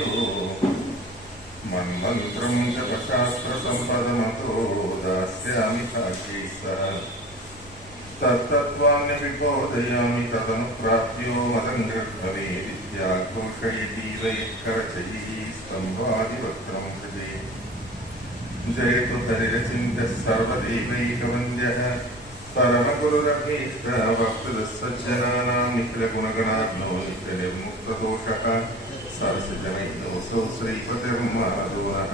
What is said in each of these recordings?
ऋषिकेशो मन्मन्त्रं जपशास्त्रसम्पदमतो दास्यामि साक्षीसा तत्तत्त्वान्यभिबोधयामि तदनुप्राप्यो मदङ्गर्भवे विद्याघोषयतीव यत्करचैः स्तम्भादिवक्त्रं हृदे जयतु हरिरचिन्त्यः सर्वदेवैकवन्द्यः परमगुरुरभीष्टभक्तदस्सज्जनानां निखिलगुणगणाग्नो नित्यनिर्मुक्तदोषः सरसिजनैकोऽसौ श्रीपतिर्माधुनः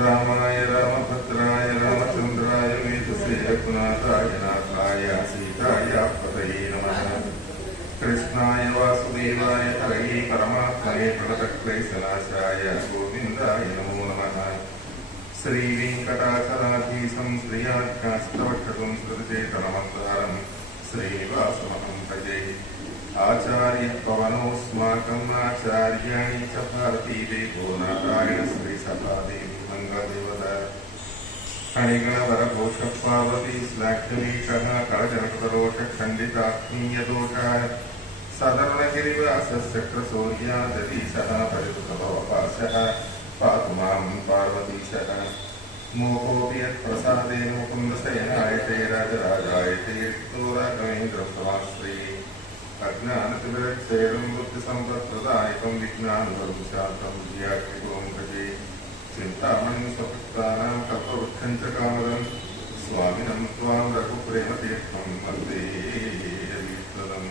रामाय रामभद्राय रामचन्द्राय वेदसे रघुनाथाय नाथाय सीताय पतये नमः कृष्णाय वासुदेवाय हरये परमात्मने प्रणतक्लेशनाशाय गोविन्दाय नमो नमः श्रीवेङ्कटाचलाधीशं श्रियाख्यास्तवक्षकं श्रुतचेतनमन्दारं श्रीनिवासमहं भजे आचार्यः पवनोऽस्माकम् आचार्याणि च भारती देवो नारायण श्रीसभादेवी मङ्गलदेवता फणिगणवरघोषपार्वती श्लाघ्यवीकः कलजनकृतरोषखण्डितात्मीयदोषः सदर्णगिरिवासस्य क्रसौर्यादधीशः परिवृतभवपाशः पातु मां पार्वतीशः मोहोऽपि यत्प्रसादेन मुकुन्दशयनायते राजराजायते रिक्तो राघवेन्द्रसमाश्रये अज्ञानतिमिरच्छेदं बुद्धिसम्पत्प्रदायकं विज्ञानवरं शान्तं विद्यार्थिगुरुं भजे चिन्तामणिं स्वभक्तानां कल्पवृक्षं च कामदं स्वामिनं त्वां रघुप्रेमतीर्थं वन्दे हरिप्रदम्।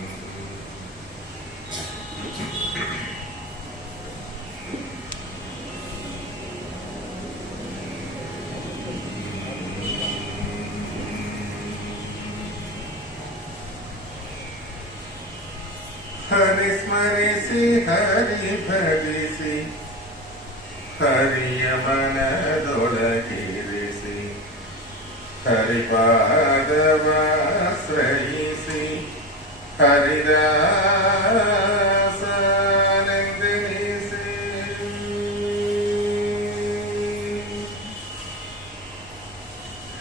हरि स्मरिसि हरि भजिसि हरिय मनदೊಳಗಿರಿಸಿ ಹರಿಪಾದವಾಶ್ರಯಿಸಿ ಹರಿದಾಸನೆಂದೆನಿಸಿ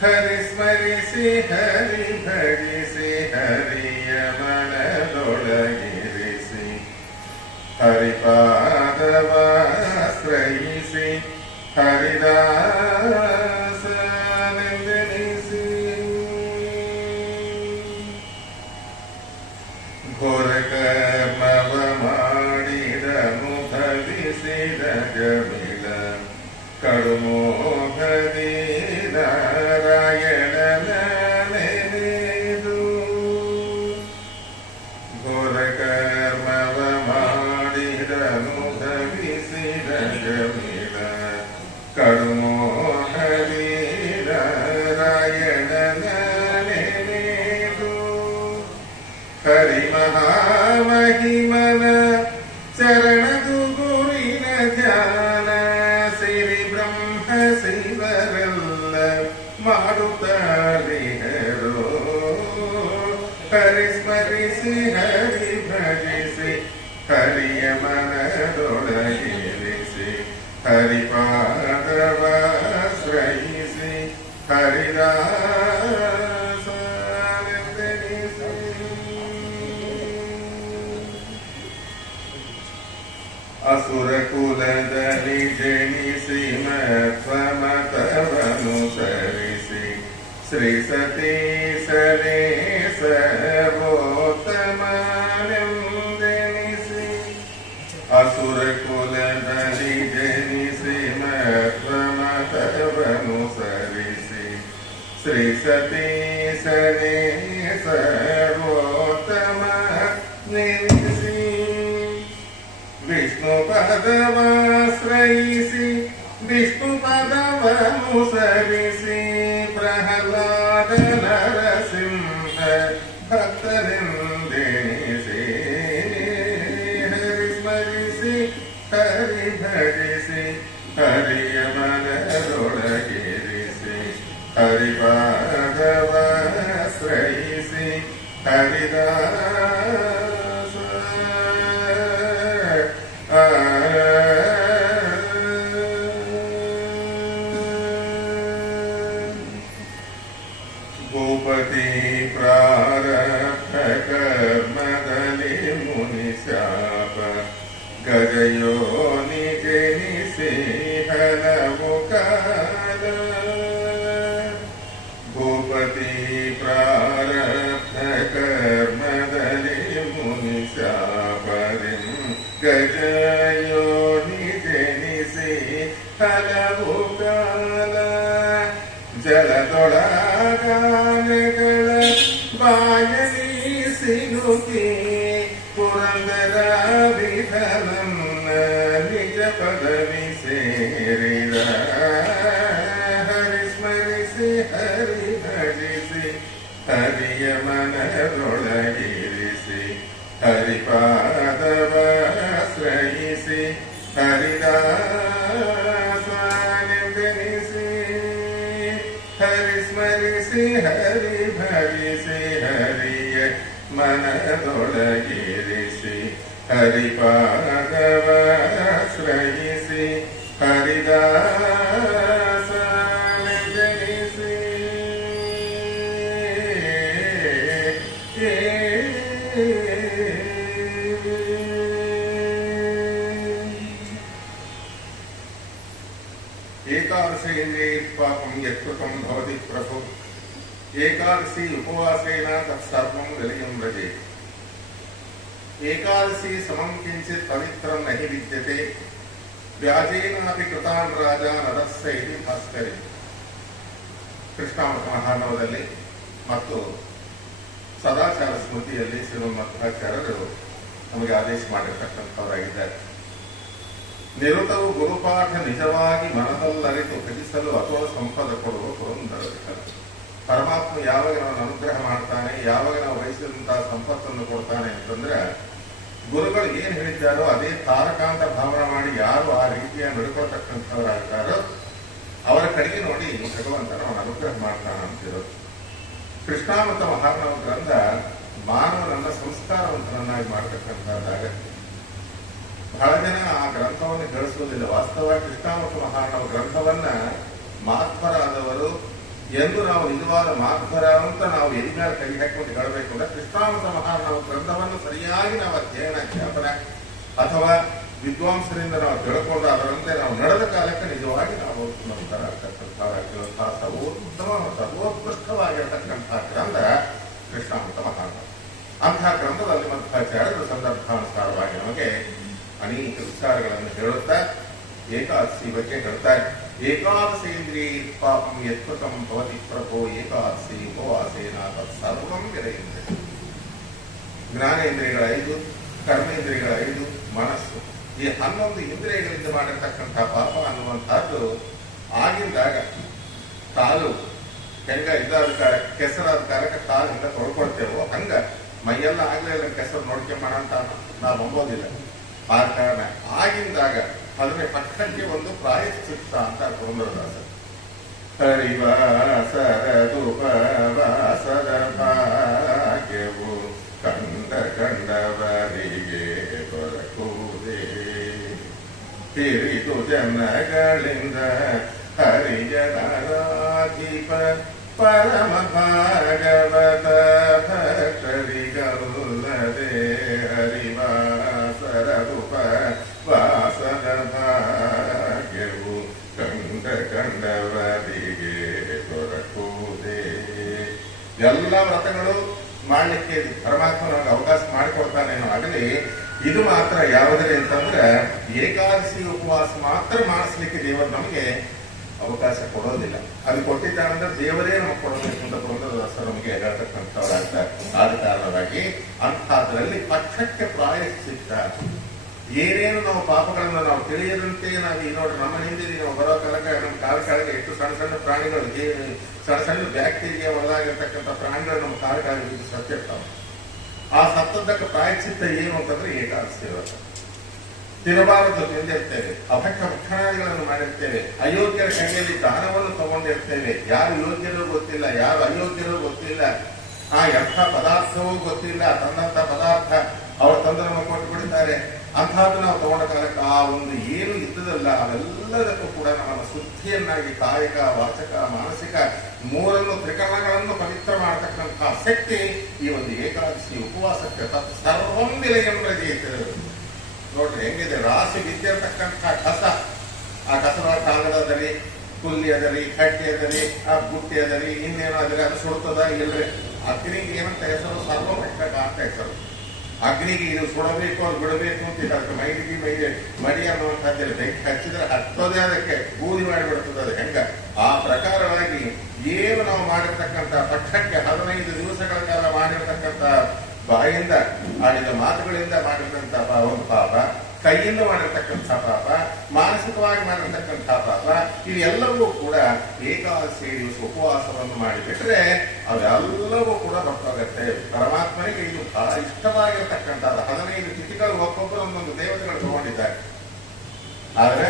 ಹರಿ ಸ್ಮರಿಸಿ ಹರಿ ಭಜಿಸಿ ಹರಿಯ ಮನದೊಳಗಿರಿಸಿ ಹರಿಪಾದವಾಶ್ರಯಿಸಿ ಹರಿದಾಸನೆಂದೆನಿಸಿ ಘೋರಕರ್ಮವ ಮಾಡಿದನುಭವಿಸಿದ ಜಮಿಳ ಕಡುಮೋಹದಿ ನಾರಾಯಣನ ನೆನೆದು ಘೋರಕರ್ಮವ ಮಾಡಿದನುಭವಿಸಿದ ಜಮಿಳ ಕಡುಮೋಹದಿ ನಾರಾಯಣನ ನೆನೆದು ಹರಿಮಹಾಮಹಿಮನ ಚರಣದು ಗುರಿನ ಧ್ಯಾನ ಸಿರಿ ಬ್ರಹ್ಮ ಶಿವರೆಲ್ಲ ಮಾಡುತ್ತಾರಿಹರೋ ಹರಿ ಸ್ಮರಿಸಿ ಹರಿ ಭಜಿಸಿ ಹರಿಯ ಮನದೊಳಗಿರಿಸಿ ಹರಿಪಾದವಾಶ್ರಯಿಸಿ ಹರಿದಾಸನೆಂದೆನಿಸಿ ಅಸುರ ಕುಲದಲ್ಲಿ ಜನಿಸಿ ಮತ್ವಮತವನುಸರಿಸಿ ಶ್ರೀ ಸತೀಶನೇ ಸರ್ವೋತ್ತಮನೆಂದೆನಿಸಿ ಅಸುರ ಕುಲದಲ್ಲಿ ಜನಿಸಿ ಮತ್ವಮತವನುಸರಿಸಿ ಶ್ರೀ ಸತೀಶನೇ ಸರ್ವೋತ್ತಮನೆನಿಸಿ ವಿಷ್ಣು ಪದವಾಶ್ರಯಿಸಿ ವಿಷ್ಣು ಪದವನುಸರಿಸಿ ಪ್ರಹ್ಲಾದ ನರಸಿಂಹ ಭಕ್ತರೆಂದೆನಿಸಿ ಹರಿ ಸ್ಮರಿಸಿ ಹರಿ ಭಜಿಸಿ ಹರಿಯ ಮನದೊಳಗಿರಿಸಿ ಹರಿಪಾದವಾಶ್ರಯಿಸಿ ಹರಿದಾಸ ಭೂಪತಿ ಪ್ರಾರಬ್ಧ ಕರ್ಮದಲ್ಲಿ ಮುನಿಶಾಪ ಗಜಯೋಗ ಮಾಯಲಿ ಸಿಲುಕಿ ಪುರಂದರ ವಿಠಲನ್ನ ನಿಜ ಪದವಿ ಸೇರಿದ ಹರಿ ಸ್ಮರಿಸಿ ಹರಿ ಭಜಿಸಿ ಹರಿಯ ಮನದೊಳಗಿರಿಸಿ ಹರಿಪಾದವಾಶ್ರಯಿಸಿ ಹರಿದಾಸನೆಂದೆನಿಸಿ ಹರಿ ಸ್ಮರಿಸಿ ಹರಿ ಭಜಿಸಿ ಹರಿಯ ಮನದೊಳಗಿರಿಸಿ ಹರಿಪಾದವಾಶ್ರಯಿಸಿ ಹರಿದಾಸನೆಂದೆನಿಸಿ ಏಕಾದಶೇಂದ್ರಿಯ ಪಾಪಂ ಯತ್ಕೃತಂ ಭವತಿ ಪ್ರಭು ಏಕಾದಶಿ ಉಪವಾಸೇನ ತತ್ಸರ್ವಂ ವಿಲಯಂ ವ್ರಜೇತ್ ಏಕಾದಶಿ ಸಮಂ ಕಿಂಚಿತ್ ಪವಿತ್ರಂ ನಹಿ ವಿದ್ಯತೆ ವ್ಯಾಜೇನಾಪಿ ಕೃತಾನ್ ರಾಜ ನರಸ್ಸ ಇತಿ ಭಾಸ್ಕರಿ. ಕೃಷ್ಣಾಮೃತ ಮಹಾನವದಲ್ಲಿ ಮತ್ತು ಸದಾಚಾರ ಸ್ಮೃತಿಯಲ್ಲಿ ಶ್ರೀಮನ್ಮಧ್ವಾಚಾರ್ಯರು ನಮಗೆ ಆದೇಶ ಮಾಡಿರ್ತಕ್ಕಂಥವರಾಗಿದ್ದಾರೆ. ನಿರುತವು ಗುರುಪಾಠ ನಿಜವಾಗಿ ಮನದಲ್ಲರಿತು ಭಜಿಸಲು ಅಥವಾ ಸಂಪದ ಕೊಡುವ ಪುರಂದರ ವಿಠಲ. ಪರಮಾತ್ಮ ಯಾವಾಗ ನಾವು ಅನುಗ್ರಹ ಮಾಡ್ತಾನೆ, ಯಾವಾಗ ನಾವು ವಹಿಸಿದಂತಹ ಸಂಪತ್ತನ್ನು ಕೊಡ್ತಾನೆ ಅಂತಂದ್ರೆ ಗುರುಗಳು ಏನ್ ಹೇಳಿದ್ದಾರೋ ಅದೇ ತಾರಕಾಂತ ಭಾವನೆ ಮಾಡಿ ಯಾರು ಆ ರೀತಿಯ ನಡ್ಕೊಳ್ತಕ್ಕಂಥವರಾಗ್ತಾರೋ ಅವರ ಕಡೆಗೆ ನೋಡಿ ಭಗವಂತನ ಅವನ ಅನುಗ್ರಹ ಮಾಡ್ತಾನ ಅಂತಿರೋದು. ಕೃಷ್ಣಾಮೃತ ಮಹಾರ್ಣವ ಗ್ರಂಥ ಮಾನವನನ್ನ ಸಂಸ್ಕಾರವಂತನನ್ನಾಗಿ ಮಾಡತಕ್ಕಂಥದ್ದಾಗತ್ತೆ. ಬಹಳ ಜನ ಆ ಗ್ರಂಥವನ್ನು ಗಳಿಸುವುದಿಲ್ಲ. ವಾಸ್ತವವಾಗಿ ಕೃಷ್ಣಾಮೃತ ಮಹಾರ್ಣವ ಗ್ರಂಥವನ್ನ ಮಾಧ್ವರಾದವರು ಎಂದು ನಾವು ನಿಜವಾದ ಮಾಧ್ವರ ಅಂತ ನಾವು ಎಲ್ಲಿಗಾರ ಕೈ ಹಾಕೊಂಡು ಹೇಳಬೇಕು ಅಂದ್ರೆ ಕೃಷ್ಣಾಮೃತ ಮಹಾರ್ಣವ ಗ್ರಂಥವನ್ನು ಸರಿಯಾಗಿ ನಾವು ಅಧ್ಯಯನ ಜ್ಞಾಪನ ಅಥವಾ ವಿದ್ವಾಂಸರಿಂದ ನಾವು ತಿಳ್ಕೊಂಡು ಅದರಂತೆ ನಾವು ನಡೆದ ಕಾಲಕ್ಕೆ ನಿಜವಾಗಿ ನಾವು ನಂತರ ಸರ್ವೋತ್ತಮ ಸರ್ವೋತ್ಕೃಷ್ಟವಾಗಿರತಕ್ಕಂತಹ ಗ್ರಂಥ ಕೃಷ್ಣಾಮೃತ ಮಹಾರ್ಣವ. ಅಂತಹ ಗ್ರಂಥದಲ್ಲಿ ಮಧ್ವಾಚಾರ್ಯರು ಸಂದರ್ಭಾನುಸಾರವಾಗಿ ನಮಗೆ ಅನೇಕ ವಿಚಾರಗಳನ್ನು ಹೇಳುತ್ತಾ ಏಕಾದಶಿ ಬಗ್ಗೆ ಹೇಳ್ತಾರೆ. ಏಕಾದಶೇಂದ್ರಿಯ ಪಾಪಂ ಯತ್ಕೃತಂ ಭವತಿ ಪ್ರಭೋ ಏಕಾದಶಿ ಉಪವಾಸೇನ ತತ್ಸರ್ವಂ ವಿಲಯಂತೆ. ಜ್ಞಾನೇಂದ್ರಿಯಗಳ 5, ಕರ್ಮೇಂದ್ರಿಯಗಳ 5, ಮನಸ್ಸು ಈ 11 ಇಂದ್ರಿಯಗಳಿಂದ ಮಾಡಿರ್ತಕ್ಕಂತಹ ಪಾಪ ಅನ್ನುವಂತಹದ್ದು ಆಗಿದ್ದಾಗ ಕಾಲು ಹೆಂಗ ಇದ್ದಾದ ಕಾಲಕ್ಕೆ ಕೆಸರಾದ ಕಾಲಕ್ಕೆ ಕಾಲಿಂದ ತೊಳ್ಕೊಳ್ತೇವೋ ಹಂಗ ಮೈಯೆಲ್ಲ ಆಗ್ಲೇ ಕೆಸರು ನೋಡ್ಕೊಂಬೋಣ ಅಂತ ನಾವು ನಂಬೋದಿಲ್ಲ. ಆ ಕಾರಣ ಆಗಿಂದಾಗ ಅದನ್ನೇ ಪಕ್ಕಕ್ಕೆ ಒಂದು ಪ್ರಾಯಶ್ಚಿತ್ತ ಅಂತ ಪುರಂದರದಾಸ. ಹರಿವಾಸರದುಪವಾಸದ ಭಾಗ್ಯವು ಕಂಡವರಿಗೆ ದೊರಕುವುದೇ ಹಿರಿದು ಜನಗಳಿಂದ ಹರಿಜನರಾಧಿಪ ಪರಮ ಭಾಗವತ ಭಕ್ತರಿಗಲ್ಲದೆ ಹರಿವಾಸರದುಪ ವಾಸದ ಭಾಗ್ಯವು ಕಂಡವರಿಗೆ ದೊರಕುವುದೇ. ಎಲ್ಲ ವ್ರತಗಳು ಮಾಡಲಿಕ್ಕೆ ಪರಮಾತ್ಮ ನಮಗೆ ಅವಕಾಶ ಮಾಡಿಕೊಡ್ತಾನೇನೋ ಆಗಲಿ, ಇದು ಮಾತ್ರ ಯಾವುದೇ ಅಂತಂದ್ರೆ ಏಕಾದಶಿ ಉಪವಾಸ ಮಾತ್ರ ಮಾಡಿಸ್ಲಿಕ್ಕೆ ದೇವರು ನಮಗೆ ಅವಕಾಶ ಕೊಡೋದಿಲ್ಲ. ಅದು ಕೊಟ್ಟಿದ್ದಾನಂದ್ರೆ ದೇವರೇ ನಮಗೆ ಕೊಡಬೇಕು ಅಂತ ಪುರಂದರದಾಸ ನಮಗೆ ಹೇಳ್ತಕ್ಕಂಥವ್ರಾಗ್ತಾರೆ. ಆದ ಕಾರಣವಾಗಿ ಅಂತಹದ್ರಲ್ಲಿ ಪಕ್ಷಕ್ಕೆ ಪ್ರಾಯಶ್ಚಿತ್ತ ಏನೇನು ನಾವು ಪಾಪಗಳನ್ನ ನಾವು ತಿಳಿಯದಂತೆ ನಾವು ಈ ನೋಡಿ ನಮ್ಮ ಹಿಂದೆ ನಾವು ಬರೋ ಕಾಲಕ್ಕೆ ನಮ್ಮ ಕಾಲ ಕೆಳಗೆ ಎಷ್ಟು ಸಣ್ಣ ಸಣ್ಣ ಪ್ರಾಣಿಗಳು ಸಣ್ಣ ಸಣ್ಣ ಬ್ಯಾಕ್ಟೀರಿಯಾ ಒಳಗಾಗಿರ್ತಕ್ಕಂಥ ಪ್ರಾಣಿಗಳು ನಮ್ಮ ಕಾಲ ಕೆಳಗೆ ಸತ್ತಿರ್ತಾವೆ. ಆ ಸತ್ತದ್ದಕ್ಕೆ ಪ್ರಾಯಶ್ಚಿತ್ತ ಏನು ಅಂತಂದ್ರೆ ಏಕಾದಶಿ ವ್ರತ. ತಿನ್ನಬಾರದು ತಿಂದಿರ್ತೇವೆ, ಅಭಕ್ತ ಭಕ್ಷಣಾದಿಗಳನ್ನು ಮಾಡಿರ್ತೇವೆ, ಅಯೋಗ್ಯರ ಕೈಯಲ್ಲಿ ದಾನವನ್ನು ತಗೊಂಡಿರ್ತೇವೆ. ಯಾರು ಯೋಗ್ಯರೂ ಗೊತ್ತಿಲ್ಲ, ಯಾರು ಅಯೋಗ್ಯರೂ ಗೊತ್ತಿಲ್ಲ, ಆ ಎಂಥ ಪದಾರ್ಥವೂ ಗೊತ್ತಿಲ್ಲ. ತಂದಂತ ಪದಾರ್ಥ ಅವರು ತಂದು ನಮಗೆ ಕೊಟ್ಟು ಬಿಡ್ತಾರೆ. ಅಂತಹದ್ದು ನಾವು ತಗೊಂಡ ಕಾಲಕ್ಕೆ ಆ ಒಂದು ಏನು ಇದ್ದದಲ್ಲ ಅವೆಲ್ಲದಕ್ಕೂ ಕೂಡ ನಮ್ಮನ್ನು ಶುದ್ಧಿಯನ್ನಾಗಿ ಕಾಯಿಕ ವಾಚಕ ಮಾನಸಿಕ ಮೂರನ್ನು ತ್ರಿಕರಣಗಳನ್ನು ಪವಿತ್ರ ಮಾಡತಕ್ಕಂತಹ ಶಕ್ತಿ ಈ ಒಂದು ಏಕಾದಶಿ ಉಪವಾಸಕ್ಕೆ ಸರ್ವಂ ವಿಲಯಂ ವ್ರಜೇತ್. ನೋಡ್ರಿ ಹೆಂಗಿದೆ, ರಾಶಿ ಬಿದ್ದಿರತಕ್ಕಂತಹ ಕಸ, ಆ ಕಸದ ಕಾಗದದಲ್ಲಿ ಕುಲ್ಲಿ ಅದರಿ, ಕಟ್ಟಿ ಅದರಿ, ಆ ಬುಟ್ಟಿ ಅದರಿ, ಇನ್ನೇನೋ ಅದರಿ, ಅದು ಸುಡ್ತದ ಇಲ್ರಿ. ಅಗ್ನಿಗೆ ಏನಂತ ಹೆಸರು? ಸರ್ವಭಕ್ಷಕ ಅಂತ ಹೆಸರು. ಅಗ್ನಿಗೆ ಇದು ಸುಡಬೇಕು ಅದು ಬಿಡಬೇಕು ಅಂತ ಅದಕ್ಕೆ ಮೈಲಿಗೆ ಮಡಿ ಅನ್ನುವಂಥದ್ದಲ್ಲಿ ಬೆಂಕಿ ಹಚ್ಚಿದ್ರೆ ಹತ್ತೋದೇ ಅದಕ್ಕೆ ಬೂದಿ ಮಾಡಿಬಿಡ್ತದೆ. ಅದು ಹೆಂಗ ಆ ಪ್ರಕಾರವಾಗಿ ಏನು ನಾವು ಮಾಡಿರ್ತಕ್ಕಂಥ ಪಕ್ಷಕ್ಕೆ 15 ದಿವಸಗಳ ಕಾಲ ಮಾಡಿರ್ತಕ್ಕಂಥ ಬಾಯಿಂದ ಆಡಿದ ಮಾತುಗಳಿಂದ ಮಾಡಿರ್ತಕ್ಕಂಥ ಒಂದು ಪಾಪ, ಕೈಯಿಂದ ಮಾಡಿರ್ತಕ್ಕಂಥ ಪಾಪ, ಮಾನಸಿಕವಾಗಿ ಮಾಡಿರ್ತಕ್ಕಂಥ ಪಾಪ, ಇವೆಲ್ಲವೂ ಕೂಡ ಏಕಾದಶಿ ದಿವಸ ಉಪವಾಸವನ್ನು ಮಾಡಿಬಿಟ್ರೆ ಅವೆಲ್ಲವೂ ಕೂಡ ಹೊರಟೋಗತ್ತೆ. ಪರಮಾತ್ಮನಿಗೆ ಇದು ಬಹಳ ಇಷ್ಟವಾಗಿರತಕ್ಕಂಥದ್ದು. 15 ತಿಥಿಗಳು ಒಬ್ಬೊಬ್ಬರು ಒಂದೊಂದು ದೇವತೆಗಳು ತಗೊಂಡಿದ್ದಾರೆ. ಆದರೆ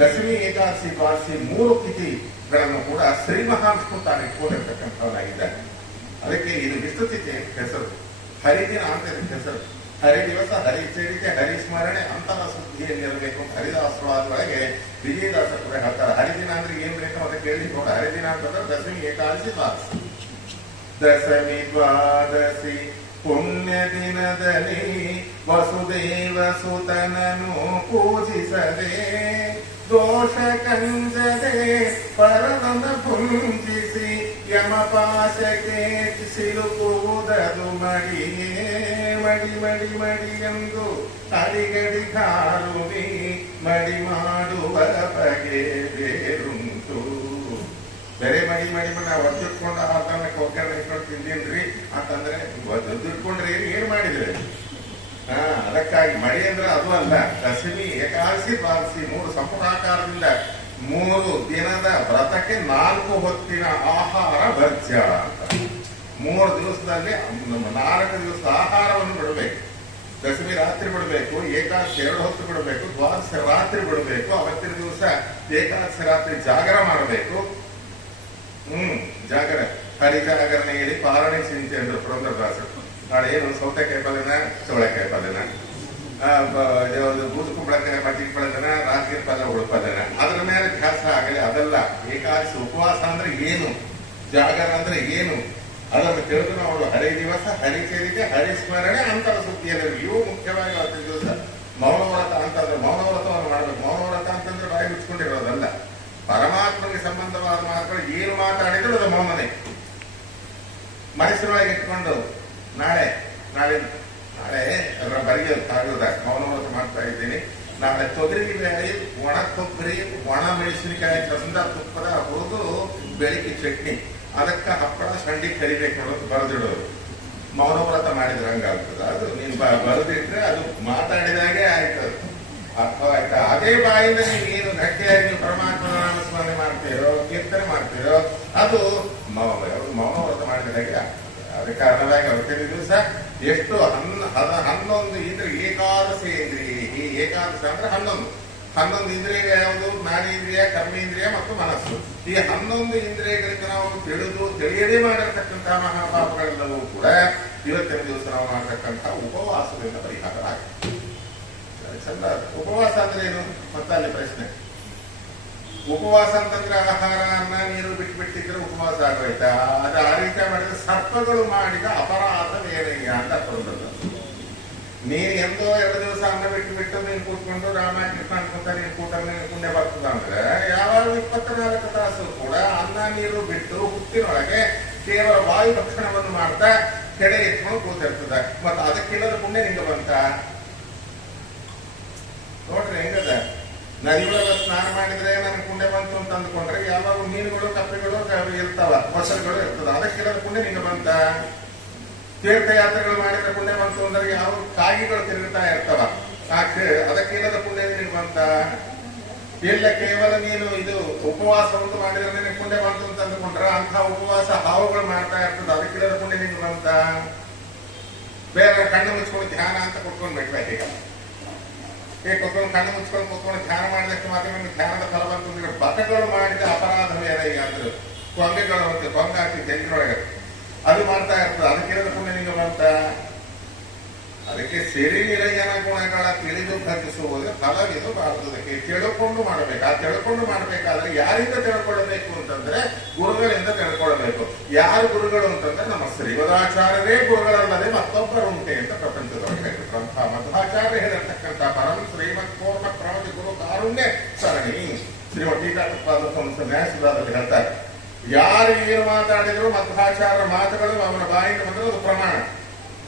ದಶಮಿ, ಏಕಾದಶಿ, ದ್ವಾದಶಿ 3 ತಿಥಿಗಳನ್ನು ಕೂಡ ಶ್ರೀ ಮಹಾವಿಷ್ಣು ತಾನು ಇಟ್ಕೊಂಡಿರ್ತಕ್ಕಂಥವನಾಗಿದ್ದಾನೆ. ಅದಕ್ಕೆ ಇದು ವಿಷ್ಣು ತಿಥಿ ಅಂತ ಹೆಸರು, ಹರಿದಿನ ಅಂತ ಇದಕ್ಕೆ ಹೆಸರು. ಹರಿ ದಿವಸ, ಹರಿ ಚರಿತೆ, ಹರಿ ಸ್ಮರಣೆ ಅಂತಹ ಸುದ್ದಿಯಲ್ಲಿರಬೇಕು. ಹರಿದಾಸರೊಳಗೆ ವಿಜಯದಾಸ ಕೂಡ ಹೇಳ್ತಾರೆ, ಹರಿದಿನ ಅಂದ್ರೆ ಏನ್ ಬೇಕು ಅಂತ ಕೇಳಿ ಕೂಡ ಹರಿದಿನ ಅಂತಂದ್ರೆ ದಶಮಿ, ಏಕಾದಶಿ, ದ್ವಾದಶಿ. ದಶಮಿ ದ್ವಾದಶಿ ಪುಣ್ಯ ದಿನದಲ್ಲಿ ವಸುದೇವ ಸುತನನು ಪೂಜಿಸದೆ, ದೋಷ ಕಂಜದೆ ಪರದನ ಪುಂಜಿಸಿ, ಯಮಪಾಶಕ್ಕೆ ಸಿಲುಕುವುದದು ಮಡಿಯೇ. ಮಡಿ ಮಡಿ ಮಡಿ ಎಂದು ಅಡಿಗಡಿ ಕಾರುವಿ, ಮಡಿ ಮಾಡುವ ಬಗೆ ಬೇರುಂಟು. ಬೇರೆ ಮಡಿ ಮಡಿ ನಾವು ಒತ್ತಿಟ್ಕೊಂಡು ಆತನಕ್ಕೆ ಒಗ್ಗರಣೆ ಇಟ್ಕೊಂಡು ತಿಂದೇನ್ರಿ ಅಂತಂದ್ರೆ ದುಡ್ಕೊಂಡ್ರೆ ಏನ್ ಮಾಡಿದ್ರೆ ಅದಕ್ಕಾಗಿ ಮಡಿ ಅಂದ್ರೆ ಅದು ಅಲ್ಲ. ದಶಮಿ, ಏಕಾದಶಿ, ದ್ವಾದಶಿ 3 ಸಂಪೂರ್ಣಾಕಾರದಿಂದ 3 ದಿನದ ವ್ರತಕ್ಕೆ 4 ಹೊತ್ತಿನ ಆಹಾರ ವರ್ಜ್ಯ ಅಂತ. 3 ದಿವಸದಲ್ಲಿ 4 ದಿವಸದ ಆಹಾರವನ್ನು ಬಿಡಬೇಕು. ದಶಮಿ ರಾತ್ರಿ ಬಿಡಬೇಕು, ಏಕಾದಶಿ 2 ಹೊತ್ತು ಬಿಡಬೇಕು, ದ್ವಾದಶಿ ರಾತ್ರಿ ಬಿಡಬೇಕು. ಅವತ್ತಿನ ದಿವಸ ಏಕಾದಶಿ ರಾತ್ರಿ ಜಾಗರ ಮಾಡಬೇಕು. ಜಾಗರ, ಹರಿಜಾಗರಣೆ ಹೇಳಿ ಪಾರಣೆ ಚಿಂತೆ ಅಂದ್ರು ಪುರಂದರದಾಸರು. ನಾಳೆ ಏನು ಸೌತೆಕಾಯಿ ಪಲ್ಯನ, ಚೌಳೆಕಾಯಿ ಪಲ್ಯನ, ಬೂದು ಕುಂಬಳಕಾಯಿ ಮಜ್ಜಿಗೆ ಪಲ್ಯನ, ರಾತ್ರಿ ಪಲ್ಯ ಉಳ್ಪಲ್ಯನ, ಅದರ ಮೇಲೆ ಧ್ಯಾಸ ಆಗಲಿ. ಅದಲ್ಲ ಏಕಾದಶಿ ಉಪವಾಸ ಅಂದ್ರೆ ಏನು, ಜಾಗರ ಅಂದ್ರೆ ಏನು, ಅದನ್ನು ತಿಳಿದು ನಾವು ಹರಿ ದಿವಸ, ಹರಿ ಚರಿತೆ, ಹರಿ ಸ್ಮರಣೆ ಅಂತರ ಸುದ್ದಿಯಲ್ಲಿ ಇವು ಮುಖ್ಯವಾಗಿ ಅವತ್ತಿನ ದಿವಸ. ಮೌನವ್ರತ ಅಂತಂದ್ರೆ ಮೌನವ್ರತವನ್ನು ಮಾಡಬೇಕು. ಮೌನವ್ರತ ಅಂತಂದ್ರೆ ಬಾಯಿ ಮುಚ್ಕೊಂಡಿರೋದಲ್ಲ. ಪರಮಾತ್ಮನಿಗೆ ಸಂಬಂಧವಾದ ಮಾತುಗಳು ಏನು ಮಾತಾಡಿದ್ರು ಅದು ಮೌನನೇ. ಮನಸ್ಸಿನೊಳಗೆ ಇಟ್ಕೊಂಡು ನಾಳೆ ಅದರ ಬರೆಯೋದಾಗುವುದ ಮೌನವ್ರತ ಮಾಡ್ತಾ ಇದ್ದೀನಿ. ನಾಳೆ ತೊಗರಿ ಬೇಳೆ, ಒಣ ಕೊಬ್ಬರಿ, ಒಣ ಮೆಣಸಿನಕಾಯಿ, ಚಂದ ತುಪ್ಪದ ಹುರಿದು ಬೆಳಿಗ್ಗೆ ಚಟ್ನಿ, ಅದಕ್ಕೆ ಹಪ್ಪಳ ಸಂಡಿ ಕರಿಬೇಕು ಅನ್ನೋದು ಬರೆದಿಡೋದು. ಮೌನವ್ರತ ಮಾಡಿದ್ರೆ ಹಂಗಾಗ್ತದ. ಅದು ನೀನ್ ಬರೆದಿಟ್ರೆ ಅದು ಮಾತಾಡಿದಾಗೆ ಆಯ್ತದ. ಆಯ್ತಾ? ಅದೇ ಬಾಯಿಂದ ನೀವೇನು ಗಟ್ಟಿಯಾಗಿ ನೀವು ಪರಮಾತ್ಮನ ನಾಮಸ್ಮರಣೆ ಮಾಡ್ತೀರೋ, ಕೀರ್ತನೆ ಮಾಡ್ತೀರೋ, ಅದು ಮೌನವ್ರತ ಮಾಡಿದಾಗೆ ಆಗ್ತದೆ. ಅದ ಕಾರಣವಾಗಿ ಅವತ್ತಿನ ದಿವಸ ಎಷ್ಟು 11 ಇದ್ರೆ ಏಕಾದಶಿ ಇಂದ್ರಿಯ. ಈ ಏಕಾದಶಿ ಅಂದ್ರೆ 11 ಇಂದ್ರಿಯ ಯಾವುದು? ಜ್ಞಾನೇಂದ್ರಿಯ, ಕರ್ಮೇಂದ್ರಿಯ ಮತ್ತು ಮನಸ್ಸು. ಈ 11 ಇಂದ್ರಿಯಗಳಿಂದ ನಾವು ತಿಳಿಯದೇ ಮಾಡಿರ್ತಕ್ಕಂತಹ ಮಹಾಪಾಪಗಳೆಲ್ಲವೂ ಕೂಡ ಇವತ್ತಿನ ದಿವಸ ನಾವು ಮಾಡತಕ್ಕಂತಹ ಉಪವಾಸದಿಂದ ಪರಿಹಾರ ಆಗುತ್ತೆ. ಚಂದ. ಉಪವಾಸ ಅಂದ್ರೆ ಏನು ಮತ್ತೆ ಅಲ್ಲಿ ಪ್ರಶ್ನೆ. ಉಪವಾಸ ಅಂತಂದ್ರೆ ಆಹಾರ, ಅನ್ನ, ನೀರು ಬಿಟ್ಬಿಟ್ಟಿದ್ರೆ ಉಪವಾಸ ಆಗೋಯ್ತಾ? ಅದು ಆ ರೀತಿ ಮಾಡಿದ್ರೆ ಸರ್ಪಗಳು ಮಾಡಿದ ಅಪರಾಧವೇನಯ್ಯ ಅಂತ ಬರೋದಲ್ಲ. ನೀನು ಎಂದೋ 2 ದಿವಸ ಅನ್ನ ಬಿಟ್ಟು ನೀನು ಕೂತ್ಕೊಂಡು ರಾಮಕೃಷ್ಣ ಅನ್ಕೊಂತ ನೀನು ಕೂಟನೆ ಬರ್ತದ ಅಂದ್ರೆ ಯಾವಾಗ 24 ತಾಸು ಕೂಡ ಅನ್ನ ನೀರು ಬಿಟ್ಟು ಹುಟ್ಟಿನೊಳಗೆ ಕೇವಲ ವಾಯು ಭಕ್ಷಣವನ್ನು ಮಾಡ್ತಾ ಕೆಡೆ ಎತ್ಕೊಂಡು ಕೂತಿರ್ತದ. ಮತ್ತ ಅದಕ್ಕಿಲ್ಲದ ಪುಣ್ಯ ನಿಂಗೆ ಬಂತ ನೋಡ್ರಿ ಹೆಂಗದ. ನದಿಗಳ ಸ್ನಾನ ಮಾಡಿದ್ರೆ ನನಗೆ ಪುಣ್ಯ ಬಂತು ಅಂತ ಅಂದ್ಕೊಂಡ್ರೆ ಯಾವಾಗ ಮೀನುಗಳು, ಕಪ್ಪೆಗಳು ಇರ್ತಾವ, ಮೊಸರುಗಳು ಇರ್ತದ, ಅದಕ್ಕಿಲ್ಲದ ಪುಣ್ಯ ನಿಂಗೆ ಬಂತ. ತೀರ್ಥಯಾತ್ರೆಗಳು ಮಾಡಿದ್ರೆ ಪುಣ್ಯ ಬಂತು ಅಂದ್ರೆ ಯಾವ ಕಾಗಿಗಳು ತಿರುಗ್ತಾ ಇರ್ತಾವ, ಅದಕ್ಕಿಲ್ಲದ ಪುಣ್ಯ ನಿನಗೆ ಬಂತ. ಇಲ್ಲ ಕೇವಲ ನೀನು ಇದು ಉಪವಾಸ ಒಂದು ಮಾಡಿದ್ರೆ ನಿನಗೆ ಪುಣ್ಯ ಬಂತು ಅಂತ ಅಂದ್ಕೊಂಡ್ರ ಅಂತ ಉಪವಾಸ ಹಾವುಗಳು ಮಾಡ್ತಾ ಇರ್ತದ, ಅದಕ್ಕಿಲ್ಲದ ಪುಣ್ಯ ನಿಂಗೆ ಬಂತ. ಬೇರೆ ಕಣ್ಣು ಮುಚ್ಕೊಂಡು ಧ್ಯಾನ ಅಂತ ಕೊಟ್ಕೊಂಡ್ ಬಿಟ್ಬೇಕು. ಈಗ ಕೊತ್ಕೊಂಡು ಕಣ್ಣು ಮುಚ್ಕೊಂಡು ಕೂತ್ಕೊಂಡು ಧ್ಯಾನ ಮಾಡಿದಷ್ಟು ಮಾತ್ರ ನಿಮ್ಗೆ ಧ್ಯಾನದ ಫಲ ಬಂತು. ಬಕಗಳು ಮಾಡಿದ ಅಪರಾಧವೇ ಈಗ ಅಂದ್ರೆ ಕೊಂಗೆಗಳು ಮತ್ತೆ ಕೊಂಗ ಹಾಕಿ ತೆಂಗಿನೊಳಗೆ ಅದು ಮಾಡ್ತಾ ಇರ್ತದೆ, ಅದಕ್ಕಿರೋದ ಪುಣ್ಯ ನಿಂಗೆ ಬಂತ. ಅದಕ್ಕೆ ಸಿರಿ ನಿಲಯನ ಗುಣಗಳ ತಿಳಿದು ಭಜಿಸುವುದು ಫಲವಿದು ಬಾರದಕ್ಕೆ ತಿಳ್ಕೊಂಡು ಮಾಡಬೇಕು. ಆ ತಿಳ್ಕೊಂಡು ಮಾಡಬೇಕಾದ್ರೆ ಯಾರಿಂದ ತಿಳ್ಕೊಳ್ಳಬೇಕು ಅಂತಂದ್ರೆ ಗುರುಗಳಿಂದ ತಿಳ್ಕೊಳ್ಬೇಕು. ಯಾರು ಗುರುಗಳು ಅಂತಂದ್ರೆ ನಮ್ಮ ಶ್ರೀಮದಾಚಾರ್ಯರೇ ಗುರುಗಳಲ್ಲದೆ ಮತ್ತೊಬ್ಬರು ಉಂಟೆ ಅಂತ ಪ್ರಪಂಚದೊಳಗೆ ಹೇಳಿರ್ತಂಥ ಮಧ್ವಾಚಾರ್ಯ ಹೇಳಿರ್ತಕ್ಕಂಥ ಪರಮ ಶ್ರೀಮತ್ ಪೂರ್ಣ ಪ್ರವಚ ಗುರು ಕಾರುಣ್ಯ ಸರಣಿ ಶ್ರೀಮಠ ನ್ಯಾಯಸುಧಾದಲ್ಲಿ ಹೇಳ್ತಾರೆ. ಯಾರು ಏನು ಮಾತಾಡಿದ್ರು ಮಧ್ವಾಚಾರ್ಯರ ಮಾತುಗಳು ಅವನ ಬಾಯಿಂದ ಬಂದ್ರೆ ಅದು ಪ್ರಮಾಣ.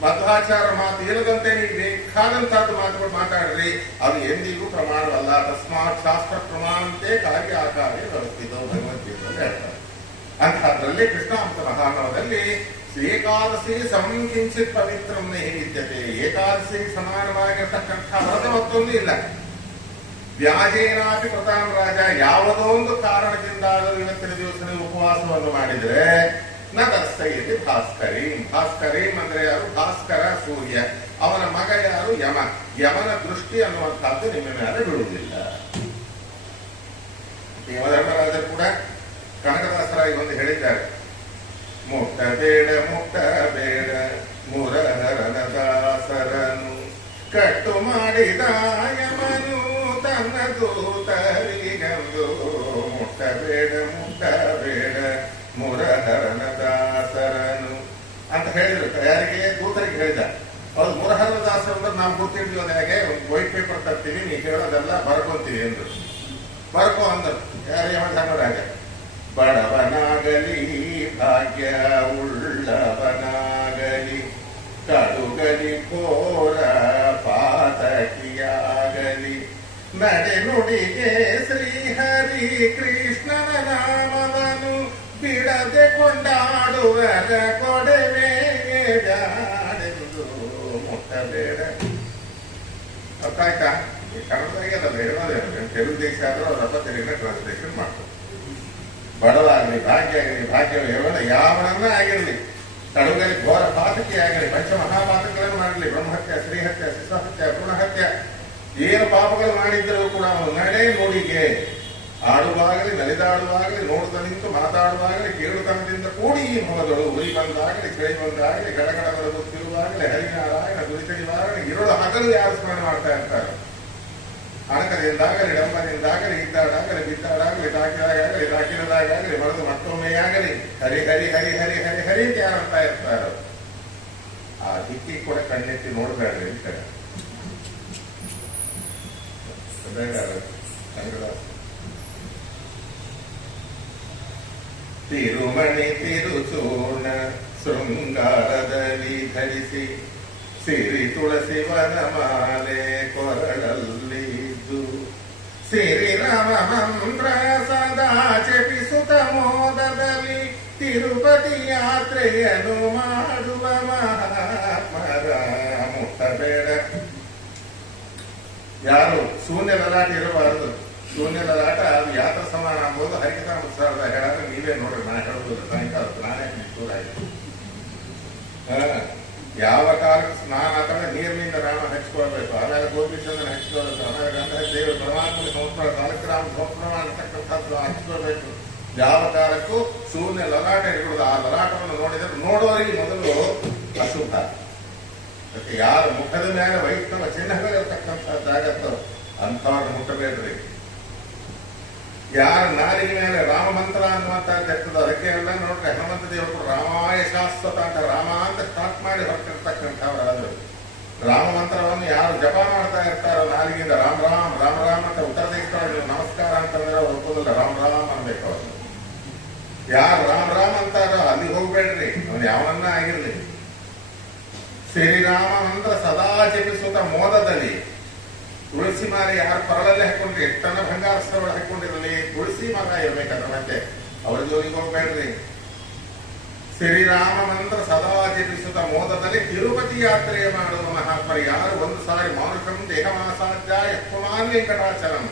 ಮಧ್ವಾಚಾರ್ಯ ಮಾತು ಇರದಂತೆ ನೀವು ಬೇಕಾದಂತಹದ್ದು ಮಾತುಗಳು ಮಾತಾಡ್ರಿ, ಅದು ಎಂದಿಗೂ ಪ್ರಮಾಣವಲ್ಲ. ತಸ್ಮಾತ್ ಶಾಸ್ತ್ರ ಪ್ರಮಾಣಂತೆ ಕಾರ್ಯ ಆಕಾರ್ಯ ವ್ಯವಸ್ಥಿತ ಭಗವದ್ಗೀತೆಯಲ್ಲಿ ಹೇಳ್ತಾರೆ. ಅಂತಹದ್ರಲ್ಲಿ ಕೃಷ್ಣಾಮೃತ ಮಹಾನವದಲ್ಲಿ ಏಕಾದಶಿ ಸಂಕಿಂಚಿತ್ ಪವಿತ್ರಂ ನೈವೇದ್ಯತೆ, ಏಕಾದಶಿ ಸಮಾನವಾಗಿರ್ತಕ್ಕಂಥ ವ್ರತ ಮತ್ತೊಂದು ಇಲ್ಲ. ವ್ಯಾಜೇನಾಪಿ ಕೃತಾಂ ರಾಜ, ಯಾವುದೋ ಒಂದು ಕಾರಣದಿಂದಾದರೂ ಇವತ್ತಿನ ದಿವಸ ನೀವು ಉಪವಾಸವನ್ನು ಮಾಡಿದ್ರೆ ನ ದರ್ಶಯತಿ ಭಾಸ್ಕರೀಂ. ಭಾಸ್ಕರೀಂ ಅಂದ್ರೆ ಯಾರು? ಭಾಸ್ಕರ ಸೂರ್ಯ, ಅವನ ಮಗ ಯಾರು? ಯಮ. ಯಮನ ದೃಷ್ಟಿ ಅನ್ನುವಂಥದ್ದು ನಿಮ್ಮ ಮೇಲೆ ಬಿಡುವುದಿಲ್ಲ. ಯಮಧರ್ಮರಾಜರು ಕೂಡ ಕನಕದಾಸರಾಗಿ ಒಂದು ಹೇಳಿದ್ದಾರೆ, ಮುಟ್ಟಬೇಡ ಮುಟ್ಟಬೇಡ ಮುರಹರನ ದಾಸರನು ಕಟ್ಟು ಮಾಡಿದ ಯಮನು ತನ್ನ ದೂತರಿಗಂದು. ಮುಟ್ಟಬೇಡ ಮುಟ್ಟಬೇಡ ಮುರಹರನ ದಾಸರನು ಅಂತ ಹೇಳಿದ್ರು. ಯಾರಿಗೆ? ದೂತರಿಗೆ ಹೇಳಿದ. ಅವ್ರು ಮುರಹರನ ದಾಸರು ಅಂದ್ರೆ ನಾವು ಗೊತ್ತಿರ್ತೀವಿ, ಹೇಗೆ ವೈಟ್ ಪೇಪರ್ ತರ್ತೀವಿ, ನೀವು ಹೇಳೋದೆಲ್ಲ ಬರ್ಕೊಂತೀವಿ ಅಂದ್ರು. ಬರ್ಕೋ ಅಂದರು. ಯಾರು? ಯಮಧರ್ಮರಾಜ. ಬಡವನಾಗಲಿ ಭಾಗ್ಯ ಉಳ್ಳವನಾಗಲಿ ಕಡುಗಲಿ ಕೋರ ಪಾತಕಿಯಾಗಲಿ ನಡೆ ನುಡಿಗೆ ಶ್ರೀಹರಿ ಕೃಷ್ಣನ ನಾಮವನು ಬಿಡದೆ ಕೊಂಡಾಡುವರ ಕೊಡೆವೇಗೆ ಜಾಡೆಂದು ಮುಟ್ಟಬೇಡ. ಗೊತ್ತಾಯ್ತಾ? ಕನ್ನಡದಾಗೆ ಅಲ್ಲ ಹೇಳೋದೇ, ತೆಲುಗು ದೇಶ ಆದ್ರೂ ಅವ್ರ ಹಬ್ಬ ತೆಲುಗಿನ ಟ್ರಾನ್ಸ್ಲೇಷನ್ ಮಾಡ್ತಾರೆ. ಬಡವಾಗಲಿ ಭಾಗ್ಯ ಆಗಲಿ, ಭಾಗ್ಯ ಯಾವನನ್ನ ಆಗಿರಲಿ, ಕಡುಗಲಿ ಘೋರ ಪಾತಕಿ ಆಗಲಿ, ಪಂಚಮಹಾಪಾತಕಗಳನ್ನು ಮಾಡಲಿ, ಬ್ರಹ್ಮಹತ್ಯ, ಶ್ರೀಹತ್ಯ, ಶಿಶುಹತ್ಯ, ಭ್ರೂಣಹತ್ಯ, ಏನು ಪಾಪಗಳು ಮಾಡಿದ್ದರೂ ಕೂಡ ಅವನು ನಡೆ ನುಡಿಗೆ ಆಡುವಾಗಲಿ, ನಲಿದಾಡುವಾಗಲಿ, ನೋಡುತ್ತ ನಿಂತು ಮಾತಾಡುವಾಗಲಿ, ಕೇಳುತನದಿಂದ ಕೂಡಿ ಈ ಮೊಗದಳು ಉರಿ ಬಂದಾಗಲಿ, ಚಳಿ ಬಂದಾಗಲಿ, ಗಡಗಡಗಳು ಗೊತ್ತಿರುವಾಗಲಿ, ಹರಿನಾರಾಯಣ ದುರಿತಡಿವಾಗಲಿ, ಇರುಳು ಹಗಲು ಯಾರು ಸ್ಮರಣೆ ಮಾಡ್ತಾ ಇರ್ತಾರೆ. ಅಣಕದಿಂದಾಗಲಿ, ಡಂಬನಿಂದಾಗಲಿ, ಇದ್ದಾಡಾಗಲಿ, ಬಿದ್ದಾಡಾಗಲಿ, ತಾಕಿದಾಗಲಿ, ತಾಕಿನದಾಗಲಿ, ಮರೆದು ಮತ್ತೊಮ್ಮೆಯಾಗಲಿ ಹರಿ ಹರಿ ಹರಿ ಹರಿ ಹರಿ ಹರಿ ಅಂತ ಯಾರಂತ ಇರ್ತಾರೋ ಆ ದಿಕ್ಕಿ ಕೂಡ ಕಣ್ಣೆತ್ತಿ ನೋಡ್ಬೇಡ್ರಿ ಅಂತ ತಿರುಮಣಿ ತಿರುಚೂರ್ಣ ಶೃಂಗಾರದಲ್ಲಿ ಧರಿಸಿ ಸಿರಿ ತುಳಸಿ ವನಮಾಲೆ ಕೊರಳಲ್ಲಿದ್ದು ಸಿರಿರಾಮ ಮಂತ್ರ ಸದಾ ಜಪಿಸುತ್ತ ಮೋದದಲ್ಲಿ ತಿರುಪತಿ ಯಾತ್ರೆಯನ್ನು ಮಾಡುವ ಮಹಾತ್ಮರ ಮುಟ್ಟಬೇಡ. ಯಾರು ಶೂನ್ಯ ಲಲಾಟ ಇರಬಾರದು. ಶೂನ್ಯ ಲಲಾಟ ಅದು ಯಾತ್ರಾ ಸಮಾನ ಆಗ್ಬೋದು. ಹರಿಕಥಾ ಉತ್ಸವದ ಹೇಳಾದ್ರೆ ನೀವೇ ನೋಡ್ರಿ, ನಾ ಹೇಳೋದು ಸಾಯಂಕಾಲ ನಾನೇ ಶುರುವಾಯಿತು. ಯಾವ ಕಾಲಕ್ಕೆ ಸ್ನಾನ ಅಥವಾ ನೀರಿನಿಂದ ರಾಮ ಹಚ್ಕೊಳ್ಬೇಕು, ಆಮೇಲೆ ಗೋಪಿಚಂದನ ಹಚ್ಕೊಳ್ಬೇಕು, ಆಮೇಲೆ ಗಂಧ ದೇವರು ಪರಮಾತ್ಮನ ಸಂಸ್ಕಾರ ಸಾಲಗ್ರಾಮ ಸಂಸ್ಕಾರ ಮಾಡತಕ್ಕಂಥದ್ದು ಹಚ್ಕೊಳ್ಬೇಕು. ಯಾವ ಕಾಲಕ್ಕೂ ಶೂನ್ಯ ಲಲಾಟ ಇರ್ಬೋದು. ಆ ಲಲಾಟವನ್ನು ನೋಡಿದರೆ ನೋಡೋರಿಗೆ ಮೊದಲು ಅಶುದ್ಧ. ಅದಕ್ಕೆ ಯಾರ ಮುಖದ ಮೇಲೆ ವೈಷ್ಣವ ಚಿಹ್ನೆಗಳಿರ್ತಕ್ಕಂಥದ್ದಾಗತ್ತೋ ಅಂಥವ್ರನ್ನ ಮುಟ್ಟಬೇಡ್ರಿ. ಯಾರ ನಾಲಿಗೆ ಮೇಲೆ ರಾಮ ಮಂತ್ರ ಅನ್ನುವಂಥದ್ದು ಅದಕ್ಕೆ ಎಲ್ಲ ನೋಡ್ರಿ, ಹನುಮಂತ ದೇವರು ರಾಮಾಯ ಶಾಶ್ವತ ಅಂತ ರಾಮ ಅಂತ ಸ್ಟಾರ್ಟ್ ಮಾಡಿ ಹೊರಟಿರ್ತಕ್ಕಂಥವ್ರಾದ್ರು. ರಾಮ ಮಂತ್ರವನ್ನು ಯಾರು ಜಪ ಮಾಡ್ತಾ ಇರ್ತಾರೋ ನಾಲಿಗೆಯಿಂದ ರಾಮ್ ರಾಮ್ ರಾಮ್ ರಾಮ್ ಅಂತ ಉತ್ತರ ದೇಶದೊಳಗೆ ನಮಸ್ಕಾರ ಅಂತಂದ್ರೆ ಅವ್ರು ಒಪ್ಪೋದಿಲ್ಲ, ರಾಮ್ ರಾಮ್ ಅನ್ಬೇಕು ಅವ್ರು. ಯಾರು ರಾಮ್ ರಾಮ್ ಅಂತಾರೋ ಅಲ್ಲಿಗೆ ಹೋಗ್ಬೇಡ್ರಿ, ಅವನು ಯಾವನ್ನ ಆಗಿರ್ಲಿ. ಶ್ರೀರಾಮ ಮಂತ್ರ ಸದಾ ಜಪಿಸುತ್ತ ಮೋದದಲ್ಲಿ ತುಳಸಿ ಮಾಲ ಯಾರು ಪರಳಲ್ಲೇ ಹಾಕೊಂಡ್ರಿ, ಎಷ್ಟನ್ನ ಬಂಗಾರ ಸರಳ ಹಾಕೊಂಡಿರಲಿ, ತುಳಸಿ ಮರ ಇರ್ಬೇಕಂದ್ರೆ ಮತ್ತೆ ಅವ್ರ ಜೋಲಿಗೆ ಹೋಗ್ಬೇಡ್ರಿ. ಶ್ರೀರಾಮ ಮಂತ್ರ ಸದಾ ಜಪಿಸುತ್ತ ಮೋದದಲ್ಲಿ ತಿರುಪತಿ ಯಾತ್ರೆ ಮಾಡುವ ಮಹಾತ್ಮರು. ಯಾರು ಒಂದು ಸಾರಿ ಮಾನುಷಂ ದೇಹಮಾಸಾಧ್ಯ ಯತ್ಮಾನ್ ವೆಂಕಟಾಚಲಂ,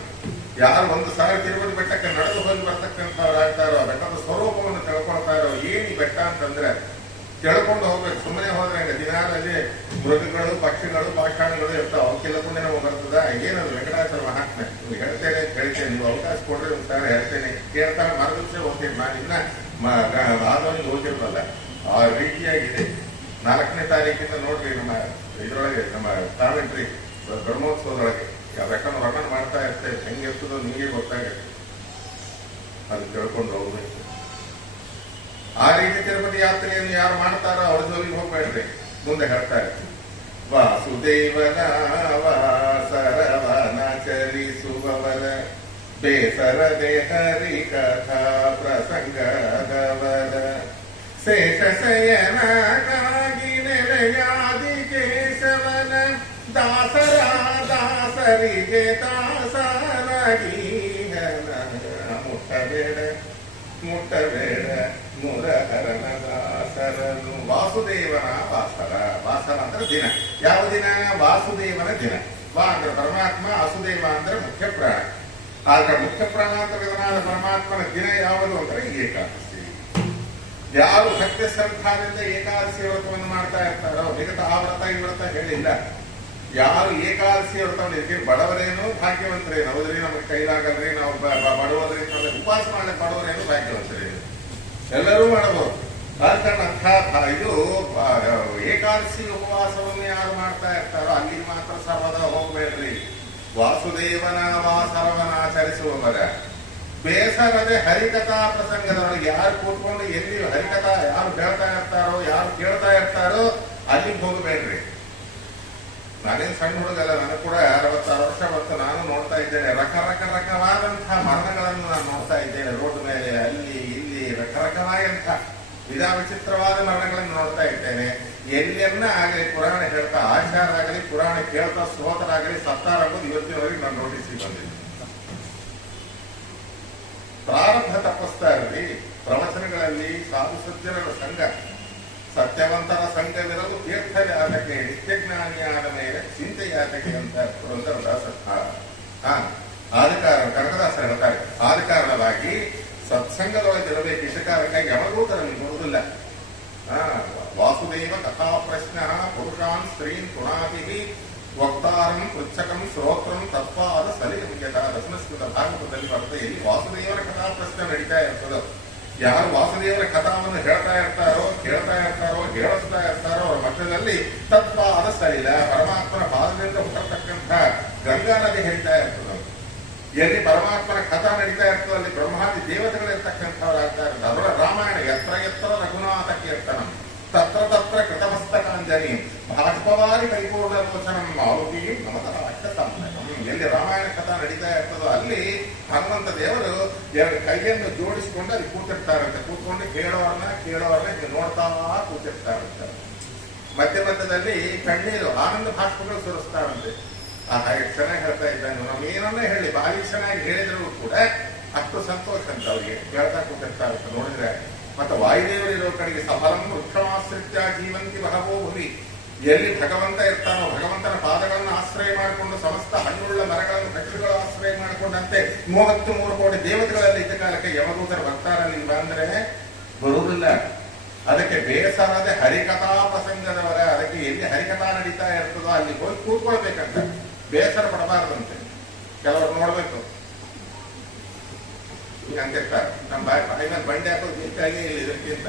ಯಾರು ಒಂದು ಸಾರಿ ತಿರುಪತಿ ಬೆಟ್ಟಕ್ಕೆ ನಡೆದು ಹೋಗಿ ಬರ್ತಕ್ಕಂಥವ್ರಾಗ್ತಾರೋ, ಬೆಟ್ಟದ ಸ್ವರೂಪವನ್ನು ತಿಳ್ಕೊಳ್ತಾರೋ. ಏನು ಬೆಟ್ಟ ಅಂತಂದ್ರೆ ತಿಳ್ಕೊಂಡು ಹೋಗ್ಬೇಕು. ಸುಮ್ಮನೆ ಹೋದ್ರೆ ದಿನಾಲಲ್ಲಿ ಮೃಗಗಳು, ಪಕ್ಷಿಗಳು, ಪಾಷಾಣಗಳು ಇರ್ತಾವ, ಅವಕ್ಕೆಲ್ಲ ಪುಣ್ಯ ನಮಗೆ ಬರ್ತದ. ಏನದು ವೆಂಕಟಾಚಲ ಮಹಾತ್ಮೆ. ಹೇಳ್ತೇನೆ ಕೇಳ್ತೇನೆ, ನೀವು ಅವಕಾಶ ಕೊಡ್ರಿ ಒಂದ್ಸಾರಿ ಹೇಳ್ತೇನೆ. ಕೇಳ್ತಾರೆ ಮರದಿವಸ ಹೋಗ್ತೀನಿ. ನಾನು ಇನ್ನ ಆದವನಿಗೆ ಹೋಗಿರ್ಬಲ್ಲ. ಆ ರೀತಿಯಾಗಿದೆ. 4ನೇ ತಾರೀಕಿಂದ ನೋಡ್ರಿ ನಮ್ಮ ಇದ್ರೊಳಗೆ, ನಮ್ಮ ಕಾಮೆಂಟ್ರಿ ಬ್ರಹ್ಮೋತ್ಸವದೊಳಗೆ ಆ ಬೆಟ್ಟನ ವರ್ಣನೆ ಮಾಡ್ತಾ ಇರ್ತೇವೆ. ಹೆಂಗಿರ್ತದೋ ನಿಮಗೆ ಗೊತ್ತಾಗುತ್ತೆ. ಅದು ತಿಳ್ಕೊಂಡು ಹೋಗ್ಬೇಕು. ಆ ರೀತಿ ತಿರುಪತಿ ಯಾತ್ರೆಯನ್ನು ಯಾರು ಮಾಡ್ತಾರೋ ಅವ್ರ ಜೋಲಿಗೆ ಹೋಗ್ಬೇಡ್ರಿ. ಮುಂದೆ ಹೇಳ್ತಾರೆ, ವಾಸುದೇವನ ವಾಸರವನ ಚಲಿಸುವವರ ಬೇಸರದೆ ಹರಿ ಕಥಾ ಪ್ರಸಂಗದವರ ಶೇಷಶಯನಕ್ಕಾಗಿ ನೆಲೆಯಾದಿ ಕೇಶವನ ದಾಸರ ದಾಸರಿಗೆ ದಾಸರಾಗಿ ಮುಟ್ಟಬೇಡ ಮುಟ್ಟಬೇಡ ಮುರಹರನ ದಾಸರನು. ವಾಸುದೇವನ ವಾಸರ. ವಾಸರ ಅಂದ್ರೆ ದಿನ. ಯಾವ ದಿನ? ವಾಸುದೇವನ ದಿನ. ವಾ ಅಂದ್ರೆ ಪರಮಾತ್ಮ, ವಾಸುದೇವ ಅಂದ್ರೆ ಮುಖ್ಯ ಪ್ರಾಣ. ಆದ್ರೆ ಮುಖ್ಯ ಪ್ರಾಣಾಂತರ್ಗತನಾದ ಪರಮಾತ್ಮನ ದಿನ ಯಾವುದು ಅಂದ್ರೆ ಏಕಾದಶಿ. ಯಾರು ಭಕ್ತಿ ಶ್ರದ್ಧಾದಿಂದ ಏಕಾದಶಿ ವ್ರತವನ್ನು ಮಾಡ್ತಾ ಇರ್ತಾರೋ, ಮಿಗತ ಆ ವ್ರತ ಈ ವ್ರತ ಹೇಳಿಲ್ಲ. ಯಾರು ಏಕಾದಶಿ ವ್ರತವನ್ನು ಬಡವರೇನು ಭಾಗ್ಯವಂತರೇನು? ಹೌದ್ರಿ, ನಮಗೆ ಕೈಲಾಗಲ್ರಿ, ನಾವು ಬಡವದ್ರಿ, ಉಪವಾಸ ಮಾಡಲಿಕ್ಕೆ ಬಡವರೇನು ಭಾಗ್ಯವಂತರೇನು? ಎಲ್ಲರೂ ಮಾಡಬಹುದು. ಆದ ಕಾರಣ ಇದು ಏಕಾದಶಿ ಉಪವಾಸವನ್ನು ಯಾರು ಮಾಡ್ತಾ ಇರ್ತಾರೋ ಅಲ್ಲಿ ಮಾತ್ರ ಸರ್ವದಾ ಹೋಗ್ಬೇಡ್ರಿ. ವಾಸುದೇವನ ವಾಸರವನಾಚರಿಸುವವರ ಬೇಸರದೆ ಹರಿಕಥಾ ಪ್ರಸಂಗದೊಳಗೆ ಯಾರು ಕೂತ್ಕೊಂಡು ಎಲ್ಲಿ ಹರಿಕಥಾ ಯಾರು ಹೇಳ್ತಾ ಇರ್ತಾರೋ, ಯಾರು ಕೇಳ್ತಾ ಇರ್ತಾರೋ ಅಲ್ಲಿಗೆ ಹೋಗಬೇಡ್ರಿ. ನಾನೇನು ಸಣ್ಣ ಹುಡುಗಲ್ಲ, ನನಗೆ ಕೂಡ 66 ವರ್ಷ ಬಂತು. ನಾನು ನೋಡ್ತಾ ಇದ್ದೇನೆ ರಕರಕವಾದಂತಹ ಮರಣಗಳನ್ನು ನಾನು ನೋಡ್ತಾ ಇದ್ದೇನೆ. ರೋಡ್ ಮೇಲೆ ಅಲ್ಲಿ ಇಲ್ಲಿ ರಕರಕವಾದಂತಹ ವಿಚಿತ್ರವಾದ ಮರಣಗಳನ್ನು ನೋಡ್ತಾ ಇದ್ದೇನೆ. ಎಲ್ಲಿಯನ್ನ ಆಗಲಿ ಪುರಾಣ ಹೇಳ್ತಾ ಆಚಾರ ಆಗಲಿ, ಪುರಾಣ ಕೇಳ್ತಾ ಶ್ರೋತರಾಗಲಿ ಸತ್ತಾರಂಬುದು ಇವತ್ತಿನವರೆಗೆ ನಾನು ನೋಟಿಸಿ ಬಂದಿದ್ದೆ. ಪ್ರಾರಬ್ಧ ತಪ್ಪಿಸ್ತಾ ಇರಲಿ. ಪ್ರವಚನಗಳಲ್ಲಿ ಸಾಧು ಸಜ್ಜನರ ಸಂಘ, ಸತ್ಯವಂತರ ಸಂಘವಿರಲು ತೀರ್ಥ ಯಾತಕ್ಕೆ, ನಿತ್ಯಜ್ಞಾನಿಯಾದ ಮೇಲೆ ಚಿಂತೆ ಯಾತಕ್ಕೆ ಅಂತ ಪುರಂದರದಾಸ ಆದ ಕಾರಣ ಕನಕದಾಸರು ಹೇಳ್ತಾರೆ. ಆದ ಕಾರಣವಾಗಿ ಸತ್ಸಂಗದೊಳಗಿರಬೇಕು. ಇಷ್ಟಕಾಲಕ್ಕಾಗಿ ಯಮದೂತರಲ್ಲಿ ನೋಡುವುದಿಲ್ಲ. ವಾಸುದೇವ ಕಥಾ ಪ್ರಶ್ನ ಪುರುಷಾನ್ ಸ್ತ್ರೀನ್ ಪುಣಾತಿ ವಕ್ತಾರಂ ಪೃಚ್ಛಕಂ ಶ್ರೋತ್ರಂ ತತ್ವಾದ ಸಲಿಯತ ರತ್ನಸ್ಕೃತ ಭಾಗವತದಲ್ಲಿ ಬರ್ತದೆ. ಇಲ್ಲಿ ವಾಸುದೇವರ ಕಥಾ ಪ್ರಶ್ನೆ ನಡೀತಾ ಇರ್ತದೆ. ಯಾರು ವಾಸುದೇವರ ಕಥಾವನ್ನು ಹೇಳ್ತಾ ಇರ್ತಾರೋ, ಕೇಳ್ತಾ ಇರ್ತಾರೋ, ಹೇಳಿಸ್ತಾ ಇರ್ತಾರೋ ಅವರ ಮಧ್ಯದಲ್ಲಿ ತತ್ವಾದ ಸಲಿಲ ಪರಮಾತ್ಮನ ಪಾದದಿಂದ ಹುಟ್ಟತಕ್ಕಂಥ ಗಂಗಾ ನದಿ ಹರಿತಾ ಇರ್ತದೆ. ಎಲ್ಲಿ ಪರಮಾತ್ಮನ ಕಥಾ ನಡೀತಾ ಇರ್ತದೆ ಅಲ್ಲಿ ಬ್ರಹ್ಮಾದಿ ದೇವತೆಗಳಿರ್ತಕ್ಕಂಥವ್ರಾಗ್ತಾ ಇರ್ತಾರೆ. ಅದರ ರಾಮಾಯಣ ಎತ್ತರ ಎತ್ತರ ರಘುನಾಥ ಕೀರ್ತನ ತತ್ರ ತತ್ರ ಕೃತಮಸ್ತಕಾಂಜಲಿ ಭಾಷ್ಪವಾರಿ ಪರಿಪೂರ್ಣ ಲೋಚನಂ ಮಾರುತಿ ನಮತಃ ಎಲ್ಲಿ ರಾಮಾಯಣ ಕಥಾ ನಡೀತಾ ಇರ್ತದೋ ಅಲ್ಲಿ ಹನುಮಂತ ದೇವರು ಎರಡು ಕೈಯನ್ನು ಜೋಡಿಸಿಕೊಂಡು ಅಲ್ಲಿ ಕೂತಿರ್ತಾರಂತೆ. ಕೂತ್ಕೊಂಡು ಕೇಳೋರ್ನ ನೋಡ್ತಾ ಕೂತಿರ್ತಾರಂತೆ. ಮಧ್ಯ ಮಧ್ಯದಲ್ಲಿ ಕಣ್ಣೀರು ಆನಂದ ಭಾಷ್ಪಗಳು ಸುರಿಸ್ತಾರಂತೆ. ಎಷ್ಟು ಚೆನ್ನಾಗಿ ಹೇಳ್ತಾ ಇದ್ದಾನೆ. ನಾವು ಏನನ್ನ ಹೇಳಿ ಭಾರಿ ಚೆನ್ನಾಗಿ ಹೇಳಿದ್ರು ಕೂಡ ಅಷ್ಟು ಸಂತೋಷ ಅಂತ ಅವ್ರಿಗೆ ಕೇಳ್ತಾ ಕೂತಿರ್ತಾರಂತೆ ನೋಡಿದ್ರೆ. ಮತ್ತೆ ವಾಯುದೇವರು ಇರೋ ಕಡೆಗೆ ಸಫಲಂ ವೃಕ್ಷಮಾಶ್ರಿತ್ಯ ಜೀವಂತಿ ಬಹವೋ ಭುವಿ. ಎಲ್ಲಿ ಭಗವಂತ ಇರ್ತಾನೋ ಭಗವಂತನ ಪಾದಗಳನ್ನು ಆಶ್ರಯ ಮಾಡಿಕೊಂಡು ಸಮಸ್ತ ಹಣ್ಣುಳ್ಳ ಮರಗಳನ್ನು ಕಟ್ಟುಗಳು ಆಶ್ರಯ ಮಾಡಿಕೊಂಡಂತೆ 33 ಕೋಟಿ ದೇವತೆಗಳಲ್ಲಿ ಇದ್ದ ಕಾಲಕ್ಕೆ ಯಮದೂತರ ಭಕ್ತಾರಲ್ಲಿ ಬಂದ್ರೆ ಬರುವುದಿಲ್ಲ. ಅದಕ್ಕೆ ಬೇಸರದೆ ಹರಿಕಥಾ ಪ್ರಸಂಗದವರ, ಅದಕ್ಕೆ ಎಲ್ಲಿ ಹರಿಕಥಾ ನಡೀತಾ ಇರ್ತದೋ ಅಲ್ಲಿ ಹೋಗಿ ಕೂತ್ಕೊಳ್ಬೇಕಂತ. ಬೇಸರ ಪಡಬಾರದಂತೆ. ಕೆಲವರು ನೋಡ್ಬೇಕು ಈಗ ಅಂತಿರ್ತಾರೆ, ನಮ್ಮ ಬಾಯಿನಲ್ಲಿ ಬಂಡೆ ಹಾಕೋದು ಬೇಕಾಗಿ ಇದಕ್ಕಿಂತ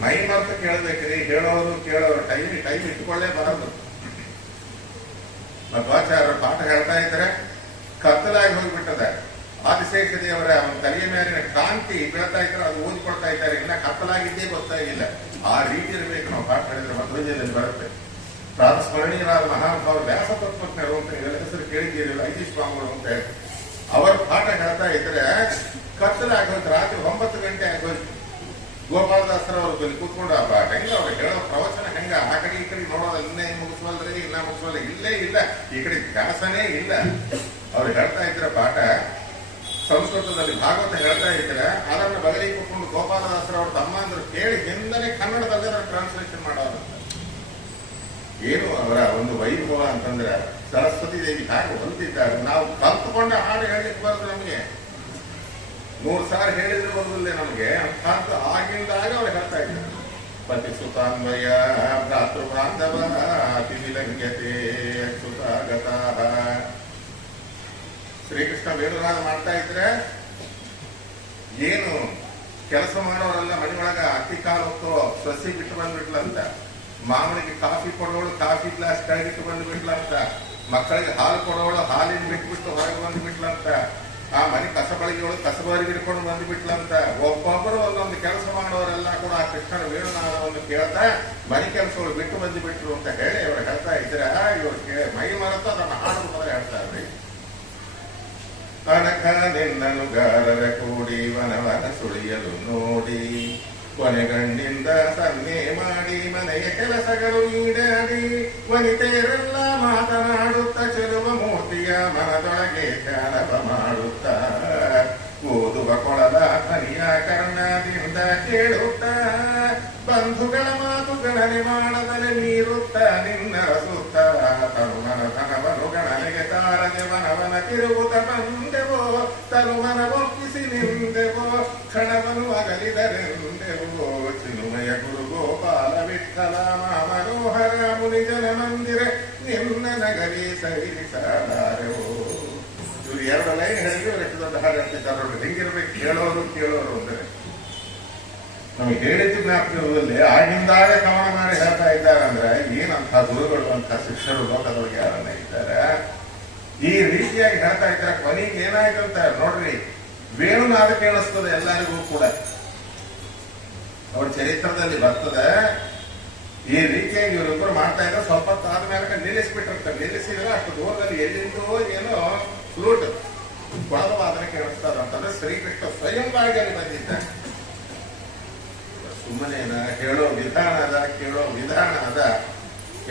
ಮೈ ಮರ್ತು ಕೇಳಬೇಕ್ರಿ. ಹೇಳೋರು ಕೇಳೋರು ಟೈಮ್ ಇಟ್ಕೊಳ್ಳೇಬಾರದು. ಮಧ್ವಾಚಾರ್ಯರ ಪಾಠ ಹೇಳ್ತಾ ಇದ್ರೆ ಕತ್ತಲಾಗಿ ಹೋಗ್ಬಿಟ್ಟದ. ಆದಿಶೇಷ ದೇವರ ತಲೆಯ ಮೇಲಿನ ಕಾಂತಿ ಬೀಳ್ತಾ ಇದ್ರೆ ಅದು ಓದಿಕೊಳ್ತಾ ಇದ್ದಾರೆ. ಇನ್ನ ಕತ್ತಲಾಗಿದ್ದೇ ಗೊತ್ತಾಗಿಲ್ಲ. ಆ ರೀತಿ ಇರಬೇಕು ನಾವು ಪಾಠ ಹೇಳಿದ್ರೆ. ಮಧ್ವಜದಲ್ಲಿ ಬರುತ್ತೆ. ಪ್ರಾತಸ್ಮರಣೀಯರಾದ ಮಹಾನುಭಾವರು ವ್ಯಾಸ ತತ್ವಜ್ಞರು ಅಂತ ಇದೆಲ್ಲ ಹೆಸರು ಕೇಳಿದ್ದೀರಿ, ಐಜಿ ಸ್ವಾಮಿಗಳು ಅಂತ ಹೇಳಿ. ಅವರ ಪಾಠ ಹೇಳ್ತಾ ಇದ್ರೆ ಕತ್ತಲಾಗಿ ಹೋಯ್ತು. ರಾತ್ರಿ 9 ಗಂಟೆ ಆಗೋಯ್ತು. ಗೋಪಾಲದಾಸರ ಅವರು ಬಲ್ಲಿ ಕೂತ್ಕೊಂಡು ಆ ಪಾಠ ಹೆಂಗ ಅವ್ರು ಹೇಳೋ ಪ್ರವಚನ ಹೆಂಗ ಆ ಕಡೆ ಈ ಕಡೆ ನೋಡೋದು. ಇನ್ನೇ ಮುಗಿಸ್ವಲ್ರಿ, ಇನ್ನ ಮುಗಿಸ್ವಲ್ಲ, ಇಲ್ಲೇ ಇಲ್ಲ, ಈ ಕಡೆ ಧ್ಯಾಸನೇ ಇಲ್ಲ. ಅವ್ರು ಹೇಳ್ತಾ ಇದ್ರೆ ಪಾಠ ಸಂಸ್ಕೃತದಲ್ಲಿ ಭಾಗವತ ಹೇಳ್ತಾ ಇದ್ರೆ ಅದನ್ನ ಬಗಲಿ ಕೂತ್ಕೊಂಡು ಗೋಪಾಲದಾಸರ ಅವ್ರ ತಮ್ಮ ಅಂದ್ರು ಕೇಳಿ ಹಿಂದನೆ ಕನ್ನಡದಲ್ಲೇ ಅವ್ರು ಟ್ರಾನ್ಸ್ಲೇಷನ್ ಮಾಡೋದು. ಏನು ಅವರ ಒಂದು ವೈಭವ ಅಂತಂದ್ರೆ ಸರಸ್ವತಿ ದೇವಿ ಹಾಗೆ ಹೊಂದಿದ್ದಾರೆ. ನಾವು ಕಲ್ತುಕೊಂಡ ಹಾಡು ಹೇಳಲಿಕ್ಕೆ ಬರೋದು ನಮಗೆ 100 ಸಾರಿ ಹೇಳಿದ್ರೆ ಬರೋದಿಲ್ಲ ನಮಗೆ. ಅಂತ ಆಗಿಂದಾಗ ಅವ್ರು ಹೇಳ್ತಾ ಇದ್ದಾರೆ. ಪತಿ ಸುತಾನ್ವಯ ಭ್ರಾತೃ ಬಾಂಧವ ಅತಿ ವಿಲಂಘ್ಯತೆ ಸುತಾಗತ. ಶ್ರೀಕೃಷ್ಣ ವೇಣುಗಾನ ಮಾಡ್ತಾ ಇದ್ರೆ ಏನು ಕೆಲಸ ಮಾಡೋರೆಲ್ಲ ಮನೆಯೊಳಗ ಅತಿ ಕಾಲ ಹೊತ್ತು ಸಸಿ ಬಿಟ್ಟು ಬಂದ್ಬಿಟ್ಲಂತ. ಮಾಮನಿಗೆ ಕಾಫಿ ಕೊಡೋಳು ಕಾಫಿ ಗ್ಲಾಸ್ ಕೆಳಗಿಟ್ಟು ಬಂದ್ಬಿಟ್ಲಂತ. ಮಕ್ಕಳಿಗೆ ಹಾಲು ಕೊಡೋಳು ಹಾಲಿನ ಬಿಟ್ಬಿಟ್ಟು ಹೊರಗೆ ಬಂದ್ಬಿಟ್ಲಂತ. ಆ ಮನೆ ಕಸಬಳಿಗೆಗಳು ಕಸಬರಿಗೆ ಹಿಡ್ಕೊಂಡು ಬಂದ್ಬಿಟ್ಲಂತ. ಒಬ್ಬೊಬ್ಬರು ಒಂದೊಂದು ಕೆಲಸ ಮಾಡೋರೆಲ್ಲ ಕೂಡ ಆ ಕೃಷ್ಣನ ವೇಣುನಾದವನ್ನು ಕೇಳ್ತಾ ಮನೆ ಕೆಲಸಗಳು ಬಿಟ್ಟು ಬಂದ್ಬಿಟ್ರು ಅಂತ ಹೇಳಿ ಅವ್ರು ಹೇಳ್ತಾ ಇದ್ರೆ ಇವ್ರು ಮೈ ಮರೆತು ಅದನ್ನ ಹಾಡು ಕೂಡ ಹೇಳ್ತಾ ಇದ್ರಿ. ಅನಕ ನಿನ್ನನುಗಾರರ ಕೂಡಿ ವನವನ ಸುಳಿಯಲು ನೋಡಿ ಕೊನೆಗಣ್ಣಿಂದ ಸನ್ನೆ ಮಾಡಿ ಮನೆಯ ಕೆಲಸಗಳು ಈಡಾಡಿ ವನಿತೆಯರೆಲ್ಲ ಮಾತನಾಡುತ್ತ ಚೆಲುವ ಮೂರ್ತಿಯ ಮನದೊಳಗೆ ಧ್ಯಾನವ ಮಾಡುತ್ತ ಓದುವ ಕೊಳದ ಹನಿಯ ಕರ್ಣದಿಂದ ಕೇಳುತ್ತ ಬಂಧುಗಳ ಮಾತು ಗಣನೆ ಮಾಡದಲೆ ಮೀರುತ್ತ ನಿನ್ನ ರಸುತ್ತ ತನುಮನ ಧನವನು ಗಣನೆಗೆ ತಾರದೆ ವನವನ ತಿರುಗುತ್ತ ಬಂದೆವೋ ತನುಮನ ಒಪ್ಪಿಸಿ ನಿಂದೆವೋ ಕ್ಷಣವನು ಅಗಲಿದರೆಂದೆವೋ ಚಿನ್ಮಯ ಗುರು ಗೋಪಾಲ ವಿಠಲ ಮನೋಹರ ಮುನಿಜನ ಮಂದಿರ ನಿನ್ನ ನಗರಿ ಸಹಿಸಲಾರೆವೋ. ಇವ್ರು 2 ಲೈನ್ ಹೇಳಿದ್ರು ಎಷ್ಟು ದೊಡ್ಡ ಹಾಡು ಹೇಳ್ತಿದ್ದಾರೆ ನೋಡಿ. ಹೆಂಗಿರ್ಬೇಕು ಕೇಳೋರು ಅಂದ್ರೆ ನಮಗೆ ಹೇಳಿದ್ದು ಜ್ಞಾಪಕದಲ್ಲಿ ಆಗಿಂದಾಗ ಕವನ ಮಾಡಿ ಹೇಳ್ತಾ ಇದ್ದಾರೆ ಅಂದ್ರೆ ಏನಂತ ಗುರುಗಳು ಅಂತ ಶಿಕ್ಷರು ಲೋಕದೊಳಗೆ ಯಾರನ್ನ ಇದ್ದಾರೆ ಈ ರೀತಿಯಾಗಿ ಹೇಳ್ತಾ ಇದ್ದಾರೆ. ಕೊನೆಗೆ ಏನಾಯ್ತು ಅಂತ ನೋಡ್ರಿ, ವೇಣುನಾದ ಕೇಳಿಸ್ತದೆ ಎಲ್ಲರಿಗೂ ಕೂಡ. ಅವ್ರ ಚರಿತ್ರದಲ್ಲಿ ಬರ್ತದೆ ಈ ರೀತಿಯಾಗಿ ಇವರಿಬ್ಬರು ಮಾಡ್ತಾ ಇದ್ರೆ ಸ್ವಲ್ಪ ಆದ್ಮೇಲೆ ನಿಲ್ಲಿಸ್ಬಿಟ್ಟಿರ್ತಾರೆ. ನಿಲ್ಲಿಸಿದ್ರೆ ಅಷ್ಟು ದೂರದಲ್ಲಿ ಎಲ್ಲಿಂದೋ ಏನೋ ಫ್ಲೂಟ್ ಕೊಳದ ವಾದನೆ ಕೇಳಿಸ್ತಾರೆ ಅಂತಂದ್ರೆ ಶ್ರೀಕೃಷ್ಣ ಸ್ವಯಂವಾಗಿ ಅಲ್ಲಿ ಬಂದಿದ್ದಾನೆ. ಸುಮ್ಮನೇನ ಹೇಳೋ ವಿಧಾನ ಅದ, ಕೇಳೋ ವಿಧಾನ ಅದ,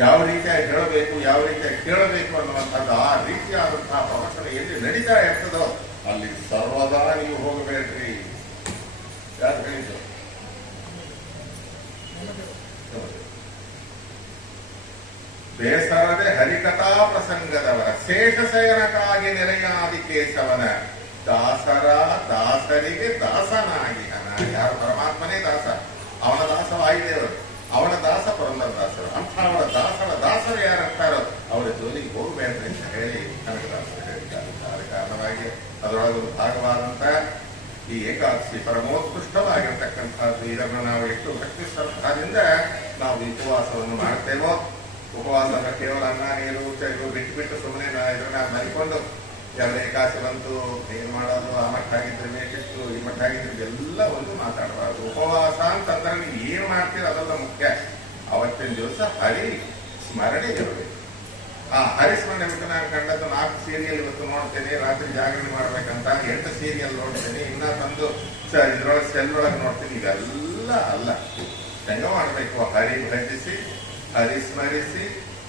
ಯಾವ ರೀತಿಯಾಗಿ ಹೇಳಬೇಕು ಯಾವ ರೀತಿಯಾಗಿ ಕೇಳಬೇಕು ಅನ್ನುವಂಥದ್ದು ಆ ರೀತಿಯಾದಂತಹ ಪ್ರವಚನ ಎಲ್ಲಿ ನಡೀತಾ ಇರ್ತದೋ ಅಲ್ಲಿ ಸರ್ವದಾ ನೀವು ಹೋಗಬೇಡ್ರಿ. ಯಾರು ಹೇಳಿದ್ರು? ಬೇಸರದೆ ಹರಿಕಥಾ ಪ್ರಸಂಗದವರ ಶೇಷಶಯನಕ್ಕಾಗಿ ನೆರೆಯಾದಿ ಕೇಶವನ ದಾಸರಿಗೆ ದಾಸನಾಗಿಹನ. ಯಾರು? ಪರಮಾತ್ಮನೇ ದಾಸ, ಅವನ ದಾಸ ವಾಯುದೇವರು, ಅವನ ದಾಸ ಪುರಂದರದಾಸರು. ಅಂತ ಅವರ ದಾಸರು ಯಾರಂತಾರೋ ಅವರ ಜೋಲಿಗೆ ಹೋಗಬೇಡ್ರಿ ಅಂತ ಹೇಳಿ ಕನಕದಾಸರು ಹೇಳಿದ್ದಾರೆ. ಆದ ಕಾರಣವಾಗಿ ಅದರೊಳಗೊಂದು ಭಾಗವಾದಂತ ಈ ಏಕಾದಶಿ ಪರಮೋತ್ಕೃಷ್ಟವಾಗಿರ್ತಕ್ಕಂಥದ್ದು. ಇದನ್ನು ನಾವು ಎಷ್ಟು ಭಕ್ತಿ ಶ್ರದ್ಧಾದಿಂದ ನಾವು ಈ ಉಪವಾಸವನ್ನು ಮಾಡ್ತೇವೋ, ಉಪವಾಸ ಕೇವಲ ಅನ್ನ ನೀರು ಬಿಟ್ಟು ಸುಮ್ಮನೆ ಇದನ್ನ ಮರಿಕೊಂಡು ಎಲ್ಲ ಏಕಾದಶಿ ಬಂತು ಏನ್ ಮಾಡೋದು, ಆ ಮಟ್ಟ ಆಗಿದ್ರೆ ಬೇಕಿತ್ತು ಈ ಮಟ್ಟ ಆಗಿದ್ರೆ ಎಲ್ಲ ಒಂದು ಮಾತಾಡಬಾರ್ದು. ಉಪವಾಸ ಅಂತಂದ್ರೆ ನೀವು ಏನ್ ಮಾಡ್ತೀರ ಅದೆಲ್ಲ ಮುಖ್ಯ. ಅವತ್ತಿನ ದಿವಸ ಹರಿ ಸ್ಮರಣೆ ಇರಬೇಕು. ಆ ಹರಿಸ್ಮರಣೆ ಬಿಟ್ಟು ನಾನು ಕಂಡದ್ದು 4 ಸೀರಿಯಲ್ ಇವತ್ತು ನೋಡ್ತೇನೆ, ರಾತ್ರಿ ಜಾಗರಣೆ ಮಾಡ್ಬೇಕಂತ 8 ಸೀರಿಯಲ್ ನೋಡ್ತೇನೆ, ಇನ್ನ ತಂದು ಇದ್ರೊಳಗೆ ಸೆಲ್ ಒಳಗೆ ನೋಡ್ತೀನಿ. ಇದೆಲ್ಲ ಅಲ್ಲ. ಹೆಂಗ ಮಾಡ್ಬೇಕು? ಹರಿ ಭಜಿಸಿ, ಹರಿ ಸ್ಮರಿಸಿ,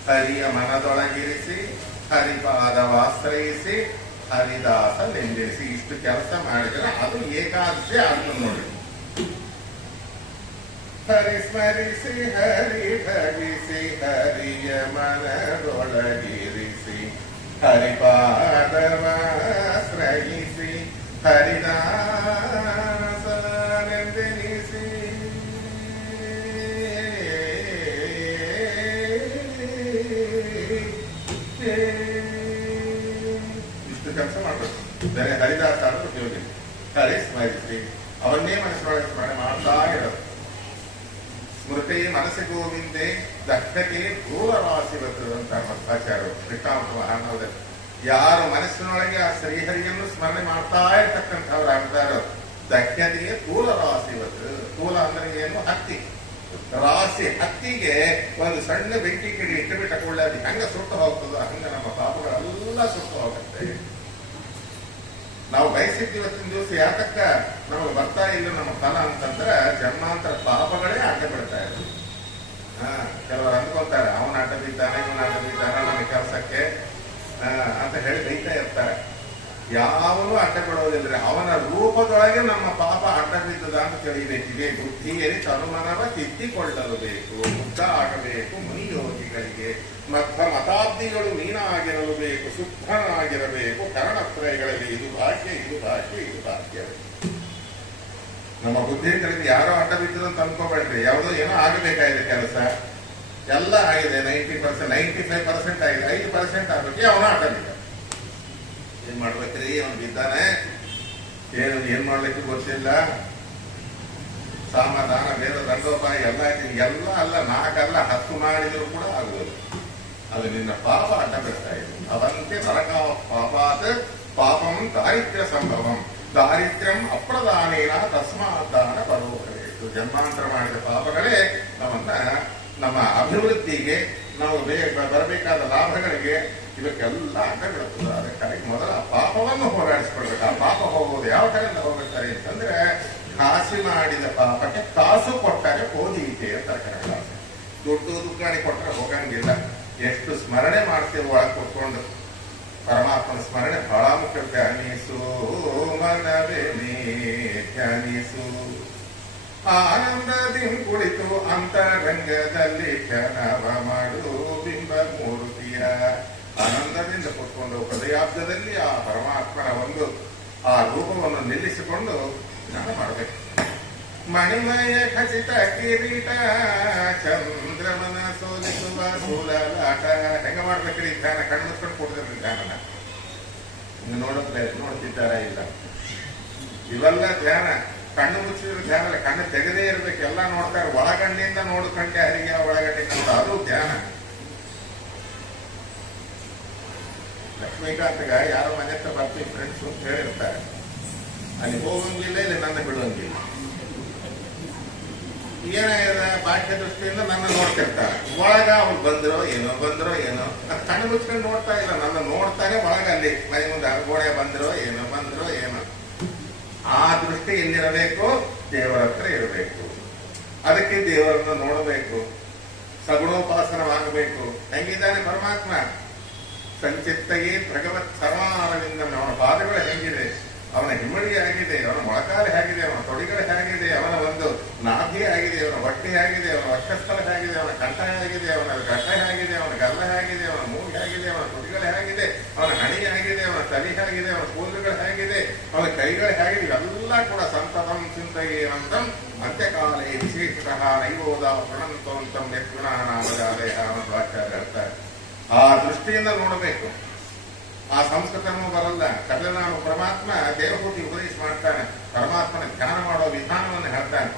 ಹರಿಯ ಮನದೊಳಗಿರಿಸಿ, ಹರಿಪಾದವಾಶ್ರಯಿಸಿ, ಹರಿದಾಸ ನೆಂದಿರಿಸಿ. ಇಷ್ಟು ಕೆಲಸ ಮಾಡಿದ್ರೆ ಅದು ಏಕಾದಶಿ ಆಗ್ತದೆ ನೋಡಿ. ಹರಿ ಸ್ಮರಿಸಿ, ಹರಿ ಭಜಿಸಿ, ಹರಿಯ ಮನದೊಳಗಿರಿಸಿ, ಹರಿಪಾದವಾಶ್ರಯಿಸಿ, ಹರಿದಾಸ ನೆಂದಿರಿಸಿ. ಇಷ್ಟು ಕೆಲಸ ಮಾಡಬೇಕು. ಬೇರೆ ಹರಿದಾಸ ಅಂದ್ರೆ ಉಪಯೋಗ. ಹರಿ ಸ್ಮರಿಸಿ, ಅವನ್ನೇ ಮನಸ್ಸೊಳಗೆ ಸ್ಮರಣೆ ಮಾಡ್ತಾ ಇರೋದು. ಸ್ಮೃತಿ ಮನಸ್ಸು ಗೋವಿಂದೆ ದಕ್ಷತೆ ದೂರವಾಸಿವತ್ತು ಅಂತ ಮಧ್ವಾಚಾರ್ಯರು ಶ್ರೀಕಾಂತ ಮಹಾನವದಲ್ಲಿ. ಯಾರು ಮನಸ್ಸಿನೊಳಗೆ ಆ ಶ್ರೀಹರಿಯನ್ನು ಸ್ಮರಣೆ ಮಾಡ್ತಾ ಇರ್ತಕ್ಕಂಥವ್ರು ಆಗ್ತಾರೋ ದಕ್ಷತೆಗೆ ದೂರವಾಸಿವತ್ತು. ದೂರ ಅಂದ್ರೆ ಏನು? ಹತ್ತಿ ರಾಶಿ. ಹತ್ತಿಗೆ ಒಂದು ಸಣ್ಣ ಬೆಂಕಿ ಕಿಡಿ ಇಟ್ಟು ಬಿಟ್ಟಕೊಳ್ಳಿ, ಅದು ಹೆಂಗ ಸುಟ್ಟು ಹೋಗ್ತದೋ ಹಂಗ ನಮ್ಮ ಪಾಪಗಳೆಲ್ಲ ಸುಟ್ಟು ಹೋಗುತ್ತೆ. ನಾವು ಬಯಸಿದ್ದು ಇವತ್ತಿನ ದಿವಸ ಯಾತಕ್ಕ ನಮಗೆ ಬರ್ತಾ ಇಲ್ಲ ನಮ್ಮ ಫಲ ಅಂತಂದ್ರೆ ಜನ್ಮಾಂತರ ಪಾಪಗಳೇ ಅಡ್ಡ ಬಿಡ್ತಾ ಇದ್ರು. ಕೆಲವರು ಅಂದ್ಕೊಳ್ತಾರೆ ಅವನ ಅಡ್ಡ ಬಿದ್ದಾನೆ ಇವನ ಅಡ್ಡ ಬಿದ್ದಾನೆ ನಮ್ಮ ಕೆಲಸಕ್ಕೆ ಅಂತ ಹೇಳಿ ಬೈತಾ ಇರ್ತಾರೆ. ಯಾವನು ಅಡ್ಡ ಬಿಡೋದಿಲ್ಲ. ಅವನ ರೂಪದೊಳಗೆ ನಮ್ಮ ಪಾಪ ಅಡ್ಡ ಬಿದ್ದದ ಅಂತ ತಿಳಿಬೇಕಿದೆ. ಬುದ್ಧಿಯಲ್ಲಿ ತನುಮನವ ತಿದ್ದಿಕೊಳ್ಳಲು ಬೇಕು, ಮುಗ್ಧ ಆಗಬೇಕು ಮುನಿಯೋಗಿಗಳಿಗೆ. ಮತಾಬ್ದಿಗಳು ಮೀನಾಗಿರಲು ಬೇಕು, ಶುದ್ಧನಾಗಿರಬೇಕು. ಕರಣತ್ರಯಗಳಲ್ಲಿ ಇದು ಭಾಗ್ಯ, ಇದು ಭಾಗ್ಯ, ಇದು ಭಾಗ್ಯ. ನಮ್ಮ ಬುದ್ಧಿ ತಿಳಿದು ಯಾರೋ ಅಡ್ಡ ಬಿದ್ದರು ಅಂತ ಅನ್ಕೋಬೇಡ್ರಿ. ಯಾವುದೋ ಏನೋ ಆಗಬೇಕಾಗಿದೆ ಕೆಲಸ, ಎಲ್ಲ ಆಗಿದೆ. 90%, 95% ಆಗಿದೆ. 5% ಆಗಬೇಕು. ಅವನ ಅಡ್ಡ ಬಿದ್ದ. ಏನ್ ಮಾಡ್ಬೇಕ್ರಿ? ಅವನು ಬಿದ್ದಾನೆ, ಏನ್ ಮಾಡ್ಲಿಕ್ಕೆ ಗೊತ್ತಿಲ್ಲ. ಸಾಮಧಾನ ಬೇರೆ ದಂಡೋಪಾಯ ಎಲ್ಲ ಎಲ್ಲ ಅಲ್ಲ, 4 ಅಲ್ಲ 10 ಮಾಡಿದ್ರು ಕೂಡ ಆಗುವುದು. ಅದು ನಿನ್ನ ಪಾಪ ಅಡ್ಡ ಬಿಡ್ತಾ ಇದೆ. ಅವಂತೆ ನರಕ ಪಾಪಾತ್ ಪಾಪಂ ದಾರಿದ್ರ್ಯ ಸಂಭವಂ, ದಾರಿದ್ರ್ಯಂ ಅಪ್ರದಾನೇನ ತಸ್ಮಾತ್ ದಾನ ಬರೋಬೇಕು. ಜನ್ಮಾಂತರ ಮಾಡಿದ ಪಾಪಗಳೇ ನಮ್ಮ ಅಭಿವೃದ್ಧಿಗೆ, ನಾವು ಬರಬೇಕಾದ ಲಾಭಗಳಿಗೆ ಇವಕ್ಕೆಲ್ಲ ಅಡ್ಡ ಬಿಡುತ್ತದೆ. ಅದಕ್ಕಾಗಿ ಮೊದಲ ಪಾಪವನ್ನು ಹೋರಾಡಿಸ್ಕೊಳ್ಬೇಕು. ಆ ಪಾಪ ಹೋಗುವುದು ಯಾವ ಕಡೆಯಿಂದ ಹೋಗುತ್ತಾರೆ ಅಂತಂದ್ರೆ, ಕಾಸಿ ಮಾಡಿದ ಪಾಪಕ್ಕೆ ಕಾಸು ಕೊಟ್ಟರೆ ಹೋದೀತೆ ಅಂತ ಕನ್ನಡ. ದುಡ್ಡು ದುಗ್ಗಾಣಿ ಕೊಟ್ಟರೆ ಹೋಗಂಗಿಲ್ಲ. ಎಷ್ಟು ಸ್ಮರಣೆ ಮಾಡ್ತೀವಿ ಒಳಗೆ ಕೂತ್ಕೊಂಡು ಪರಮಾತ್ಮನ ಸ್ಮರಣೆ ಬಹಳ ಮುಖ್ಯ. ಧ್ಯಾನಿಸು ಮನವೇ ಧ್ಯಾನಿಸು, ಆನಂದದಿ ಕುಳಿತು ಅಂತರಂಗದಲ್ಲಿ ಧ್ಯಾನವ ಮಾಡು ಬಿಂಬ ಮೂರ್ತಿಯ. ಆನಂದದಿಂದ ಕೂತ್ಕೊಂಡು ಹೃದಯಾಬ್ದದಲ್ಲಿ ಆ ಪರಮಾತ್ಮನ ಒಂದು ಆ ರೂಪವನ್ನು ನಿಲ್ಲಿಸಿಕೊಂಡು ಧ್ಯಾನ ಮಾಡಬೇಕು. ಮಣಿಮಯ ಖಚಿತ ಕಿರೀಟ ಚಂದ್ರಮನ ಸೋಲಿಸುವ ಸೂಲಾಟ. ಹೆಂಗ ಮಾಡ್ಬೇಕ್ರಿ ಧ್ಯಾನ? ಕಣ್ಣು ಮುಚ್ಕೊಂಡು ಕೊಡ್ತಿರ್ರಿ ಧ್ಯಾನನ. ಹಿಂಗ ನೋಡ್ತಿದ್ದಾರ ಇಲ್ಲ? ಇವೆಲ್ಲ ಧ್ಯಾನ. ಕಣ್ಣು ಮುಚ್ಚಿದ್ರೆ ಧ್ಯಾನ ಅಲ್ಲ, ಕಣ್ಣು ತೆಗೆದೇ ಇರ್ಬೇಕು. ಎಲ್ಲ ನೋಡ್ತಾರೆ. ಒಳಗಣ್ಣಿಂದ ನೋಡು ಕಂಡೆ ಹರಿಗೆ, ಒಳಗಣ್ಣಿಂದ ನೋಡು, ಅದು ಧ್ಯಾನ. ಲಕ್ಷ್ಮೀಕಾಂತಗ ಯಾರೋ ಮನೆ ಹತ್ರ ಬರ್ತೀವಿ ಫ್ರೆಂಡ್ಸ್ ಅಂತ ಹೇಳಿರ್ತಾರೆ. ಅಲ್ಲಿ ಹೋಗಂಗಿಲ್ಲ, ಇಲ್ಲಿ ನನ್ನ ಬಿಡುವಂಗಿಲ್ಲ. ಏನಾಗಿದೆ? ಬಾಹ್ಯ ದೃಷ್ಟಿಯಿಂದ ನನ್ನ ನೋಡ್ತಿರ್ತಾರೆ. ಒಳಗ ಅವ್ರು ಬಂದ್ರೋ ಏನೋ ಕಣ್ಣು ಮುಚ್ಕೊಂಡು ನೋಡ್ತಾ ಇಲ್ಲ, ನನ್ನ ನೋಡ್ತಾನೆ ಒಳಗ ಅಲ್ಲಿ ಮನೆ ಮುಂದೆ ಗೋಡೆ ಬಂದ್ರೋ ಏನೋ. ಆ ದೃಷ್ಟಿ ಎಲ್ಲಿರಬೇಕು? ದೇವರ ಹತ್ರ ಇರಬೇಕು. ಅದಕ್ಕೆ ದೇವರನ್ನು ನೋಡಬೇಕು, ಸಗುಣೋಪಾಸನವಾಗಬೇಕು. ಹೆಂಗಿದ್ದಾನೆ ಪರಮಾತ್ಮ? ಸಂಚಿತ್ತಗೆ ಭಗವತ್ ಸರ್ವಾರವಿಂದ. ಅವನ ಪಾದಗಳು ಹೇಗಿದೆ, ಅವನ ಹಿಮ್ಮಡಿ ಆಗಿದೆ, ಅವನ ಮೊಳಕಾಲು ಹೇಗಿದೆ, ಅವನ ತೊಡಿಗಳು ಹೇಗಿದೆ, ಅವನ ಒಂದು ನಾಭಿ ಆಗಿದೆ, ಅವನ ಹೊಟ್ಟೆ ಹೇಗಿದೆ, ಅವನ ವಕ್ಷಸ್ಥಳ ಹೇಗಿದೆ, ಅವನ ಕಂಠ ಹೇಗಿದೆ, ಅವನ ಘಟ ಹೇಗಿದೆ, ಅವನ ಗಲ್ಲ ಹೇಗಿದೆ, ಅವನ ಮೂಗು ಹೇಗಿದೆ, ಅವನ ತುಟಿಗಳು ಹೇಗಿದೆ, ಅವನ ಹಣಿ ಹೇಗಿದೆ, ಅವನ ತಲೆ ಹೇಗಿದೆ, ಅವನ ಕೂದಲುಗಳು ಹೇಗಿದೆ, ಅವನ ಕೈಗಳು ಹೇಗಿದೆ. ಇವೆಲ್ಲ ಕೂಡ ಸಂತತಂ ಚಿಂತೆಯೇನಂತಂ ಅಂತ್ಯಕಾಲೇ ವಿಶೇಷತಃ ನೈವೋದ ಪ್ರಣಂತವಂತಂ ನಿರ್ಗುಣ ನಾಮದಾಲಯ ಅನ್ನೋ ಆಚಾರ್ಯ ಹೇಳ್ತಾರೆ. ಆ ದೃಷ್ಟಿಯಿಂದ ನೋಡಬೇಕು. ಆ ಸಂಸ್ಕೃತನೂ ಬರಲ್ಲ. ಕಡಲ ನಾನು ಪರಮಾತ್ಮ ದೇವಭೂತಿ ಉಪದೇಶ ಮಾಡ್ತಾನೆ. ಪರಮಾತ್ಮನ ಧ್ಯಾನ ಮಾಡೋ ವಿಧಾನವನ್ನು ಹೇಳ್ತಾನೆ.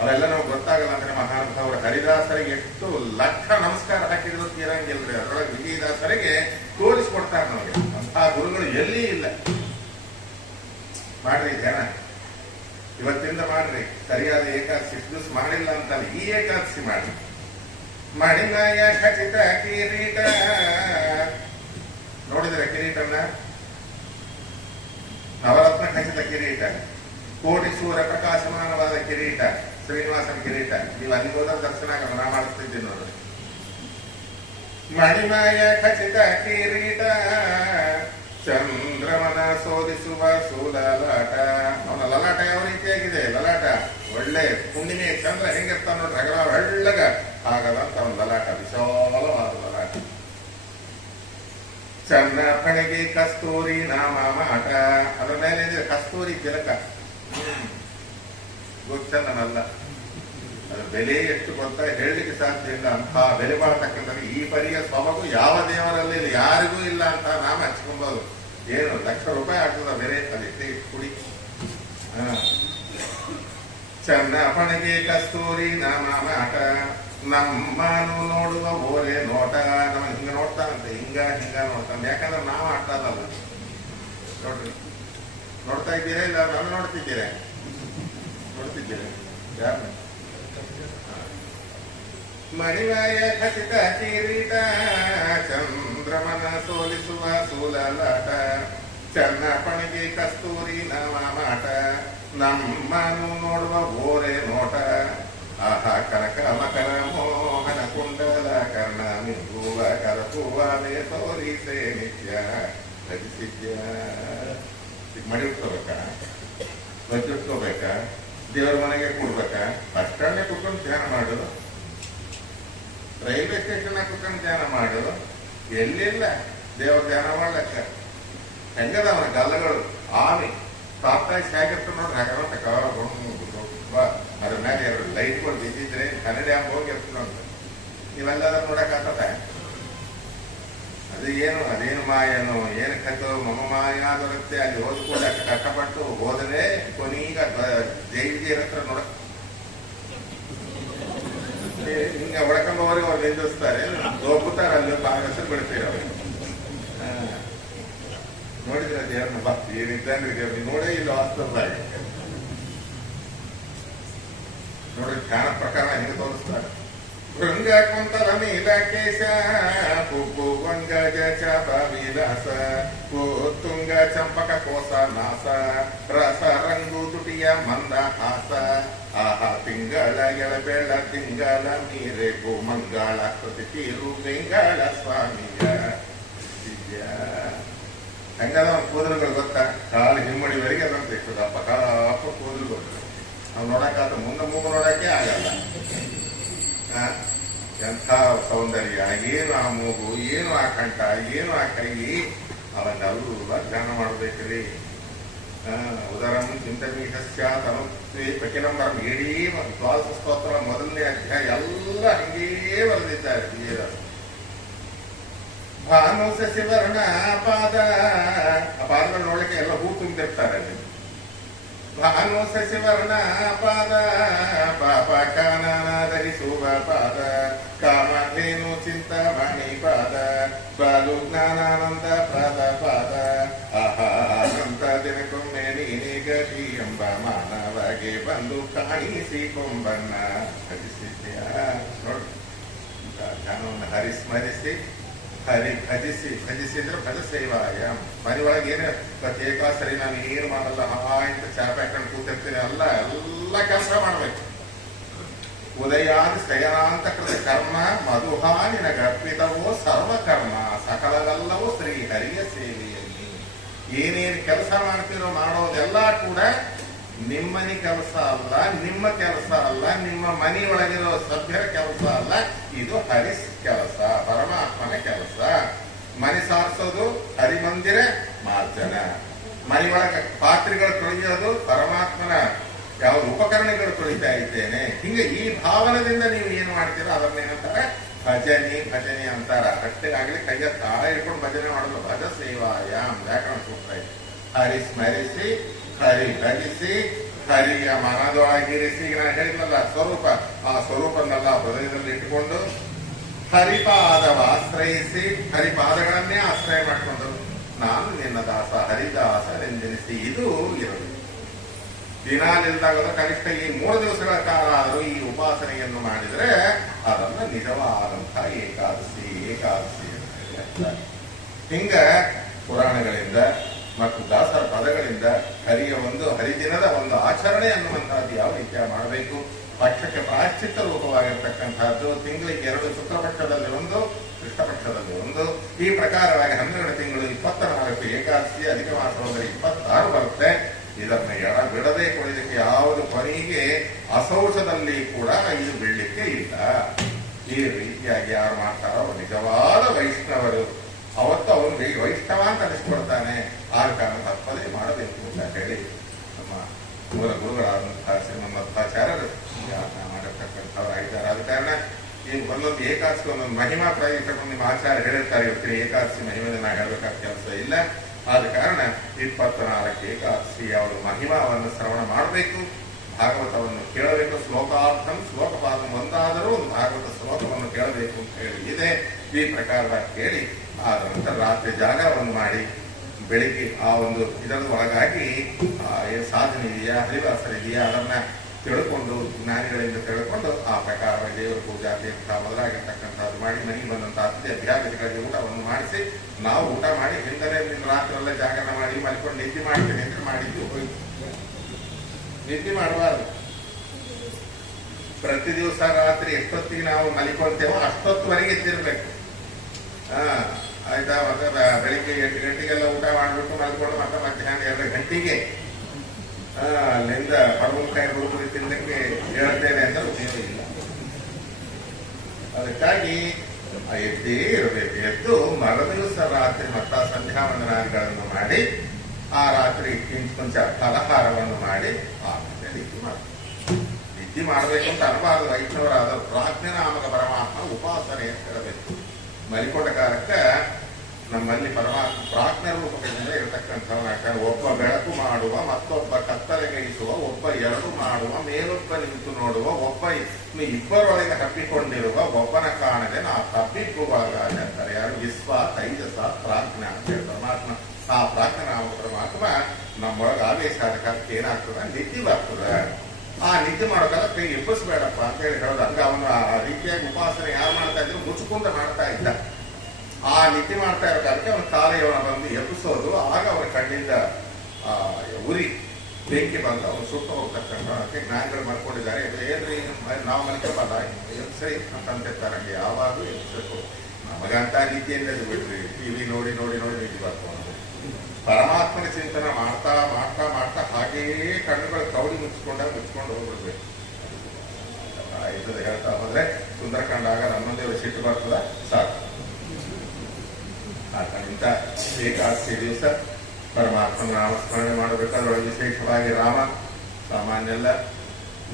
ಅವೆಲ್ಲ ನಮ್ಗೆ ಗೊತ್ತಾಗಲ್ಲ. ಅಂದ್ರೆ ಮಹಾನುಭಾವರು ಹರಿದಾಸರಿಗೆ ಎಷ್ಟು ಲಕ್ಷ ನಮಸ್ಕಾರ ಹಾಕಿದ್ರು ತೀರಂಗಿಲ್ರಿ. ಅದರೊಳಗೆ ವಿಜಯದಾಸರಿಗೆ ತೋರಿಸ್ಕೊಡ್ತಾರೆ ನಮಗೆ. ಅಂತಹ ಗುರುಗಳು ಎಲ್ಲಿ ಇಲ್ಲ. ಮಾಡ್ರಿ ಧ್ಯಾನ, ಇವತ್ತಿಂದ ಮಾಡ್ರಿ. ಸರಿಯಾದ ಏಕಾದಶಿ ದಿವಸ ಮಾಡಿಲ್ಲ ಅಂತಲ್ಲ, ಈ ಏಕಾದಶಿ ಮಾಡ್ರಿ. ಮಣಿಮಯ ಖಚಿತ ಕಿರೀಟ. ನೋಡಿದ್ರೆ ಕಿರೀಟನ್ನ? ನವರತ್ನ ಖಚಿತ ಕಿರೀಟ, ಕೋಟಿ ಸೂರ್ಯ ಪ್ರಕಾಶಮಾನವಾದ ಕಿರೀಟ, ಶ್ರೀನಿವಾಸನ ಕಿರೀಟ. ನೀವು ಅಲ್ಲಿ ಹೋದ ದರ್ಶನ ಆಗಲ್ಲ, ನಾ ಮಾಡಿಸ್ತಿದ್ದೀನಿ ನೋಡ್ರಿ. ಮಣಿಮಯ ಖಚಿತ ಕಿರೀಟ ಚಂದ್ರಮನ ಶೋಧಿಸುವ ಸೂಲಲಾಟ. ಅವನ ಲಲಾಟ ಯಾವ ರೀತಿಯಾಗಿದೆ? ಲಲಾಟ ಒಳ್ಳೆ ಹುಣ್ಣಿಮೆ ಚಂದ್ರ ಹೆಂಗಿರ್ತಾವ ನೋಡ್ರಿ, ಹಗಲ ಹಳ್ಳಗ ಹಾಗದಂತ ಅವನ ಲಲಾಟ, ವಿಶಾಲವಾದ ಲಲಾಟ. ಚನ್ನ ಪಣಗಿ ಕಸ್ತೂರಿ ನಾಮ ಮಾಟ. ಅದರ ಮೇಲೆ ಕಸ್ತೂರಿ ತಿಲಕ. ಗೊತ್ತಲ್ಲ, ಅದ್ರ ಬೆಲೆ ಎಷ್ಟು ಗೊತ್ತಾ? ಹೇಳಲಿಕ್ಕೆ ಸಾಧ್ಯ ಇಲ್ಲ. ಅಂತಹ ಬೆಲೆ ಬಾಳ್ತಕ್ಕಂಥ ಈ ಪರಿಯ ಸೊಬಗು ಯಾವ ದೇವರಲ್ಲಿ ಇಲ್ಲ, ಯಾರಿಗೂ ಇಲ್ಲ ಅಂತ ನಾಮ ಹಚ್ಕೊಬೋದು. ಏನು ₹1,00,000 ಆಗ್ತದ ಬೆಲೆ, ಅದಕ್ಕೆ ಕುಡಿ. ಚನ್ನ ಪಣಗಿ ಕಸ್ತೂರಿ ನಾಮ ಮಾಟ. ನಮ್ಮನು ನೋಡುವ ಓರೆ ನೋಟ. ನಮ್ಮ ಹಿಂಗ ನೋಡ್ತಾನಂತೆ, ಹಿಂಗ ನೋಡ್ತಾನೆ. ಯಾಕಂದ್ರೆ ನಾವು ಆಟದಲ್ಲ. ನೋಡ್ರಿ, ನೋಡ್ತಾ ಇದ್ದೀರಾ ಇಲ್ಲ? ನಾನು ನೋಡ್ತಿದ್ದೀರಾ? ಯಾರು? ಮಣಿಮಯ ಖಚಿತ ಕಿರೀಟ ಚಂದ್ರಮನ ಸೋಲಿಸುವ ಸೂಲಲಾಟ. ಚನ್ನ ಪಣಗಿ ಕಸ್ತೂರಿ ನಾಮ ಮಾಟ. ನಮ್ಮನು ನೋಡುವ ಓರೆ ನೋಟ. ಆಹಾ ಕನಕ ಮಕರ ಮೋಹನ ಕುಂಡಲ ಕರ್ಣ ಮಿಂಗುವ ಕರಪುವಾದೆ ತೋರಿಸೆ ನಿತ್ಯ ರಚಿಸಿದ್ಯ. ಮಡಿ ಉಟ್ಕೋಬೇಕಾ? ಬಜ್ಜಿ ಉಟ್ಕೋಬೇಕಾ? ದೇವರ ಮನೆಗೆ ಕೊಡ್ಬೇಕಾ? ಬಸ್ ಸ್ಟ್ಯಾಂಡ್ ಕುತ್ಕೊಂಡು ಧ್ಯಾನ ಮಾಡು, ರೈಲ್ವೆ ಸ್ಟೇಷನ್ ಕುತ್ಕೊಂಡು ಧ್ಯಾನ ಮಾಡು. ಎಲ್ಲಿಲ್ಲ ದೇವ್ರ ಧ್ಯಾನ ಮಾಡ್ಲಕ್ಕ. ಹೆಂಗದ ಅವನ ಗಲ್ಲಗಳು ಆಮಿ ಸಾಪ್ತಾಯಿಸಿ ಹೇಗಿರ್ತ ನೋಡ್ರಿ, ಅದ್ರ ಮೇಲೆ 2 ಲೈಟ್ಗಳು ಬಿದ್ದಿದ್ರೆ ಕನ್ನಡ ಹೋಗಿರ್ತ ನೋಡ್ರಿ. ನೀವೆಲ್ಲದನ್ನ ನೋಡಕ್ಕಾಗ್ತದ? ಅದೇನು ಮಾಯನೋ ಏನು ಕಥೋ ಮಮ ಮಾಯಾ ದೊರತ್ತೆ. ಅಲ್ಲಿ ಹೋದ್ಕೊಂಡು ಕಷ್ಟಪಟ್ಟು ಹೋದ್ರೆ ಕೊನೀಗ ದೇವಿಗೆ ಹತ್ರ ನೋಡ ಹಿಂಗ ಒಳಕಂಬವರೆಗೆ ಅವ್ರು ನಿಂದಿಸ್ತಾರೆ, ಹೋಗ್ಬಿಡ್ತಾರೆ. ಅಲ್ಲಿ ಹೆಸರು ಬಿಡ್ತೀರ ಅವ್ರಿಗೆ. ನೋಡಿದ್ರೆ ದೇವ್ರನ್ನ ಬಾ ಏನಿದ್ದಾನೆ ದೇವ್ರ ನೋಡೇ ಇಲ್ಲ ವಾಸ್ತವದಾಗ. ನೋಡ್ರಿ ಧ್ಯಾನ ಪ್ರಕಾರ ಹೆಂಗೆ ತೋರಿಸ್ತಾರೆ. ಭೃಂಗ ಕುಂತಲ ನೀಲಕೇಶ ಪುಬ್ಬು ವಂಗಜ ಚಾಪ ವಿಲಾಸ ತುಂಗ ಚಂಪಕ ಕೋಸ ನಾಸ ರಸ ರಂಗು ತುಟಿಯ ಮಂದ ಹಾಸ. ಆಹಾ ತಿಂಗಳ ಎಳಬೆಳ ತಿಂಗಳ ಮೀರೆಗು ಮಂಗಳ ಕೃತಿ ತೀರು ಬೆಂಗಳ ಸ್ವಾಮಿಯ. ಹೆಂಗದ ಕೂದಲುಗಳು ಗೊತ್ತಾ? ಕಾಲು ಹಿಮ್ಮಡಿವರೆಗೆ ಅದಂತ ದಪ್ಪ ಕಾಪ ಕೂದಲು ಗೊತ್ತು. ನಾವು ನೋಡಕ್ಕಾದ ಮುಂದೆ ಮೂಗು ನೋಡಕ್ಕೆ ಆಗಲ್ಲ. ಎಂಥ ಸೌಂದರ್ಯ, ಏನು ಆ ಮೂಗು, ಏನು ಆ ಕಂಠ, ಏನು ಆ ಕೈ, ಅವನ್ನೆಲ್ಲ ಧ್ಯಾನ ಮಾಡಬೇಕ್ರಿ. ಉದರಂ ಚಿಂತನೀತಸ್ಯ ತನುತ್ವೇ ಪಕಿಲಂಬರಂ, ಇಡೀ ದ್ವಾದಶ ಸ್ತೋತ್ರ ಮೊದಲನೇ ಅಧ್ಯಾಯ ಎಲ್ಲ ಹಂಗೇ ಬರೆದಿದ್ದಾರೆ ವೇದರು. ಭಾನು ಶಶಿವರ್ಣ ಪಾದ, ಆ ಪಾದಗಳು ನೋಡ್ಲಿಕ್ಕೆ ಎಲ್ಲ ಹೂ ತುಂಬಿರ್ತಾರೆ ಅಲ್ಲಿ. ಭಾನು ಶಶಿವರ್ಣ ಪಾದ ಪಾಪ ಕಾನನ ಧರಿಸುವ ಪಾದ, ಕಾಮಧೇನು ಚಿಂತಾಮಣಿ ಪಾದ, ಬಾಲು ಜ್ಞಾನಾನಂದ ಪ್ರಾದ ಪಾದ, ಆಹಾನಂತ ದಿನಕ್ಕೊಮ್ಮೆ ನೀನೇ ಗತಿ ಎಂಬ ಮಾನವಗೆ ಬಂದು ಕಾಣಿಸಿ ಕೊಂಬನ್ನ ಭಜಿಸಿದ್ಯಾ. ನೋಡಿ, ಧ್ಯಾನವನ್ನು ಹರಿಸ್ಮರಿಸಿ ಹರಿ ಭಜಿಸಿದ್ರೆ ಭಜ ಸೇವಾಯ. ಮನೆ ಒಳಗೆ ಏನು ಪ್ರತ್ಯೇಕ ಸರಿ ನಾನು ಏನು ಮಾಡಲ್ಲ, ಇಂತ ಚಾಪೆ ಹಾಕೊಂಡು ಕೂತಿರ್ತೀನಿ, ಎಲ್ಲ ಕೆಲಸ ಮಾಡ್ಬೇಕು. ಉದಯಾದಿ ಶಯನಾಂತ ಕೃತ ಕರ್ಮ ಮಧುಹಾ ನಿನಗರ್ಪಿತವೋ ಸರ್ವಕರ್ಮ, ಸಕಲವೆಲ್ಲವೂ ಶ್ರೀ ಹರಿಯ ಸೇವೆಯಲ್ಲಿ. ಏನೇನು ಕೆಲಸ ಮಾಡ್ತಿರೋ ಮಾಡೋದೆಲ್ಲ ಕೂಡ ನಿಮ್ಮನೆ ಕೆಲಸ ಅಲ್ಲ, ನಿಮ್ಮ ಕೆಲಸ ಅಲ್ಲ, ನಿಮ್ಮ ಮನೆಯೊಳಗಿರೋ ಸಭ್ಯರ ಕೆಲಸ ಅಲ್ಲ, ಇದು ಹರಿಸ್ ಕೆಲಸ, ಪರಮಾತ್ಮನ ಕೆಲಸ. ಮನೆ ಸಾರಿಸೋದು ಹರಿಮಂದಿರ ಮಾರ್ಜನ, ಮನೆಯೊಳಗೆ ಪಾತ್ರೆಗಳು ತೊಳೆಯೋದು ಪರಮಾತ್ಮನ ಯಾವ ಉಪಕರಣಗಳು ತೊಳಿತಾ ಇದ್ದೇನೆ. ಹಿಂಗೆ ಈ ಭಾವನದಿಂದ ನೀವು ಏನು ಮಾಡ್ತೀರೋ ಅದನ್ನೇನಂತಾರೆ ಭಜನೆ ಅಂತಾರ. ಅಷ್ಟೇಗಾಗ್ಲಿ ಕೈಯ ತಾಳ ಇಟ್ಕೊಂಡು ಭಜನೆ ಮಾಡೋದು ಭಜ ಸೇವಾಯ ವ್ಯಾಕರಣ ಸೂತ್ರ ಇದೆ. ಹರಿ ಸ್ಮರಿಸಿ, ಹರಿ ಭಜಿಸಿ, ಹರಿಯ ಮನದೊಳಗಿರಿಸಿ. ಈಗ ನಾನು ಹೇಳಿದ್ನಲ್ಲ ಸ್ವರೂಪ, ಆ ಸ್ವರೂಪನ್ನೆಲ್ಲ ಹೃದಯದಲ್ಲಿ ಇಟ್ಟುಕೊಂಡು ಹರಿಪಾದವ ಆಶ್ರಯಿಸಿ, ಹರಿಪಾದಗಳನ್ನೇ ಆಶ್ರಯ ಮಾಡಿಕೊಂಡು ನಾನು ನಿನ್ನ ದಾಸ ಹರಿದಾಸರೆಂದೆನಿಸಿ. ಇದು ಇರಬೇಕು. ದಿನಾಲಿಲ್ದಾಗದ ಕನಿಷ್ಠ ಈ 3 ದಿವಸಗಳ ಕಾಲ ಆದರೂ ಈ ಉಪಾಸನೆಯನ್ನು ಮಾಡಿದರೆ ಅದನ್ನ ನಿಜವಾದಂತಹ ಏಕಾದಶಿ ಅಂತ. ಹಿಂಗ ಪುರಾಣಗಳಿಂದ ಮತ್ತು ದಾಸರ ಪದಗಳಿಂದ ಹರಿಯ ಹರಿದಿನದ ಒಂದು ಆಚರಣೆ ಅನ್ನುವಂತಹದ್ದು ಯಾವ ರೀತಿಯ ಮಾಡಬೇಕು. ಪಕ್ಷಕ್ಕೆ ಪ್ರಾಶ್ಚಿತ್ತ ರೂಪವಾಗಿರ್ತಕ್ಕಂಥದ್ದು ತಿಂಗಳಿಗೆ 2 ಶುಕ್ಲಪಕ್ಷದಲ್ಲಿ 1, ಕೃಷ್ಣಪಕ್ಷದಲ್ಲಿ 1, ಈ ಪ್ರಕಾರವಾಗಿ 12 ತಿಂಗಳು 24 ಏಕಾದಶಿ, ಅಧಿಕ ಮಾಸದಲ್ಲಿ 26 ಬರುತ್ತೆ. ಇದನ್ನ ಎಡ ಬಿಡದೆ ಕೊಡಲಿಕ್ಕೆ ಯಾವುದು ಕೊನೆಗೆ ಅಸೌಚದಲ್ಲಿ ಕೂಡ ಇದು ಬೀಳಲಿಕ್ಕೆ ಇಲ್ಲ. ಈ ರೀತಿಯಾಗಿ ಯಾರು ಮಾಡ್ತಾರೋ ಅವರು ನಿಜವಾದ ವೈಷ್ಣವರು. ಅವತ್ತು ಅವನು ವೈಷ್ಣವ ಅಂತ ಅನಿಸ್ಕೊಡ್ತಾನೆ. ಆ ಕಾರಣ ತಪ್ಪದೇ ಮಾಡಬೇಕು ಅಂತ ಹೇಳಿ ನಮ್ಮ ಮೂಲ ಗುರುಗಳಾದಂತಹ ಶ್ರೀಮನ್ಮಧ್ವಾಚಾರ್ಯರು ಮಾಡಿರ್ತಕ್ಕಂಥವ್ರಾಗಿದ್ದಾರೆ. ಆದ ಕಾರಣ ಈಗ ಒಂದೊಂದು ಏಕಾದಶಿ ಒಂದೊಂದು ಮಹಿಮಾ ಪ್ರಾಯಕೊಂಡು ನಿಮ್ಮ ಆಚಾರ್ಯ ಹೇಳಿರ್ತಾರೆ. ಇವತ್ತಿನ ಏಕಾದಶಿ ಮಹಿಮೆಯನ್ನು ನಾವು ಹೇಳಬೇಕಾದ ಕೆಲಸ ಇಲ್ಲ. ಆದ ಕಾರಣ 24 ಏಕಾದಶಿ ಅವರು ಮಹಿಮಾವನ್ನು ಶ್ರವಣ ಮಾಡಬೇಕು, ಭಾಗವತವನ್ನು ಕೇಳಬೇಕು. ಶ್ಲೋಕಾರ್ಥಂ ಶ್ಲೋಕಪಾದ ಒಂದಾದರೂ ಒಂದು ಭಾಗವತ ಶ್ಲೋಕವನ್ನು ಕೇಳಬೇಕು ಅಂತ ಹೇಳಿ ಇದೆ. ಈ ಪ್ರಕಾರವಾಗಿ ಕೇಳಿ ಆದ ನಂತರ ರಾತ್ರಿ ಜಾಗರವನ್ನು ಮಾಡಿ ಬೆಳಿಗ್ಗೆ ಆ ಒಂದು ಇದರ ಒಳಗಾಗಿ ಏನು ಸಾಧನೆ ಇದೆಯಾ, ಹರಿವಾಸರಿದೆಯಾ ಅದನ್ನ ತಿಳ್ಕೊಂಡು ಜ್ಞಾನಿಗಳಿಂದ ತಿಳ್ಕೊಂಡು ಆ ಪ್ರಕಾರವಾಗಿ ದೇವರ ಪೂಜಾ ತೀರ್ಥ ಮೊದಲಾಗಿರ್ತಕ್ಕಂಥದ್ದು ಮಾಡಿ ಮನೆಗೆ ಬಂದಂತಹ ಅತಿಥಿ ಅಭ್ಯಾಗತಿಗಳಿಗೆ ಊಟವನ್ನು ಮಾಡಿಸಿ ನಾವು ಊಟ ಮಾಡಿ ಹಿಂದಲೇ ರಾತ್ರಿ ಎಲ್ಲ ಜಾಗರಣ ಮಾಡಿ ಮಲ್ಕೊಂಡು ನಿದ್ದೆ ಮಾಡ್ತೀನಿ ಅಂದ್ರೆ ಮಾಡಿದ್ದು ಹೋಯ್ತು. ನಿದ್ದೆ ಮಾಡಬಾರ್ದು. ಪ್ರತಿ ದಿವಸ ರಾತ್ರಿ ಎಷ್ಟೊತ್ತಿಗೆ ನಾವು ಮಲಿಕೊಳ್ತೇವೋ ಅಷ್ಟೊತ್ತುವರೆಗೆ ಎದ್ದಿರ್ಬೇಕು. ಆಯ್ತಾ. ಮತ್ತೆ ಬೆಳಿಗ್ಗೆ 8 ಗಂಟೆಗೆಲ್ಲ ಊಟ ಮಾಡ್ಬಿಟ್ಟು ಮಲ್ಕೊಂಡು ಮತ್ತೆ ಮಧ್ಯಾಹ್ನ 2 ಗಂಟೆಗೆ ಅಲ್ಲಿಂದ ಪರಮುಖಾಯಿ ಹುಡುಗರು ತಿನ್ನಕ್ಕೆ ಹೇಳ್ತೇನೆ ಅಂತ ಉಪಯೋಗ ಇಲ್ಲ. ಅದಕ್ಕಾಗಿ ಎದ್ದೇ ಇರಬೇಕು. ಎದ್ದು ಮರುದಿವಸ ರಾತ್ರಿ ಮತ್ತ ಸಂಧ್ಯಾ ವಂದನಾದಿಗಳನ್ನು ಮಾಡಿ ಆ ರಾತ್ರಿ ಕೊಂಚ ಫಲಹಾರವನ್ನು ಮಾಡಿ ಆಮೇಲೆ ನಿದ್ದೆ ಮಾಡಬೇಕು. ನಿದ್ದೆ ಮಾಡಬೇಕು ಅಂತ ಅನ್ಬಾರ್ದು. ವೈಷ್ಣವರಾದ ಪ್ರಾಜ್ಞನಾಮಕ ಪರಮಾತ್ಮ ಉಪಾಸನೆ ಅಂತ ಹೇಳಬೇಕು. ಮಲಿಕೊಂಡ ಕಾಲಕ್ಕೆ ನಮ್ಮಲ್ಲಿ ಪರಮಾತ್ಮ ಪ್ರಾಜ್ಞ ರೂಪದಿಂದ ಇರತಕ್ಕಂಥವನಾಗ್ತಾನೆ. ಒಬ್ಬ ಬೆಳಕು ಮಾಡುವ, ಮತ್ತೊಬ್ಬ ಕತ್ತಲೆಗೈಸುವ, ಒಬ್ಬ 2 ಮಾಡುವ, ಮೇಲೊಬ್ಬ ನಿಂತು ನೋಡುವ, ಒಬ್ಬ ಇಬ್ಬರೊಳಗೆ ಹಬ್ಬಿಕೊಂಡಿರುವ, ಒಬ್ಬನ ಕಾಣದೆ ನಾ ತಬ್ಬಿಬ್ಬುವಾಗ ಅಂತಾರೆ. ಯಾರು? ವಿಶ್ವ ತೈಜಸ ಪ್ರಾಜ್ಞ ಅಂತ ಹೇಳಿ ಪರಮಾತ್ಮ. ಆ ಪ್ರಾಜ್ಞ ನಾಮ ಪರಮಾತ್ಮ ನಮ್ಮೊಳಗೆ ಆವೇಶ ಅದಕ್ಕೆ ಏನಾಗ್ತದೆ, ನಿದ್ದೆ ಬರ್ತದೆ. ಆ ನಿದ್ದೆ ಮಾಡೋದಲ್ಲ ಕೈ ಎಬ್ಬಿಸ್ಬೇಡಪ್ಪ ಅಂತ ಹೇಳಿ ಹೇಳೋದು. ಹಂಗ ಅವನು ಆ ರೀತಿಯಾಗಿ ಉಪಾಸನೆ ಯಾರು ಮಾಡ್ತಾ ಇದ್ರು ಮುಚ್ಚಿಕೊಂಡು ಮಾಡ್ತಾ ಇದ್ದ. ಆ ನಿದ್ದೆ ಮಾಡ್ತಾ ಇರೋ ಕಾಲಕ್ಕೆ ಅವನ ಕಾಲೆಯವನ ಬಂದು ಎಬ್ಬಿಸೋದು. ಆಗ ಅವನ ಕಣ್ಣಿಂದ ಉರಿ ಬೆಂಕಿ ಬಂದು ಅವನು ಸುಟ್ಟು ಹೋಗ್ತಕ್ಕಂಥ ಜ್ಞಾನಿಗಳು ಮಾಡ್ಕೊಂಡಿದ್ದಾರೆ. ಏನ್ರಿ ನಾವು ಮಲ್ಕೋಬಲ್ಲ ಎಬ್ಸರಿ ಅಂತ ಅಂತಿರ್ತಾರೆ. ಯಾವಾಗಲೂ ಎಬ್ಸಬೇಕು. ನಮಗಂತ ನಿದ್ದೆಯಿಂದ ಬಿಟ್ರಿ ಟಿವಿ ನೋಡಿ ನೋಡಿ ನೋಡಿ ನಿದ್ದೆ ಬರ್ಕೊಂಡು ಪರಮಾತ್ಮನ ಚಿಂತನೆ ಮಾಡ್ತಾ ಮಾಡ್ತಾ ಮಾಡ್ತಾ ಹಾಗೆಯೇ ಕಣ್ಣುಗಳು ಕವಡಿ ಮುಚ್ಕೊಂಡು ಹೋಗ್ಬಿಡ್ಬೇಕು. ಇದನ್ನು ಹೇಳ್ತಾ ಹೋದ್ರೆ ಸುಂದರಕಾಂಡಾಗ ನಮ್ಮದೇವ್ರ ಸಿಟ್ಟು ಬರ್ತದ ಸಾಕು. ಇಂಥ ಏಕಾದಶಿ ದಿವಸ ಪರಮಾತ್ಮನ ನಾಮಸ್ಮರಣೆ ಮಾಡಬೇಕಾದ್ರೆ ವಿಶೇಷವಾಗಿ ರಾಮ ಸಾಮಾನ್ಯ ಅಲ್ಲ.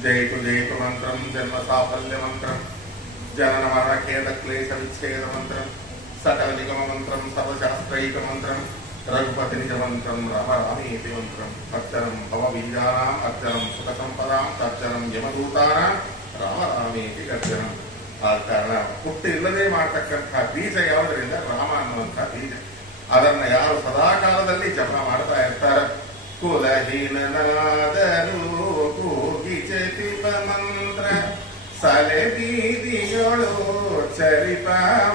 ಜಯಿತು ಜಯಿತು ಮಂತ್ರಂ ಜನ್ಮ ಸಾಫಲ್ಯ ಮಂತ್ರಂ ಜನನ ಮರಣ ಖೇದ ಕ್ಲೇಶ ವಿಚ್ಛೇದ ಮಂತ್ರಂ ಸಕಲ ನಿಗಮ ಮಂತ್ರಂ ಸರ್ವಶಾಸ್ತ್ರೈಕ ಮಂತ್ರಂ ರಘುಪತಿ ನಿಜ ಮಂತ್ರಂ ರಾಮ ರಾಮೇತಿ ಮಂತ್ರಂ ಅರ್ಚನಂ ಭವ ಬೀಜಾನಾಂ ಅರ್ಚನಂ ಸುಖ ಸಂಪದಾಂ ತರ್ಚನಂ ಯಮದೂತಾನಾಂ ರಾಮ ರಾಮೇತಿ ಅರ್ಚನಂ. ಆದ ಕಾರಣ ಹುಟ್ಟು ಇಲ್ಲದೆ ಮಾಡತಕ್ಕಂತಹ ಬೀಜ ಯಾವುದರಿಂದ ರಾಮ ಅನ್ನುವಂತಹ ಬೀಜ. ಅದನ್ನ ಯಾರು ಸದಾ ಕಾಲದಲ್ಲಿ ಜಪ ಮಾಡ್ತಾ ಇರ್ತಾರೆ. ಕುಲಹೀನನಾದರೂ ಕೂಗಿ ಚತಿಪ ಮಂತ್ರ ಸಲೆ ಬೀದಿಯೊಳು ಚರಿಪ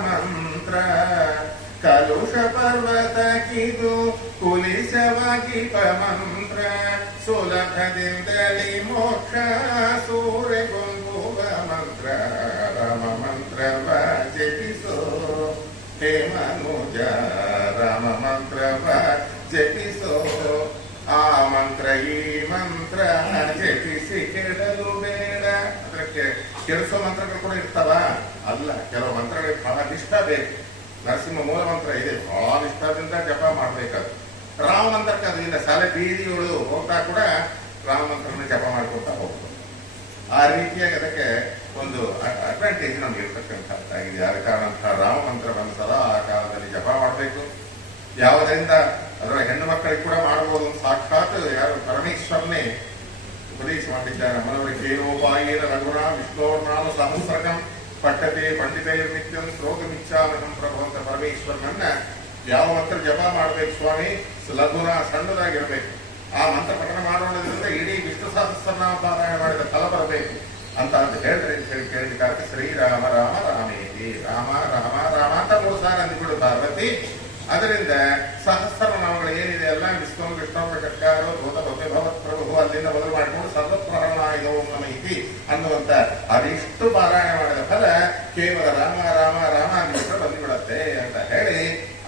ಮಂತ್ರ ಕಲುಷ ಪರ್ವತಕ್ಕಿದು ಕುಲಿಸವಾಗಿಪ ಮಂತ್ರ ಸುಲಭದಿಂದಲೇ ಮೋಕ್ಷ ಸೂರ್ಯಗೊಂಬುವ ಮಂತ್ರ ರಾಮ ಮಂತ್ರವ ಜಪಿಸೋ ಹೇ ಮನುಜ ರಾಮ ಮಂತ್ರವ ಜಪಿಸೋ. ಆ ಮಂತ್ರ ಈ ಮಂತ್ರ ಜಪಿಸಿ ಕೆಡಲು ಬೇಡ. ಅದಕ್ಕೆ ಕೆಡಿಸೋ ಮಂತ್ರಗಳು ಕೂಡ ಇರ್ತಾವ ಅಲ್ಲ, ಕೆಲವು ಮಂತ್ರಗಳಿಗೆ ಬಹಳ ನಿಷ್ಠ ಬೇಕು. ನರಸಿಂಹ ಮೂಲ ಮಂತ್ರ ಇದೆ, ಬಹಳ ನಿಷ್ಠದಿಂದ ಜಪ ಮಾಡ್ಬೇಕಾದ್ರು. ರಾಮ ಮಂತ್ರಕ್ಕೆ ಅದರಿಂದ ಶಾಲೆ ಬೀದಿಗಳು ಹೋಗ್ತಾ ಕೂಡ ರಾಮ ಮಂತ್ರನ ಜಪ ಮಾಡ್ಕೊತಾ ಹೋಗ್ಬೋದು. ಆ ರೀತಿಯಾಗಿ ಅದಕ್ಕೆ ಒಂದು ಅಡ್ವಾಂಟೇಜ್ ನಮ್ಗೆ ಇರ್ತಕ್ಕಂಥದ್ದಾಗಿದೆ. ಆದ ಕಾರಣಂತಹ ರಾಮ ಮಂತ್ರವನ್ನು ಸದಾ ಆ ಕಾಲದಲ್ಲಿ ಜಪ ಮಾಡಬೇಕು. ಯಾವುದರಿಂದ ಅದರ ಹೆಣ್ಣು ಮಕ್ಕಳಿಗೆ ಕೂಡ ಮಾಡಬಹುದು. ಸಾಕ್ಷಾತ್ ಯಾರು ಪರಮೇಶ್ವರನೇ ಉಪದೇಶ ಮಾಡಿದ್ದಾರೆ. ಮನವರಿಗೆ ಏನೋಪಾಯೇನ ರಘುನ ವಿಷ್ಣೋರ್ನಾಮ ಸಹಸ್ರಕಂ ಪಠ್ಯತೆ ಪಂಡಿತೈರ್ ನಿತ್ಯಂ ಶ್ಲೋಕಮಿಚ್ಛಾಮಹಂ ಪ್ರಭು ಅಂತ ಪರಮೇಶ್ವರನನ್ನ ಯಾವ ಮಂತ್ರ ಜಪ ಮಾಡಬೇಕು ಸ್ವಾಮಿ? ಲಘುನ ಸಣ್ಣದಾಗಿರ್ಬೇಕು. ಆ ಮಂತ್ರ ಪಠಣ ಮಾಡೋದ್ರಿಂದ ಇಡೀ ವಿಷ್ಣು ಸಹಸ್ರನಾಮ ಪಾರಾಯಣ ಮಾಡಿದ ಫಲ ಬರಬೇಕು ಅಂತ ಹೇಳ್ತಾರೆ ಅಂತ ಹೇಳಿ ಕೇಳಿದ ಶ್ರೀರಾಮ ರಾಮ ರಾಮೇತಿ ರಾಮ ರಾಮ ರಾಮ ಅಂತ 3 ಸಾರಿ ಅಂದ್ಬಿಡು ಪಾರ್ವತಿ. ಅದರಿಂದ ಸಹಸ್ರನಾಮಗಳು ಏನಿದೆ ಅಲ್ಲ, ವಿಷ್ಣು ವಿಷ್ಣು ಷಟ್ಕಾರೋ ಭೂತ ಭವ್ಯ ಭವತ್ ಪ್ರಭು ಅಲ್ಲಿಂದ ಮೊದಲು ಮಾಡಿಕೊಂಡು ಸರ್ವಪ್ರಹರಣಾಯ ಓಂ ನಮ ಇತಿ ಅನ್ನುವಂತ ಅದಿಷ್ಟು ಪಾರಾಯಣ ಮಾಡಿದ ಫಲ ಕೇವಲ ರಾಮ ರಾಮ ರಾಮ ಅಂದ್ಬಿಟ್ರೆ ಬಂದ್ಬಿಡತ್ತೆ ಅಂತ ಹೇಳಿ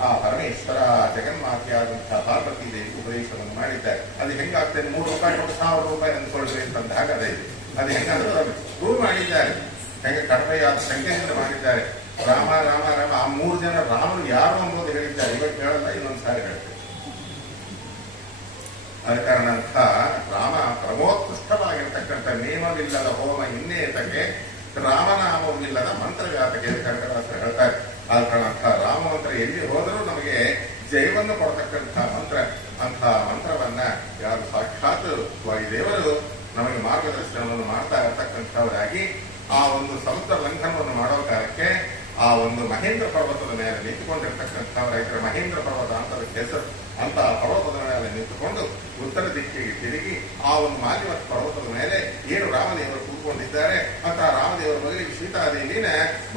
ಆ ಪರಮೇಶ್ವರ ಜಗನ್ಮಾತೆಯಾದಂತಹ ಪಾರ್ವತಿ ದೇವಿ ಉಪದೇಶವನ್ನು ಮಾಡಿದ್ದಾರೆ. ಅದು ಹೆಂಗಾಗ್ತದೆ? 3 ರೂಪಾಯಿ ಕೊಟ್ಟು 1000 ರೂಪಾಯಿ ಅಂದ್ಕೊಳ್ರಿ ಅಂತಂದ ಹಾಗದೆ. ಅದು ಹೆಂಗಂದ್ರೆ ಪ್ರೂವ್ ಮಾಡಿದ್ದಾರೆ. ಹೆಂಗೆ ಕಡಿಮೆಯಾದ ಸಂಖ್ಯೆಯಿಂದ ಮಾಡಿದ್ದಾರೆ. ರಾಮ ರಾಮ ರಾಮ ಆ 3 ಜನ ರಾಮನು ಯಾರು ಅನ್ನೋದು ಹೇಳಿದ್ದಾರೆ. ಇವತ್ತು ಹೇಳಲ್ಲ, ಇನ್ನೊಂದು ಸಾರಿ ಹೇಳ್ತೇವೆ. ಅದ ಕಾರಣ ರಾಮ ಪರಮೋತ್ಕೃಷ್ಟವಾಗಿರ್ತಕ್ಕಂಥ ನೇಮವಿಲ್ಲದ ಹೋಮ ಇನ್ನೇತಕ್ಕೆ ರಾಮನಾಮವಿಲ್ಲದ ಮಂತ್ರವ್ಯಾಪಕ್ಕೆ ಕನಕದಾಸರು ಹೇಳ್ತಾರೆ. ಆದ ಕಾರಣ ರಾಮ ಮಂತ್ರ ಎಲ್ಲಿ ಹೋದರೂ ನಮಗೆ ಜಯವನ್ನು ಕೊಡತಕ್ಕಂತಹ ಮಂತ್ರ. ಅಂತಹ ಮಂತ್ರವನ್ನ ಯಾರು ಸಾಕ್ಷಾತ್ ವಾಯುದೇವರು ನಮಗೆ ಮಾರ್ಗದರ್ಶನವನ್ನು ಮಾಡ್ತಾ ಇರತಕ್ಕಂಥವರಾಗಿ ಆ ಒಂದು ಸಮುದ್ರ ಲಂಘನವನ್ನು ಮಾಡೋ ಕಾಲಕ್ಕೆ ಆ ಒಂದು ಮಹೇಂದ್ರ ಪರ್ವತದ ಮೇಲೆ ನಿಂತುಕೊಂಡಿರ್ತಕ್ಕಂಥವರಾಗಿದ್ದರೆ ಮಹೇಂದ್ರ ಪರ್ವತ ಅಂತ ಹೆಸರು. ಅಂತ ಪರ್ವತದ ಮೇಲೆ ನಿಂತುಕೊಂಡು ಉತ್ತರ ದಿಕ್ಕಿಗೆ ತಿರುಗಿ ಆ ಒಂದು ಮಾಲಿವತ್ ಪರ್ವತದ ಮೇಲೆ ಏನು ರಾಮದೇವರು ಕೂತ್ಕೊಂಡಿದ್ದಾರೆ ಅಂತ ರಾಮದೇವರ ಮೊದಲಿಗೆ ಸೀತಾದೇವಿನ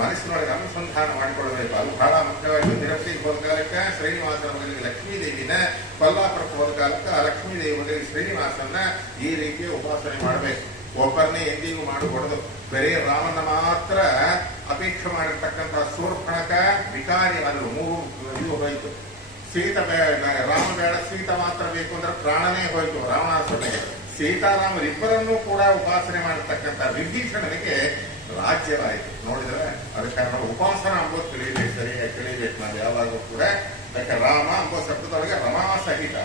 ಮನಸ್ಸಿನೊಳಗೆ ಅನುಸಂಧಾನ ಮಾಡಿಕೊಳ್ಳಬೇಕು. ಅದು ಬಹಳ ಮುಖ್ಯವಾಗಿ ತಿರುಪತಿಗೆ ಹೋದ ಕಾಲಕ್ಕೆ ಶ್ರೀನಿವಾಸನ ಮೊದಲಿಗೆ ಲಕ್ಷ್ಮೀದೇವಿನ, ಕೊಲ್ಲಾಪುರಕ್ಕೆ ಹೋದ ಕಾಲಕ್ಕೆ ಆ ಲಕ್ಷ್ಮೀದೇವಿ ಮೊದಲಿಗೆ ಶ್ರೀನಿವಾಸನ ಈ ರೀತಿಯ ಉಪಾಸನೆ ಮಾಡಬೇಕು. ಒಬ್ಬರನ್ನೇ ಎಂದಿಗೂ ಮಾಡಬಾರದು. ಬರೀ ರಾಮನ ಮಾತ್ರ ಅಪೇಕ್ಷೆ ಮಾಡಿರ್ತಕ್ಕಂತಹ ಶೂರ್ಪಣಖ ವಿಕಾರಿ ಆದರೂ 3 ಇದು ಹೋಯಿತು. ರಾಮ ಬೇಡ, ಸೀತಾ ಮಾತ್ರ ಬೇಕು ಅಂದ್ರೆ ಪ್ರಾಣನೇ ಹೋಯ್ತು ರಾವಣಾಸುರನಿಗೆ. ಸೀತಾರಾಮರಿಬ್ಬರನ್ನೂ ಕೂಡ ಉಪಾಸನೆ ಮಾಡಿರ್ತಕ್ಕಂಥ ವಿಭೀಷಣನಿಗೆ ರಾಜ್ಯವಾಯಿತು. ನೋಡಿದ್ರೆ ಅದಕ್ಕೆ ಕಾರಣ ಉಪಾಸನ ಅಂಬೋದು ತಿಳಿಬೇಕು, ಸರಿಯಾಗಿ ತಿಳಿಬೇಕು ನಾವು ಯಾವಾಗೂ ಕೂಡ. ಯಾಕೆ ರಾಮ ಅಂಬೋ ಶಬ್ದದೊಳಗೆ ರಮಾ ಸಹಿತ,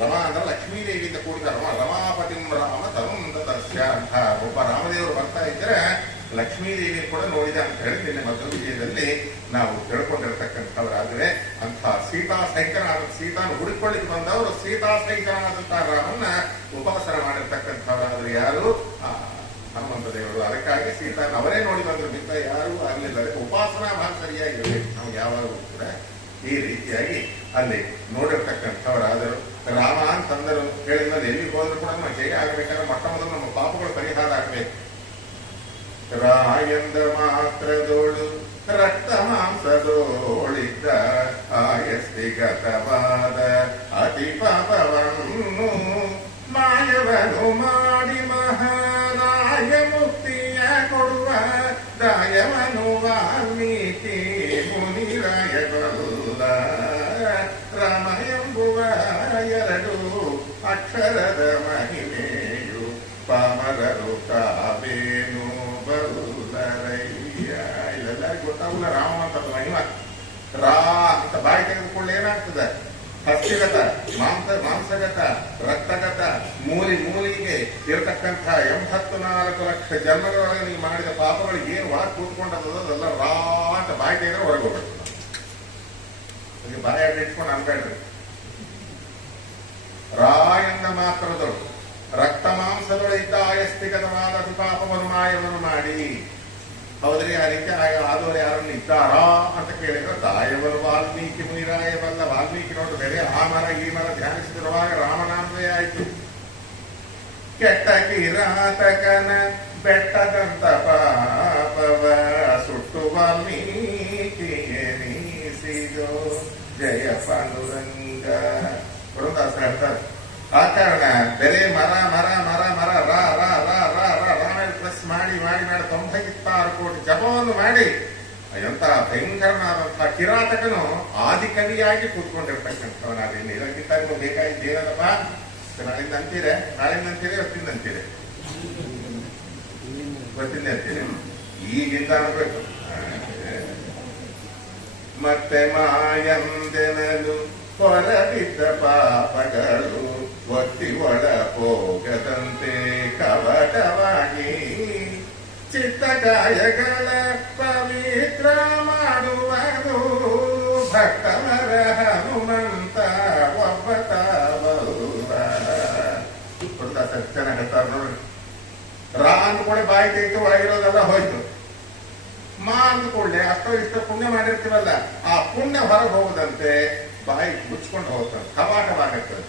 ರಮಾ ಅಂದ್ರೆ ಲಕ್ಷ್ಮೀದೇವಿಯಿಂದ ಕೂಡಿದ ರಮಾಪತಿಂ ರಾಮ ತರುಂದ ದರ್ಶ ಅಂತ ಒಬ್ಬ ರಾಮದೇವರು ಬರ್ತಾ ಇದ್ರೆ ಲಕ್ಷ್ಮೀದೇವಿ ಕೂಡ ನೋಡಿದ ಅಂತ ಹೇಳಿ ನಿನ್ನೆ ಮಧ್ಯ ವಿಜಯದಲ್ಲಿ ನಾವು ತಿಳ್ಕೊಂಡಿರ್ತಕ್ಕಂಥವರಾದರೆ ಅಂಥ ಸೀತಾ ಸಹಿತನಾದ ಸೀತಾನ ಹುಡುಕೊಳ್ಳಿಕ್ಕೆ ಬಂದವರು ಸೀತಾ ಸಹಿತನಾದಂತಹ ರಾಮನ್ನ ಉಪಾಸನ ಮಾಡಿರ್ತಕ್ಕಂಥವರಾದ್ರೆ ಯಾರು? ಹನುಮಂತ ದೇವರು. ಅದಕ್ಕಾಗಿ ಸೀತಾನ ಅವರೇ ನೋಡಿ ಬಂದ್ರು, ಮಿಕ್ಕ ಯಾರೂ ಆಗಲಿಲ್ಲ. ಉಪಾಸನಾ ಭಾಗ ಸರಿಯಾಗಿರಬೇಕು ನಾವು ಯಾವಾಗಲೂ ಕೂಡ. ಈ ರೀತಿಯಾಗಿ ಅಲ್ಲಿ ನೋಡಿರ್ತಕ್ಕಂಥವರಾದರು. ರಾಮ ಅಂತಂದರು ಹೇಳಿದ ಎಲ್ಲಿ ಹೋದ್ರು ಕೂಡ ನಮ್ಮ ಜಯ ಆಗಬೇಕಾದ್ರೆ ಮೊಟ್ಟ ಮೊದಲು ನಮ್ಮ ಪಾಪಗಳು ಪರಿಹಾರ ಆಗಬೇಕು. ರಾಯಂದ ಮಾತ್ರದೋಳು ರಕ್ತ ಮಾಂಸದೋಳಿದ್ದ ಆಯಸ್ತಿಗತವಾದ ಅತಿ ಪಾಪವನ್ನು ಮಾಯವನು ಮಾಡಿ ಮಹಾರಾಯ ಮುಕ್ತಿಯ ಕೊಡುವ ದಾಯವನು ವಾಲ್ಮೀಕಿ ಅಕ್ಷರದ ಮಹಿಮೆಯು ಪಾಮರರು ತಾವೇನು ಬಲ್ಲರಯ್ಯ. ಇಲ್ಲೆಲ್ಲರಿಗೂ ಗೊತ್ತಾಗಲ್ಲ ರಾಮ ಅಂತ ಮಹಿಮಾ. ರಾ ಅಂತ ಬಾಯಿ ತೆಗೆದುಕೊಳ್ಳಿ ಏನಾಗ್ತದೆ? ಹಸ್ತಿಗತ, ಮಾಂಸಗತ, ರಕ್ತಗತ, ಮೂಲಿಗೆ ಇರತಕ್ಕಂಥ 84 ಲಕ್ಷ ಜನ್ಮಗಳೊಳಗೆ ನೀವು ಮಾಡಿದ ಪಾಪಗಳಿಗೆ ಏನು ಒಳಗೆ ಕೂತ್ಕೊಂಡದ ಅದೆಲ್ಲ ರಾ ಅಂತ ಬಾಯಿ ತೆಗೆದ್ರೆ ಹೊರಗೆ ಹೋಗ್ಬೇಕು. ಬಾಯಿ ಇಟ್ಕೊಂಡು ಅನ್ಬೇಡ್ರಿ. ರಾ ಎಂದ ಮಾತ್ರದಳು ರಕ್ತ ಮಾಂಸದೊಳಿದ್ದ ಆಯಸ್ತಿಗತವಾದ ಪಾಪವನ್ನು ಮಾಯವನ್ನು ಮಾಡಿ. ಹೌದ್ರಿ, ಆ ರೀತಿ ಆದವರು ಯಾರನ್ನು ಇದ್ದಾರಾ ಅಂತ ಕೇಳಿದ್ರೆ ದಾಯವರು ವಾಲ್ಮೀಕಿ ಮುನಿರಾಯವಲ್ಲ. ವಾಲ್ಮೀಕಿ ನೋಡು ಬೇರೆ ಆ ಮರ ಈ ಮರ ಧ್ಯಾನಿಸಿದಿರುವಾಗ ರಾಮನಾಮವೇ ಆಯ್ತು. ಕೆಟ್ಟ ಕಿರಾತಕನ ಬೆಟ್ಟದಂತ ಪಾಪವ ಸುಟ್ಟು ವಾಲ್ಮೀಕಿ ಎನಿಸಿದೋ ಜಯ ಪಾಂಡುರಂಗ. ಬರುದಾಸ ಹೇಳ್ತಾರೆ ಆ ಕಾರಣ ಬೇರೆ ಮರ ಮರ ಮರ ಮರ ರಾ ರಾ ರಾ ರಾ ರಾ ರಾಮೇಲ್ ಪ್ಲಸ್ ಮಾಡಿ ಮಾಡಿ ಮಾಡಿ 96 ಕೋಟಿ ಜಪವನ್ನು ಮಾಡಿ ಎಂತ ಭಯಂಕರನಾದಂತಹ ಕಿರಾತಕನು ಆದಿಕವಿಯಾಗಿ ಕೂತ್ಕೊಂಡಿರ್ತಕ್ಕಂಥವನಾದೇನು. ಇದಕ್ಕಿಂತ ನೀವು ಬೇಕಾಗಿದ್ದು ಏನಲ್ಲಪ್ಪ? ನಾಳಿಂದ ಅಂತೀರೆ, ನಾಳಿಂದ ಅಂತೀರಿ, ಇವತ್ತಿಂದ ಅಂತೀರಿ, ಇವತ್ತಿಂದ ಅಂತೀರಿ, ಈಗಿಂದ ಅನ್ಬೇಕು. ಮತ್ತೆ ಮಾಯಂದೆನಲು ಹೊರಬಿದ್ದ ಪಾಪಗಳು ಒತ್ತಿ ಒಳ ಹೋಗದಂತೆ ಕವಟವಾಗಿ ಚಿತ್ತಕಾಯಗಳ ಪವಿತ್ರ ಮಾಡುವುದು ಭಕ್ತವರ ಹನುಮಂತ ಒಬ್ಬತ ಬಲ್ಲ. ಚೆನ್ನಾಗಿ ಹೇಳ್ತಾರೆ ನೋಡಿ. ರಾ ಅಂದ್ಕೊಳ್ಳಿ ಬಾಯಿ ತೆಗೆದು ಒಳಗಿರೋದೆಲ್ಲ ಹೋಯ್ತು. ಮಾ ಅಂದ್ಕೊಳ್ಳಿ ಅಷ್ಟೋ ಇಷ್ಟ ಪುಣ್ಯ ಮಾಡಿರ್ತೀವಲ್ಲ, ಆ ಪುಣ್ಯ ಹೊರಗೆ ಹೋಗದಂತೆ ಬಾಯಿ ಮುಚ್ಕೊಂಡು ಹೋಗ್ತದೆ, ಕವಾಟವಾಗುತ್ತದೆ.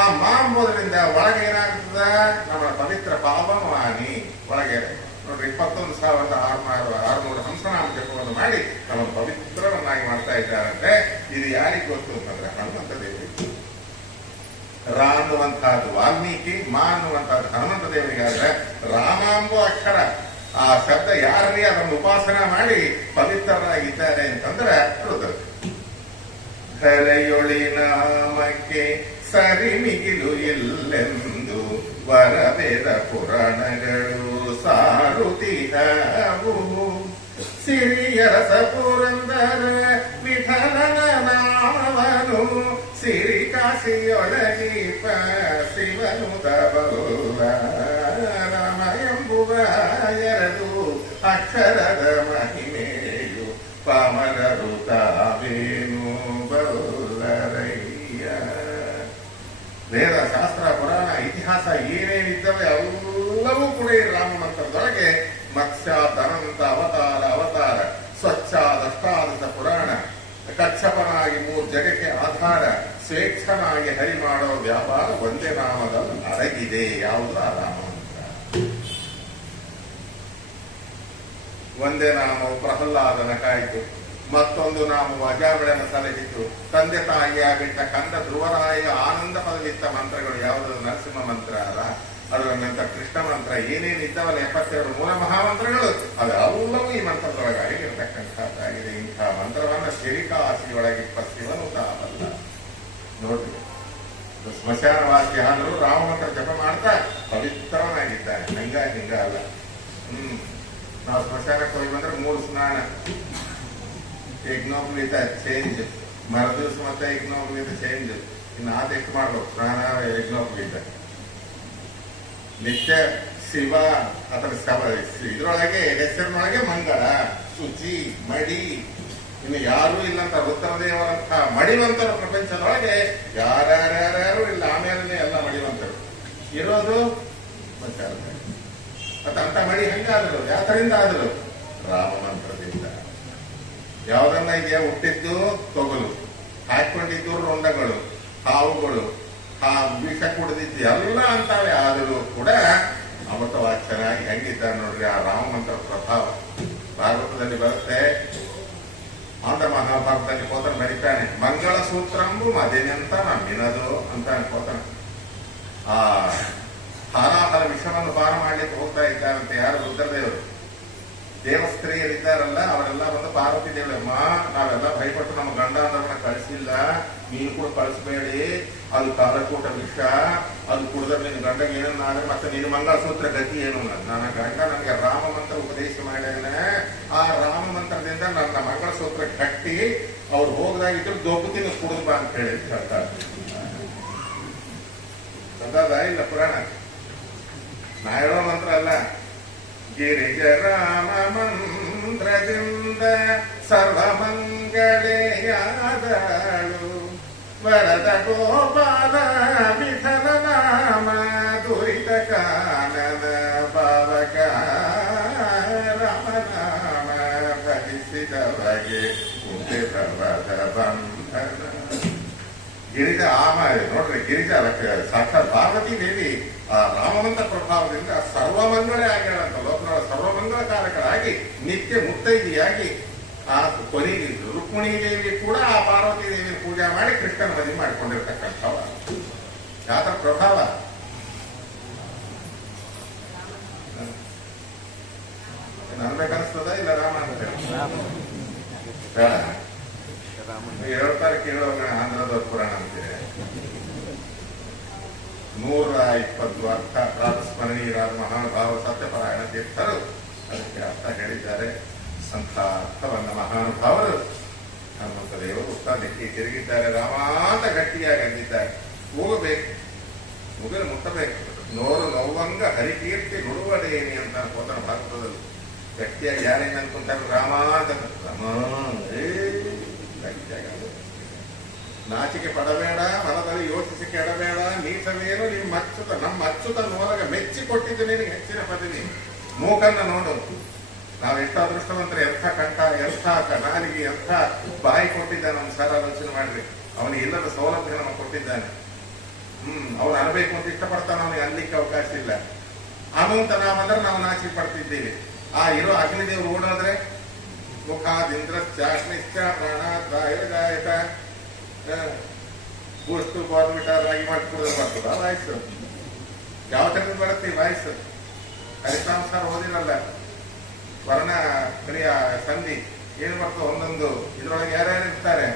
ಆ ಮಾಂಬೋದ್ರಿಂದ ಒಳಗೆ ಏನಾಗ್ತದ? ನಮ್ಮ ಪವಿತ್ರ ಪಾಪಮಾನಿ ಒಳಗೆ ನೋಡ್ರಿ 21,600 ಹಂಸನಾಮ ಜಪವನ್ನು ಮಾಡಿ ನಮ್ಮನ್ನು ಪವಿತ್ರವನ್ನಾಗಿ ಮಾಡ್ತಾ ಇದ್ದಾರಂತೆ. ಇದು ಯಾರಿಗೆ ಗೊತ್ತು ಅಂತಂದ್ರೆ ಹನುಮಂತ ದೇವರಿಗೆ. ರಾ ಅನ್ನುವಂತಹದ್ದು ವಾಲ್ಮೀಕಿ, ಮಾ ಅನ್ನುವಂತಹದ್ದು ಹನುಮಂತ ದೇವರಿಗಾದ್ರೆ ರಾಮಾಂಬೋ ಅಕ್ಷರ ಆ ಶಬ್ದ ಯಾರಲ್ಲಿ ಅದನ್ನು ಉಪಾಸನ ಮಾಡಿ ಪವಿತ್ರರಾಗಿದ್ದಾರೆ ಅಂತಂದ್ರೆ ಧರೆಯೊಳಿ ನಾಮಕ್ಕೆ ಸರಿ ಮಿಗಿಲು ಇಲ್ಲೆಂದು ವರವೇದ ಪುರಾಣಗಳು ಸಾರುತ್ತಿದ್ದವು. ಸಿರಿಯರಸ ಪುರಂದರ ವಿಠಲನ ನಾಮವನು ಸಿರಿ ಕಾಶಿಯೊಳಗೀಪ ಶಿವನು ತಬಲ್ಲ. ರಾಮ ಎಂಬುವ 2 ಅಕ್ಷರದ ಮಹಿಮೆಯು ಪಾಮರರು ತಾವೇನು ಬಲ್ಲರಯ್ಯ. ವೇದ, ಶಾಸ್ತ್ರ, ಪುರಾಣ, ಇತಿಹಾಸ ಏನೇನಿದ್ದವೆ ಎಲ್ಲವೂ ಕೂಡ ಈ ರಾಮ ಮಂತ್ರದೊಳಗೆ ಮತ್ಸ್ಯಾದನಂತ ಅವತಾರ ಸ್ವಚ್ಛಾದಷ್ಟಾದಶ ಪುರಾಣ, ಕಚ್ಚಪನಾಗಿ 3 ಜಗಕ್ಕೆ ಆಧಾರ, ಸ್ವೇಚ್ಛನಾಗಿ ಹರಿ ಮಾಡೋ ವ್ಯಾಪಾರ ಒಂದೇ ನಾಮದಲ್ಲಿ ಅಡಗಿದೆ. ಯಾವುದು? ಆ ರಾಮ ಮಂತ್ರ. ಒಂದೇ ನಾಮವು ಪ್ರಹ್ಲಾದನ ಕಾಯಿತು, ಮತ್ತೊಂದು ನಾಮವು ಅಜಾಮಿಳನ ಸಲಹಿತು, ತಂದೆ ತಾಯಿಯಾಗಿಟ್ಟ ಕಂದ ಧ್ರುವರಾಯ ಆನಂದ ಪದವಿತ್ತ ಮಂತ್ರಗಳು ಯಾವುದು? ನರಸಿಂಹ ಮಂತ್ರ ಅಲ್ಲ, ಅದರ ನಂತರ ಕೃಷ್ಣ ಮಂತ್ರ, ಏನೇನಿದ್ದವಲ್ಲ 72 ಮೂಲ ಮಹಾಮಂತ್ರಗಳು ಅವೆಲ್ಲವೂ ಈ ಮಂತ್ರದೊಳಗಾಗಿರ್ತಕ್ಕಂಥದ್ದಾಗಿದೆ. ಇಂತಹ ಮಂತ್ರವನ್ನ ಶಿರಿಕಾಸಿಯೊಳಗಿಪ್ಪ ಶಿವನು ತಾವಲ್ಲ. ನೋಡ್ರಿ, ಸ್ಮಶಾನವಾಸಿ ಆದರೂ ರಾಮಮಂತ್ರ ಜಪ ಮಾಡ್ತಾ ಪವಿತ್ರನಾಗಿದ್ದಾನೆ. ಹಿಂಗ ಅಲ್ಲ. ನಾವು ಸ್ಮಶಾನಕ್ಕೆ ಹೋಗಿ ಬಂದ್ರೆ 3 ಸ್ನಾನ, ಯಜ್ಞೋಪವೀತ ಚೇಂಜ್, ಮರದಿವ್ಸ ಮತ್ತೆ ಯಜ್ಞೋಪವೀತ ಚೇಂಜ್. ಇನ್ನು ಆದೆಷ್ಟು ಮಾಡ್ಬೇಕು ಸ್ನಾನ, ಯಜ್ಞೋಪವೀತ. ನಿತ್ಯ ಶಿವ ಅಥವಾ ಇದ್ರೊಳಗೆ ಹೆಸರಿನೊಳಗೆ ಮಂಗಳ, ಶುಚಿ, ಮಡಿ. ಇನ್ನು ಯಾರೂ ಇಲ್ಲಂತ ರುದ್ರದೇವರಂತ ಮಡಿವಂತರು ಪ್ರಪಂಚದೊಳಗೆ ಯಾರ್ಯಾರ್ಯಾರು ಇಲ್ಲ. ಆಮೇಲೆ ಎಲ್ಲ ಮಡಿವಂತರು ಇರೋದು ಅಂತ ಮಡಿ ಹೆಂಗಾದ್ರು? ಯಾತರಿಂದ ಆದ್ರು? ರಾಮ ಮಂತ್ರದಿಂದ. ಯಾವ್ದನ್ನ ಈಗ ಹುಟ್ಟಿದ್ದು ತೊಗಲು, ಹಾಕೊಂಡಿದ್ದು ರೊಂಡಗಳು, ಹಾವುಗಳು, ವಿಷ ಕುಡಿದಿದ್ದು ಎಲ್ಲ ಅಂತಾವೆ. ಆದರೂ ಕೂಡ ಅಮೃತವಾಚನಾಗಿ ಹೆಂಗಿದ್ದಾರೆ ನೋಡ್ರಿ ಆ ರಾಮ ಮಂತ್ರ ಪ್ರಭಾವ. ಭಾಗವತದಲ್ಲಿ ಬರುತ್ತೆ, ಆಂಧ್ರ ಮಹಾಭಾರತದಲ್ಲಿ ಕೋತನ ಬರೀತಾನೆ, ಮಂಗಳ ಸೂತ್ರಂಬು ಮದೇನಂತ ನಮ್ಮಿನದು ಅಂತ ಅನ್ಕೋತಾನೆ. ಆ ಹಾರಾಹರ ವಿಷವನ್ನು ಪಾನ ಮಾಡ್ಲಿಕ್ಕೆ ಹೋಗ್ತಾ ಇದ್ದಾರಂತೆ ಯಾರು? ರುದ್ರದೇವರು. ದೇವಸ್ತ್ರೀಯರಿದ್ದಾರಲ್ಲ ಅವರೆಲ್ಲ ಬಂದು ಪಾರ್ವತಿ ದೇವಿ, ಅಮ್ಮ ನಾವೆಲ್ಲ ಭಯಪಟ್ಟು ನಮ್ಮ ಗಂಡ ಅನ್ನೋದನ್ನ ಕಳಿಸಿಲ್ಲ, ನೀನು ಕೂಡ ಕಳಿಸ್ಬೇಡಿ, ಅದು ಕಾಲಕೂಟ ವಿಷ, ಅದು ಕುಡಿದ್ರೆ ನಿನ್ನ ಗಂಡಗೆ ಏನನ್ನಾದ್ರೆ ಮತ್ತೆ ನಿನ್ನ ಮಂಗಳಸೂತ್ರ ಗತಿ ಏನು? ನನ್ನ ಗಂಡ ನನಗೆ ರಾಮ ಮಂತ್ರ ಉಪದೇಶ ಮಾಡ್ಯಾನೆ, ಆ ರಾಮ ಮಂತ್ರದಿಂದ ನನ್ನ ಮಂಗಳಸೂತ್ರ ಕಟ್ಟಿ ಅವ್ರು ಹೋಗದಾಗಿದ್ರು ದೊಬ್ಬತಿನ ಕುಡಿದ್ ಬಾ ಅಂತ ಹೇಳಿ ಹೇಳ್ತಾರೆ. ಸದಾದ ಇಲ್ಲ ಪುರಾಣ, ನಾ ಹೇಳೋ ಮಂತ್ರ ಅಲ್ಲ. ಗಿರಿಜ ರಾಮ ಮಂತ್ರದಿಂದ ಸರ್ವಮಂಗಳೆಯಾದಳು, ವರದ ಗೋಪಾಲ ವಿಠಲ ನಾಮ ದುರಿತ ಕಾನನ ಪಾವಕ, ರಾಮನಾಮ ಭಜಿಸಿದವಗೆ ಪ್ರವದ ಬಂಧನ. ಗಿರಿಜ ಆಮ ನೋಡ್ರಿ, ಗಿರಿಜ ಸಾಕ್ಷಾತ್ ಪಾರ್ವತಿ ದೇವಿ ಆ ರಾಮವಂತ ಪ್ರಭಾವದಿಂದ ಸರ್ವಮಂಗಳೇ ಆಗ್ಯಾಳಂತ, ಲೋಕದ ಸರ್ವಮಂಗಳಕಾರಕರಾಗಿ ನಿತ್ಯ ಮುತ್ತೈದಿಯಾಗಿ ಆ ಕೊನೆಗೆ ರುಕ್ಮಿಣಿ ದೇವಿ ಕೂಡ ಆ ಪಾರ್ವತಿ ದೇವಿ ಪೂಜೆ ಮಾಡಿ ಕೃಷ್ಣನ ಮದುವೆ ಮಾಡಿಕೊಂಡಿರ್ತಕ್ಕಂಥವ. ಯಾತರ ಪ್ರಭಾವ ಅನ್ಬೇಕನ್ಸ್ತದ ಇಲ್ಲ ರಾಮ ಅಂತ ಬೇಡ ಹೇಳ್ತಾರೆ. ಕೇಳುವಾಗ ಆಂಧ್ರದ ಪುರಾಣ ಅಂತಿದೆ, 120 ಅರ್ಥ ಪ್ರಾತಸ್ಮರಣೀಯರಾದ ಮಹಾನುಭಾವ ಸತ್ಯಪರಾಯಣ ತೀರ್ಥರು ಅದಕ್ಕೆ ಅರ್ಥ ಹೇಳಿದ್ದಾರೆ. ಅಂಥ ಅರ್ಥವನ್ನ ಮಹಾನುಭಾವರು ಹನುಮಂತ ದೇವರು ಉತ್ತಾದಕ್ಕೆ ತಿರುಗಿದ್ದಾರೆ. ರಾಮ ಅಂತ ಗಟ್ಟಿಯಾಗಿ ಅಂದಿದ್ದಾರೆ. ಹೋಗಬೇಕು, ಮುಗಿಲು ಮುಟ್ಟಬೇಕು. ನೋರು ನೋವಂಗ ಹರಿಕೀರ್ತಿ ನುಡುವಡೇನಿ ಅಂತ ಹೋತನ ಭಾಗವತದಲ್ಲಿ ಗಟ್ಟಿಯಾಗಿ ಯಾರೇನು ಅನ್ಕೊಂತಾರೆ? ರಾಮ ಅಂತ ರಾಮ ನಾಚಿಕೆ ಪಡಬೇಡ, ಮನದಲ್ಲಿ ಯೋಚಿಸಿ ಕೆಡಬೇಡ, ನೀಸವೇನು ನೀವು ಮಚ್ಚುತ ನಮ್ಮ ಅಚ್ಚುತ ನೋಲಗ ಮೆಚ್ಚಿ ಕೊಟ್ಟಿದ್ದು ನಿನಗೆ ಹೆಚ್ಚಿನ ಪದವಿ. ಮೂಕನ್ನ ನೋಡು, ನಾವು ಎಷ್ಟು ಅದೃಷ್ಟವಂತರು, ಎಂಥ ಕಂಠ, ಎಂಥ ನಾಲಿಗೆ, ಎಂಥ ಬಾಯಿ ಕೊಟ್ಟಿದ್ದಾನೆ ನಮ್ಮ ಸರ್. ಆಲೋಚನೆ ಮಾಡ್ರಿ, ಅವನಿಗೆ ಇಲ್ಲದ ಸೌಲಭ್ಯ ನಮಗೆ ಕೊಟ್ಟಿದ್ದಾನೆ. ಅವ್ನು ಅನ್ಬೇಕು ಅಂತ ಇಷ್ಟಪಡ್ತಾನೆ, ಅವನಿಗೆ ಅನ್ಲಿಕ್ಕೆ ಅವಕಾಶ ಇಲ್ಲ. ಅನ್ನುವಂತ ನಾವಂದ್ರೆ ನಾವು ನಾಚಿಕೆ ಪಡ್ತಿದ್ದೀವಿ. ಆ ಇರೋ ಅಗ್ನಿದೇವ್ರು ಓಡೋದ್ರೆ ಮುಖಾದಿಂದ್ರ ಚಾಶ್ನಿಶ್ಚ ಪ್ರಾಣಾದಾಯಕ ಬೂಸ್ತು ಬೋರ್ಬಿಟ ರಾಗಿ ಮಾಡ್ಕೊಡೋದು ಬರ್ತದ ವಾಯ್ಸು. ಯಾವ ತರದಿಂದ ಬರುತ್ತೆ ಈ ವಾಯ್ಸು? ಹರಿತಾಂಸಾರ ಓದಿರಲ್ಲ, ವರ್ಣ ಕ್ರಿಯ ಸಂಧಿ ಏನ್ ಬರ್ತದೆ ಒಂದೊಂದು ಇದ್ರೊಳಗೆ ಯಾರ್ಯಾರು ಇರ್ತಾರೆ?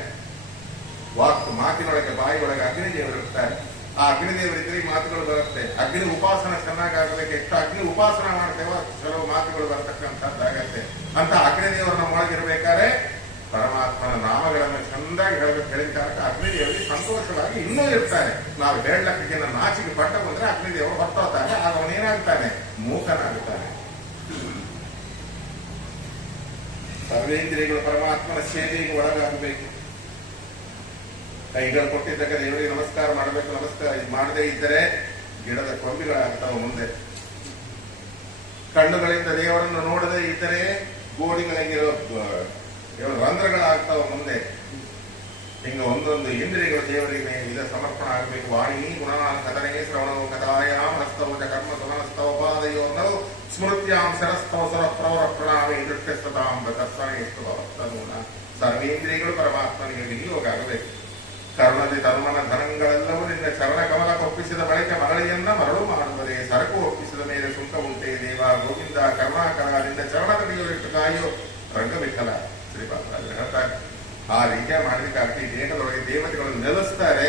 ವಾಕ್ ಮಾತಿನೊಳಗೆ, ಬಾಯಿ ಒಳಗೆ ಅಗ್ನಿದೇವರು ಇರ್ತಾರೆ. ಆ ಅಗ್ನಿದೇವರಿದ್ರೆ ಮಾತುಗಳು ಬರುತ್ತೆ. ಅಗ್ನಿ ಉಪಾಸನ ಚೆನ್ನಾಗಾಗಬೇಕು. ಎಷ್ಟು ಅಗ್ನಿ ಉಪಾಸನ ಮಾಡ್ತೇವೋ ಕೆಲವು ಮಾತುಗಳು ಬರ್ತಕ್ಕಂಥದ್ದಾಗತ್ತೆ. ಅಂತ ಅಗ್ನಿದೇವರು ನಮ್ಮೊಳಗಿರ್ಬೇಕಾದ್ರೆ ಪರಮಾತ್ಮನ ನಾಮಗಳನ್ನು ಚಂದಾಗಿ ಹೇಳಬೇಕು. ಹೇಳಿದಾಗ ಅಗ್ನಿದೇವರಿಗೆ ಸಂತೋಷವಾಗಿ ಇನ್ನೂ ಇರ್ತಾನೆ. ನಾವು ಹೇಳಕ್ಕೆ ನಾಚಿಕೆ ಪಟ್ಟ ಬಂದ್ರೆ ಅಗ್ನಿದೇವರು ಹೊರಟೋದಾಗ ಆಗ ಅವನೇನಾಗ್ತಾನೆ? ಮೂಕನಾಗುತ್ತಾನೆ. ಸರ್ವೇಂದ್ರಿಯಗಳು ಪರಮಾತ್ಮನ ಸೇವೆಗೆ ಒಳಗಾಗಬೇಕು. ಕೈಗಳು ಕೊಟ್ಟಿದ್ದಾಗ ದೇವರಿಗೆ ನಮಸ್ಕಾರ ಮಾಡಬೇಕು. ನಮಸ್ಕಾರ ಮಾಡದೇ ಇದ್ದರೆ ಗಿಡದ ಕೊಂಬಿಗಳಾಗ್ತಾವ ಮುಂದೆ. ಕಣ್ಣುಗಳಿಂದ ದೇವರನ್ನು ನೋಡದೇ ಇದ್ದರೆ ಗೋಡಿಗಳಿಗಿರೋ ರಂಧ್ರಗಳಾಗ್ತಾವ ಮುಂದೆ. ಹಿಂಗ ಒಂದೊಂದು ಇಂದ್ರಿಯಗಳು ದೇವರಿಗೆ ಇದ ಸಮರ್ಪಣ ಆಗಬೇಕು. ವಾಣಿ ಗುಣನಾನ್ ಕಥನೆ ಶ್ರವಣವು ಕಥಾಯಾಂ ಹಸ್ತೌ ಚ ಕರ್ಮ ಸಮನಸ್ತವ ಪಾದಯೋರ್ನೌ ಸ್ಮೃತ್ಯಾಂ ಶರಸ್ತವ ಸುರ ಪ್ರವರ ಪ್ರಣಾಮಿ ದೃಷ್ಟಿಸ್ತತಾಂ ತತ್ಸನೇಸ್ತವಸ್ತನೂನ. ಸರ್ವೇಂದ್ರಿಯಗಳು ಪರಮಾತ್ಮನಿಗೆ ವಿನಿಯೋಗ ಆಗಬೇಕು. ಕರುಣದಿ ತರುಮನ ಧನಗಳೆಲ್ಲವೂ ನಿನ್ನ ಚರಣ ಕಮಲ ಒಪ್ಪಿಸಿದ ಬಳಿಕ ಮರಳಿಯನ್ನ ಮರಳು ಮಾಡುವುದೇ. ಸರಕು ಒಪ್ಪಿಸಿದ ಮೇಲೆ ಸುಂಕ ಉಂಟೆ ದೇವ ಗೋವಿಂದ ಕರುಣಾಕರ ನಿನ್ನ ಚರಣದಡಿಯಲ್ಲಿಟ್ಟು ಕಾಯೋ ರಂಗವಿಠಲ ಶ್ರೀಪಾದ ಹೇಳ್ತಾರೆ. ಆ ರೀತಿಯ ಮಾಡಲಿಕ್ಕಾಗ್ತಿ ದೇಹದೊಳಗೆ ದೇವತೆಗಳು ನೆಲೆಸ್ತಾರೆ.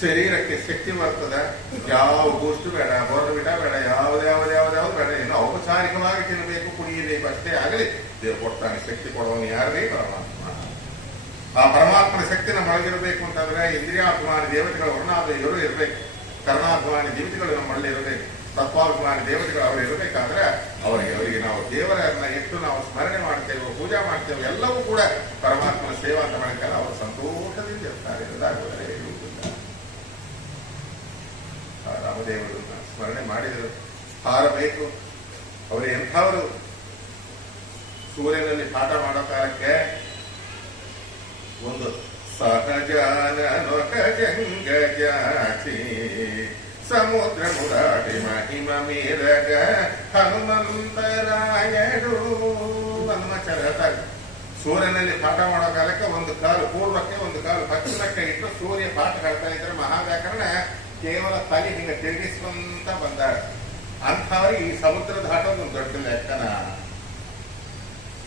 ಶರೀರಕ್ಕೆ ಶಕ್ತಿ ಬರ್ತದೆ. ಯಾವ ಗೋಷ್ಟು ಬೇಡ, ಬೋರ್ನವಿಟ ಬೇಡ, ಯಾವ್ದು ಬೇಡ. ಇನ್ನು ಔಪಚಾರಿಕವಾಗಿ ತಿನ್ನಬೇಕು, ಕುಡಿಯಬೇಕು ಅಷ್ಟೇ ಆಗಲಿ. ದೇವರು ಕೊಡ್ತಾನೆ. ಶಕ್ತಿ ಕೊಡುವವನು ಯಾರೇ? ಪರಮಾತ್ಮ. ಆ ಪರಮಾತ್ಮನ ಶಕ್ತಿ ನಮ್ಮೊಳಗಿರಬೇಕು ಅಂತಂದ್ರೆ ಇಂದ್ರಿಯಾಭಿಮಾನಿ ದೇವತೆಗಳು ವರ್ಣಾಭಿಮಾನಿಗಳು ಇರಬೇಕು. ಕರ್ಣಾಭಿಮಾನಿ ದೇವತೆಗಳು ನಮ್ಮಲ್ಲಿ ಇರಬೇಕು. ತತ್ವಾಭಿಮಾನಿ ದೇವತೆಗಳು ಅವರು ಇರಬೇಕಾದ್ರೆ ಅವರಿಗೆ ನಾವು ದೇವರನ್ನ ಎಷ್ಟು ನಾವು ಸ್ಮರಣೆ ಮಾಡ್ತೇವೆ, ಪೂಜೆ ಮಾಡ್ತೇವೆ, ಎಲ್ಲವೂ ಕೂಡ ಪರಮಾತ್ಮನ ಸೇವಾ ಅಂತ ಮಾಡಿದಾಗ ಅವರು ಸಂತೋಷದಿಂದ ಇರ್ತಾರೆ. ಎಲ್ಲಾಗುವುದರೆ ರಾಮದೇವರನ್ನ ಸ್ಮರಣೆ ಮಾಡಿದರು. ಹಾರಬೇಕು. ಅವರು ಎಂಥವರು? ಸೂರ್ಯನಲ್ಲಿ ಪಾಠ ಮಾಡೋ ಕಾಲಕ್ಕೆ ಒಂದು ಸಹಜಾನ ಜಂಗಜಾಚಿ ಸಮುದ್ರ ಮುರಾಟಿ ಮಹಿಮ ಮೇರಗ ಹನುಮಂತರಾಯಡು ಹನುಮಚರ. ಸೂರ್ಯನಲ್ಲಿ ಪಾಠ ಮಾಡೋ ಕಾಲಕ್ಕೆ ಒಂದು ಕಾಲು ಪೂರ್ವಕ್ಕೆ ಒಂದು ಕಾಲು ಪಶ್ಚಿಮಕ್ಕೆ ಇಟ್ಟು ಸೂರ್ಯ ಪಾಠ ಹೇಳ್ತಾ ಇದ್ರೆ ಮಹಾವ್ಯಾಕರಣ ಕೇವಲ ತಲೆ ಹಿಂಗ ತಿರುಗಿಸ್ಕೊಂತ ಬಂದಾರೆ. ಅಂಥವ್ರಿಗೆ ಈ ಸಮುದ್ರ ದಾಟೋದು ಒಂದು ದೊಡ್ಡ ಲೆಕ್ಕನ.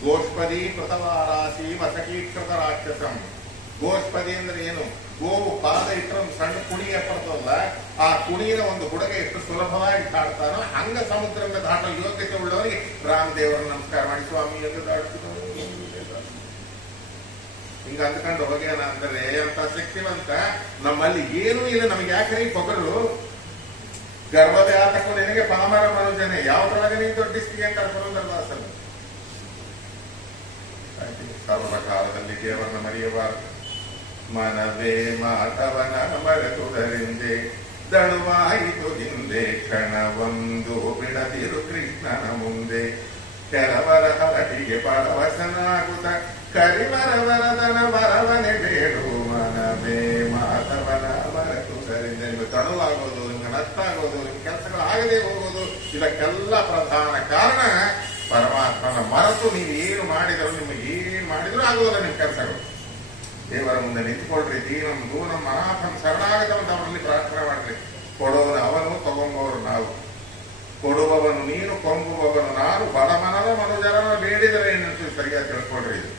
ಗೋಷ್ಪದಿ ಕೃತವಾರಾಸಿ ಮಸಕೀಕೃತ ರಾಕ್ಷಸಂ. ಗೋಷ್ಪದಿ ಅಂದ್ರೆ ಏನು? ಗೋವು ಪಾದ ಇಟ್ಟರೆ ಒಂದು ಸಣ್ಣ ಕುಣಿ ಏರ್ಪಡ್ತವಲ್ಲ, ಆ ಕುಣಿಯ ಒಂದು ಹುಡುಗ ಎಷ್ಟು ಸುಲಭವಾಗಿ ದಾಡ್ತಾನೋ ಹಂಗ ಸಮುದ್ರದಿಂದ ದಾಟೋ ಯೋಗ್ಯತೆ ಉಳ್ಳವರಿಗೆ ರಾಮದೇವರನ್ನು ನಮಸ್ಕಾರ ಮಾಡಿ ಸ್ವಾಮಿ ಎಂದು ದಾಡ್ತಿದ್ದವರು. ಹಿಂಗ ಅಂದ್ಕೊಂಡು ಹೋಗ್ಯಾನ ಅಂದರೆ ಅಂತ ಶಕ್ತಿವಂತ ನಮ್ಮಲ್ಲಿ ಏನೂ ಇಲ್ಲ. ನಮ್ಗೆ ಯಾಕ್ರಿ ಪೊಗರು? ಗರ್ಭದ ಆತಕ್ಕೂ ನಿನಗೆ ಪಾಮರ ಮನುಜನೆ, ಯಾವ್ದ್ರೊಳಗೆ ನೀನು ದೊಡ್ಡಿಸ್ತೀಯ ಅಂತ ಪುರಂದರದಾಸರು. ಸರ್ವಕಾಲದಲ್ಲಿ ದೇವರನ್ನ ಮರೆಯಬಾರದು. ಮನವೇ ಮಾಧವನ ಮರೆತುದರಿಂದೆ ದಳುವಾಯಿತು ಹಿಂದೆ ಕ್ಷಣವೊಂದು ಬಿಡದಿರು ಕೃಷ್ಣನ ಮುಂದೆ. ಕೆಲವರ ಹರಟಿಗೆ ಪರವಶನಾಗುತ್ತ ಕರಿವರವರದನ ವರವನೆ ಬೇಡು. ಮನವೇ ಮಾಧವನ ಮರೆತುದರಿಂದ ನಿಮ್ಗೆ ತಣುವಾಗೋದು, ನಿಮ್ಗೆ ನಷ್ಟ ಆಗೋದು, ನಿಮ್ಗೆ ಕೆಲಸಗಳು ಆಗದೆ ಹೋಗೋದು, ಇದಕ್ಕೆಲ್ಲ ಪ್ರಧಾನ ಕಾರಣ ಪರಮಾತ್ಮನ ಮರೆತು ನೀವು ಏನು ಮಾಡಿದರೂ ನಿಮಗೆ ಏನು ಮಾಡಿದ್ರು ಆಗೋದಿಲ್ಲ ನಿಮ್ಮ ಕೆಲಸಗಳು. ದೇವರ ಮುಂದೆ ನಿಂತ್ಕೊಳ್ರಿ. ದೀನಂ ದೂನಂ ಅನಾಥಂ ಶರಣಾಗತವಂತ ಅವರಲ್ಲಿ ಪ್ರಾರ್ಥನೆ ಮಾಡ್ರಿ. ಕೊಡೋನು ಅವನು, ತಗೊಂಬವರು ನಾವು. ಕೊಡುವವನು ನೀನು, ಕೊಂಬುವವನು ನಾನು. ಬಡಮನದ ಮನುಜರನ ಬೇಡಿದರೆ ಏನಂತ ಸರಿಯಾಗಿ ತಿಳ್ಕೊಳ್ರಿ. ಇದು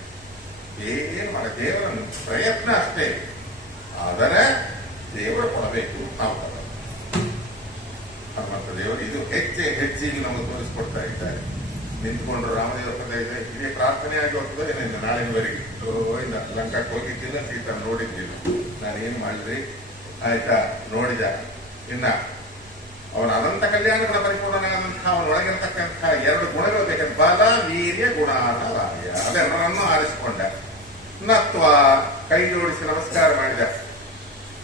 ಏನು ಮಾಡ, ದೇವರ ಪ್ರಯತ್ನ ಅಷ್ಟೇ. ಆದರೆ ದೇವರು ಕೊಡಬೇಕು, ನಾವು ಕೊಡಬೇಕು. ಹನುಮಂತ ದೇವರು ಇದು ಹೆಚ್ಚಿಗೆ ನಮಗೆ ತೋರಿಸ್ಕೊಡ್ತಾ ಇದ್ದಾರೆ. ನಿಂತ್ಕೊಂಡ್ರು ರಾಮದೇವರ ಪದ ಇದೆ. ಇದೇ ಪ್ರಾರ್ಥನೆ ಆಗಿ ಹೋಗ್ತದೆ ಏನಿಲ್ಲ. ನಾಳಿನವರೆಗೆ ಇಲ್ಲ ಲಂಕಾಕ್ಕೆ ಹೋಗಿದ್ದಿಲ್ಲ, ಸೀತಾ ನೋಡಿದ್ದಿಲ್ಲ. ನಾನೇನು ಮಾಡಿದ್ರಿ ಆಯ್ತಾ ನೋಡಿದ. ಇನ್ನ ಅವನ ಅನಂತ ಕಲ್ಯಾಣಗಳ ಪರಿಪೂರ್ಣನಾದಂತಹ ಅವನೊಳಗಿರತಕ್ಕಂತಹ 2 ಗುಣಗಳು ಬೇಕಂತ. ಬಲ, ವೀರ್ಯ, ಗುಣಾನರಾಯ. ಅದೆಲ್ಲರನ್ನೂ ಆರಿಸಿಕೊಂಡ. ನತ್ವ ಕೈ ಜೋಡಿಸಿ ನಮಸ್ಕಾರ ಮಾಡಿದ.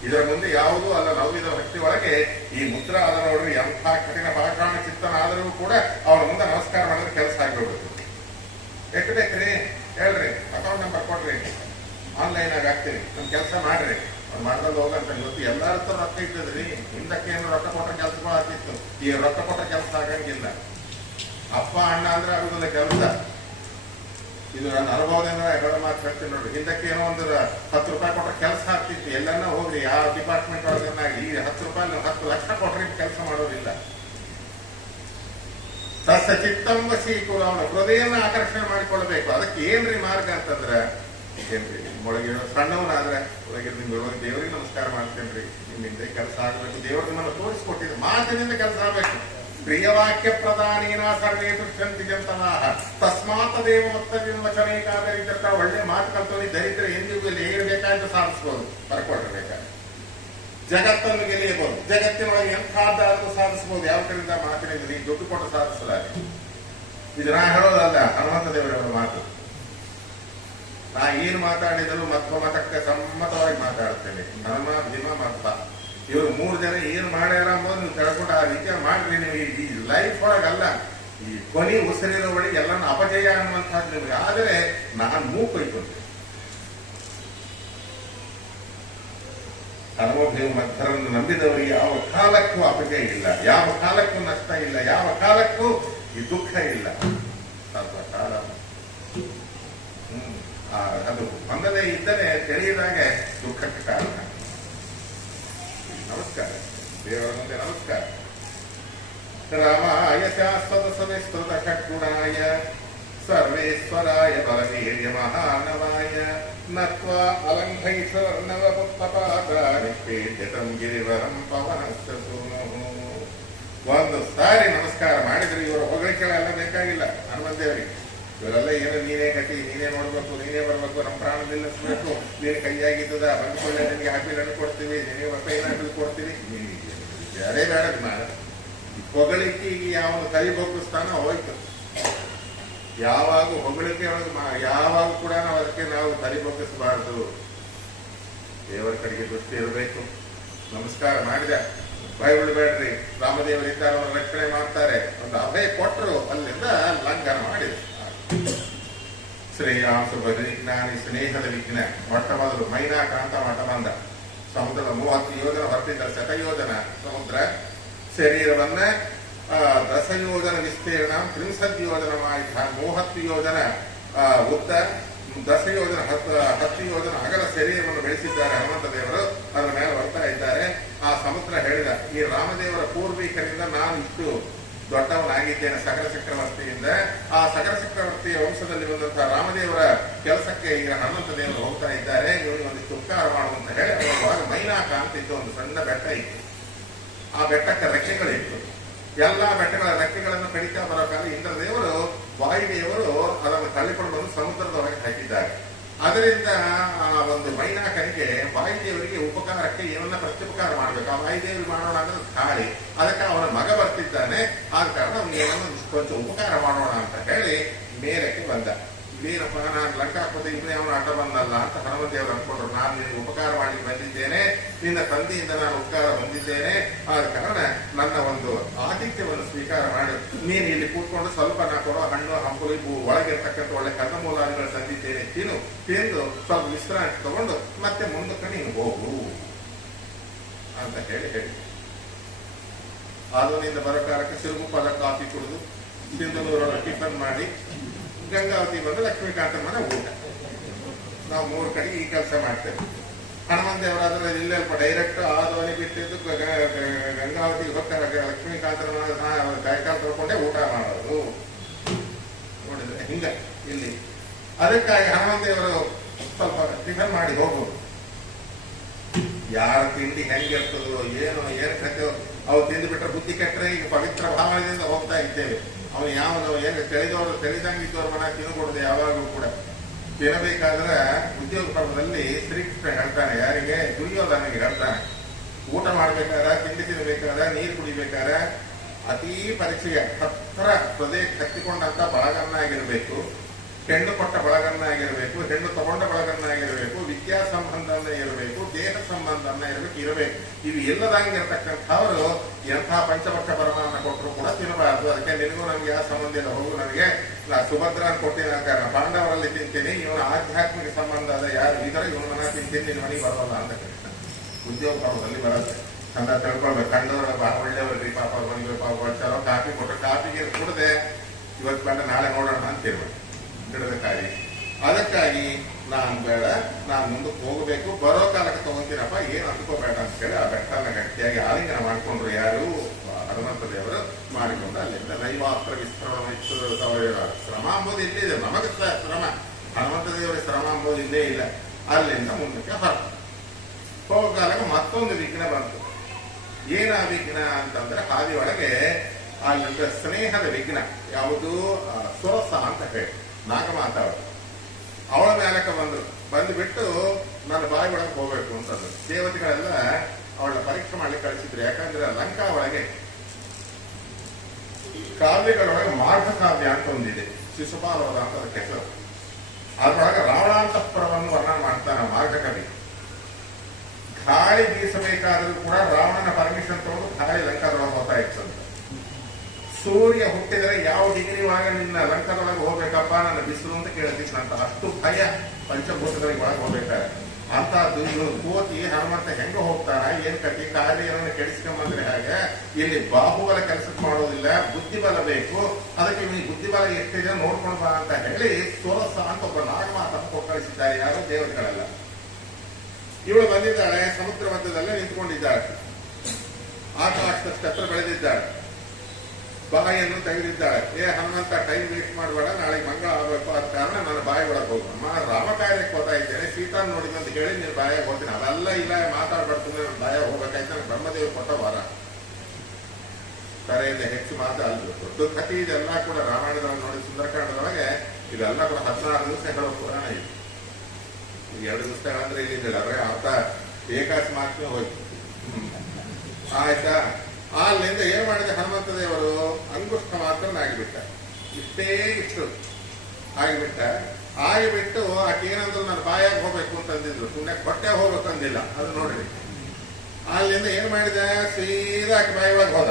ಇದರ ಮುಂದೆ ಯಾವುದೂ ಅಲ್ಲ. ನವವಿಧ ಭಕ್ತಿ ಒಳಗೆ ಈ ಮುದ್ರಾ ಅದ ನೋಡ್ರಿ. ಎಂಥ ಕಠಿಣ ಪಾಷಾಣ ಚಿತ್ತನಾದರೂ ಕೂಡ ಅವನ ಮುಂದೆ ನಮಸ್ಕಾರ ಮಾಡಿದ್ರೆ ಕೆಲಸ ಆಗಿಬಿಡ್ಬೇಕು. ಎಷ್ಟು ಬೇಕ್ರಿ ಹೇಳ್ರಿ, ಅಕೌಂಟ್ ನಂಬರ್ ಕೊಡ್ರಿ, ಆನ್ಲೈನ್ ಆಗಿ ಹಾಕ್ತೀರಿ, ನಮ್ ಕೆಲಸ ಮಾಡ್ರಿ, ಅವ್ನು ಮಾಡ್ದಲ್ಲಿ ಹೋಗಂತ. ಇವತ್ತು ಎಲ್ಲರ ಹತ್ರ ರೊಕ್ಕ ಇರ್ತದ್ರಿ. ಹಿಂದಕ್ಕೆ ಏನು ರೊಕ್ಕ ಕೊಟ್ಟ ಕೆಲಸಗಳು ಆಗ್ತಿತ್ತು. ಈ ರೊಕ್ಕ ಕೊಟ್ಟ ಕೆಲಸ ಆಗಂಗಿಲ್ಲ. ಅಪ್ಪ ಅಣ್ಣ ಅಂದ್ರೆ ಆಗುದಿಲ್ಲ ಕೆಲಸ. ಇದು ನನ್ನ ಅನುಭವದಿಂದ ಎರಡು ಮಾತು ಹೇಳ್ತೀನಿ ನೋಡ್ರಿ. ಹಿಂದಕ್ಕೆ ಏನೋ ಒಂದು 10 ರೂಪಾಯಿ ಕೊಟ್ಟರೆ ಕೆಲಸ ಆಗ್ತಿತ್ತು. ಎಲ್ಲನ್ನ ಹೋಗ್ರಿ ಯಾವ ಡಿಪಾರ್ಟ್ಮೆಂಟ್ ಒಳಗನ್ನಾಗಿ ಈ 10 ರೂಪಾಯಿ 10 ಲಕ್ಷ ಕೊಟ್ರೆ ಕೆಲಸ ಮಾಡೋದಿಲ್ಲ. ತಸ ಚಿತ್ತಂ ವಶೀಕುರು, ಅವನ ಹೃದಯನ ಆಕರ್ಷಣೆ ಮಾಡಿಕೊಳ್ಬೇಕು. ಅದಕ್ಕೆ ಏನ್ರಿ ಮಾರ್ಗ ಅಂತಂದ್ರೆ ಏನ್ರಿ, ಒಳಗೆ ಸಣ್ಣವನಾದ್ರೆ ಒಳಗೆ ನಿಮ್ಗೆ ದೇವರಿಗೆ ನಮಸ್ಕಾರ ಮಾಡ್ತೇನ್ರಿ, ನಿಮ್ಮಿಂದ ಕೆಲಸ ಆಗ್ಬೇಕು. ದೇವರು ನಿಮ್ಮನ್ನು ತೋರಿಸ್ಕೊಟ್ಟಿದ್ದು ಮಾತಿನಿಂದ ಕೆಲಸ ಆಗ್ಬೇಕು. ಪ್ರಿಯವಾಕ್ಯ ಪ್ರಧಾನೇನ ಸರ್ವೇ ದುಷ್ಯಂತಿ ಜಂತನಾಹ ತಸ್ಮಾತ್ ದೇವ ವಕ್ತವ್ಯಂ ವಚನೇಕಾದರಿತ. ಒಳ್ಳೆ ಮಾತು ಕಲ್ತವನಿ ದರಿದ್ರ ಎಂದಿಗೂ ಏನು ಬೇಕಾದ್ರೂ ಸಾಧಿಸಬಹುದು, ಬರ್ಕೊಳ್ಬೇಕಾದ್ರೆ ಜಗತ್ತನ್ನು ಗೆಲ್ಲಿಯಬಹುದು. ಜಗತ್ತಿನೊಳಗೆ ಎಂಥದ್ದಾದ್ರೂ ಸಾಧಿಸಬಹುದು. ಯಾವ ಕಡೆಯಿಂದ ಮಾತಿನಿಂದ ನೀವು ದುಡ್ಡು ಕೊಟ್ಟು ಸಾಧಿಸಲಾರೆ. ಇದು ನಾ ಹೇಳೋದಲ್ಲ, ಹನುಮಂತ ದೇವರ ಮಾತು. ನಾ ಏನು ಮಾತಾಡಿದರೂ ಮತ್ವ ಮತಕ್ಕೆ ಸಮ್ಮತವಾಗಿ ಮಾತಾಡ್ತೇನೆ. ಹನುಮ, ಭೀಮ, ಮತ್ವ ಇವರು 3 ಜನ ಏನು ಮಾಡ್ಯಾರ ಅಂಬೋದು ನೀವು ತಿಳ್ಕೊಂಡು ಆ ರೀತಿಯ ಮಾಡ್ರಿ. ನೀವು ಈ ಲೈಫ್ ಒಳಗಲ್ಲ, ಈ ಕೊನೆ ಉಸಿರಿರೋ ಒಳಗೆ ಎಲ್ಲಾನು ಅಪಜಯ ಅನ್ನುವಂಥದ್ದು ನಿಮಗೆ. ಆದರೆ ನಾನು ಮೂಕೊಯ್ತಂತೆ. ಹನುಮಭೀಮ ಮಧ್ಯರನ್ನು ನಂಬಿದವರಿಗೆ ಯಾವ ಕಾಲಕ್ಕೂ ಅಪಜಯ ಇಲ್ಲ, ಯಾವ ಕಾಲಕ್ಕೂ ನಷ್ಟ ಇಲ್ಲ, ಯಾವ ಕಾಲಕ್ಕೂ ಈ ದುಃಖ ಇಲ್ಲ. ಸರ್ವಕಾಲ ಅದು ಹೊಂದದೇ ಇದ್ದರೆ ತಿಳಿಯದಾಗ ದುಃಖಕ್ಕೆ ಕಾರಣ. ನಮಸ್ಕಾರ ದೇವರ ಮುಂದೆ ನಮಸ್ಕಾರ. ರಾಮಾಯ ಶಾಶ್ವತ ಸವಿಸ್ತೃತ ಷಟ್ಗುಣಾಯ ಸರ್ವೇಶ್ವರಾಯ ಬಲವೀರ್ಯ ಮಹಾನವಾಯ ನತ್ವಾ ಅಲಂಘೈಸರ್ಣವಪುತ್ತಪಾದಾನಿಪೇದ್ಯತಂ ಗಿರಿವರಂ ಪವನಸ್ಸು. ಒಂದು ಸಾರಿ ನಮಸ್ಕಾರ ಮಾಡಿದ್ರೆ ಇವರ ಹೊಗಳಿಕೆಗಳೆಲ್ಲ ಬೇಕಾಗಿಲ್ಲ ಹನುಮಂತೇವರಿಗೆ. ಇವರೆಲ್ಲ ಏನು ನೀನೇ ಗತಿ, ನೀನೇ ನೋಡ್ಬೇಕು, ನೀನೇ ಬರ್ಬೇಕು, ನಮ್ಮ ಪ್ರಾಣ ನಿಲ್ಲಿಸ್ಬೇಕು, ನೀನು ಕೈಯಾಗಿದ್ದದ ಬಂದ್ಕೊಳ್ಳೆ, ನಿನಗೆ ಹ್ಯಾಪಿಲ್ ಹಣ್ಣು ಕೊಡ್ತೀವಿ, ನಿನಗೆ ಪೈನ್ ಹಣ್ಣು ಕೊಡ್ತೀವಿ. ಅದೇ ಬೇಡ. ಹೊಗಳಿಕೆಗೆ ಯಾವ ಕೈ ಬಗ್ಗಿಸ್ತಾನೋ ಹೋಯ್ತು. ಯಾವಾಗ ಹೊಗಳಿಕೆ ಯಾವಾಗ ಕೂಡ ನಾವು ಅದಕ್ಕೆ ನಾವು ತಲೆ ಬಗ್ಗಿಸಬಾರ್ದು. ದೇವರ ಕಡೆಗೆ ದೃಷ್ಟಿ ಇರಬೇಕು. ನಮಸ್ಕಾರ ಮಾಡಿದ ಭಯ ಬಿಡಬೇಡ್ರಿ. ರಾಮದೇವರಿದ್ದಾರೆ, ಅವರ ರಕ್ಷಣೆ ಮಾಡ್ತಾರೆ. ಒಂದು ಅಭಯ ಕೊಟ್ಟರು, ಅಲ್ಲಿಂದ ಲಂಘನ ಮಾಡಿದ್ರು. ಶ್ರೇಯಾಂಸು ಬದರಿಜ್ಞಾನಿ ಸ್ನೇಹದ ವಿಘ್ನ. ಮೊಟ್ಟ ಮೊದಲು ಮೈನಾಕ ಅಂತ ಮಠ ಬಂದ. ಸಮುದ್ರದ 30 ಯೋಜನ ಹೊರಟಿದ್ದ ಶತಯೋಜನ ಸಮುದ್ರ. ಶರೀರವನ್ನ 10 ಯೋಜನ ವಿಸ್ತೀರ್ಣ 30 ಯೋಜನ ಮಾಹಿತ 30 ಯೋಜನ ಉದ್ದ 10 ಯೋಜನ 10 ಯೋಜನ ಅಗಲ ಶರೀರವನ್ನು ಬೆಳೆಸಿದ್ದಾರೆ ಹನುಮಂತ ದೇವರು. ಅದರ ಮೇಲೆ ಬರ್ತಾ ಇದ್ದಾರೆ. ಆ ಸಮುದ್ರ ಹೇಳಿದ, ಈ ರಾಮದೇವರ ಪೂರ್ವಿಕರಿಂದ ನಾನು ಇಷ್ಟು ದೊಡ್ಡವನಾಗಿದ್ದೇನೆ ಸಕಲ ಚಕ್ರವರ್ತಿಯಿಂದ. ಆ ಸಕಲ ಚಕ್ರವರ್ತಿಯ ವಂಶದಲ್ಲಿ ಬಂದಂತಹ ರಾಮದೇವರ ಕೆಲಸಕ್ಕೆ ಈಗ ಹನುಮಂತ ದೇವರು ಹೋಗ್ತಾ ಇದ್ದಾರೆ, ಇವರಿಗೆ ಒಂದಿಷ್ಟು ಉಪಕಾರ ಮಾಡುವಂತ ಹೇಳಿ ಅವರ ಮೈನಾಕ ಅಂತ ಇದ್ದು ಒಂದು ಸಣ್ಣ ಬೆಟ್ಟ ಇತ್ತು. ಆ ಬೆಟ್ಟಕ್ಕೆ ರೆಕ್ಕೆಗಳಿತ್ತು. ಎಲ್ಲಾ ಬೆಟ್ಟಗಳ ರೆಕ್ಕೆಗಳನ್ನು ಕಡಿತಾ ಬರೋ ಕಾಲ ಇಂದ್ರದೇವರು ವಾಯುದೇವರು ಅದನ್ನು ತಳ್ಳಿಕೊಂಡು ಬಂದು ಸಮುದ್ರದ ಹೊರಗೆ ಹಾಕಿದ್ದಾರೆ. ಅದರಿಂದ ಆ ಒಂದು ಮೈನಾಕನಿಗೆ ವಾಯುದೇವರಿಗೆ ಉಪಕಾರಕ್ಕೆ ಏನನ್ನ ಪ್ರತ್ಯುಪಕಾರ ಮಾಡಬೇಕು. ಆ ವಾಯುದೇವರಿಗೆ ಮಾಡೋಣ ಅಂದ್ರೆ ಗಾಳಿ, ಅದಕ್ಕೆ ಅವನ ಮಗ ಬರ್ತಿದ್ದಾನೆ, ಆದ ಕಾರಣ ಅವನಿಗೆ ಕೊಂಚ ಉಪಕಾರ ಮಾಡೋಣ ಅಂತ ಹೇಳಿ ಮೇಲಕ್ಕೆ ಬಂದ. ಇದೇನಪ್ಪ, ನಾನು ಲಂಕಾಪತಿ ಇಬ್ಬರೇ ಅವನು ಅಡ್ಡ ಬಂದಲ್ಲ ಅಂತ ಹನುಮಂತೇವರು ಅಂದ್ಕೊಂಡ್ರು. ನಾನು ನಿನಗೆ ಉಪಕಾರ ಮಾಡಲಿಕ್ಕೆ ಬಂದಿದ್ದೇನೆ, ನಿನ್ನ ತಂದೆಯಿಂದ ನಾನು ಉಪಕಾರ ಬಂದಿದ್ದೇನೆ, ಆದ ಕಾರಣ ನನ್ನ ಒಂದು ಆತಿಥ್ಯವನ್ನು ಸ್ವೀಕಾರ ಮಾಡಿ ನೀನು ಇಲ್ಲಿ ಕೂತ್ಕೊಂಡು ಸ್ವಲ್ಪ ನಾ ಕೊಡೋ ಹಣ್ಣು ಹಂಪಲು ಒಳಗಿರ್ತಕ್ಕಂಥ ಒಳ್ಳೆ ಕಂದಮೂಲಾದಿಗಳು ತಂದಿದ್ದೇನೆ, ತಿಂದು ಸ್ವಲ್ಪ ವಿಶ್ರಾಂತಿ ತಗೊಂಡು ಮತ್ತೆ ಮುಂದಕ್ಕೆ ನೀನು ಹೋಗು ಅಂತ ಹೇಳಿ ಆದವನಿಂದ ಬರೋ ಕಾಲಕ್ಕೆ ಸಿರುಗುಪ್ಪದ ಕಾಫಿ ಕುಡಿದು ಸಿಂಧನೂರ ಟಿಫನ್ ಮಾಡಿ ಗಂಗಾವತಿ ಬಂದು ಲಕ್ಷ್ಮೀಕಾಂತ ಮನೆ ಊಟ. ನಾವು 3 ಕಡೆ ಈ ಕೆಲಸ ಮಾಡ್ತೇವೆ. ಹನುಮಂತ ದೇವರಾದ್ರೆ ಇಲ್ಲೆಲ್ಪ ಡೈರೆಕ್ಟ್ ಆದವನಿ ಬಿಟ್ಟಿದ್ದು ಗಂಗಾವತಿಗೆ ಹೋಗ್ತಾರೆ, ಲಕ್ಷ್ಮೀಕಾಂತರ ಕೈಕಾಲ ತೊಳ್ಕೊಂಡೇ ಊಟ ಮಾಡೋದು ನೋಡಿದ್ರೆ ಹಿಂಗ ಇಲ್ಲಿ. ಅದಕ್ಕಾಗಿ ಹನುಮಂತ ದೇವರು ಸ್ವಲ್ಪ ಟಿಫನ್ ಮಾಡಿ ಹೋಗೋದು. ಯಾರ ತಿಂಡಿ ಹೆಂಗಿರ್ತದೋ ಏನು ಕಥೆಯೋ ಅವು ತಿಂದು ಬಿಟ್ಟರೆ ಬುದ್ಧಿ ಕೆಟ್ಟರೆ ಈಗ ಪವಿತ್ರ ಭಾವನೆಯಿಂದ ಹೋಗ್ತಾ ಇದ್ದೇವೆ. ಅವನು ಯಾವನು ಏನು ತಿಳಿದಂಗಿದ್ದವ್ರ ಮನ ತಿನ್ಕೊಡುದು ಯಾವಾಗಲೂ ಕೂಡ. ತಿನ್ನಬೇಕಾದ್ರೆ ಉದ್ಯೋಗ ಪರ್ವದಲ್ಲಿ ಶ್ರೀಕೃಷ್ಣ ಹೇಳ್ತಾನೆ, ಯಾರಿಗೆ? ದುರ್ಯೋಧನಿಗೆ ಹೇಳ್ತಾನೆ, ಊಟ ಮಾಡ್ಬೇಕಾದ್ರೆ ತಿಂಡಿ ತಿನ್ನಬೇಕಾದ್ರೆ ನೀರು ಕುಡಿಬೇಕಾದ್ರೆ ಅತೀ ಪರೀಕ್ಷೆಗೆ ಹತ್ರ ಹೃದಯಕ್ಕೆ ಹತ್ತಿಕೊಂಡಂತ ಬಳಗನ್ನಾಗಿರ್ಬೇಕು, ಹೆಣ್ಣು ಕೊಟ್ಟ ಬಳಗನ್ನಾಗಿರ್ಬೇಕು, ಹೆಣ್ಣು ತಗೊಂಡ ಬಳಗನ್ನಾಗಿರ್ಬೇಕು, ವಿದ್ಯಾ ಸಂಬಂಧವನ್ನ ಇರಬೇಕು, ದೇಹ ಸಂಬಂಧವನ್ನ ಇರಬೇಕು. ಇವು ಎಲ್ಲದಾಗಿರ್ತಕ್ಕಂಥವರು ಎಂಥ ಪಂಚಪಕ್ಷ ಪರಮಾನ್ನ ಕೊಟ್ಟರು ಕೂಡ ತಿನ್ನಬಾರದು. ಅದಕ್ಕೆ ನಿನಗೂ ನಮ್ಗೆ ಯಾವ ಸಂಬಂಧ ಇಲ್ಲ, ಹೋಗು, ನನಗೆ ನಾ ಸುಭದ್ರಾನ್ ಕೊಟ್ಟಿನ ಕಾರಣ ಪಾಂಡವರಲ್ಲಿ ತಿಂತೀನಿ, ಇವನ ಆಧ್ಯಾತ್ಮಿಕ ಸಂಬಂಧ ಅದ ಯಾರು ಇದರ ಇವನ ಮನ ತಿಂತೀನಿ, ನಿನ್ನ ಮನೆಗೆ ಬರೋಲ್ಲ ಅಂತ ಕೃಷ್ಣ. ಉದ್ಯೋಗ ಪರ್ವದಲ್ಲಿ ಬರುತ್ತೆ ಅಂತ ತಿಳ್ಕೊಳ್ಬೇಕು. ಕಂಡವರ ಬಹಳ ಒಳ್ಳೆಯವ್ರಿ, ಪಾಪ ಬಂದು ಪಾಪ ಬರ್ತಾರೋ, ಕಾಫಿ ಕೊಟ್ಟರು ಕಾಫಿಗೆ ಕುಡದೆ ಇವತ್ತು ಬಂದ ನಾಳೆ ನೋಡೋಣ ಅಂತಿರ್ಬೇಕು ಗಿಡದಕ್ಕಾಗಿ. ಅದಕ್ಕಾಗಿ ನಾನು ಬೇಡ, ನಾನು ಮುಂದಕ್ಕೆ ಹೋಗಬೇಕು, ಬರೋ ಕಾಲಕ್ಕೆ ತಗೊಂತೀನಪ್ಪ, ಏನು ಅಂದ್ಕೋಬೇಡ ಅಂತ ಹೇಳಿ ಆ ಬೆಟ್ಟನ ಗಟ್ಟಿಯಾಗಿ ಆಲಿಂಗನ ಮಾಡಿಕೊಂಡ್ರು. ಯಾರು? ಹನುಮಂತ ದೇವರು ಮಾಡಿಕೊಂಡು ಅಲ್ಲಿಂದ ನೈವಾತ್ರ ವಿಶ್ರಮ ಶ್ರಮ ಅಂಬೋದು ಇಲ್ಲೇ ಇದೆ. ನಮಗೆ ಶ್ರಮ, ಹನುಮಂತ ದೇವರ ಶ್ರಮ ಅಂಬೋದು ಇಲ್ಲೇ ಇಲ್ಲ. ಅಲ್ಲಿಂದ ಮುಂದಕ್ಕೆ ಹೋಗೋ ಕಾಲಕ್ಕೆ ಮತ್ತೊಂದು ವಿಘ್ನ ಬಂತು. ಏನ ವಿಘ್ನ ಅಂತಂದ್ರೆ ಹಾದಿ ಒಳಗೆ ಅಲ್ಲಿಂದ ಸ್ನೇಹದ ವಿಘ್ನ. ಯಾವುದು? ಸೊರಸ ಅಂತ ಹೇಳಿ ನಾಗಮಾತಾವ ಅವಳ ಮೇಲಕ್ಕೆ ಬಂದುಬಿಟ್ಟು ನನ್ನ ಬಾಯಿ ಒಳಗೆ ಹೋಗ್ಬೇಕು ಅಂತಂದ್ರು. ದೇವತೆಗಳೆಲ್ಲ ಅವಳ ಪರೀಕ್ಷೆ ಮಾಡ್ಲಿಕ್ಕೆ ಕಳಿಸಿದ್ರು. ಯಾಕಂದ್ರೆ ಲಂಕಾ ಒಳಗೆ ಕಾವ್ಯಗಳೊಳಗೆ ಮಾರ್ಗ ಕಾವ್ಯ ಅಂತ ಒಂದಿದೆ, ಶಿಶುಪಾಲವದ ಅಂತ ಅದಕ್ಕೆ ಹೆಸರು. ಅದ್ರೊಳಗೆ ರಾವಣಾಂತಃಪುರವನ್ನು ವರ್ಣನೆ ಮಾಡ್ತಾನೆ ಮಾರ್ಗ ಕವಿ. ಗಾಳಿ ಬೀಸಬೇಕಾದ್ರೂ ಕೂಡ ರಾವಣನ ಪರ್ಮಿಷನ್ ತಗೊಂಡು ಗಾಳಿ ಲಂಕಾದೊಳಗೆ ಹೋಗ್ತಾ ಇರ್ತಂತ. ಸೂರ್ಯ ಹುಟ್ಟಿದರೆ ಯಾವ ಡಿಗ್ರಿ ಒಳಗೆ ನಿನ್ನ ಲಂಕದೊಳಗೆ ಹೋಗ್ಬೇಕಪ್ಪ, ನನ್ನ ಬಿಸಿಲು ಅಂತ ಕೇಳ್ತಿತ್ತಂತ. ಅಷ್ಟು ಭಯ ಪಂಚಭೂತಗಳಿಗೆ ಒಳಗೆ ಹೋಗ್ಬೇಕಾರೆ. ಅಂತದ್ದು ಇವರು ಕೋತಿ ಹನುಮಂತ ಹೆಂಗ ಹೋಗ್ತಾನ, ಏನ್ ಕಟ್ಟಿ ಕಾರ್ಯವನ್ನು ಕೆಡಿಸ್ಕೊಂಬಂದ್ರೆ ಹಾಗೆ. ಇಲ್ಲಿ ಬಾಹುಬಲ ಕೆಲಸಕ್ಕೆ ಮಾಡೋದಿಲ್ಲ, ಬುದ್ಧಿಬಲ ಬೇಕು. ಅದಕ್ಕೆ ಇವನಿಗೆ ಬುದ್ಧಿಬಲ ಎಷ್ಟಿದೆ ನೋಡ್ಕೊಂಡು ಬಾ ಅಂತ ಹೇಳಿ ಸೋರಸ ಅಂತ ಒಬ್ಬ ನಾಗಮಾತನ್ನು ಕೊಟ್ಟು ಕಳಿಸಿದ್ದಾರೆ. ಯಾರು? ದೇವತೆಗಳೆಲ್ಲ. ಇವಳು ಬಂದಿದ್ದಾಳೆ, ಸಮುದ್ರ ಮಧ್ಯದಲ್ಲೇ ನಿಂತ್ಕೊಂಡಿದ್ದಾಳೆ, ಆಕಾಶದಷ್ಟು ಹತ್ರ ಬೆಳೆದಿದ್ದಾಳೆ, ಬಾಯಿಯನ್ನು ತೆಗೆದಿದ್ದಾಳೆ. ಹನುಮಂತ ಟೈಮ್ ವೇಸ್ಟ್ ಮಾಡಬೇಡ, ನಾಳೆ ಮಂಗಳ ಆಗಬೇಕು, ಆದ ಕಾರಣ ನಾನು ಬಾಯಿ ಒಳಗೆ ಹೋಗಮ್ಮ, ರಾಮ ಕಾರ್ಯಕ್ಕೆ ಹೋಗ್ತಾ ಇದ್ದೇನೆ, ಸೀತಾ ನೋಡಿದಂತ ಹೇಳಿ ನೀನು ಬಾಯಾಗ ಹೋಗ್ತೀನಿ. ಅದೆಲ್ಲ ಇಲ್ಲ, ಮಾತಾಡ್ಬಾರ್ದು, ನಾನು ಬಾಯಾಗ ಹೋಗ್ಬೇಕಾಯ್ತು, ನನಗೆ ಬ್ರಹ್ಮದೇವ್ ಕೊಟ್ಟ ವಾರ. ಕರೆಯಿಂದ ಹೆಚ್ಚು ಮಾತು ಅಲ್ಲ, ದೊಡ್ಡ ಕಥೆ ಇದೆಲ್ಲ ಕೂಡ ರಾಮಾಯಣದೊಳಗೆ ನೋಡಿ, ಸುಂದರಕಾಂಡದೊಳಗೆ ಇದೆಲ್ಲ ಕೂಡ 16 ದಿವಸ ಹೇಳೋ ಪುರಾಣ ಇದೆ. 2 ದಿವಸಗಳಂದ್ರೆ ಇಲ್ಲಿಂದ ಅರ್ಥ ಏಕಾಸಿ ಮಾತ್ರ ಹೋಯ್ತು. ಆಯ್ತಾ? ಅಲ್ಲಿಂದ ಏನ್ ಮಾಡಿದೆ ಹನುಮಂತ ದೇವರು? ಅಂಗುಷ್ಟ ಮಾತ್ರನಾಗಿಬಿಟ್ಟ. ಇಷ್ಟು ಆಗಿಬಿಟ್ಟು ಆಕೆ ಏನಂದ್ರು ನನ್ನ ಬಾಯಾಗ ಹೋಗ್ಬೇಕು ಅಂತಂದಿದ್ರು, ಸುಮ್ಮನೆ ಹೊಟ್ಟೆ ಹೋಗ್ಬೇಕು ಅಂದಿಲ್ಲ. ಅದು ನೋಡ್ರಿ, ಅಲ್ಲಿಂದ ಏನ್ ಮಾಡಿದೆ? ಸೀದಾ ಆಕೆ ಬಾಯಿ ಒಳಗೆ ಹೋದ.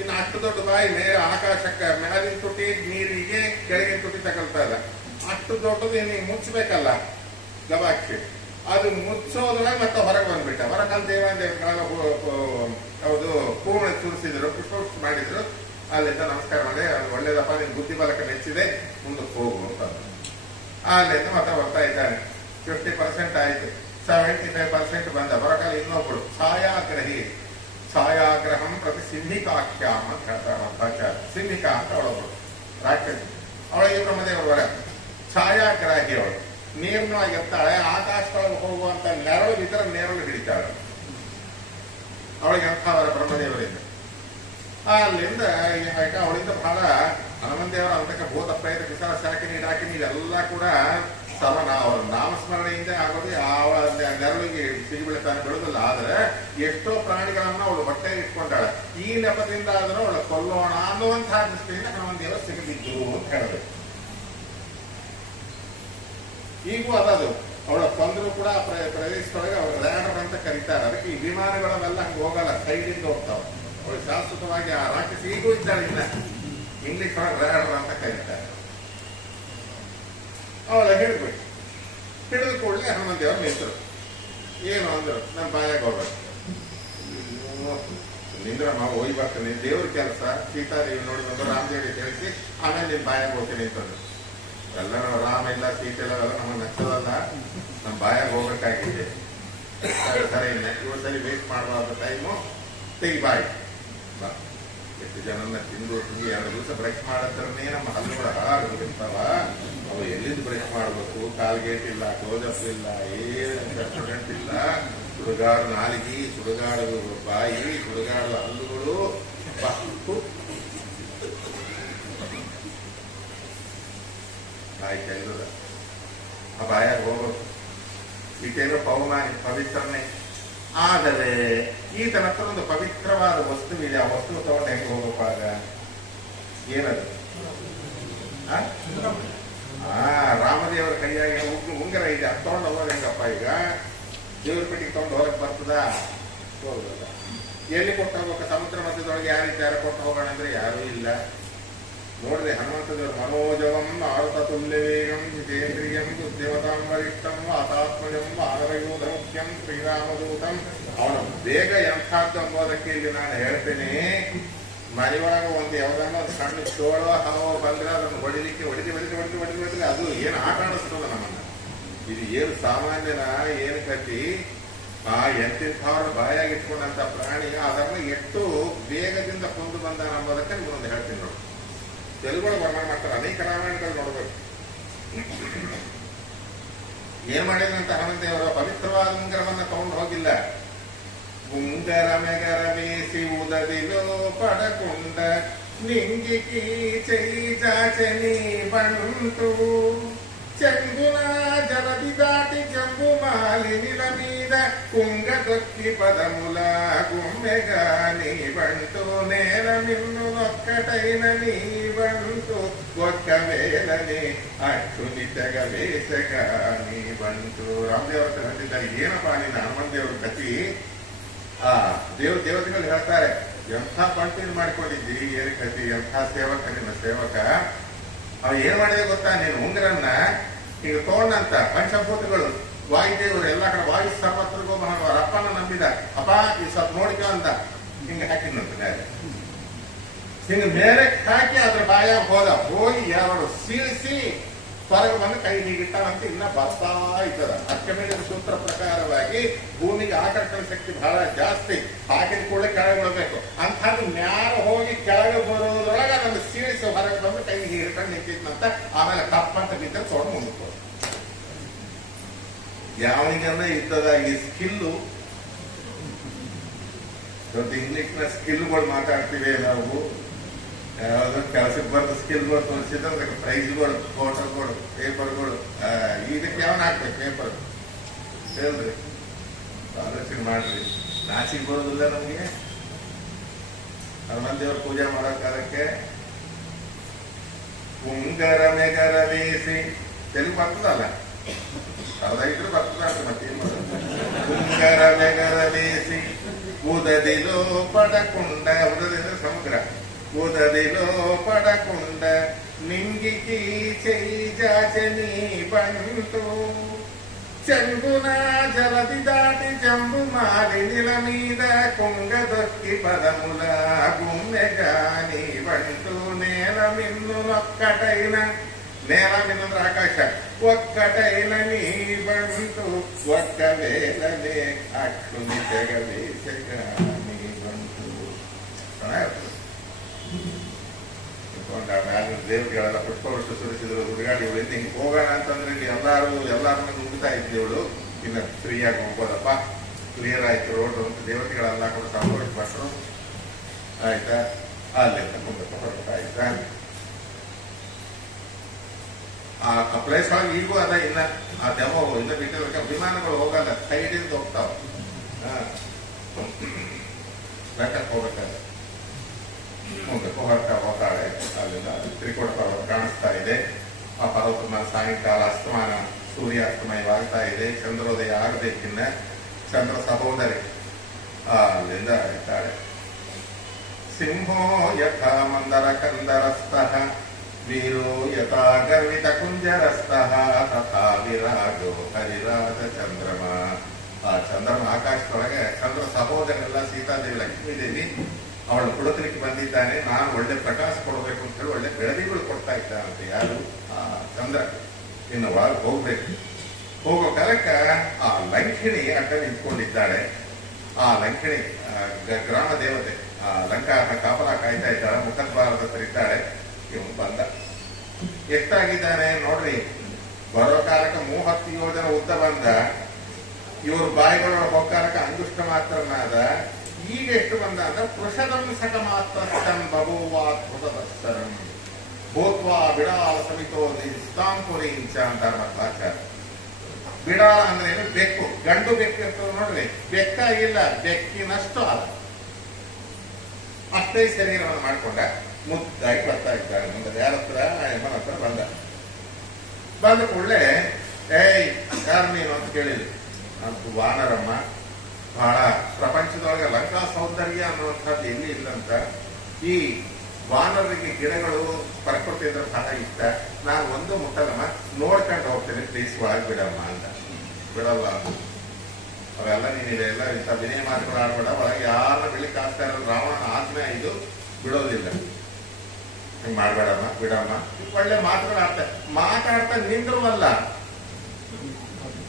ಇನ್ನು ಅಷ್ಟು ದೊಡ್ಡ ಬಾಯಿ ಮೇಲೆ ಆಕಾಶಕ್ಕೆ, ಮೇಲಿನ ತುಟಿ ನೀರಿಗೆ, ಕೆಳಗಿನ ತುಟಿ ತಗೊಳ್ತಾ ಇಲ್ಲ. ಅಷ್ಟು ದೊಡ್ಡದು ನೀನು ಮುಚ್ಚಬೇಕಲ್ಲ ಗಬಾಕ್ಷಿ, ಅದು ಮುಚ್ಚೋದ್ರಾಗ ಮತ್ತೆ ಹೊರಗೆ ಬಂದ್ಬಿಟ್ಟ. ಹೊರಕಲ್ಲಿ ದೇವಾಲಯಗಳ ಯಾವುದು ಹೂವನ್ನ ತುರಿಸಿದ್ರು, ಪುಷ್ಪ ಮಾಡಿದ್ರು. ಅಲ್ಲಿಂದ ನಮಸ್ಕಾರ ಮಾಡಿ, ಅದು ಒಳ್ಳೇದಪ್ಪ, ನಿನ್ ಬುದ್ಧಿ ಬಲಕ್ಕೆ ನೆಚ್ಚಿದೆ, ಮುಂದಕ್ಕೆ ಹೋಗು ಅಂತ. ಅಲ್ಲಿಂದ ಮತ್ತೆ ಬರ್ತಾ ಇದ್ದಾನೆ. 50% ಆಯ್ತು, 75% ಬಂದ. ಹೊರಕಲ್ಲಿ ಇನ್ನೊಬ್ಬಳು ಛಾಯಾಗ್ರಹಿ. ಛಾಯಾಗ್ರಹಂ ಪ್ರತಿ ಸಿಂಹಿಕಾಖ್ಯಾಮ ಅಂತ ಹೇಳ್ತಾರೆ. ಸಿಂಹಿಕಾ ಅಂತ ಅವಳೊಬ್ಬಳು ರಾಕ್ಷಸಿ, ಅವಳಿಗೆ ಬ್ರಹ್ಮದೇವರು ವರ. ಛಾಯಾಗ್ರಾಹಿ ಅವಳು, ನೀರ್ನೊಳಗಿರ್ತಾಳೆ, ಆಕಾಶದೊಳಗೆ ಹೋಗುವಂತ ನೆರಳು ಇತರ ನೆರಳು ಹಿಡಿತಾಳೆ. ಅವಳಿಗೆ ಅಂಥ ವರ ಬ್ರಹ್ಮದೇವರಿಂದ. ಅಲ್ಲಿಂದ ಏನಾಯ್ತು, ಅವಳಿಂದ ಬಹಳ ಹನುಮಂತೇವರ ಅಂತಕ ಭೂತ ಪ್ರೇತ ಕಿಸರ ಶಾಕಿನಿ ಡಾಕಿನಿ ಇವೆಲ್ಲ ಕೂಡ ಅವರ ನಾಮಸ್ಮರಣೆಯಿಂದ ಆಗೋದು. ಅವಳ ನೆರಳಿಗೆ ಸಿಗಿಬೀಳ್ತಾನೆ ಬಿಡುದಿಲ್ಲ. ಆದ್ರೆ ಎಷ್ಟೋ ಪ್ರಾಣಿಗಳನ್ನ ಅವಳು ಹೊಟ್ಟೆ ಇಟ್ಕೊಂಡಾಳೆ. ಈ ನೆಪದಿಂದ ಆದರೂ ಅವಳ ಕೊಲ್ಲೋಣ ಅನ್ನುವಂತಹ ದೃಷ್ಟಿಯಿಂದ ಹನುಮಂತೇವರು ಸಿಗದಿದ್ದು ಅಂತ ಹೇಳಬೇಕು. ಈಗೂ ಅದದು ಅವಳ ಕೊಂದ್ರು ಕೂಡ ಪ್ರದೇಶದೊಳಗೆ ಅವ್ರ ರ್ಯಾಡರ್ ಅಂತ ಕರೀತಾರೆ. ಅದಕ್ಕೆ ಈ ವಿಮಾನಗಳನ್ನೆಲ್ಲ ಹಂಗೆ ಹೋಗಲ್ಲ, ಸೈಡಿಂದ ಹೋಗ್ತಾವ. ಅವಳು ಶಾಶ್ವತವಾಗಿ ಆ ರಾಕ್ಷಸಿ ಈಗೂ ಇದ್ದಾಳೆ. ಇಲ್ಲ, ಇಂಗ್ಲಿಷ್ ಒಳಗೆ ರ್ಯಾಡರ್ ಅಂತ ಕರೀತಾರೆ. ಅವಳ ಹಿಡಿದ್ಬಿಟ್ಟು ಹಿಡಿದ ಕೂಡಲೇ ಹನುಮಂತೇವರು ನಿಂತರು. ಏನು ಅಂದ್ರು, ನನ್ನ ಬಾಯಾಗ ಹೋಗ್ಬೇಕು, ನಿಂದ್ರ ನಾವು ಹೋಗಿ ಬರ್ತೇನೆ, ದೇವ್ರ ಕೆಲಸ, ಸೀತಾದೇವಿ ನೋಡಿ ಬಂದು ರಾಮದೇವಿ ತಿಳಿಸಿ ಆಮೇಲೆ ನಿನ್ ಬಾಯಾಗ ಹೋಗ್ತೇನೆ ಅಂತಂದ್ರು. ಎಲ್ಲ ರಾಮ ಇಲ್ಲ ಸೀತೆ ಇಲ್ಲ ನಮಗೆ ನಚ್ಚದಲ್ಲ, ನಮ್ಮ ಬಾಯಾಗ ಹೋಗ್ಬೇಕಾಗಿದೆ. ಸರಿ ಇಲ್ಲ, ಇವರು ಸರಿ ವೇಸ್ಟ್ ಮಾಡಬಾರ್ದು, ಟೈಮು ತೆಗಿ ಬಾಯಿ ಬಾ. ಎಷ್ಟು ಜನನ್ನ ತಿಂದು 2 ದಿವಸ ಬ್ರಷ್ ಮಾಡತ್ರನೇ ನಮ್ಮ ಹಲ್ಲುಗಳ ಹಾರಿರ್ತಾವ. ಅವು ಎಲ್ಲಿಂದ ಬ್ರಷ್ ಮಾಡಬೇಕು, ಕಾಲ್ಗೇಟ್ ಇಲ್ಲ, ಕ್ಲೋಸಪ್ ಇಲ್ಲ, ಏನು ಸ್ಟೂಡೆಂಟ್ ಇಲ್ಲ. ಸುಡುಗಾಡು ನಾಲಿಗೆ, ಸುಡುಗಾಡು ಬಾಯಿ, ಸುಡುಗಾಡು ಹಲ್ಲುಗಳು. ಬಾಯಿ ತೆಗೆದ ಆ ಬಾಯಾಗ ಹೋಗ್ಬೇಕು. ಈತೇನೋ ಪವಿತ್ರನೇ. ಆದರೆ ಈತನ ಹತ್ರ ಒಂದು ಪವಿತ್ರವಾದ ವಸ್ತುವಿದೆ. ಆ ವಸ್ತು ತಗೊಂಡು ಹೆಂಗೆ ಹೋಗಪ್ಪಾಗ? ಏನದು? ರಾಮದೇವರ ಕೈಯಾಗಿ ಉಂಗರ ಇದೆ, ಅದು ತಗೊಂಡು ಹೋಗೋದು ಹೆಂಗಪ್ಪ? ಈಗ ದೇವ್ರ ಪೆಟ್ಟಿಗೆ ತಗೊಂಡು ಹೋಗಕ್ಕೆ ಬರ್ತದ? ಹೋಗಲ್ಲ. ಎಲ್ಲಿ ಕೊಟ್ಟು ಹೋಗ್ಬೇಕು? ಸಮುದ್ರ ಮಧ್ಯದೊಳಗೆ ಯಾರಿದ್ದಾರೆ ಕೊಟ್ಟು ಹೋಗೋಣ ಅಂದ್ರೆ ಯಾರೂ ಇಲ್ಲ. ನೋಡ್ರಿ, ಹನುಮಂತದೇವರು ಮನೋಜವಂ ಆರುತ ತುಲ್ಯ ವೇಗಂ ಜಿತೇಂದ್ರಿಯಂ ದೇವತಾಂ ವರಿಷ್ಠಂ ಆತಾತ್ಮಜಂ ಆನರಯೋಧ ಮುಖ್ಯಂ ಶ್ರೀರಾಮದೂತಂ. ಅವನ ಬೇಗ ಎಂಥದ್ದು ಎಂಬುದಕ್ಕೆ ಇಲ್ಲಿ ನಾನು ಹೇಳ್ತೇನೆ. ಮನೆಯೊಳಗ ಒಂದು ಯಾವುದನ್ನ ಒಂದು ಸಣ್ಣ ಚೋಳೋ ಹಾವೋ ಬಂದ್ರೆ ಅದನ್ನು ಹೊಡಿಲಿಕ್ಕೆ ಹೊಡಿಲಿ ಅದು ಏನು ಆಟ ಆಡಿಸ್ತದ ನಮ್ಮನ್ನ. ಇದು ಏನು ಸಾಮಾನ್ಯನ ಏನು ಕಟ್ಟಿ ಆ ಎಂತಿಂಥವ್ರ ಬಾಯಾಗಿ ಇಟ್ಕೊಂಡಂತ ಪ್ರಾಣಿ ಅದನ್ನ ಎಷ್ಟು ವೇಗದಿಂದ ಕೊಂದು ಬಂದ ಎಂಬುದಕ್ಕೆ ನಿಮ್ಮೊಂದು ಹೇಳ್ತೀನಿ ನೋಡಿ. ತೆಲುಗುಗಳು ವರ್ಣನೆ ಮಾಡ್ತಾರೆ, ಅನೇಕ ರಾಮಾಯಣಗಳು ನೋಡ್ಬೇಕು. ಏನ್ ಮಾಡಿದ್ರಂತ ಹನುಮಂತೇವರು ಪವಿತ್ರವಾದ ಉಂಗರವನ್ನ ತಗೊಂಡು ಹೋಗಿಲ್ಲ. ಉಂಗರ ಮೆಗರ ವೇಸಿ ಉದದಿಲೋ ಪಡಕೊಂಡ ನಿಂಗಿಕಿ ಚೈ ಚಾಚನಿ ಬಂಟು చెంగున జలది దాటి జంబు మాలినిల మీద కుంగదొక్కి పదముల గుమ్మెగా నీ బంటూ నేల నిన్ను ఒక్కటైన నీ బంటూ ఒక్కవేళని అక్షుని తెగ వేసగా నీ బంటూ. ರಾಮದೇವರ ಹೇಳ್ತಿದ್ದಾರೆ, ಏನಪ್ಪಾ ನೀನು ಹನುಮಂತೇವ್ರ ಕತಿ? ದೇವತೆಗಳು ಹೇಳ್ತಾರೆ, ಎಂಥ ಬಂಟೀನ್ ಮಾಡ್ಕೊಂಡಿದ್ದಿ, ಏನ್ ಕತಿ, ಎಂಥ ಸೇವಕ ನಿನ್ನ ಸೇವಕ. ಅವ ಏನ್ ಮಾಡಿದೆ ಗೊತ್ತಾ? ನೀನು ಉಂಗರನ್ನ ಈಗ ತಗೊಂಡಂತ ಪಂಚಭೂತಗಳು ವಾಯುದೇವರು ಎಲ್ಲ ಕಡೆ ವಾಯು ಸರ್ವತ್ರಗೂ ಅವರ ಅಪ್ಪನ ನಂಬಿದ. ಅಪ್ಪ ಈ ಸ್ವಲ್ಪ ನೋಡಿಕೊ ಅಂತ ಹಿಂಗ ಹಾಕಿದ್ನಂತ ಮೇಲೆ. ಹಿಂಗ ಮೇಲೆ ಹಾಕಿ ಅದ್ರ ಬಾಯಾಗ ಹೋಗಿ ಎರಡು ಸೀಳಿಸಿ ಹೊರಗೆ ಬಂದು ಕೈ ಹೀಗಿಟ್ಟಾನಂತ ಇನ್ನ ಬರ್ತಾ ಇದ್ದದ. ಅರ್ಕಮಿಡಿಸ್ ಸೂತ್ರ ಪ್ರಕಾರವಾಗಿ ಭೂಮಿಗೆ ಆಕರ್ಷಣ ಶಕ್ತಿ ಬಹಳ ಜಾಸ್ತಿ. ಹಾಕಿದ ಕೂಡಲೇ ಕೆಳಗೆ ಬಿಡಬೇಕು. ಅಂಥದ್ದು ನ್ಯಾರ ಹೋಗಿ ಕೆಳಗೆ ಬರೋದ್ರೊಳಗೆ ಅದನ್ನು ಸೀಳಿಸಿ ಹೊರಗೆ ಬಂದು ಕೈ ಹೀಗಿಟ್ಕೊಂಡು ನಿಂತಿದ್ನಂತ. ಆಮೇಲೆ ತಪ್ಪಂತ ಬಿದ್ದರೆ ತೊಗೊಂಡು ಮುಂದಕ್ಕೆ ಯಾವನಿಗನ್ನ ಇದ್ದದ ಈ ಸ್ಕಿಲ್ಲು. ಇಂಗ್ಲಿಷ್ನ ಸ್ಕಿಲ್ಗಳು ಮಾತಾಡ್ತೀವಿ ನಾವು. ಯಾವ್ದು ಕೆಲಸಕ್ಕೆ ಬರೆದ ಸ್ಕಿಲ್ಗಳು ತೋರಿಸಿದ್ರೆ ಅದಕ್ಕೆ ಪ್ರೈಸ್ಗಳು, ಫೋಟೋಗಳು, ಪೇಪರ್ಗಳು. ಇದಕ್ಕೆ ಯಾವನ್ ಹಾಕ್ಬೇಕು ಪೇಪರ್ ಹೇಳ್ರಿ, ಆಲೋಚನೆ ಮಾಡ್ರಿ. ನಾಚಿಗೆ ಬರೋದಿಲ್ಲ ನಮಗೆ ಹನುಮಂತೇವ್ರ ಪೂಜೆ ಮಾಡೋದಕ್ಕೆ. ಉಂಗರ ಮೆಗರ ವೇಸಿ ತೆಲುಗು ಬರ್ತದಲ್ಲ, ಅದಾಗಿದ್ರೆ ಬರ್ತದ ಮತ್ತೆ. ಉಂಗರ ಮೆಗರ ವೇಸಿ ಉದದಿಲೋ ಪಡಕೊಂಡ, ಉದದಿದ್ರೆ ಸಮುದ್ರ, ಉದದಿಲೋ ಪಡಕೊಂಡ ನಿಂಗಿಕಿ ಚೈ ಜಾಚನಿ ಬಂಟು చెంగున జలది దాటి జంబు మాలినిల మీద కుంగదొక్కి పదముల గుమ్మెగాని బంటూ నేల మిన్నునొక్కటైన, నేల మిన్నంದ್ರೆ ఆకాశ, ఒక్కటైన నీ బంటూ ఒక్కవేళనే అక్షుని తెగ వేసగా నీ బంటూ. ಬಂದ ಮ್ಯಾಲಿನ ದೇವತೆಗಳೆಲ್ಲ ಪುಷ್ಪವೃಷ್ಟಿ ಸುರಿಸಿದ್ರು. ಹುಡುಗಾಡಿ ಇವಳಿಂದ ಹಿಂಗೆ ಹೋಗೋಣ ಅಂತಂದ್ರೆ ಇಲ್ಲಿ ಎಲ್ಲಾರನ್ನ ನುಗ್ಗುತ್ತಾ ಇದ್ದೇವಳು. ಇನ್ನು ಫ್ರೀಯಾಗಿ ಹೋಗ್ಬೋದಪ್ಪ, ಕ್ಲಿಯರ್ ಆಯ್ತು ರೋಡ್ ಅಂತ ದೇವತೆಗಳೆಲ್ಲ ಕೂಡ ಸಂತೋಷಪಟ್ಟರು. ಆಯ್ತಾ, ಅಲ್ಲಿಂದ ಮುಂದೆ ಹೊರಟಾಯ್ತಾ. ಆ ಪ್ಲೇಸ್ ಒಳಗೆ ಈಗೂ ಅದ. ಇನ್ನ ಆ ದೆವ್ವ ಇನ್ನ ಬಿಟ್ಟಿದ್ರೆ ವಿಮಾನಗಳು ಹೋಗಲ್ಲ, ಸೈಡಿಂದ ಹೋಗ್ತಾವ. ಬೆಟ್ಟಕ್ಕೆ ಹೋಗ್ಬೇಕಾದ್ರೆ ಮುಂದಕ್ಕೆ ಹೋಗ್ತಾಳೆ. ಅಲ್ಲಿಂದ ತ್ರಿಕೂಟ ಪರ್ವತ ಕಾಣಿಸ್ತಾ ಇದೆ. ಆ ಪರ್ವತ ಸಾಯಂಕಾಲ ಅಸ್ತಮಾನ ಸೂರ್ಯಾಸ್ತಮಯವಾಗ್ತಾ ಇದೆ. ಚಂದ್ರೋದಯ ಆಗಬೇಕಿನ್ನ ಚಂದ್ರ ಸಹೋದರಿ ಅಲ್ಲಿಂದ ಇದ್ದಾಳೆ. ಸಿಂಹೋ ಯಥ ಮಂದರ ಕಂದರಸ್ತಃ ವೀರೋ ಯಥಾ ಗರ್ವಿತ ಕುಂಜರಸ್ತಃ ತಥಾ ವಿರಾಜೋ ಹರಿರಾಜ ಚಂದ್ರಮ. ಆ ಚಂದ್ರಮ ಆಕಾಶದೊಳಗೆ ಚಂದ್ರ ಸಹೋದರನೆಲ್ಲ ಸೀತಾದೇವಿ ಲಕ್ಷ್ಮೀದೇವಿ ಅವಳು ಕುಳಕಲಿಕ್ಕೆ ಬಂದಿದ್ದಾನೆ. ನಾನು ಒಳ್ಳೆ ಪ್ರಕಾಶ ಕೊಡಬೇಕು ಅಂತ ಹೇಳಿ ಒಳ್ಳೆ ಬೆಳದಿಗಳು ಕೊಡ್ತಾ ಇದ್ದಾನಂತೆ. ಯಾರು? ಆ ಚಂದ್ರ. ಇನ್ನು ಒಳಗೆ ಹೋಗ್ಬೇಕು. ಹೋಗೋ ಕಾಲಕ್ಕ ಆ ಲಂಕಿಣಿ ಅಡ್ಡ ನಿಂತ್ಕೊಂಡಿದ್ದಾಳೆ. ಆ ಲಂಕಿಣಿ ಗ್ರಾಮ ದೇವತೆ ಆ ಲಂಕಾ ಕಾಪಲ ಕಾಯ್ತಾ ಇದ್ದಾಳೆ. ಮುಖದ್ವಾರದ ಹತ್ರ ಇದ್ದಾಳೆ. ಇವನು ಬಂದ. ಎಷ್ಟಾಗಿದ್ದಾನೆ ನೋಡ್ರಿ, ಬರೋ ಕಾಲಕ್ಕೆ 30 ಯೋಜನ ಉದ್ದ ಬಂದ. ಇವರು ಬಾಯಿಗಳೊಳಗೆ ಹೋಗ್ಕಾಲಕ್ಕೆ ಅಂಗುಷ್ಟ ಮಾತ್ರನಾದ. ಈಗ ಎಷ್ಟು ಬಂದ ಅಂದ್ರೆ ಪೃಷದಂ ಸಕ ಮಾತ್ರ ಬಭೂವಾತ್ಸರಂ ಭೂತ್ವಾ ಬಿಡಾಲ ಸಮಿತೋ ನಿಸ್ತಾಂಪುರಿ ಇಂಚ ಅಂತಾರೆ ಮಧ್ವಾಚಾರ್ಯ. ಬಿಡಾಲ ಅಂದ್ರೆ ಏನು? ಬೆಕ್ಕು. ಗಂಡು ಬೆಕ್ಕು ಇರ್ತದೆ ನೋಡ್ರಿ, ಬೆಕ್ಕಾಗಿಲ್ಲ, ಬೆಕ್ಕಿನಷ್ಟು ಅಲ್ಲ, ಅಷ್ಟೇ ಶರೀರವನ್ನು ಮಾಡ್ಕೊಂಡ ಮುದ್ದಾಗಿ ಬರ್ತಾ ಇದ್ದಾರೆ. ಮುಂದೆ ಯಾರ ಹತ್ರ? ಯಮನ ಹತ್ರ ಬಂದ ಕೂಡಲೇ ಏಯ್ ಯಾರು ನೀನು ಅಂತ ಕೇಳಿದ್ವಿ. ಅದು ವಾನರಮ್ಮ. ಬಹಳ ಪ್ರಪಂಚದೊಳಗೆ ಲಂಕಾ ಸೌಂದರ್ಯ ಅನ್ನುವಂಥದ್ದು ಎಲ್ಲಿ ಇಲ್ಲಂತ. ಈ ವಾನರಿಗೆ ಗಿಡಗಳು ಪ್ರಕೃತಿ ಅಂದ್ರೆ ಬಹಳ ಇಷ್ಟ. ನಾನು ಒಂದು ಮುಟ್ಟಲ್ಲಮ್ಮ, ನೋಡ್ಕೊಂಡು ಹೋಗ್ತೇನೆ, ಪ್ಲೀಸ್ ಒಳಗೆ ಬಿಡಮ್ಮ ಅಂತ. ಬಿಡಲ್ಲ ಅವೆಲ್ಲ ನೀನಿದೆಲ್ಲ ಇಂಥ ವಿನಯ ಮಾತುಗಳು ಆಡ್ಬೇಡ, ಒಳಗೆ ಯಾರನ್ನ ಬೆಳಿಗ್ಗೆ ಆಗ್ತಾ ಇರೋದು ರಾವಣನ ಆಜ್ಞೆ, ಇದು ಬಿಡೋದಿಲ್ಲ, ಹಿಂಗ್ ಮಾಡ್ಬೇಡಮ್ಮ, ಬಿಡಮ್ಮ. ಒಳ್ಳೆ ಮಾತುಗಳು ಮಾತಾಡ್ತಾ ನಿಂದ್ರುವಲ್ಲ,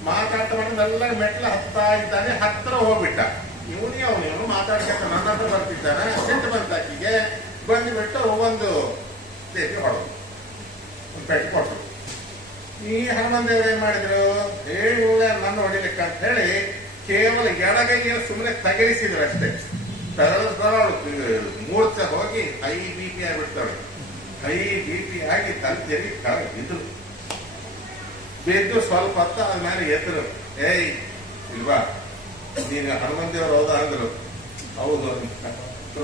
ಮಾತಾಡ್ತಾ ಮಾಡಿದ್ರೆಲ್ಲ ಮೆಟ್ಲು ಹತ್ತಾ ಇದ್ದಾನೆ. ಹತ್ರ ಹೋಗ್ಬಿಟ್ಟ. ಇವನು ಮಾತಾಡ್ಕೊಂತ ನನ್ನ ಹತ್ರ ಬರ್ತಿದ್ದಾನೆ. ಸಿಟ್ಟು ಬಂತಾಕಿಗೆ ಬಂದುಬಿಟ್ಟು ಒಂದು ದೇವಿ ಹೊಡೆದು ಒಂದು ಪೆಟ್ಟು ಕೊಟ್ಟರು. ಈ ಹನುಮಂತ ದೇವರು ಏನ್ ಮಾಡಿದ್ರು? ಹೇಳಿ ಹೋಗ ನನ್ನ ಹೊಡಿಲಿಕ್ಕೆ ಅಂತ ಹೇಳಿ ಕೇವಲ ಎಡಗೈಯ ಸುಮ್ಮನೆ ತಗಲಿಸಿದ್ರು ಅಷ್ಟೇ. ಮೂರ್ಛೆ ಹೋಗಿ ಹೈ BP ಆಗಿಬಿಡ್ತಾಳೆ. ಹೈ BP ಆಗಿ ತಲೆ ಬಿದ್ದು ಸ್ವಲ್ಪ ಹೊತ್ತ ಆದ್ಮೇಲೆ ಎದ್ರು. ಏಯ್ ಇಲ್ವಾ, ನೀನು ಹನುಮಂತ ದೇವರು ಹೌದಾ ಅಂದ್ರು. ಹೌದು.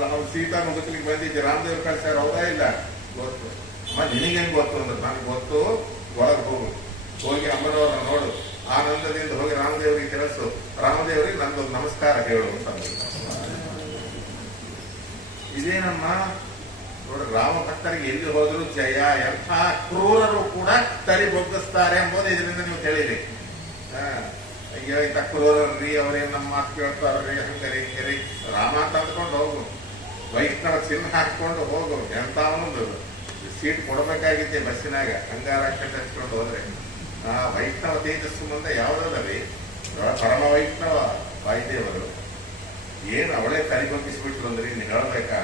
ಅವ್ನು ಸೀತಾ ಮುಗಿಸ್ಲಿಕ್ಕೆ ಬಂದಿದ್ದೆ, ರಾಮದೇವ್ರು ಕಳ್ಸ್ಯಾರ, ಹೌದಾ? ಇಲ್ಲ. ಗೊತ್ತು. ಅಮ್ಮ ನಿನಗೆ ಹೆಂಗ್ ಗೊತ್ತು ಅಂದ್ರೆ, ನನಗೆ ಗೊತ್ತು. ಒಳಗೆ ಹೋಗಿ ಅಮ್ಮನವ್ರನ್ನ ನೋಡು. ಆನಂದದಿಂದ ಹೋಗಿ ರಾಮದೇವರಿಗೆ ಕೆಲಸು, ರಾಮದೇವರಿಗೆ ನಂದೊಂದು ನಮಸ್ಕಾರ ಹೇಳು ಅಂತಂದ್ರು. ಇದೇನಮ್ಮ ನೋಡಿ, ರಾಮ ಭಕ್ತರಿಗೆ ಎಲ್ಲಿ ಹೋದ್ರು ಜಯ. ಎಂಥ ಕ್ರೂರರು ಕೂಡ ತರಿ ಬೊಗ್ಗಿಸ್ತಾರೆ ಎಂಬುದು ಇದರಿಂದ ನೀವು ತಿಳಿರಿ. ಅಯ್ಯೋ ಇಂಥ ಕ್ರೂರರ್ರಿ, ಅವರೇನು ನಮ್ಮ ಮಾತು ಕೇಳ್ತಾರ್ರಿ, ಹಂಗರಿ ಹಿಂಗರಿ. ರಾಮ ಅಂತ ಅಂದ್ಕೊಂಡು ಹೋಗು, ವೈಷ್ಣವ ಚಿಹ್ನೆ ಹಾಕೊಂಡು ಹೋಗು. ಎಂಥವನೊಂದು ಸೀಟ್ ಕೊಡಬೇಕಾಗಿದ್ದೆ ಬಸ್ಸಿನಾಗ, ಅಂಗಾರಾಕ್ಷ ಹಚ್ಕೊಂಡು ಹೋದ್ರೆ. ವೈಷ್ಣವ ತೇಜಸ್ಸು ಮುಂದೆ ಯಾವ್ದದರಿ? ಪರಮ ವೈಷ್ಣವ ವಾಯುದೇವರು ಏನು ಅವಳೇ ತಲೆ ಬಗ್ಗಿಸ್ಬಿಟ್ರು ಅಂದ್ರಿ, ನೀನು ಹೇಳ್ಬೇಕಾ?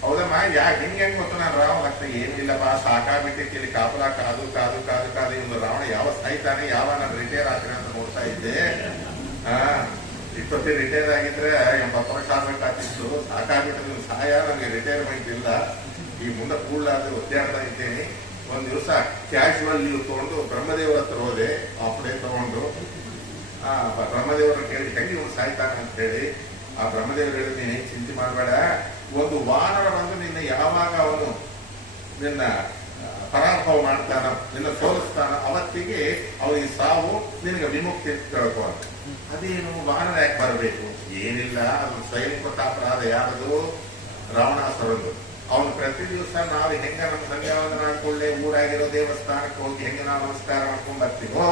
ಹೌದಮ್ಮ, ಯಾಕೆ ಹೆಂಗ್ ಗೊತ್ತು? ನಾನು ರಾಮ ಭಕ್ತ ಏನಿಲ್ಲಪ್ಪ, ಸಾಕಾಗ್ಬಿಟ್ಟಿತ್ತು ಇಲ್ಲಿ ಕಾಪಲ ಕಾದು ಕಾದು ಕಾದು ಕಾದು. ಇನ್ನು ರಾವಣ ಯಾವ ಸಾಯ್ತಾನೆ, ಯಾವ ನಾನು ರಿಟೈರ್ ಆಗ್ತೇನೆ ಅಂತ ನೋಡ್ತಾ ಇದ್ದೆ. ಇಪ್ಪತ್ತಿ ರಿಟೈರ್ ಆಗಿದ್ರೆ 80 ವರ್ಷ ಆಗ್ಬೇಕಾಗ್ತಿತ್ತು. ಸಾಕಾಗ್ಬಿಟ್ಟು ಸಹಾಯ, ನನಗೆ ರಿಟೈರ್ಮೆಂಟ್ ಇಲ್ಲ, ಈ ಮುಂದೆ ಕೂಡಲಾದ್ರೆ ಒದ್ದಾಡ್ತಾ ಇದ್ದೇನೆ. ಒಂದ್ ದಿವಸ ಕ್ಯಾಶುವಲ್ ಲೀವ್ ತಗೊಂಡು ಬ್ರಹ್ಮದೇವರ ಹತ್ರ ಹೋದೆ. ಆಫ್ ಡೇ ತಗೊಂಡು ಬ್ರಹ್ಮದೇವರನ್ನ ಕೇಳಿ ಹೆಂಗೆ ಇವ್ನು ಸಾಯ್ತಾನೆ ಅಂತ ಹೇಳಿ. ಆ ಬ್ರಹ್ಮದೇವರು ಹೇಳಿದ್, ನೀನ್ ಹೆಂಗ್ ಚಿಂತೆ ಮಾಡಬೇಡ, ಒಂದು ವಾನರ ಬಂದು ನಿನ್ನ ಯಾವಾಗ ಅವನು ನಿನ್ನ ಪರಾಭವ ಮಾಡ್ತಾನ, ನಿನ್ನ ಸೋಲಿಸ್ತಾನ, ಅವತ್ತಿಗೆ ಅವನಿಗೆ ಸಾವು, ನಿನಗೆ ವಿಮುಕ್ತಿ ತಿಳ್ಕೊ ಅಂತ. ಅದೇನು ವಾನರ ಯಾಕೆ ಬರಬೇಕು? ಏನಿಲ್ಲ, ಅದು ಸ್ವಯಂಕೃತ ಅಪರಾಧ. ಯಾರದು? ರಾವಣಾಸುರದ್ದು. ಅವನು ಪ್ರತಿ ದಿವಸ ನಾವು ಹೆಂಗ ನಮ್ಮ ಸಂಧ್ಯಾವಂದನ ಅನ್ಕೊಳ್ಳೆ ಊರಾಗಿರೋ ದೇವಸ್ಥಾನಕ್ಕೆ ಹೋಗಿ ಹೆಂಗೆ ನಾವು ನಮಸ್ಕಾರ ಮಾಡ್ಕೊಂಡ್ ಬರ್ತೀವೋ,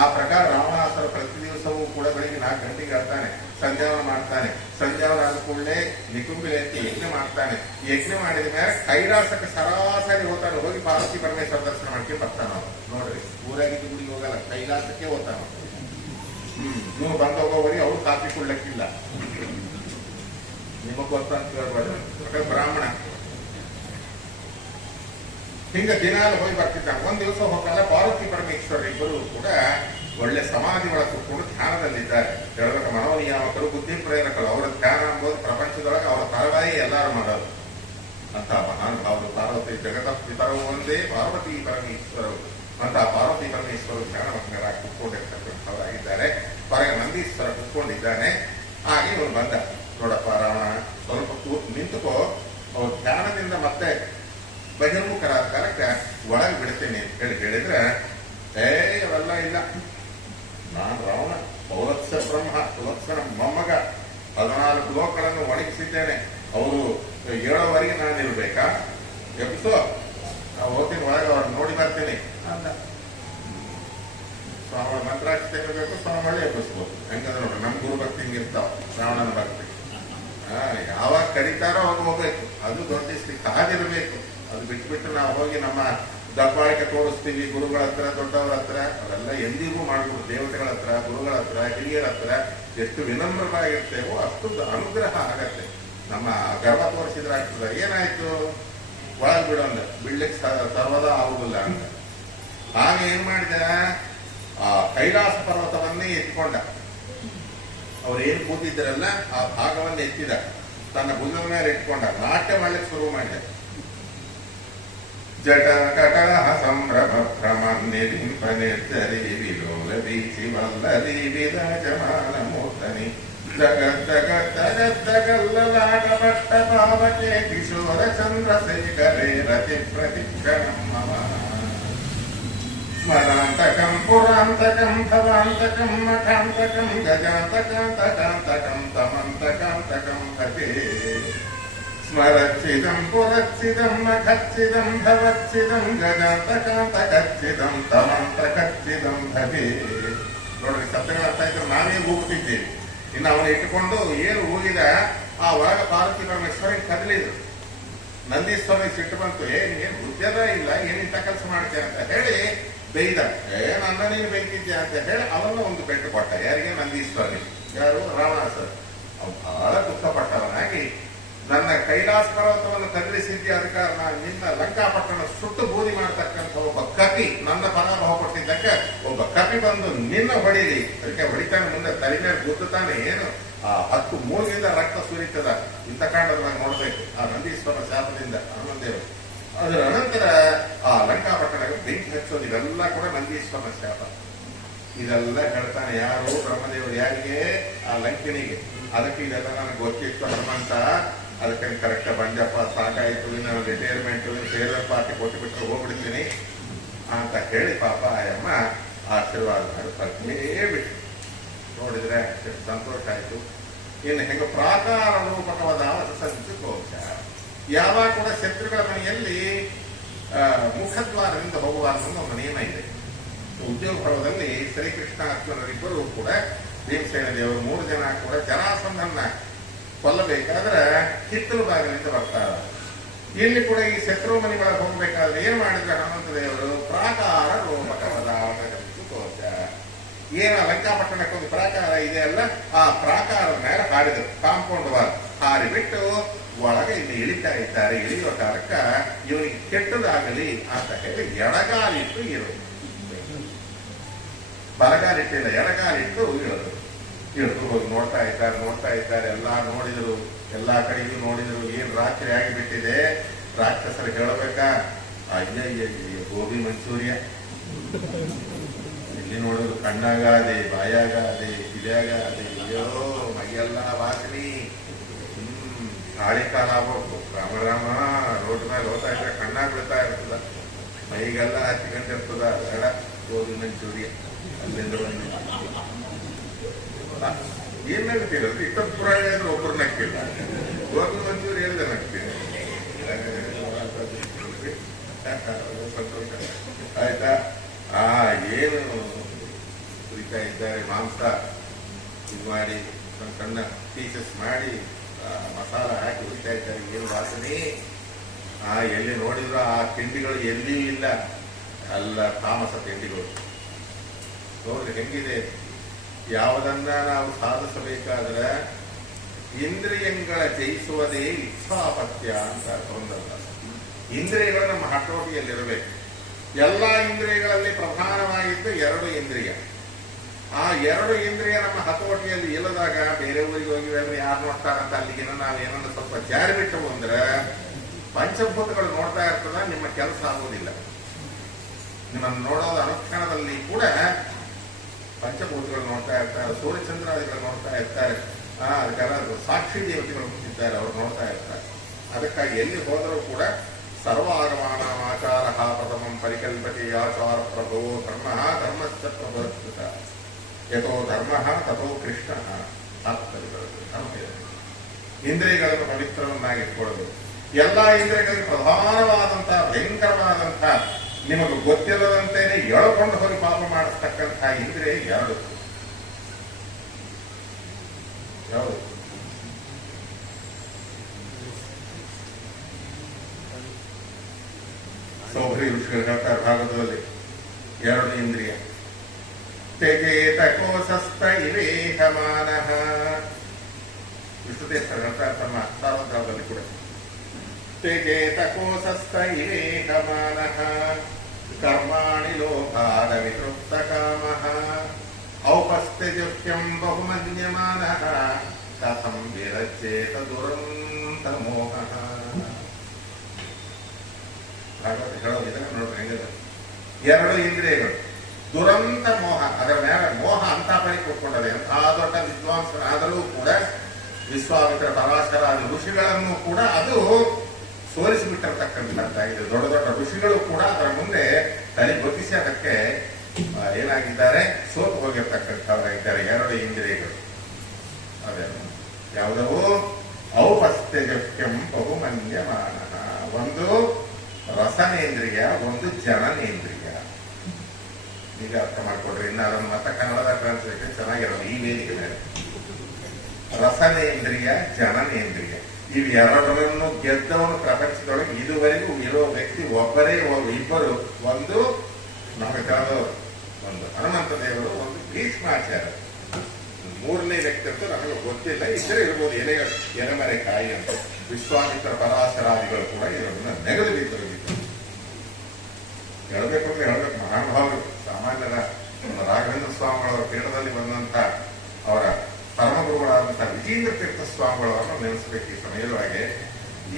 ಆ ಪ್ರಕಾರ ರಾವಣಾಸುರ ಪ್ರತಿ ದಿವಸವೂ ಕೂಡ ಬೆಳಿಗ್ಗೆ 4 ಗಂಟೆಗೆ ಹೇಳ್ತಾನೆ, ಸಂಧ್ಯಾವನ ಮಾಡ್ತಾನೆ. ಸಂಧ್ಯಾವನ ಆದ ಕೂಡಲೇ ನಿಕುಂಬಿ ಎತ್ತಿ ಯಜ್ಞ ಮಾಡ್ತಾನೆ. ಯಜ್ಞ ಮಾಡಿದ ಮೇಲೆ ಕೈಲಾಸಕ್ಕೆ ಸರಾಸರಿ ಹೋಗ್ತಾನೆ. ಹೋಗಿ ಪಾರ್ವತಿ ಪರಮೇಶ್ವರ ದರ್ಶನ ಮಾಡ್ಕೊಂಡು ಬರ್ತಾನ. ನೋಡ್ರಿ, ಊರಾಗಿದ್ದು ಗುಡಿಗೆ ಹೋಗಲ್ಲ, ಕೈಲಾಸಕ್ಕೆ ಹೋಗ್ತಾನ. ನೀವು ಬಂದೋಗೋವರಿ ಅವ್ರು ಕಾಫಿ ಕೊಡ್ಲಿಕ್ಕಿಲ್ಲ. ನಿಮಗ್ ಗೊತ್ತ ಅಂತ ಹೇಳ್ಬಾರ್ದು. ಬ್ರಾಹ್ಮಣ ಹಿಂಗ ದಿನಾಲು ಹೋಗಿ ಬರ್ತಿದ್ದಾನೆ. ಒಂದ್ ದಿವಸ ಹೋಗಲ್ಲ, ಪಾರ್ವತಿ ಪರಮೇಶ್ವರ ಇಬ್ಬರು ಕೂಡ ಒಳ್ಳೆ ಸಮಾಧಿ ಒಳಗೆ ಕೂತ್ಕೊಂಡು ಧ್ಯಾನದಲ್ಲಿದ್ದಾರೆ. ಹೇಳ್ಬೇಕು, ಮನೋನಿಯಾಮಕರು, ಬುದ್ಧಿ ಪ್ರೇರಕರು. ಅವರ ಧ್ಯಾನ ಎಂಬುದು ಪ್ರಪಂಚದೊಳಗೆ ಅವರ ತರವಾಯಿ ಎಲ್ಲರೂ ಮಾಡೋದು ಅಂತ ಮಹಾನ್ ಭಾವರು. ಪಾರ್ವತಿ ಜಗತ ಪಿತರು ಒಂದೇ ಪಾರ್ವತಿ ಪರಮೇಶ್ವರರು ಅಂತ ಪಾರ್ವತಿ ಪರಮೇಶ್ವರರು ಧ್ಯಾನಮಗ್ನರಾಗಿ ಕುತ್ಕೊಂಡಿರ್ತಕ್ಕಂಥವರಾಗಿದ್ದಾರೆ. ಹೊರಗೆ ನಂದೀಶ್ವರ ಕುತ್ಕೊಂಡಿದ್ದಾನೆ. ಹಾಗೆ ಇವನು ಬಂದ, ನೋಡಪ್ಪ ರಾವಣ, ಸ್ವಲ್ಪ ನಿಂತುಕೋ, ಅವ್ರ ಧ್ಯಾನದಿಂದ ಮತ್ತೆ ಬಹಿರ್ಮುಖರಾದ ಕಾಲಕ್ಕೆ ಒಳಗೆ ಬಿಡ್ತೇನೆ ಅಂತ ಹೇಳಿದ್ರೆ, ಅವೆಲ್ಲ ಇಲ್ಲ, ನಾನು ರಾವಣ, ಪೌಲತ್ಸ ಬ್ರಹ್ಮ, ಪುಲತ್ಸನ ಮೊಮ್ಮಗ, 14 ಲೋಕಗಳನ್ನು ಒಣಗಿಸಿದ್ದೇನೆ, ಅವರು 7ವರೆಗೆ ನಾನಿರ್ಬೇಕಾ? ಎಬ್ಬಿಸೋ, ನಾವು ಹೋಗ್ತೀನಿ ಒಳಗೆ, ಅವ್ರನ್ನ ನೋಡಿ ಬರ್ತೀನಿ ಅಂದ. ಶ್ರಾವಣ ಮಂತ್ರಾಕ್ಷತೆ ಇರಬೇಕು, ಶ್ರಾವಣಿ ಎಬ್ಬಿಸ್ಬೋದು. ಹೆಂಗಂದ್ರೆ ನೋಡ್ರಿ, ನಮ್ಮ ಗುರು ಭಕ್ತಿ ಹಿಂಗಿರ್ತಾವ, ಶ್ರಾವಣನ ಭಕ್ತಿ ಯಾವಾಗ ಕರೀತಾರೋ ಅವಾಗ ಹೋಗ್ಬೇಕು. ಅದು ದೊಡ್ಡ ಕಾದಿರ್ಬೇಕು. ಅದು ಬಿಟ್ಬಿಟ್ಟು ನಾವು ಹೋಗಿ ನಮ್ಮ ದಬ್ಬಾಳಿಕೆ ತೋರಿಸ್ತೀವಿ ಗುರುಗಳ ಹತ್ರ, ದೊಡ್ಡವರ ಹತ್ರ. ಅವೆಲ್ಲ ಎಂದಿಗೂ ಮಾಡ್ಬೋದು. ದೇವತೆಗಳ ಹತ್ರ, ಗುರುಗಳ ಹತ್ರ, ಹಿರಿಯರ ಹತ್ರ ಎಷ್ಟು ವಿನಮ್ರವಾಗಿರ್ತೇವೋ ಅಷ್ಟು ಅನುಗ್ರಹ ಆಗತ್ತೆ. ನಮ್ಮ ಗರ್ವ ತೋರಿಸಿದ್ರಾಗ್ತದೆ. ಏನಾಯ್ತು, ಒಳಗೆ ಬಿಡೋಂದ, ಬಿಡ್ಲಿಕ್ಕೆ ಸರ್ವದಾ ಆಗುದಿಲ್ಲ ಅಂತ. ಹಾಗೆ ಏನ್ ಮಾಡಿದ, ಆ ಕೈಲಾಸ ಪರ್ವತವನ್ನೇ ಎತ್ಕೊಂಡ. ಅವ್ರೇನು ಕೂತಿದ್ರಲ್ಲ ಆ ಭಾಗವನ್ನು ಎತ್ತಿದ, ತನ್ನ ಭುಜದ ಮೇಲೆ ಇಟ್ಕೊಂಡ, ನಾಟ್ಯ ಮಾಡ್ಲಿಕ್ಕೆ ಶುರು ಮಾಡಿದ. ಜಟ ಕಟಳ ಸಂಭ್ರಮ ಭ್ರಮನ್ನಿರಿಂಪ ನಿರ್ಜರಿ ವಿಲೋಲ ಬೀಚಿ ವಲ್ಲದಿ ವಿರಾಜಮಾನ ಮೂರ್ತನಿ ಜಗದ್ದಗದ್ದಗಲ್ಲಲಾಟ ಪಟ್ಟ ಪಾವಕೆ ಕಿಶೋರ ಚಂದ್ರಶೇಖರೇ ರತಿ ಪ್ರತಿಕ್ಷಣಂ ಮಮ ಸ್ಮರಾಂತಕಂ ಪುರಾಂತಕಂ ಭವಾಂತಕಂ ಮಠಾಂತಕಂ ಗಜಾಂತಕಾಂತಕಾಂತಕಂ ತಮಂತಕಾಂತಕಂ ಹತೆ ಸ್ಮರಚ್ಚಿದಂ ಪುರಚ್ಚಿದಂ ಮಖಚ್ಚಿದಂ ಭವಚ್ಚಿದಂ ಗಜಾಂತಕಾಂತಕಚ್ಚಿದಂ ತಮಂತಕಚ್ಚಿದಂ ಹತೆ. ನೋಡ್ರಿ, ಸತ್ಯಗಳ ಅರ್ಥ ಇದ್ರೆ ನಾವೇ ಹೋಗ್ತಿದ್ದೀವಿ. ಇನ್ನು ಅವನು ಇಟ್ಟುಕೊಂಡು ಏನು ಹೋಗಿದ, ಆ ಒಳಗ ಪಾರ್ವತಿ ಪರಮೇಶ್ವರ ಕದಲಿದ್ರು. ನಂದೀಶ್ವರ ಸಿಟ್ಟು ಬಂತು, ಏನ್ ಬುದ್ಧದ ಇಲ್ಲ, ಏನಿಂತ ಕೆಲಸ ಮಾಡ್ತೇನೆ ಅಂತ ಹೇಳಿ ಬೈದ. ನನ್ನ ನೀನು ಬೈತಿದ್ಯಾ ಅಂತ ಹೇಳಿ ಅವನ್ನ ಒಂದು ಪೆಟ್ಟು ಕೊಟ್ಟ. ಯಾರಿಗೆ? ನಂದೀಶ್ವರನಿಗೆ. ಯಾರು? ರಾವಣಾಸುರ. ಅವನು ಬಹಳ ದುಃಖಪಟ್ಟವನಾಗಿ, ನನ್ನ ಕೈಲಾಸ ಪರ್ವತವನ್ನು ಕದಲಿಸಿದ್ಯ, ಅದಕ್ಕೆ ನಾನು ನಿನ್ನ ಲಂಕಾಪಟ್ಟಣ ಸುಟ್ಟು ಬೂದಿ ಮಾಡತಕ್ಕಂಥ ಒಬ್ಬ ಕಪಿ, ನನ್ನ ಪರಾಭವ ಕೊಟ್ಟಿದ್ದಕ್ಕೆ ಒಬ್ಬ ಕಪಿ ಬಂದು ನಿನ್ನ ಹೊಡಿಲಿ, ಅದಕ್ಕೆ ಹೊಡಿತಾನೆ, ಮುಂದೆ ತಲೆ ಮೇಲೆ ಗುದ್ದುತ್ತಾನೆ, ಏನು ಆ 10 ಮೂಗಿಂದ ರಕ್ತ ಸುರಿತದ. ಇಂಥ ಕಾಂಡದಾಗ ನೋಡ್ಬೇಕು ಆ ನಂದೀಶ್ವರ ಶಾಪದಿಂದ ಹನುಮಂತೇವರು. ಅದರ ಅನಂತರ ಆ ಲಂಕಾಪಟ್ಟಣಕ್ಕೆ ಬೆಂಕಿ ಹಚ್ಚೋದು, ಇವೆಲ್ಲ ಕೂಡ ನಂದೀಶ್ವರನ ಶಾಪ. ಇದೆಲ್ಲ ಹೇಳ್ತಾನೆ ಯಾರು? ಬ್ರಹ್ಮದೇವರು. ಯಾರಿಗೆ? ಆ ಲಂಕಿಣಿಗೆ. ಅದಕ್ಕೆ ಇದೆಲ್ಲ ನನಗೆ ಗೊತ್ತಿತ್ತು ಹನುಮಂತ, ಅದಕ್ಕೆ ಕರೆಕ್ಟ್ ಬಂಜಪ್ಪ, ಸಾಕಾಯ್ತು, ಇನ್ನು ರಿಟೈರ್ಮೆಂಟ್, ಫೇರ್ವೆಲ್ ಪಾರ್ಟಿ ಕೊಟ್ಟು ಬಿಟ್ಟರೆ ಹೋಗ್ಬಿಡ್ತೀನಿ ಅಂತ ಹೇಳಿ ಪಾಪ ಅಮ್ಮ ಆಶೀರ್ವಾದ ಮಾಡಿ ಕರ್ತೇ ಬಿಟ್ಟು. ನೋಡಿದ್ರೆ ಎಷ್ಟು ಸಂತೋಷ ಆಯ್ತು. ಇನ್ನು ಹೆಂಗ ಪ್ರಾಕಾರ ರೂಪಕವಾದ ಸಂಚು ಕೋಶ. ಯಾವಾಗ ಕೂಡ ಶತ್ರುಗಳ ಮನೆಯಲ್ಲಿ ಮುಖದ್ವಾರದಿಂದ ಹೋಗಬಾರದು ಅನ್ನೋ ಒಂದು ನಿಯಮ ಇದೆ. ಉದ್ಯೋಗ ಪರ್ವದಲ್ಲಿ ಶ್ರೀಕೃಷ್ಣ ಅರ್ಜುನರಿಬ್ಬರು ಕೂಡ, ಭೀಮಸೇನ ದೇವರು 3 ಜನ ಕೂಡ ಜರಾಸಂಧನ್ನ ಕೊಲ್ಲಬೇಕಾದ್ರೆ ಹಿತ್ತಲು ಬಾಗಿಲಿಂದ ಬರ್ತಾರೆ. ಇಲ್ಲಿ ಕೂಡ ಈ ಶತ್ರು ಮನೆಗಳ ಹೋಗ್ಬೇಕಾದ್ರೆ ಏನ್ ಮಾಡಿದ್ರೆ ಹನುಮಂತ ದೇವರು? ಪ್ರಾಕಾರ ರೂಪಕವಾದ ಕೋಶ. ಏನ ಲಂಕಾಪಟ್ಟಣಕ್ಕೆ ಒಂದು ಪ್ರಾಕಾರ ಇದೆ ಅಲ್ಲ, ಆ ಪ್ರಾಕಾರದ ಮೇಲೆ ಹಾರಿದರು. ಕಾಂಪೌಂಡ್ ವಾಲ್ ಹಾರಿಬಿಟ್ಟು ಒಳಗೆ ಇಲ್ಲಿ ಇಳಿತಾ ಇದ್ದಾರೆ. ಇಳಿಯುವ ಕಾಲಕ್ಕ ಇವನಿಗೆ ಕೆಟ್ಟದಾಗಲಿ ಅಂತ ಹೇಳಿ ಎಡಗಾಲಿಟ್ಟು ಇರೋದು, ಬಲಗಾಲಿಟ್ಟಿಲ್ಲ, ಎಡಗಾಲಿಟ್ಟು ಇಳಿದು ಹೋಗಿ ನೋಡ್ತಾ ಇದ್ದಾರೆ. ಎಲ್ಲಾ ನೋಡಿದ್ರು, ಎಲ್ಲಾ ಕಡೆಗೂ ನೋಡಿದ್ರು. ಏನ್ ರಾತ್ರಿ ಆಗಿಬಿಟ್ಟಿದೆ, ರಾಕ್ಷಸರು ಹೇಳಬೇಕಾ? ಅಯ್ಯ ಗೋಬಿ ಮಂಚೂರಿಯ ಇಲ್ಲಿ ನೋಡಿದ್ರು, ಕಣ್ಣಾಗಾದೆ, ಬಾಯಾಗಾದೆ, ಕಿಲಿಯಾಗಾದೆ, ಅಯ್ಯೋ ಮೈಯೆಲ್ಲ ವಾಸನಿ. ಗಾಳಿ ಕಾಲ ಆಗ್ಬೇಕು, ರಾಮ ರೋಡ್ ಮೇಲೆ ಹೋಗ್ತಾ ಇದ್ರೆ ಕಣ್ಣಾಗ ಬಿಡ್ತಾ ಇರ್ತದ, ಮೈಗೆಲ್ಲ ಹಚ್ಚಿಕೊಂಡಿರ್ತದ. ಬೇಡ, ಗೋಬಿ ಮಂಚೂರಿಯ ಅಲ್ಲಿಂದ ಏನ್ ನಗ್ತೀರಲ್ರಿ? ಇಷ್ಟೊಂದು ಪುರಾಣ ಹೇಳಿದ್ರೆ ಒಬ್ಬರು ನಕ್ಕಿಲ್ಲ. ಗೋಬಿ ಮಂಚೂರಿ ಹೇಳಿದ್ರೆ ನಗ್ತೀನಿ. ಸಂತೋಷ ಆಯ್ತಾ? ಏನು ಕುರಿತಾ ಇದ್ದಾರೆ, ಮಾಂಸ ಇದು ಮಾಡಿ ಸಣ್ಣ ಪೀಸಸ್ ಮಾಡಿ ಮಸಾಲ ಹಾಕಿ ಉರಿತಾ ಇದ್ದಾರೆ. ಏನು ವಾಸನೆ! ಎಲ್ಲಿ ನೋಡಿದ್ರು ಆ ತಿಂಡಿಗಳು ಎಲ್ಲಿಯೂ ಇಲ್ಲ, ಎಲ್ಲ ತಾಮಸ ತಿಂಡಿಗಳು. ನೋಡ್ರಿ ಹೆಂಗಿದೆ. ಯಾವುದನ್ನ ನಾವು ಸಾಧಿಸಬೇಕಾದ್ರೆ ಇಂದ್ರಿಯಗಳ ಜಯಿಸುವುದೇ ಇಚ್ಛಾಪತ್ಯ ಅಂತ ತೊಂದಲ್ಲ. ಇಂದ್ರಿಯಗಳು ನಮ್ಮ ಹತೋಟಿಯಲ್ಲಿರಬೇಕು. ಎಲ್ಲ ಇಂದ್ರಿಯಗಳಲ್ಲಿ ಪ್ರಧಾನವಾಗಿದ್ದು 2 ಇಂದ್ರಿಯ. ಆ 2 ಇಂದ್ರಿಯ ನಮ್ಮ ಹತೋಟಿಯಲ್ಲಿ ಇಲ್ಲದಾಗ ಬೇರೆ ಊರಿಗೆ ಹೋಗಿ ಯಾರು ನೋಡ್ತಾರಂತ ಅಲ್ಲಿಗೆ ನಾವೇನನ್ನು ಸ್ವಲ್ಪ ಜಾರಿ ಬಿಟ್ಟವು ಅಂದ್ರೆ ಪಂಚಭೂತಗಳು ನೋಡ್ತಾ ಇರ್ತದ, ನಿಮ್ಮ ಕೆಲಸ ಆಗೋದಿಲ್ಲ. ನಿಮ್ಮನ್ನು ನೋಡೋದ ಅನುಕ್ಷಣದಲ್ಲಿ ಕೂಡ ಪಂಚಭೂತಗಳು ನೋಡ್ತಾ ಇರ್ತಾರೆ, ಸೂರ್ಯಚಂದ್ರಾದಿಗಳು ನೋಡ್ತಾ ಇರ್ತಾರೆ, ಅದಕ್ಕೆಲ್ಲ ಸಾಕ್ಷಿ ದೇವತೆಗಳು ಕೂತಿದ್ದಾರೆ, ಅವರು ನೋಡ್ತಾ ಇರ್ತಾರೆ. ಅದಕ್ಕಾಗಿ ಎಲ್ಲಿ ಹೋದರೂ ಕೂಡ ಸರ್ವಾಗಮಾನ ಆಚಾರ ಪ್ರಥಮಂ ಪರಿಕಲ್ಪತೆ ಆಚಾರ ಪ್ರಭೋ ಧರ್ಮ ಧರ್ಮಶ್ಚ ಪ್ರಭುತ ಯಥೋ ಧರ್ಮ ತಥೋ ಕೃಷ್ಣ. ಇಂದ್ರಿಯಗಳನ್ನು ಪವಿತ್ರವನ್ನಾಗಿಟ್ಕೊಳ್ಳೋದು. ಎಲ್ಲ ಇಂದ್ರಿಯಗಳಿಗೆ ಪ್ರಧಾನವಾದಂತಹ ಭಯಂಕರವಾದಂತಹ ನಿಮಗೆ ಗೊತ್ತಿಲ್ಲದಂತೆಯೇ ಎಳಕೊಂಡು ಹೋಗಿ ಪಾಪ ಮಾಡಿಸ್ತಕ್ಕಂತಹ ಇಂದ್ರಿಯ 2. ಯಾವುದು? ಸೌಭರಿ ಋಷಿಗಳು ಹೇಳ್ತಾರೆ ಭಾಗವತದಲ್ಲಿ 2 ಇಂದ್ರಿಯ. ತ್ಯಜೇತ ಕೋಶಸ್ಥ ಇವೇಹಮಾನಃ. ವಿಷ್ಣುದೇವರು ಹೇಳ್ತಾರೆ ತಮ್ಮ ಸಾರ್ವತ್ರಾದಲ್ಲಿ ಕೂಡ ತ್ಯಜೇತ ಕೋಶಸ್ಥ ಇವೇಹಮಾನಃ ಕರ್ಮಾಣಿ ಲೋಭಾದ ವಿತೃಪ್ತ ಕಾಮಃ ಔಪಸ್ಥ್ಯಜುಹ್ಯಂ ಬಹುಮನ್ಯಮಾನಃ ಕಥಂ ವಿರಚೇತ ದುರಂತ ಮೋಹಃ. ಭಾಗವತ ಹೇಳೋ ವಿಧಾನ ನೋಡ್ರಿ ಹೆಂಗಿದೆ. 2 ಇಂದ್ರಿಯಗಳು, ದುರಂತ ಮೋಹ. ಅದರ ಮೇಲೆ ಮೋಹ ಅಂತ ಪರಿ ಕೊಟ್ಕೊಂಡದೆ. ಅಂತಹ ದೊಡ್ಡ ವಿದ್ವಾಂಸನಾದರೂ ಕೂಡ ವಿಶ್ವಾಮಿತ್ರ ಪರಾಶರಾದಿ ಋಷಿಗಳನ್ನು ಕೂಡ ಅದು ಸೋಲಿಸಿಬಿಟ್ಟಿರ್ತಕ್ಕಂಥದ್ದಾಗಿದೆ. ದೊಡ್ಡ ದೊಡ್ಡ ಋಷಿಗಳು ಕೂಡ ಅದರ ಮುಂದೆ ತಲೆ ಬಗ್ಗಿಸಿ ಅದಕ್ಕೆ ಏನಾಗಿದ್ದಾರೆ, ಸೋತು ಹೋಗಿರ್ತಕ್ಕಂಥವರಾಗಿದ್ದಾರೆ. 2 ಇಂದ್ರಿಯಗಳು ಅದೇ ಯಾವುದವು? ಔಪಸ್ಥ್ಯಜಕ್ಯಂ ಬಹುಮನ್ಯಮಾನ. ಒಂದು ರಸನೇಂದ್ರಿಯ, ಒಂದು ಜನನೇಂದ್ರಿಯ. ಈಗ ಅರ್ಥ ಮಾಡ್ಕೊಡ್ರಿ. ಇನ್ನು ಅದನ್ನು ಮತ್ತೆ ಕನ್ನಡದ ಟ್ರಾನ್ಸ್ಲೇಷನ್ ಚೆನ್ನಾಗಿರೋದು ಈ ವೇದಿಕೆ ಮೇಲೆ. ರಸನೇಂದ್ರಿಯ, ಜನನೇಂದ್ರಿಯ, ಇವೆರಡರನ್ನು ಗೆದ್ದವನು ಪ್ರಪಂಚದೊಳಗೆ ಇದುವರೆಗೂ ಇರೋ ವ್ಯಕ್ತಿ ಒಬ್ಬರೇ, ಇಬ್ಬರು. ಒಂದು ನಮಗೆ ತಿಳಿದವರು, ಒಂದು ಹನುಮಂತ ದೇವರು, ಒಂದು ಭೀಷ್ಮಾಚಾರ್ಯ. 3ನೇ ವ್ಯಕ್ತಿ ಅಂತೂ ನಮಗೆ ಗೊತ್ತಿಲ್ಲ. ಇದ್ರೆ ಇರ್ಬೋದು, ಎಲೆಮರೆ ಕಾಯಿ ಅಂತ. ವಿಶ್ವಾಮಿತ್ರ ಪರಾಶರಾದಿಗಳು ಕೂಡ ಇದನ್ನು ನೆಗೆದು ಬಿದ್ದರು. ಹೇಳ್ಬೇಕು ಅಂದ್ರೆ ಹೇಳ್ಬೇಕು, ಮಹಾನುಭಾವರು, ಸಾಮಾನ್ಯರ ರಾಘವೇಂದ್ರ ಸ್ವಾಮಿಗಳವರ ಪೀಠದಲ್ಲಿ ಬಂದಂತ ಅವರ ಪರಮಗುರುಗಳಾದಂತಹ ವಿಜೇಂದ್ರ ತೀರ್ಥ ಸ್ವಾಮಿಗಳವರನ್ನು ನೆನೆಸಬೇಕು ಈ ಸಮಯದೊಳಗೆ.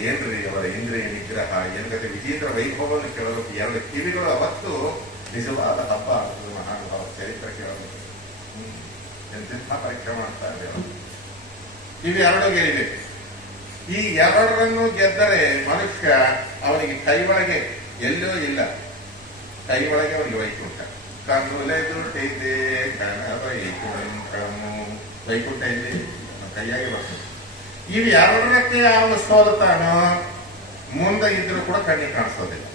ಏನ್ರಿ ಅವರ ಇಂದ್ರಿಯ ನಿಗ್ರಹ, ಏನ್ಗತೆ ವಿಜೇಂದ್ರ ವೈಭವವನ್ನು ಕೇಳಬೇಕು. 2 ಕಿವಿಗಳು ಅವತ್ತು ನಿಜವಾದ ಹಬ್ಬ ಆಗ್ತದೆ. ಮಹಾನುಭಾವ ಚರಿತ್ರೆ ಕೇಳಬೇಕು. ಎಂತೆಂಥ ಪರೀಕ್ಷೆ ಮಾಡ್ತಾ ಇದ್ದೇವೆ. ಇವು 2 ಗೆಲ್ಲಬೇಕು. ಈ 2ರನ್ನು ಗೆದ್ದರೆ ಮನುಷ್ಯ ಅವನಿಗೆ ಕೈ ಒಳಗೆ ಎಲ್ಲೂ ಇಲ್ಲ, ಕೈ ಒಳಗೆ ಅವನಿಗೆ ವೈಕುಂಠ. ಕಣ್ಣುಲೆದುಟ್ಟಿದೆ ಕಣ ವೈಕುಂಠನು. ವೈಕುಂಠ ಇಲ್ಲಿ ಕೈಯಾಗಿ ಬರ್ತದೆ. ಇವು 2ರಕ್ಕೆ ಅವನು ಸೋಲತಾನೋ ಮುಂದೆ ಇದ್ರೂ ಕೂಡ ಕಣ್ಣಿಗೆ ಕಾಣಿಸೋದಿಲ್ಲ.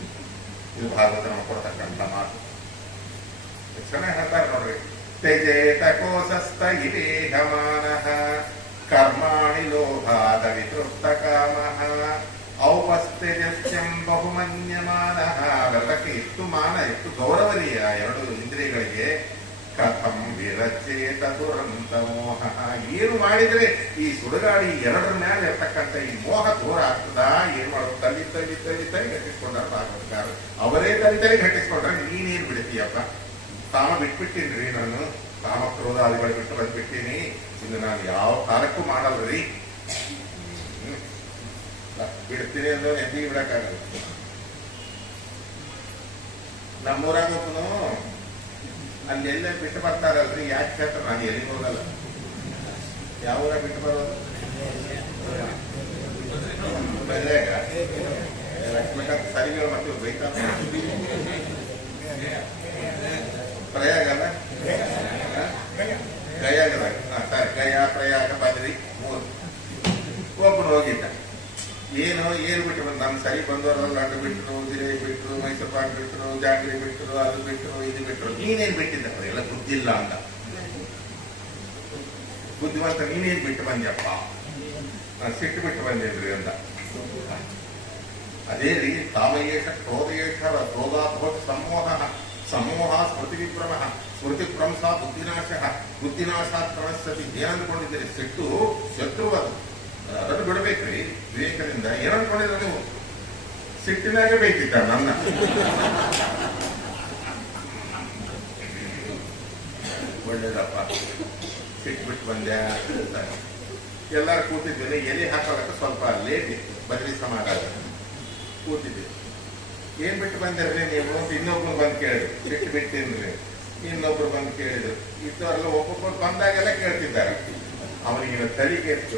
ಇದು ಭಾಗವತ ನಾವು ಕೊಡ್ತಕ್ಕಂಥ ಮಾತು. ಚೆನ್ನಾಗಿ ಹೇಳ್ತಾರೆ ನೋಡ್ರಿ. ತ್ಯಜೇತ ಕೋಶಸ್ಥ ಇವೇಹಮಾನಃ ಕರ್ಮಾಣಿ ಲೋಭಾದ ವಿತೃಪ್ತ ಕಾಮಃ ಔಪಸ್ಥ್ಯಜಸ್ಯಂ ಬಹುಮನ್ಯಮಾನಃ. ಅವೆಲ್ಲಕ್ಕೆ ಎಷ್ಟು ಮಾನ, ಎಷ್ಟು ಗೌರವನೀಯ 2 ಇಂದ್ರಿಯಗಳಿಗೆ. ಕಥಂ ವಿರಚೇತ ದುರಂತ ಮೋಹ. ಏನು ಮಾಡಿದ್ರೆ ಈ ಸುಡುಗಾಡಿ 2ರ ಮೇಲೆ ಇರ್ತಕ್ಕಂಥ ಈ ಮೋಹ ದೂರ ಆಗ್ತದ? ಏನ್ ಮಾಡೋದು? ತಲೆ ಗಟ್ಟಿಸ್ಕೊಂಡ್ರ ಭಾಗವತಗಾರ. ಅವರೇ ತಲೆ ಗಟ್ಟಿಸ್ಕೊಂಡ್ರೆ ನೀನೇನ್ ಬಿಡ್ತೀಯಪ್ಪ? ಕಾಮ ಬಿಟ್ಬಿಟ್ಟಿನ್ರಿ ನಾನು, ಕಾಮ ಕ್ರೋಧಾದಿಗಳು ಬಿಟ್ಟು ಬಂದ್ಬಿಟ್ಟಿನಿ. ಇನ್ನು ನಾನು ಯಾವ ಕಾಲಕ್ಕೂ ಮಾಡಲ್ರಿ. ಬಿಡ್ತೀನಿ ಅಂದ್ರೆ ಎಂದಿಗೆ ಬಿಡಕ್ಕಾಗಲ್ಲ. ನಮ್ಮೂರಾಗ ಒಬ್ಬನು ಅಲ್ಲೆಲ್ಲ ಬಿಟ್ಟು ಬರ್ತಾರಲ್ರಿ, ಯಾಕೆ ಹೇಳ್ತಾರೆ? ನಾನು ಎಲ್ಲಿಗೆ ಹೋಗಲ್ಲ. ಯಾವ ಊರಾಗ ಬಿಟ್ಟು ಬರೋದು? ಬೆಳೆಯಾಗ ಲಕ್ಷ್ಮೀಕಾಂತ ಸರಿಗಳು ಮತ್ತೆ ಬೈತಾ ಪ್ರಯಾಗಲ್ಲ, ಗಯಾಗದಾಗ ಗಯಾ ಪ್ರಯಾಗ ಬದ್ರಿ 3. ಒಬ್ಬನು ಹೋಗಿದ್ದ. ಏನು ಬಿಟ್ಟು ಬಂದು ನಮ್ಮ ಸರಿ ಬಂದವರೆಲ್ಲ ಲಡ್ಡು ಬಿಟ್ಟರು, ಜಿಲೇಬಿ ಬಿಟ್ಟರು, ಮೈಸೂರು ಪಾಕ್ ಬಿಟ್ಟರು, ಜಾಂಗ್ರಿ ಬಿಟ್ಟರು, ಅದು ಬಿಟ್ಟರು, ಇದು ಬಿಟ್ಟರು. ನೀನೇನ್ ಬಿಟ್ಟಿದ್ದ? ಎಲ್ಲ ಬುದ್ಧಿಲ್ಲ ಅಂತ. ಬುದ್ಧಿವಂತ ನೀನೇನ್ ಬಿಟ್ಟು ಬಂದ್ಯಪ್ಪ? ನಾನು ಸಿಟ್ಟು ಬಿಟ್ಟು ಬಂದಿದ್ರಿ ಅಂತ. ಅದೇ ರೀತಿ ಕಾಮಯೇಷ ಕ್ರೋಧಯೇಷ ಕ್ರೋಧಾತ್ಮಕ ಸಮೋಹ ಸ್ಮೃತಿ ವಿಭ್ರಮ ಸ್ಮೃತಿಭ್ರಂಸ ಬುದ್ಧಿನಾಶಾತ್ ಪ್ರಣಶ್ಯತಿ. ಏನ್ ಅಂದ್ಕೊಂಡಿದ್ದೀರಿ? ಸಿಟ್ಟು ಶತ್ರು, ಅದು ಅದನ್ನು ಬಿಡಬೇಕ್ರಿ ವಿವೇಕದಿಂದ. ಏನ್ ಅಂದ್ಕೊಂಡಿದ್ರೆ ನೀವು? ಸಿಟ್ಟಿನಾಗೆ ಬೇಕಿತ್ತ ನನ್ನ. ಒಳ್ಳೇದಪ್ಪ, ಸಿಟ್ಬಿಟ್ಟು ಬಂದ್ಯಾ ಅಂತ ಎಲ್ಲಾರು ಕೂತಿದ್ವಿ. ಎಲೆ ಹಾಕೋಳಕ್ಕೆ ಸ್ವಲ್ಪ ಲೇಟ್ ಇತ್ತು, ಬದ್ರಿ ಸಮಾರಾಧ ಕೂತಿದ್ವಿ. ಏನ್ ಬಿಟ್ಟು ಬಂದಿರ್ರಿ ನೀವು? ಇನ್ನೊಬ್ರು ಬಂದು ಕೇಳಿದ್ರು. ಸಿಟ್ಟು ಬಿಟ್ಟಿನ್ರಿ. ಇನ್ನೊಬ್ರು ಬಂದು ಕೇಳಿದ್ರು. ಇದ್ದವರೆಲ್ಲ ಒಬ್ಬೊಬ್ಬರು ಬಂದಾಗೆಲ್ಲ ಕೇಳ್ತಿದ್ದಾರೆ. ಅವನಿಗೆ ತಲೆಗೆ ಇತ್ತು.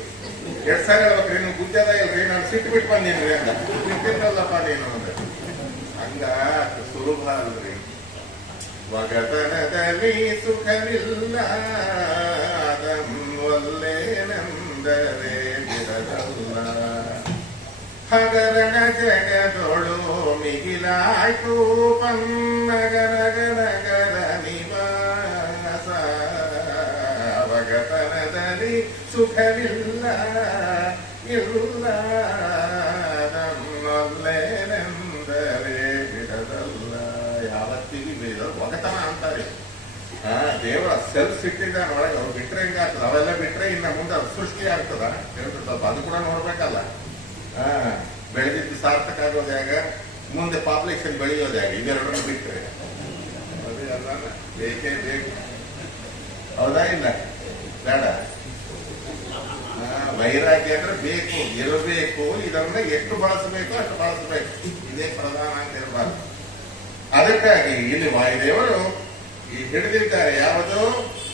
ಎಷ್ಟು ಸಾರಿ ಹೇಳ್ಬೇಕ್ರಿ, ನೀವು ಗುದ್ದದ ಇಲ್ರಿ, ನಾನು ಸಿಟ್ಟು ಬಿಟ್ಟು ಬಂದಿನ್ರಿ ಅಂತ. ಬಿಟ್ಟಿದ್ದಲ್ಲಪ್ಪ ನೀನು ಅಂದ್ರೆ ಹಂಗ ಸುಲಭ ಅಲ್ರಿ. ಒಗತನದಲ್ಲಿ ಸುಖವಿಲ್ಲ ಒಲ್ಲೇನೆಂದರೆ ಬಿಡದಲ್ಲ. ಹಗರಣ ಜಗದೊಳು ಮಿಗಿಲಾಯ್ತು ಪನ್ನಗನಗನಗರ ನಿವಾಸ. ಒಗತನದಲ್ಲಿ ಸುಖವಿಲ್ಲ ಇಲ್ಲ ಒಲ್ಲೇನೆಂದರೆ ಬಿಡದಲ್ಲ. ಯಾವತ್ತಿಗೂ ಬೇಡ ಒಗತನ ಅಂತಾರೆ. ದೇವರ ಸೆಲ್ಫ್ ಇಟ್ಟಿದ್ದಾನೆ ಒಳಗೆ. ಅವ್ರು ಬಿಟ್ರೆ ಹಿಂಗಾಗ್ತದ, ಅವೆಲ್ಲ ಬಿಟ್ರೆ ಇನ್ನ ಮುಂದೆ ಸೃಷ್ಟಿ ಆಗ್ತದ ಹೇಳ್ತಾರೆ. ಸ್ವಲ್ಪ ಅದು ಕೂಡ ನೋಡ್ಬೇಕಲ್ಲ. ಬೆಳೆದಿದ್ದು ಸಾರ್ಥಕ ಆಗೋದು ಹೇಗ, ಮುಂದೆ ಪಾಪ್ಯುಲೇಷನ್ ಬೆಳೆಯೋದು ಹೇಗೆ, ಇವೆರಡನ್ನು ಬಿಟ್ರೆ ಅದೇ ಅಲ್ಲ. ಬೇಕೇ ಬೇಕು, ಹೌದಾ ಇಲ್ಲ? ಬೇಡ. ವೈರಾಗ್ಯ ಅಂದ್ರೆ ಬೇಕು, ಇರಬೇಕು. ಇದನ್ನ ಎಷ್ಟು ಬಳಸಬೇಕು ಅಷ್ಟು ಬಳಸಬೇಕು. ಇದೇ ಪ್ರಧಾನ ಅಂತ ಇರಬಾರ್ದು. ಅದಕ್ಕಾಗಿ ಇಲ್ಲಿ ವಾಯುದೇವರು ಈ ಹಿಡಿದಿದ್ದಾರೆ. ಯಾವುದು?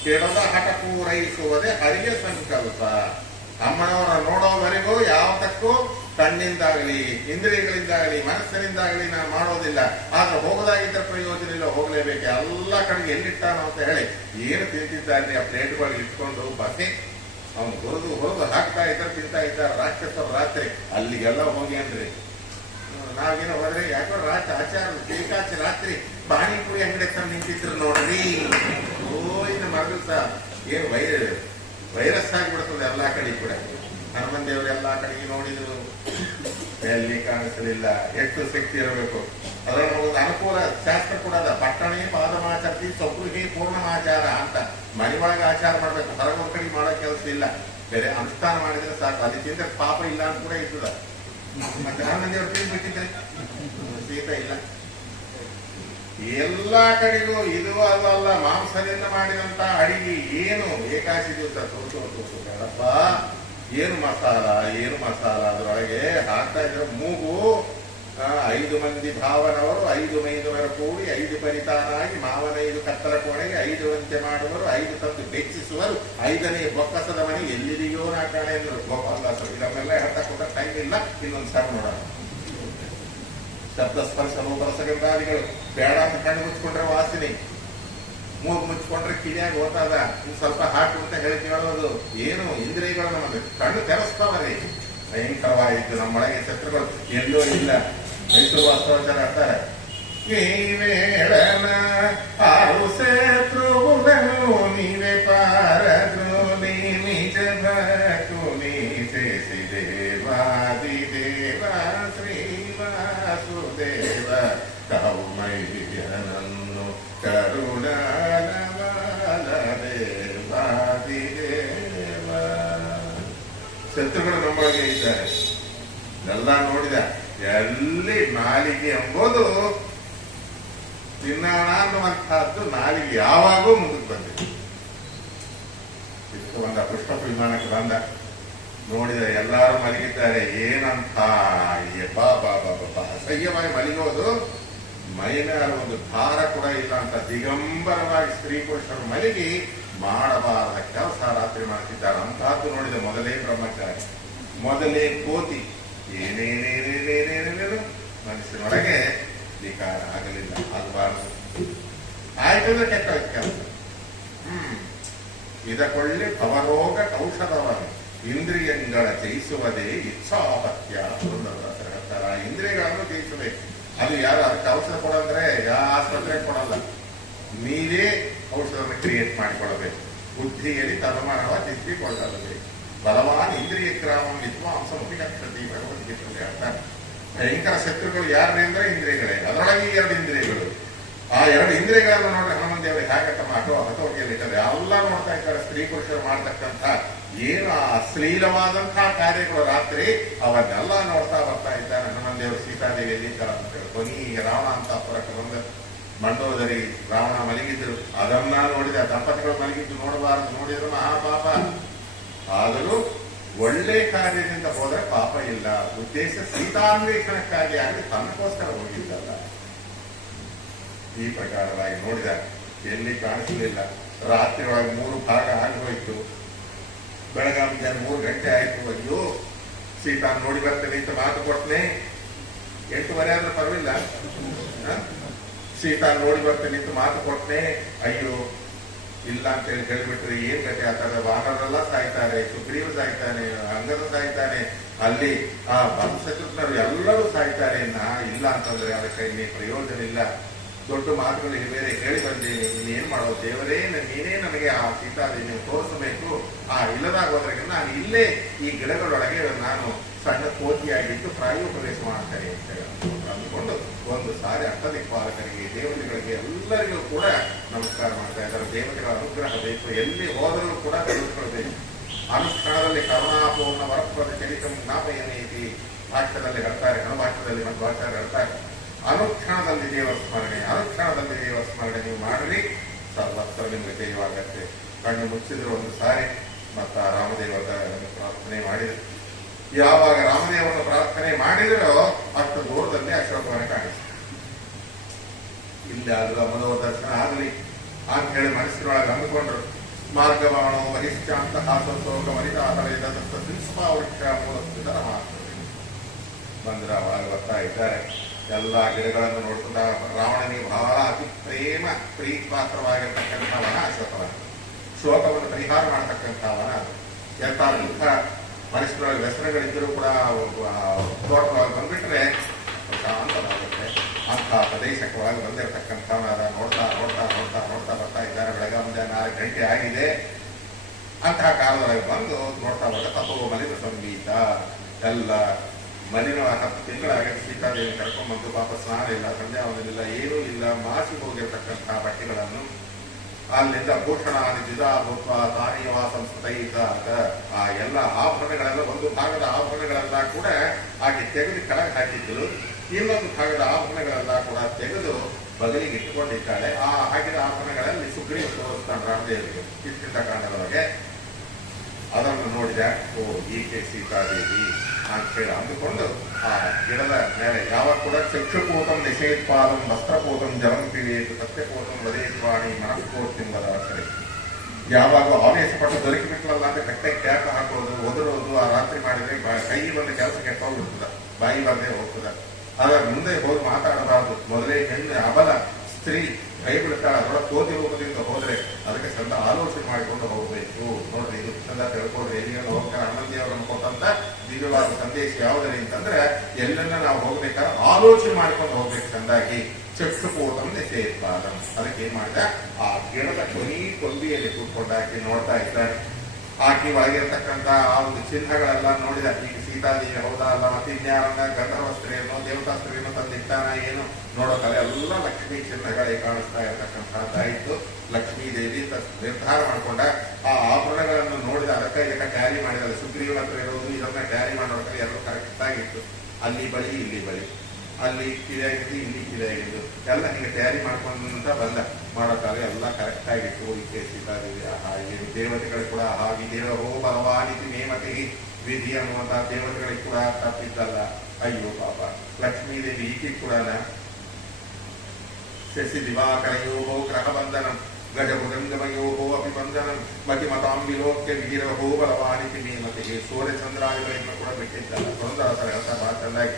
ಕೆಡದ ಹಠ ಪೂರೈಸುವುದೇ ಹರಿಯ ಸಂಕಲ್ಪ. ಅಮ್ಮನವರ ನೋಡೋವರೆಗೂ ಯಾವತ್ತಕ್ಕೂ ಕಣ್ಣಿಂದಾಗಲಿ ಇಂದ್ರಿಯಗಳಿಂದಾಗಲಿ ಮನಸ್ಸಿನಿಂದಾಗಲಿ ನಾನು ಮಾಡೋದಿಲ್ಲ. ಆದ್ರೆ ಹೋಗೋದಾಗಿದ್ದ ಪ್ರಯೋಜನ ಇಲ್ಲ, ಹೋಗ್ಲೇಬೇಕು. ಎಲ್ಲ ಕಡೆಗೆ ಎಲ್ಲಿಟ್ಟಾನೋ ಅಂತ ಹೇಳಿ ಏನು ತಿಂತಿದ್ದಾರೆ ಆ ಪ್ಲೇಟ್ಗಳು ಇಟ್ಕೊಂಡು ಬಸೆ ಅವನು ಹೊರದು ಹಾಕ್ತಾ ಇದ್ದಾರೆ, ತಿಂತಾ ಇದ್ದಾರೆ. ರಾಕ್ಷಸರು ರಾತ್ರಿ ಅಲ್ಲಿಗೆಲ್ಲ ಹೋಗಿ ಅಂದ್ರಿ. ನಾವೇನೋ ಹೋದ್ರೆ ಯಾಕೋ ಆಚಾರ ಬೇಕಾಚಿ ರಾತ್ರಿ ಪಾನಿಪುರಿ ಅಂಗಡಿ ತಂದು ನಿಂತಿದ್ರು ನೋಡ್ರಿ. ಇನ್ನು ಮಗಳು ಸಹ ಏನು ವೈರಸ್ ಆಗಿಬಿಡ್ತದೆ ಎಲ್ಲಾ ಕಡೆ ಕೂಡ. ಹನುಮನ್ ದೇವರು ಎಲ್ಲಾ ಕಡೆಗೆ ನೋಡಿದ್ರು, ಎಲ್ಲಿ ಕಾಣಿಸಲಿಲ್ಲ. ಎಷ್ಟು ಶಕ್ತಿ ಇರಬೇಕು. ಅದರಲ್ಲಿ ಒಂದು ಅನುಕೂಲ ಶಾಸ್ತ್ರ ಕೂಡ ಅದ. ಪಟ್ಟಣೇ ಪಾದಮಾಚರ್ತಿ ಸೌಕೃಹಿ ಪೂರ್ಣಮಾಚಾರ ಅಂತ. ಮನೆ ಒಳಗೆ ಆಚಾರ ಮಾಡ್ಬೇಕು, ಹೊರಗೊಂದ್ ಕಡೆ ಮಾಡೋ ಕೆಲಸ ಇಲ್ಲ. ಬೇರೆ ಅನುಷ್ಠಾನ ಮಾಡಿದ್ರೆ ಸಾಕು. ಅಲ್ಲಿ ತಿಂದ್ರೆ ಪಾಪ ಇಲ್ಲ ಅಂತ ಕೂಡ ಇರ್ತದ. ಮತ್ತೆ ಹನುಮನ್ ದೇವರು ತಿಂದ್ಬಿಟ್ಟಿದ್ರೆ ಸೀತ ಇಲ್ಲ. ಎಲ್ಲಾ ಕಡೆಗೂ ಇದು ಅಲ್ಲ. ಮಾಂಸದಿಂದ ಮಾಡಿದಂತ ಅಡಿಗೆ ಏನು ಏಕಾಶಿ ದಿವಸ ತೋರಿಸು ಬೇಡಪ್ಪ. ಏನು ಮಸಾಲ ಅದರೊಳಗೆ ಹಾಕ್ತಾ ಇದ್ರೆ ಮೂಗು. 5 ಮಂದಿ ಭಾವನವರು 5 ಮೈದವರ ಕೂಡಿ 5 ಪರಿತಾನಾಗಿ ಮಾವನ 5 ಕತ್ತಲ ಕೋಣೆಗೆ 5 ವಂತೆ ಮಾಡುವರು, 5 ತಂದು ಬೆಚ್ಚಿಸುವರು, 5ನೇ ಬೊಕ್ಕಸದ ಮನೆ ಎಲ್ಲಿದೆಯೋ ನಾ ಕಾಣೆ ಅಂದರು ಗೋಪಾಲದಾಸರು. ಇದನ್ನೆಲ್ಲ ಹೇಳ್ತಾ ಕೊಟ್ಟ ಟೈಮ್ ಇಲ್ಲ. ಇನ್ನೊಂದು ಸಾಕು ನೋಡೋಣ. ಶಬ್ದ ಸ್ಪರ್ಶ ರೂಪರಸಗಂಧಾದಿಗಳು ಬೇಡ ಅಂತ ಕಣ್ಣು ಮುಚ್ಕೊಂಡ್ರೆ ವಾಸನೆ, ಮೂಗು ಮುಚ್ಕೊಂಡ್ರೆ ಕಿವಿಯಾಗ ಓದ್ತದ. ಇನ್ನು ಸ್ವಲ್ಪ ಹಾಕು ಅಂತ ಹೇಳಿ ಕೇಳೋದು. ಏನು ಇಂದ್ರಿಯಗಳು ನಮಗೆ ಕಣ್ಣು ತೆರೆಸ್ತಾವರಿ. ಭಯಂಕರವಾಯಿತು ನಮ್ಮೊಳಗೆ ಶತ್ರುಗಳು ಎಲ್ಲೋ ಇಲ್ಲ. ಮೈಸೂರು ವಾಸ್ತವಾಚಾರ ಅಂತಾರೆ, ನೀವೇಳನ ಆರು ಶತ್ರುಗಳನ್ನು ನೀವೇ ಪಾರದ್ರು ನೀ ನಿಜ ಭಕ್ತು ನೀ ದೇವಾದಿ ದೇವ ಶ್ರೀ ವಾಸುದೇವ ಕೌಮಯ್ಯನನ್ನು ಕರುಣಾನವಾಲ ದೇವಾದಿ ದೇವ. ಶತ್ರುಗಳು ನಮ್ಮೊಳಗೆ ಇದ್ದಾರೆ. ಎಲ್ಲ ನೋಡಿದ. ಎಲ್ಲಿ ನಾಲಿಗೆ ಎಂಬುದು ತಿನ್ನೋಣ ಅನ್ನುವಂತಹದ್ದು ನಾಲಿಗೆ ಯಾವಾಗೂ ಮುಂದಕ್ಕೆ ಬಂದಿದೆ. ಇದಕ್ಕೆ ಬಂದ ಪುಷ್ಪ ವಿಮಾನಕ್ಕೆ ಬಂದ. ನೋಡಿದ ಎಲ್ಲರೂ ಮಲಗಿದ್ದಾರೆ. ಏನಂತ ಅಸಹ್ಯವಾಗಿ ಮಲಗೋದು. ಮೈ ಮೇಲೆ ಒಂದು ಭಾರ ಕೂಡ ಇಲ್ಲ ಅಂತ ದಿಗಂಬರವಾಗಿ ಸ್ತ್ರೀ ಪುರುಷರು ಮಲಗಿ ಮಾಡಬಾರದ ಕೆಲಸ ರಾತ್ರಿ ಮಾಡ್ತಿದ್ದಾರೆ. ಅಂತಹದ್ದು ನೋಡಿದ ಮೊದಲೇ ಬ್ರಹ್ಮಚಾರಿ, ಮೊದಲೇ ಕೋತಿ. ಏನೇನೇನೇನೇನೇನೇನು ಮನುಷ್ಯನೊಳಗೆ ವಿಕಾರ ಆಗಲಿಲ್ಲ, ಆಗಬಾರದು. ಆಯ್ತು ಅಂದ್ರೆ ಕೆಟ್ಟ ಕೆಲಸ. ಇದಕ್ಕೊಳ್ಳಿ ಭವರೋಗ ಔಷಧವನ್ನು ಇಂದ್ರಿಯಗಳ ಜಯಿಸುವುದೇ ಇಚ್ಛಾಪತ್ಯ. ಹೇಳ್ತಾರ ಇಂದ್ರಿಯಗಳನ್ನು ಜಯಿಸಬೇಕು. ಅದು ಯಾರು ಅದಕ್ಕೆ ಔಷಧ ಕೊಡಂದ್ರೆ ಯಾವ ಆಸ್ಪತ್ರೆ ಕೊಡಲ್ಲ. ನೀವೇ ಔಷಧವನ್ನು ಕ್ರಿಯೇಟ್ ಮಾಡಿಕೊಡಬೇಕು. ಬುದ್ಧಿಯಲ್ಲಿ ತನ್ಮಾನವ ತಿದ್ದಿಕೊಳ್ಳಬೇಕು. ಬಲವಾನ್ ಇಂದ್ರಿಯ ಗ್ರಾಮಂ ವಿದ್ವಾಂಸ ಮುಖಿ ಭಗವದ್ಗೀತೆ ಹೇಳ್ತಾರೆ. ಭಯಂಕರ ಶತ್ರುಗಳು ಯಾರೇ ಅಂದ್ರೆ ಇಂದ್ರಿಯಗಳೇ. ಅದರೊಳಗೆ 2 ಇಂದ್ರಿಯಗಳು. ಆ ಎರಡು ಇಂದ್ರಿಯಗಳನ್ನು ನೋಡ್ರೆ ಹನುಮಂತ ದೇವರಿಗೆ ಹೇಗೆ ತಮ್ಮ ಹತೋಟಿಯಲ್ಲಿ ಇದ್ದಾರೆ. ಎಲ್ಲ ನೋಡ್ತಾ ಇದ್ದಾರೆ ಸ್ತ್ರೀ ಪುರುಷರು ಮಾಡ್ತಕ್ಕಂಥ ಏನು ಆ ಅಶ್ಲೀಲವಾದಂತಹ ಕಾರ್ಯಗಳು ರಾತ್ರಿ ಅವನ್ನೆಲ್ಲ ನೋಡ್ತಾ ಬರ್ತಾ ಇದ್ದಾರೆ ಹನುಮಂತ ದೇವರು. ಸೀತಾದೇವಿ ಎಲ್ಲಿದ್ದಾರೆ ಅಂತ ಹೇಳಿ ಕೊನಿ ರಾವಣ ಅಂತ ಪುರಕ್ಕೆ ಬಂದ ಮಂಡೋದರಿ ರಾವಣ ಮಲಗಿದ್ರು, ಅದನ್ನ ನೋಡಿದ ದಂಪತಿಗಳು ಮಲಗಿದ್ದು ನೋಡಬಾರದು, ನೋಡಿದ್ರು ಮಹಾಪಾಪ. ಆದರೂ ಒಳ್ಳೆ ಕಾರ್ಯದಿಂದ ಹೋದ್ರೆ ಪಾಪ ಇಲ್ಲ. ಉದ್ದೇಶ ಸೀತಾನ್ವೇಷಣಕ್ಕಾಗಿ ಆಗಲಿ ತನ್ನಕ್ಕೋಸ್ಕರ ಹೋಗಿದ್ದಲ್ಲ. ಈ ಪ್ರಕಾರವಾಗಿ ನೋಡಿದ ಎಲ್ಲಿ ಕಾಣಿಸಲಿಲ್ಲ. ರಾತ್ರಿ ಒಳಗೆ 3 ಭಾಗ ಆಗಿ ಹೋಯ್ತು. ಬೆಳಗಾವಿ 3 ಗಂಟೆ ಆಯ್ತು. ಅಯ್ಯೋ ಸೀತಾ ನೋಡಿ ಬರ್ತೇನೆ ಅಂತ ಮಾತು ಕೊಟ್ಟನೆ. 8:30 ಆದ್ರೂ ಪರವಿಲ್ಲ. ಸೀತಾ ನೋಡಿ ಬರ್ತೇನೆ ಅಂತ ಮಾತು ಕೊಟ್ಟನೆ. ಅಯ್ಯೋ ಇಲ್ಲ ಅಂತ ಹೇಳಿ ಹೇಳ್ಬಿಟ್ರೆ ಏನ್ ಗತಿ ಆಗ್ತದೆ. ವಾನರೆಲ್ಲ ಸಾಯ್ತಾರೆ, ಸುಗ್ರೀವ ಸಾಯ್ತಾನೆ, ಅಂಗದ ಸಾಯ್ತಾನೆ, ಅಲ್ಲಿ ಆ ಶತ್ರುಘ್ನರು ಎಲ್ಲರೂ ಸಾಯ್ತಾರೆ. ಇಲ್ಲ ಅಂತಂದ್ರೆ ಅದಕ್ಕೆ ಇನ್ನೇ ಪ್ರಯೋಜನ ಇಲ್ಲ. ದೊಡ್ಡ ಮಾತುಗಳಿಗೆ ಬೇರೆ ಹೇಳಿ ಬಂದೇನೆ, ಇನ್ನೇನ್ ಮಾಡೋದು ದೇವರೇ, ನೀನೇ ನನಗೆ ಆ ಸೀತಾದೇವಿ ನೀವು ತೋರಿಸಬೇಕು. ಇಲ್ಲದಾಗೋದ್ರಾಗ ನಾನು ಇಲ್ಲೇ ಈ ಗಿಡಗಳೊಳಗೆ ನಾನು ಸಣ್ಣ ಕೋತಿಯಾಗಿದ್ದು ಪ್ರಾಯೋಪದೇಶ ಮಾಡ್ತೇನೆ ಅಂತ ಅಂದುಕೊಂಡು ಒಂದು ಸಾರಿ ಅಷ್ಟದಿಕ್ಪಾಲಕರಿಗೆ, ದೇವತೆಗಳಿಗೆ ಎಲ್ಲರಿಗೂ ಕೂಡ ನಮಸ್ಕಾರ ಮಾಡ್ತಾ ಇದ್ದಾರೆ. ದೇವತೆಗಳ ಅನುಗ್ರಹ ಬೇಕು, ಎಲ್ಲಿ ಹೋದರೂ ಕೂಡ ತೆಗೆದುಕೊಳ್ಬೇಕು. ಅನುಷ್ಠಾನದಲ್ಲಿ ಕರುಣಾಪೂರ್ಣ ವರಪ್ರದ ಚರಿತ ಜ್ಞಾಪಯನೇತಿ ಭಾಷ್ಯದಲ್ಲಿ ಹೇಳ್ತಾರೆ, ಗಣಭಾಷ್ಯದಲ್ಲಿ ಮತ್ತು ಆಚಾರ್ಯ ಹೇಳ್ತಾರೆ. ಅನುಕ್ಷಣದಲ್ಲಿ ದೇವ ಸ್ಮರಣೆ, ಅನುಕ್ಷಣದಲ್ಲಿ ದೇವ ಸ್ಮರಣೆ ನೀವು ಮಾಡಿರಿ, ಸರ್ವತ್ರ ನಿಮಗೆ ಜಯವಾಗತ್ತೆ. ಕಣ್ಣು ಮುಚ್ಚಿದ್ರು ಒಂದು ಸಾರಿ ಮತ್ತ ರಾಮದೇವರ ಪ್ರಾರ್ಥನೆ ಮಾಡಿದ್ರು. ಯಾವಾಗ ರಾಮದೇವರನ್ನು ಪ್ರಾರ್ಥನೆ ಮಾಡಿದರೋ ಅಷ್ಟು ದೂರದಲ್ಲಿ ಅಶೋಕವನ ಕಾಣಿಸ್ತು. ಇಲ್ಲಿ ಆದ್ರೂ ಅಮನೋ ದರ್ಶನ ಆಗಲಿ ಅಂತ ಹೇಳಿ ಮನಸ್ಸಿನೊಳಗೆ ಅಂದುಕೊಂಡ್ರು. ಮಾರ್ಗವಾಣೋ ವಹಿಷ್ಠಾಂತ ಹಾಸೋಕ ವನಿತಾಹರಿದ ವೃಕ್ಷ ಮೂಲಸ್ಥಿತ ಬಂದ್ರ ಒಳಗೆ ಬರ್ತಾ ಇದ್ದಾರೆ. ಎಲ್ಲ ಗಿಡಗಳನ್ನು ನೋಡ್ಕೊಂಡ ರಾವಣನಿಗೆ ಬಹಳ ಅತಿ ಪ್ರೀತಿಪಾತ್ರವಾಗಿರ್ತಕ್ಕಂಥವನ ಅಶೋಕವನ. ಶೋಕವನ್ನು ಪರಿಹಾರ ಮಾಡತಕ್ಕಂಥವನ. ಎಂತ ದುಃಖ ಮನಸ್ಸಿನೊಳಗೆ ವ್ಯಸನಗಳಿದ್ದರೂ ಕೂಡ ತೋಟದೊಳಗೆ ಬಂದ್ಬಿಟ್ರೆ ಶಾಂತವಾಗುತ್ತೆ. ಅಂಥ ಪ್ರದೇಶಕ್ಕೆ ಒಳಗೆ ಬಂದಿರತಕ್ಕಂಥವನಾದ. ನೋಡ್ತಾ ನೋಡ್ತಾ ನೋಡ್ತಾ ನೋಡ್ತಾ ಬರ್ತಾ ಇದ್ದಾರೆ. ಬೆಳಗ್ಗೆ 4 ಗಂಟೆ ಆಗಿದೆ. ಅಂತಹ ಕಾಲದೊಳಗೆ ಬಂದು ನೋಡ್ತಾ ಬರ್ತಾ ತಪ್ಪು ಮಲಿನ ಸಂಗೀತ ಎಲ್ಲ ಮಲಿನ 10 ತಿಂಗಳಾಗಿ ಸೀತಾದೇವಿ ಕರ್ಕೊಂಡ್ಬಂದು ಪಾಪ ಸ್ನಾನ ಇಲ್ಲ, ಸಂಧ್ಯಾವಂದನಿಲ್ಲ, ಏನೂ ಇಲ್ಲ, ಮಾಸಿ ಹೋಗಿರ್ತಕ್ಕಂತಹ ಬಟ್ಟೆಗಳನ್ನು ಅಲ್ಲಿಂದ ಭೂಷಣ ಜಿದಾಭೂತ್ವ ತಾನಿಯವ ಸಂಸ್ಕೃತ ಆ ಎಲ್ಲ ಆಭರಣಗಳೆಲ್ಲ ಒಂದು ಭಾಗದ ಆಭರಣಗಳೆಲ್ಲ ಕೂಡ ಆಕೆ ತೆಗೆದು ಕೆಳಗೆ ಹಾಕಿದ್ದಳು. ಇನ್ನೊಂದು ಭಾಗದ ಆಭರಣಗಳೆಲ್ಲ ಕೂಡ ತೆಗೆದು ಬಗಲಿಗೆ ಇಟ್ಟುಕೊಂಡಿದ್ದಾಳೆ. ಆ ಹಾಕಿದ ಆಭರಣಗಳಲ್ಲಿ ಸುಗ್ರೀವ ತೋರಿಸ್ತಾನೆ ರಾಮದೇವರಿಗೆ ಕಿಷ್ಕಿಂಧ ಕಾಂಡದೊಳಗೆ. ಅದನ್ನು ನೋಡಿದ, ಓ ಈಕೆ ಸೀತಾದೇವಿ ಅಂತ ಹೇಳಿ ಅಂದುಕೊಂಡು ಆ ಗಿಡದ ಮೇಲೆ ಯಾವಾಗ ಕೂಡ ಚಕ್ಷುಪೂತಂ ನಿಷೇತ್ಪಾದಂ ವಸ್ತ್ರಪೂತಂ ಜಲಂ ಪಿಳಿಯೇತು ಸತ್ಯಪೂತಂ ವದೇಶ್ವಾಣಿ ಮನಸ್ಫೂರ್ತಿಂಬದ ಸರಿ. ಯಾವಾಗ ಆವೇಶಪಟ್ಟು ದೊರಕಿ ಬಿಟ್ಲಲ್ಲ ಅಂದ್ರೆ ಕಟ್ಟೆ ಕ್ಯಾಪ್ ಹಾಕೋದು, ಒದರೋದು, ಆ ರಾತ್ರಿ ಮಾಡಿದ್ರೆ ಕೈ ಬಂದ ಕೆಲಸ ಕೆಟ್ಟೋಗ್ಬಿಡ್ತದ, ಬಾಯಿ ಬಂದೇ ಹೋಗ್ತದ. ಅದರ ಮುಂದೆ ಹೋಗಿ ಮಾತಾಡಬಾರ್ದು. ಮೊದಲೇ ಹೆಣ್ಣು ಅಬಲ ಸ್ತ್ರೀ ಕೈ ಬಿಡ್ತಾಳೆ. ಅದರ ಕೋತಿ ರೂಪದಿಂದ ಹೋದ್ರೆ ಅದಕ್ಕೆ ಚಂದ ಆಲೋಚನೆ ಮಾಡಿಕೊಂಡು ಹೋಗಬೇಕು. ನೋಡ್ರಿ, ಇದು ಚಂದ ತಿಳ್ಕೊಳ್ರಿ. ಎಲ್ಲಿಗೆಲ್ಲ ಹೋಗ್ತಾರೆ ಹನುಮಂತಿಯವರನ್ನು ಕೊಟ್ಟಂತ ದಿವ್ಯವಾದ ಸಂದೇಶ ಯಾವುದರಿ ಅಂತಂದ್ರೆ, ಎಲ್ಲೆಲ್ಲ ನಾವು ಹೋಗ್ಬೇಕಾದ್ರೆ ಆಲೋಚನೆ ಮಾಡ್ಕೊಂಡು ಹೋಗ್ಬೇಕು ಚಂದಾಗಿ. ಚಕ್ಷುಪೂತಂ ನಿಷೇತ್ಪಾದಂ. ಅದಕ್ಕೆ ಏನ್ ಮಾಡಿದ, ಆ ಗಿಡದ ಕೊನಿ ಕೊಂಬಿಯಲ್ಲಿ ಕೂತ್ಕೊಂಡಾಕಿ ನೋಡ್ತಾ ಇದ್ದಾರೆ. ಆಕಿ ಒಳಗಿರ್ತಕ್ಕಂಥ ಆ ಒಂದು ಚಿಹ್ನೆಗಳೆಲ್ಲ ನೋಡಿದ. ಈಗ ಸೀತಾದೇವಿ ಹೌದಾ ಅಲ್ಲ, ಮತ್ತೆ ಇನ್ಯಾರನ್ನ ಗಂಧರ್ವ ಸ್ತ್ರೀಯನ್ನು ದೇವತಾ ಸ್ತ್ರೀಯನ್ನು ತಂದಿಟ್ಟಾನ ಏನು ನೋಡೋಕಲ್ಲ. ಎಲ್ಲ ಲಕ್ಷ್ಮೀ ಚಿಹ್ನೆಗಳೇ ಕಾಣಿಸ್ತಾ ಇರತಕ್ಕಂಥದ್ದಾಯಿತು. ಲಕ್ಷ್ಮೀ ದೇವಿ ನಿರ್ಧಾರ ಮಾಡಿಕೊಂಡ ಆ ಆಭರಣಗಳನ್ನು ನೋಡಿದ. ಅದಕ್ಕೆ ಇದಕ್ಕೆ ಟ್ಯಾರಿ ಮಾಡಿದ. ಸುಗ್ರೀವನ ಹತ್ರ ಇರೋದು ಇದನ್ನ ಟ್ಯಾರಿ ಮಾಡೋಕೆ ಎಲ್ಲರೂ ಕರೆಕ್ಟ್ ಆಗಿತ್ತು. ಅಲ್ಲಿ ಬಳಿ ಇಲ್ಲಿ ಬಳಿ, ಅಲ್ಲಿ ಕಿರಿಯಾಗಿದ್ದು ಇಲ್ಲಿ ಕಿರಿಯಾಗಿದ್ದು ಎಲ್ಲ ಹಿಂಗೆ ತಯಾರಿ ಮಾಡ್ಕೊಂತ ಬಂದ. ಮಾಡೋಕ್ಕಾಗ ಎಲ್ಲ ಕರೆಕ್ಟ್ ಆಗಿತ್ತು. ಈಕೆ ಸೀತಾದೇವಿ ಹಾಗೆ ದೇವತೆಗಳು ಕೂಡ ಹಾಗೆ ದೇವೋ ಭಗವಾನಿತಿ ನೇಮತಿ ವಿಧಿ ಅನ್ನುವಂತ ದೇವತೆಗಳಿಗೆ ಕೂಡ ತಪ್ಪಿದ್ದಲ್ಲ. ಅಯ್ಯೋ ಪಾಪ ಲಕ್ಷ್ಮೀದೇವಿ ಈಕೆ ಕೂಡ ಶಶಿ ದಿವಾಕರಯೋ ಗ್ರಹ ಬಂಧನಂ ಗಜಭುಜಂಗಮಯೋ ಅಪಿ ಬಂಧನಂ ಮತಿಮತಾಂಬಿಲೋಕ್ಯ ವೀರಹೋ ಬಲವಾನಿತಿ ನೇಮತಿಗೆ ಸೂರ್ಯಚಂದ್ರಾದಿಗಳನ್ನು ಕೂಡ ಬಿಟ್ಟಿದ್ದಲ್ಲ. ಸುಂದರ ಹೇಳ್ತಾ ಬಹಳ ಚೆನ್ನಾಗಿ.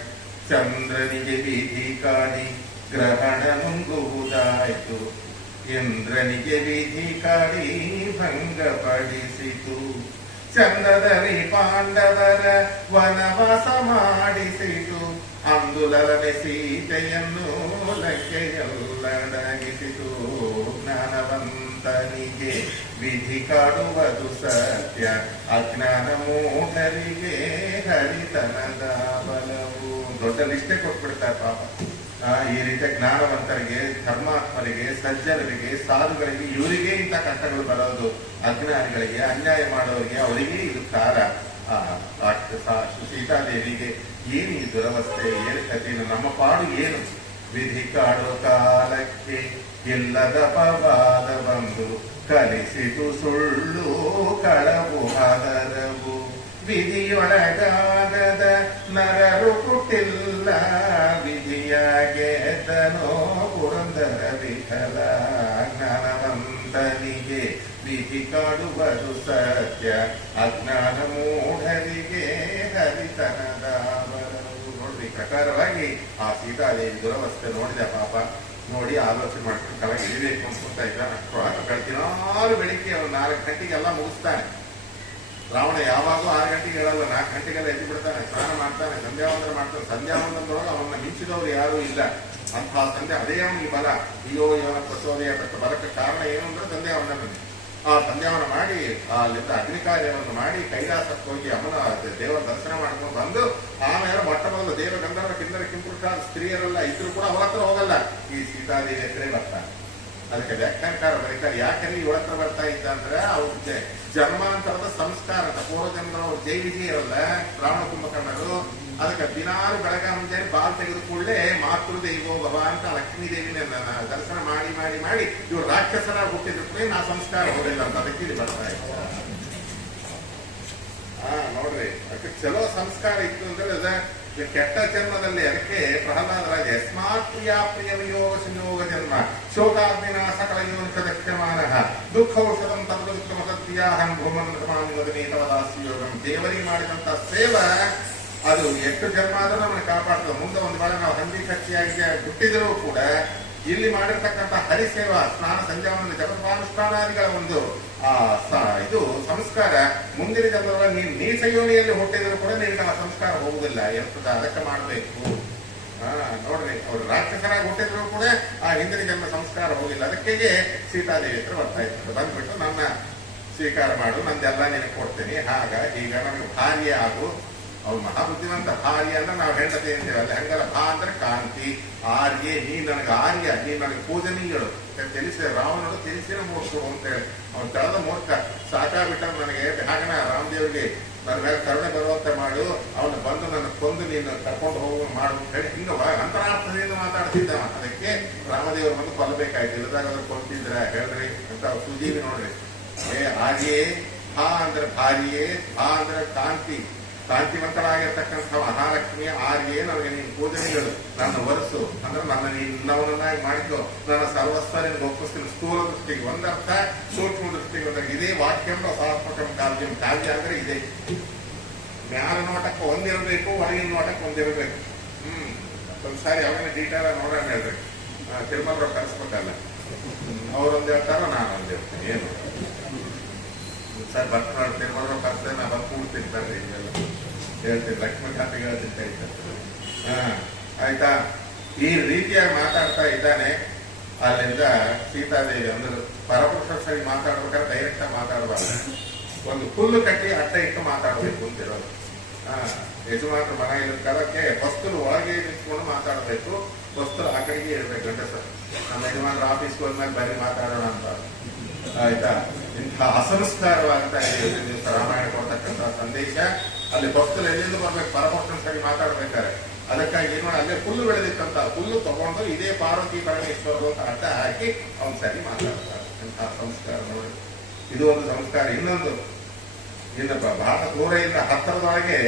ಚಂದ್ರನಿಗೆ ವಿಧಿ ಕಾಡಿ ಗ್ರಹಣ ನುಂಗುವುದಾಯಿತು, ಇಂದ್ರನಿಗೆ ವಿಧಿ ಕಾಡಿ ಭಂಗಪಡಿಸಿತು, ಚಂದದಲ್ಲಿ ಪಾಂಡವರ ವನವಾಸ ಮಾಡಿಸಿತು, ಅಂದುಲನೆ ಸೀತೆಯನ್ನು ಲಂಕೆಯಲ್ಲಡಗಿಸಿತು, ಜ್ಞಾನವಂತನಿಗೆ ವಿಧಿ ಕಾಡುವುದು ಸತ್ಯ, ಅಜ್ಞಾನ ಮೂಢರಿಗೆ ಹರಿತನದ ಬಲವು. ದೊಡ್ಡ ಲಿಸ್ಟೇ ಕೊಟ್ಬಿಡ್ತಾರೆ ಪಾಪ. ಈ ರೀತಿಯ ಜ್ಞಾನವಂತರಿಗೆ, ಧರ್ಮಾತ್ಮರಿಗೆ, ಸಜ್ಜನರಿಗೆ, ಸಾಧುಗಳಿಗೆ ಇವರಿಗೆ ಇಂಥ ಕಷ್ಟಗಳು ಬರೋದು. ಅಜ್ಞಾನಿಗಳಿಗೆ, ಅನ್ಯಾಯ ಮಾಡೋರಿಗೆ ಅವರಿಗೆ ಇದು ಕಾಲ. ಸೀತಾದೇವಿಗೆ ಏನು ಈ ದುರವಸ್ಥೆ, ಏನು ಕಥೆಯನ್ನು, ನಮ್ಮ ಪಾಡು ಏನು? ವಿಧಿ ಕಾಡೋ ಕಾಲಕ್ಕೆ ಇಲ್ಲದ ಪವಾದ ಬಂದು ಕಲಿಸಿತು ಸುಳ್ಳು ಕಳವು ಹದರವು. ವಿಧಿಯೊಳಗಾಗದ ನರರು ಹುಟ್ಟಿಲ್ಲ, ವಿಧಿಯಾಗೆದನೋ ಪುರಂದರ ವಿಠಲ. ಜ್ಞಾನವಂತನಿಗೆ ವಿಧಿ ಕಾಡುವುದು ಸತ್ಯ, ಅಜ್ಞಾನ ಮೂಢರಿಗೆ ಹರಿತನದ ಬರವು. ನೋಡ್ರಿ, ಪ್ರಕಾರವಾಗಿ ಆ ಸೀತಾದೇವಿ ದುರವಸ್ಥೆ ನೋಡಿದ ಪಾಪ. ನೋಡಿ ಆಲೋಚನೆ ಮಾಡ್ಕೊಂಡು ಕೆಳಗೆ ಇಳಿಬೇಕು ಅನ್ಕೊಂತ ಇದ್ದ. ದಿನಾಲು ಬೆಳಿಗ್ಗೆ ಅವ್ರು 4 ಗಂಟೆಗೆಲ್ಲ ಮುಗಿಸ್ತಾನೆ. ರಾವಣ ಯಾವಾಗೂ 6 ಗಂಟೆಗೆ ಹೇಳಲ್ಲ, 4 ಗಂಟೆಗೆಲ್ಲ ಎದ್ದು ಬಿಡ್ತಾನೆ, ಸ್ನಾನ ಮಾಡ್ತಾನೆ, ಸಂಧ್ಯಾವಂದನ ಮಾಡ್ತಾನೆ. ಸಂಧ್ಯಾವಂದನದೊಳಗೆ ಅವನ್ನ ಮಿಂಚಿದವರು ಯಾರೂ ಇಲ್ಲ. ಅಂತಹ ಸಂಧ್ಯಾ, ಅದೇ ಅವನಿಗೆ ಬಲ. ಅಯ್ಯೋ ಇವನ ಪ್ರಚೋದಯ ಬರಕ್ಕೆ ಕಾರಣ ಏನು ಅಂದ್ರೆ ಸಂಧ್ಯಾವಂದನ. ಆ ಸಂಧ್ಯಾವನ ಮಾಡಿ ಅಲ್ಲಿಂದ ಅಗ್ನಿ ಕಾರ್ಯವನ್ನು ಮಾಡಿ ಕೈಲಾಸಕ್ಕೆ ಹೋಗಿ ಅಮ್ಮನ ದೇವರ ದರ್ಶನ ಮಾಡ್ಕೊಂಡು ಬಂದು ಆಮೇಲೆ ಮೊಟ್ಟ ಮೊದಲು ದೇವ ಗಂಧರ್ವ ಕಿನ್ನರ ಕಿಂಪುರುಷ ಸ್ತ್ರೀಯರೆಲ್ಲ ಇದ್ರು ಕೂಡ ಅವರ ಹತ್ರ ಹೋಗಲ್ಲ, ಈ ಸೀತಾದೇವಿ ಹತ್ರ ಬರ್ತಾನೆ. ಅದಕ್ಕೆ ವ್ಯಾಖ್ಯಾನಕಾರ ಬರೀತಾರೆ, ಯಾಕಂದ್ರೆ ಇವಳ ಹತ್ರ ಬರ್ತಾ ಇದ್ದ ಅಂದ್ರೆ ಅವ್ರಿಗೆ ಜನ್ಮಾಂತರದ ಸಂಸ್ಕಾರ ಅಂತ. ಪೂರ್ವಜನ್ಮದ ಅವ್ರು ಜೈ ವಿಜಯ ಇರಲ್ಲ ರಾವಣ ಕುಂಭಕರ್ಣರು. ಅದಕ್ಕೆ ದಿನಾರು ಬೆಳಗ್ಗೆ ಮುಂಜಾನೆ ಬಾಲ್ ತೆಗೆದು ಕೂಡಲೇ ಮಾತೃದೇವೋ ಭವ ಅಂತ ಲಕ್ಷ್ಮೀ ದೇವಿನ ದರ್ಶನ ಮಾಡಿ ಮಾಡಿ ಮಾಡಿ ಇವ್ರು ರಾಕ್ಷಸರ ಹುಟ್ಟಿದ್ರೆ ನಾ ಸಂಸ್ಕಾರ ಹೋಗಿಲ್ಲ ಅಂತ ಅದಕ್ಕೆ ಇಲ್ಲಿ ಬರ್ತಾ ಇತ್ತು. ನೋಡ್ರಿ, ಅದಕ್ಕೆ ಚಲೋ ಸಂಸ್ಕಾರ ಇತ್ತು ಅಂದ್ರೆ ಕೆಟ್ಟ ಜನ್ಮದಲ್ಲಿ. ಅದಕ್ಕೆ ಪ್ರಹ್ಲಾದರಾಜ ಯಸ್ಮಾತ್ ಪ್ರಿಯ ವಿಯೋಗ ಸಂಯೋಗ ಜನ್ಮ ಶೋಕಾಗ್ನಿನ ಸಕಲ ಯೋನಿಕ ದಕ್ಷಮಾನ ದುಃಖೌಷಧಂ ತದ್ದುಃಖಮದತ್ಯಾಹಂ ಭೂಮಂತಮಾನಿತವದಾಸಿ ಯೋಗಂ. ದೇವರಿಗೆ ಮಾಡಿದಂತ ಸೇವೆ ಅದು ಎಷ್ಟು ಜನ್ಮ ಆದ್ರೂ ನಮ್ಮನ್ನು ಕಾಪಾಡ್ತದೆ. ಮುಂದೆ ಒಂದು ವೇಳೆ ನಾವು ಹಂದಿ ಕಚ್ಚಿಯಾಗಿ ಹುಟ್ಟಿದರೂ ಕೂಡ ಇಲ್ಲಿ ಮಾಡಿರ್ತಕ್ಕಂಥ ಹರಿಸೇವಾ, ಸ್ನಾನ, ಸಂಧ್ಯಾವಂದನ, ಜಪಪಾನುಷ್ಠಾನಾದಿಗಳ ಒಂದು ಇದು ಸಂಸ್ಕಾರ ಮುಂದಿನ ಜನ್ಮದಲ್ಲಿ ನೀಚ ಯೋನಿಯಲ್ಲಿ ಹುಟ್ಟಿದ್ರು ಕೂಡ ನಿಮಗೆ ಆ ಸಂಸ್ಕಾರ ಹೋಗುದಿಲ್ಲ. ಎಂತದ ಅದಕ್ಕೆ ಮಾಡಬೇಕು. ನೋಡ್ರಿ, ಅವ್ರು ರಾಕ್ಷಸರಾಗಿ ಹುಟ್ಟಿದ್ರು ಕೂಡ ಆ ಹಿಂದಿನ ಜನ್ಮ ಸಂಸ್ಕಾರ ಹೋಗಿಲ್ಲ. ಅದಕ್ಕೆ ಸೀತಾದೇವಿ ಹತ್ರ ಬರ್ತಾ ಇತ್ತು. ಬಂದ್ಬಿಟ್ಟು ನನ್ನ ಸ್ವೀಕಾರ ಮಾಡು, ನಂದೆಲ್ಲ ನಿನಗೆ ಕೊಡ್ತೇನೆ, ಹಾಗ ಈಗ ನಮಗೆ ಭಾರ್ಯ ಆಗು. ಅವ್ರು ಮಹಾಬುದ್ಧಿವಂತ. ಭಾರ್ಯ ಅಂದ್ರೆ ನಾವು ಹೆಂಡತಿ ಅಂತೇವೆ, ಅಲ್ಲಿ ಹಂಗಲ್ಲ. ಭಾ ಅಂದ್ರೆ ಕಾಂತಿ, ಆರ್ಯ, ನೀ ನನಗೆ ಆರ್ಯ, ನೀ ನನಗೆ ಪೂಜನೀಯಳು. ತಿಳಿಸಿ ರಾವಣನು ತಿಳಿಸಿನ ಮೂರ್ಖರು ಅಂತೇಳಿ ಅವ್ನು ತಳದ ಮೂರ್ಖ ಸಾಕಾಗ್ಬಿಟ್ಟ. ನನಗೆ ಹಾಗನ ರಾಮದೇವ್ರಿಗೆ ನನ್ನ ಮೇಲೆ ಕರುಣೆ ಬರುವಂತೆ ಮಾಡು, ಅವನು ಬಂದು ನನ್ನ ಕೊಂದು ನೀನು ಕರ್ಕೊಂಡು ಹೋಗುವ ಮಾಡು ಅಂತ ಹೇಳಿ ಹಿಂಗ ಅಂತರಾರ್ಥದಿಂದ ಮಾತಾಡ್ತಿದ್ದವ. ಅದಕ್ಕೆ ರಾಮದೇವರು ಬಂದು ಕೊಲ್ಲಬೇಕಾಯ್ತು, ಇಲ್ಲದಾಗ ಅದ್ರ ಕೊಲ್ತಿದ್ರ ಹೇಳ್ರಿ ಅಂತ ಸುಜೀವಿ. ನೋಡ್ರಿ, ಆರ್ಯೇ, ಭಾ ಅಂದ್ರೆ ಭಾರ್ಯೆ, ಭಾ ಅಂದ್ರೆ ಕಾಂತಿ, ಕಾಂತಿವಂತರಾಗಿರ್ತಕ್ಕಂಥ ಮಹಾಲಕ್ಷ್ಮಿಯ ಆರ್ಯೆ, ನನಗೆ ನೀನು ಪೂಜನೆಗಳು, ನನ್ನ ವರಸು ಅಂದ್ರೆ ನನ್ನ ನೀನವನನ್ನಾಗಿ ಮಾಡಿದ್ದು, ನನ್ನ ಸರ್ವಸ್ವ ನಿನ್ಗೆ ಒಪ್ಪಿಸ್ತೀನಿ. ಸ್ಥೂಲ ದೃಷ್ಟಿಗೆ ಒಂದರ್ಥ, ಸೂಕ್ಷ್ಮ ದೃಷ್ಟಿಗೆ ಒಂದರ್ಥ. ಇದೇ ವಾಕ್ಯಂ ರಸಾತ್ಮಕಂ ಕಾವ್ಯಂ. ಕಾವ್ಯ ಅಂದ್ರೆ ಇದೆ, ಮ್ಯಾಲ ನೋಟಕ್ಕೆ ಒಂದಿರಬೇಕು, ಒಳಗಿನ ನೋಟಕ್ಕೆ ಒಂದಿರಬೇಕು. ಒಂದ್ಸಾರಿ ಅವನ ಡೀಟೇಲ್ ನೋಡೋಣ ಹೇಳ್ರಿ. ತಿರುಮಲರು ಕರೆಸ್ಬೇಕಲ್ಲ, ಅವ್ರೊಂದು ಹೇಳ್ತಾರ, ನಾನೊಂದು ಹೇಳ್ತೀನಿ. ಏನು ಸರ್ ಬರ್ತಾರೆ ತಿರುಮಲರು ಕರೆಸ್ತೇನೆ, ನಾ ಬಂದು ಕೂಡ್ತೀನಿ ಬರ್ರಿ, ಇದೆಲ್ಲ ಹೇಳ್ತೀನಿ, ಲಕ್ಷ್ಮೀಕಾಂತಿಗೆ ಹೇಳ್ತೀನಿ. ಆಯ್ತಾ, ಈ ರೀತಿಯಾಗಿ ಮಾತಾಡ್ತಾ ಇದ್ದಾನೆ. ಅಲ್ಲಿಂದ ಸೀತಾದೇವಿ ಅಂದ್ರೆ ಪರಪುರುಷ ಸರಿ ಮಾತಾಡ್ಬೇಕಾದ್ರೆ ಡೈರೆಕ್ಟ್ ಆಗಿ ಮಾತಾಡಬಾರ್ದು. ಒಂದು ಹುಲ್ಲು ಕಟ್ಟಿ ಅಡ್ಡ ಇಟ್ಟು ಮಾತಾಡಬೇಕು ಅಂತಿರೋದು. ಯಜಮಾನ್ರ ಮನೆಯಲ್ಲಿ ಕರಕ್ಕೆ ವಸ್ತುಲು ಒಳಗೆ ನಿಂತ್ಕೊಂಡು ಮಾತಾಡಬೇಕು, ವಸ್ತುಲು ಆ ಕಡೆಗೆ ಇರ್ಬೇಕು. ಗಂಡಸರು ನಮ್ಮ ಯಜಮಾನ್ರ ಆಫೀಸ್ಗೆ ಹೋದ್ಮೇಲೆ ಬರೀ ಮಾತಾಡೋಣ ಅಂತ. ಆಯ್ತಾ, ಇಂಥ ಅಸಂಸ್ಕಾರವಾಗ್ತಾ ಇದೆ ದಿವಸ ರಾಮಾಯಣ ಕೊಡ್ತಕ್ಕಂಥ ಸಂದೇಶ. ಅಲ್ಲಿ ಭಕ್ತರು ಎಲ್ಲಿಂದ ಬರ್ಬೇಕು, ಪರಪುರುಷನ ಸರಿ ಮಾತಾಡ್ಬೇಕಾರೆ. ಅದಕ್ಕಾಗಿ ಏನು ಅಲ್ಲೇ ಹುಲ್ಲು ಬೆಳೆದಿತ್ತಂತ ಹುಲ್ಲು ತಗೊಂಡು ಇದೇ ಪಾರ್ವತಿ ಪರಮೇಶ್ವರರು ಅಂತ ಅಡ್ಡ ಹಾಕಿ ಅವ್ನು ಸರಿ ಮಾತಾಡ್ತಾರೆ. ಇಂತಹ ಸಂಸ್ಕಾರ ನೋಡಿ, ಇದು ಒಂದು ಸಂಸ್ಕಾರ. ಇನ್ನೊಂದು, ಇನ್ನು ಬಹಳ ದೂರದಿಂದ ಹತ್ತಿರದೊಳಗೆ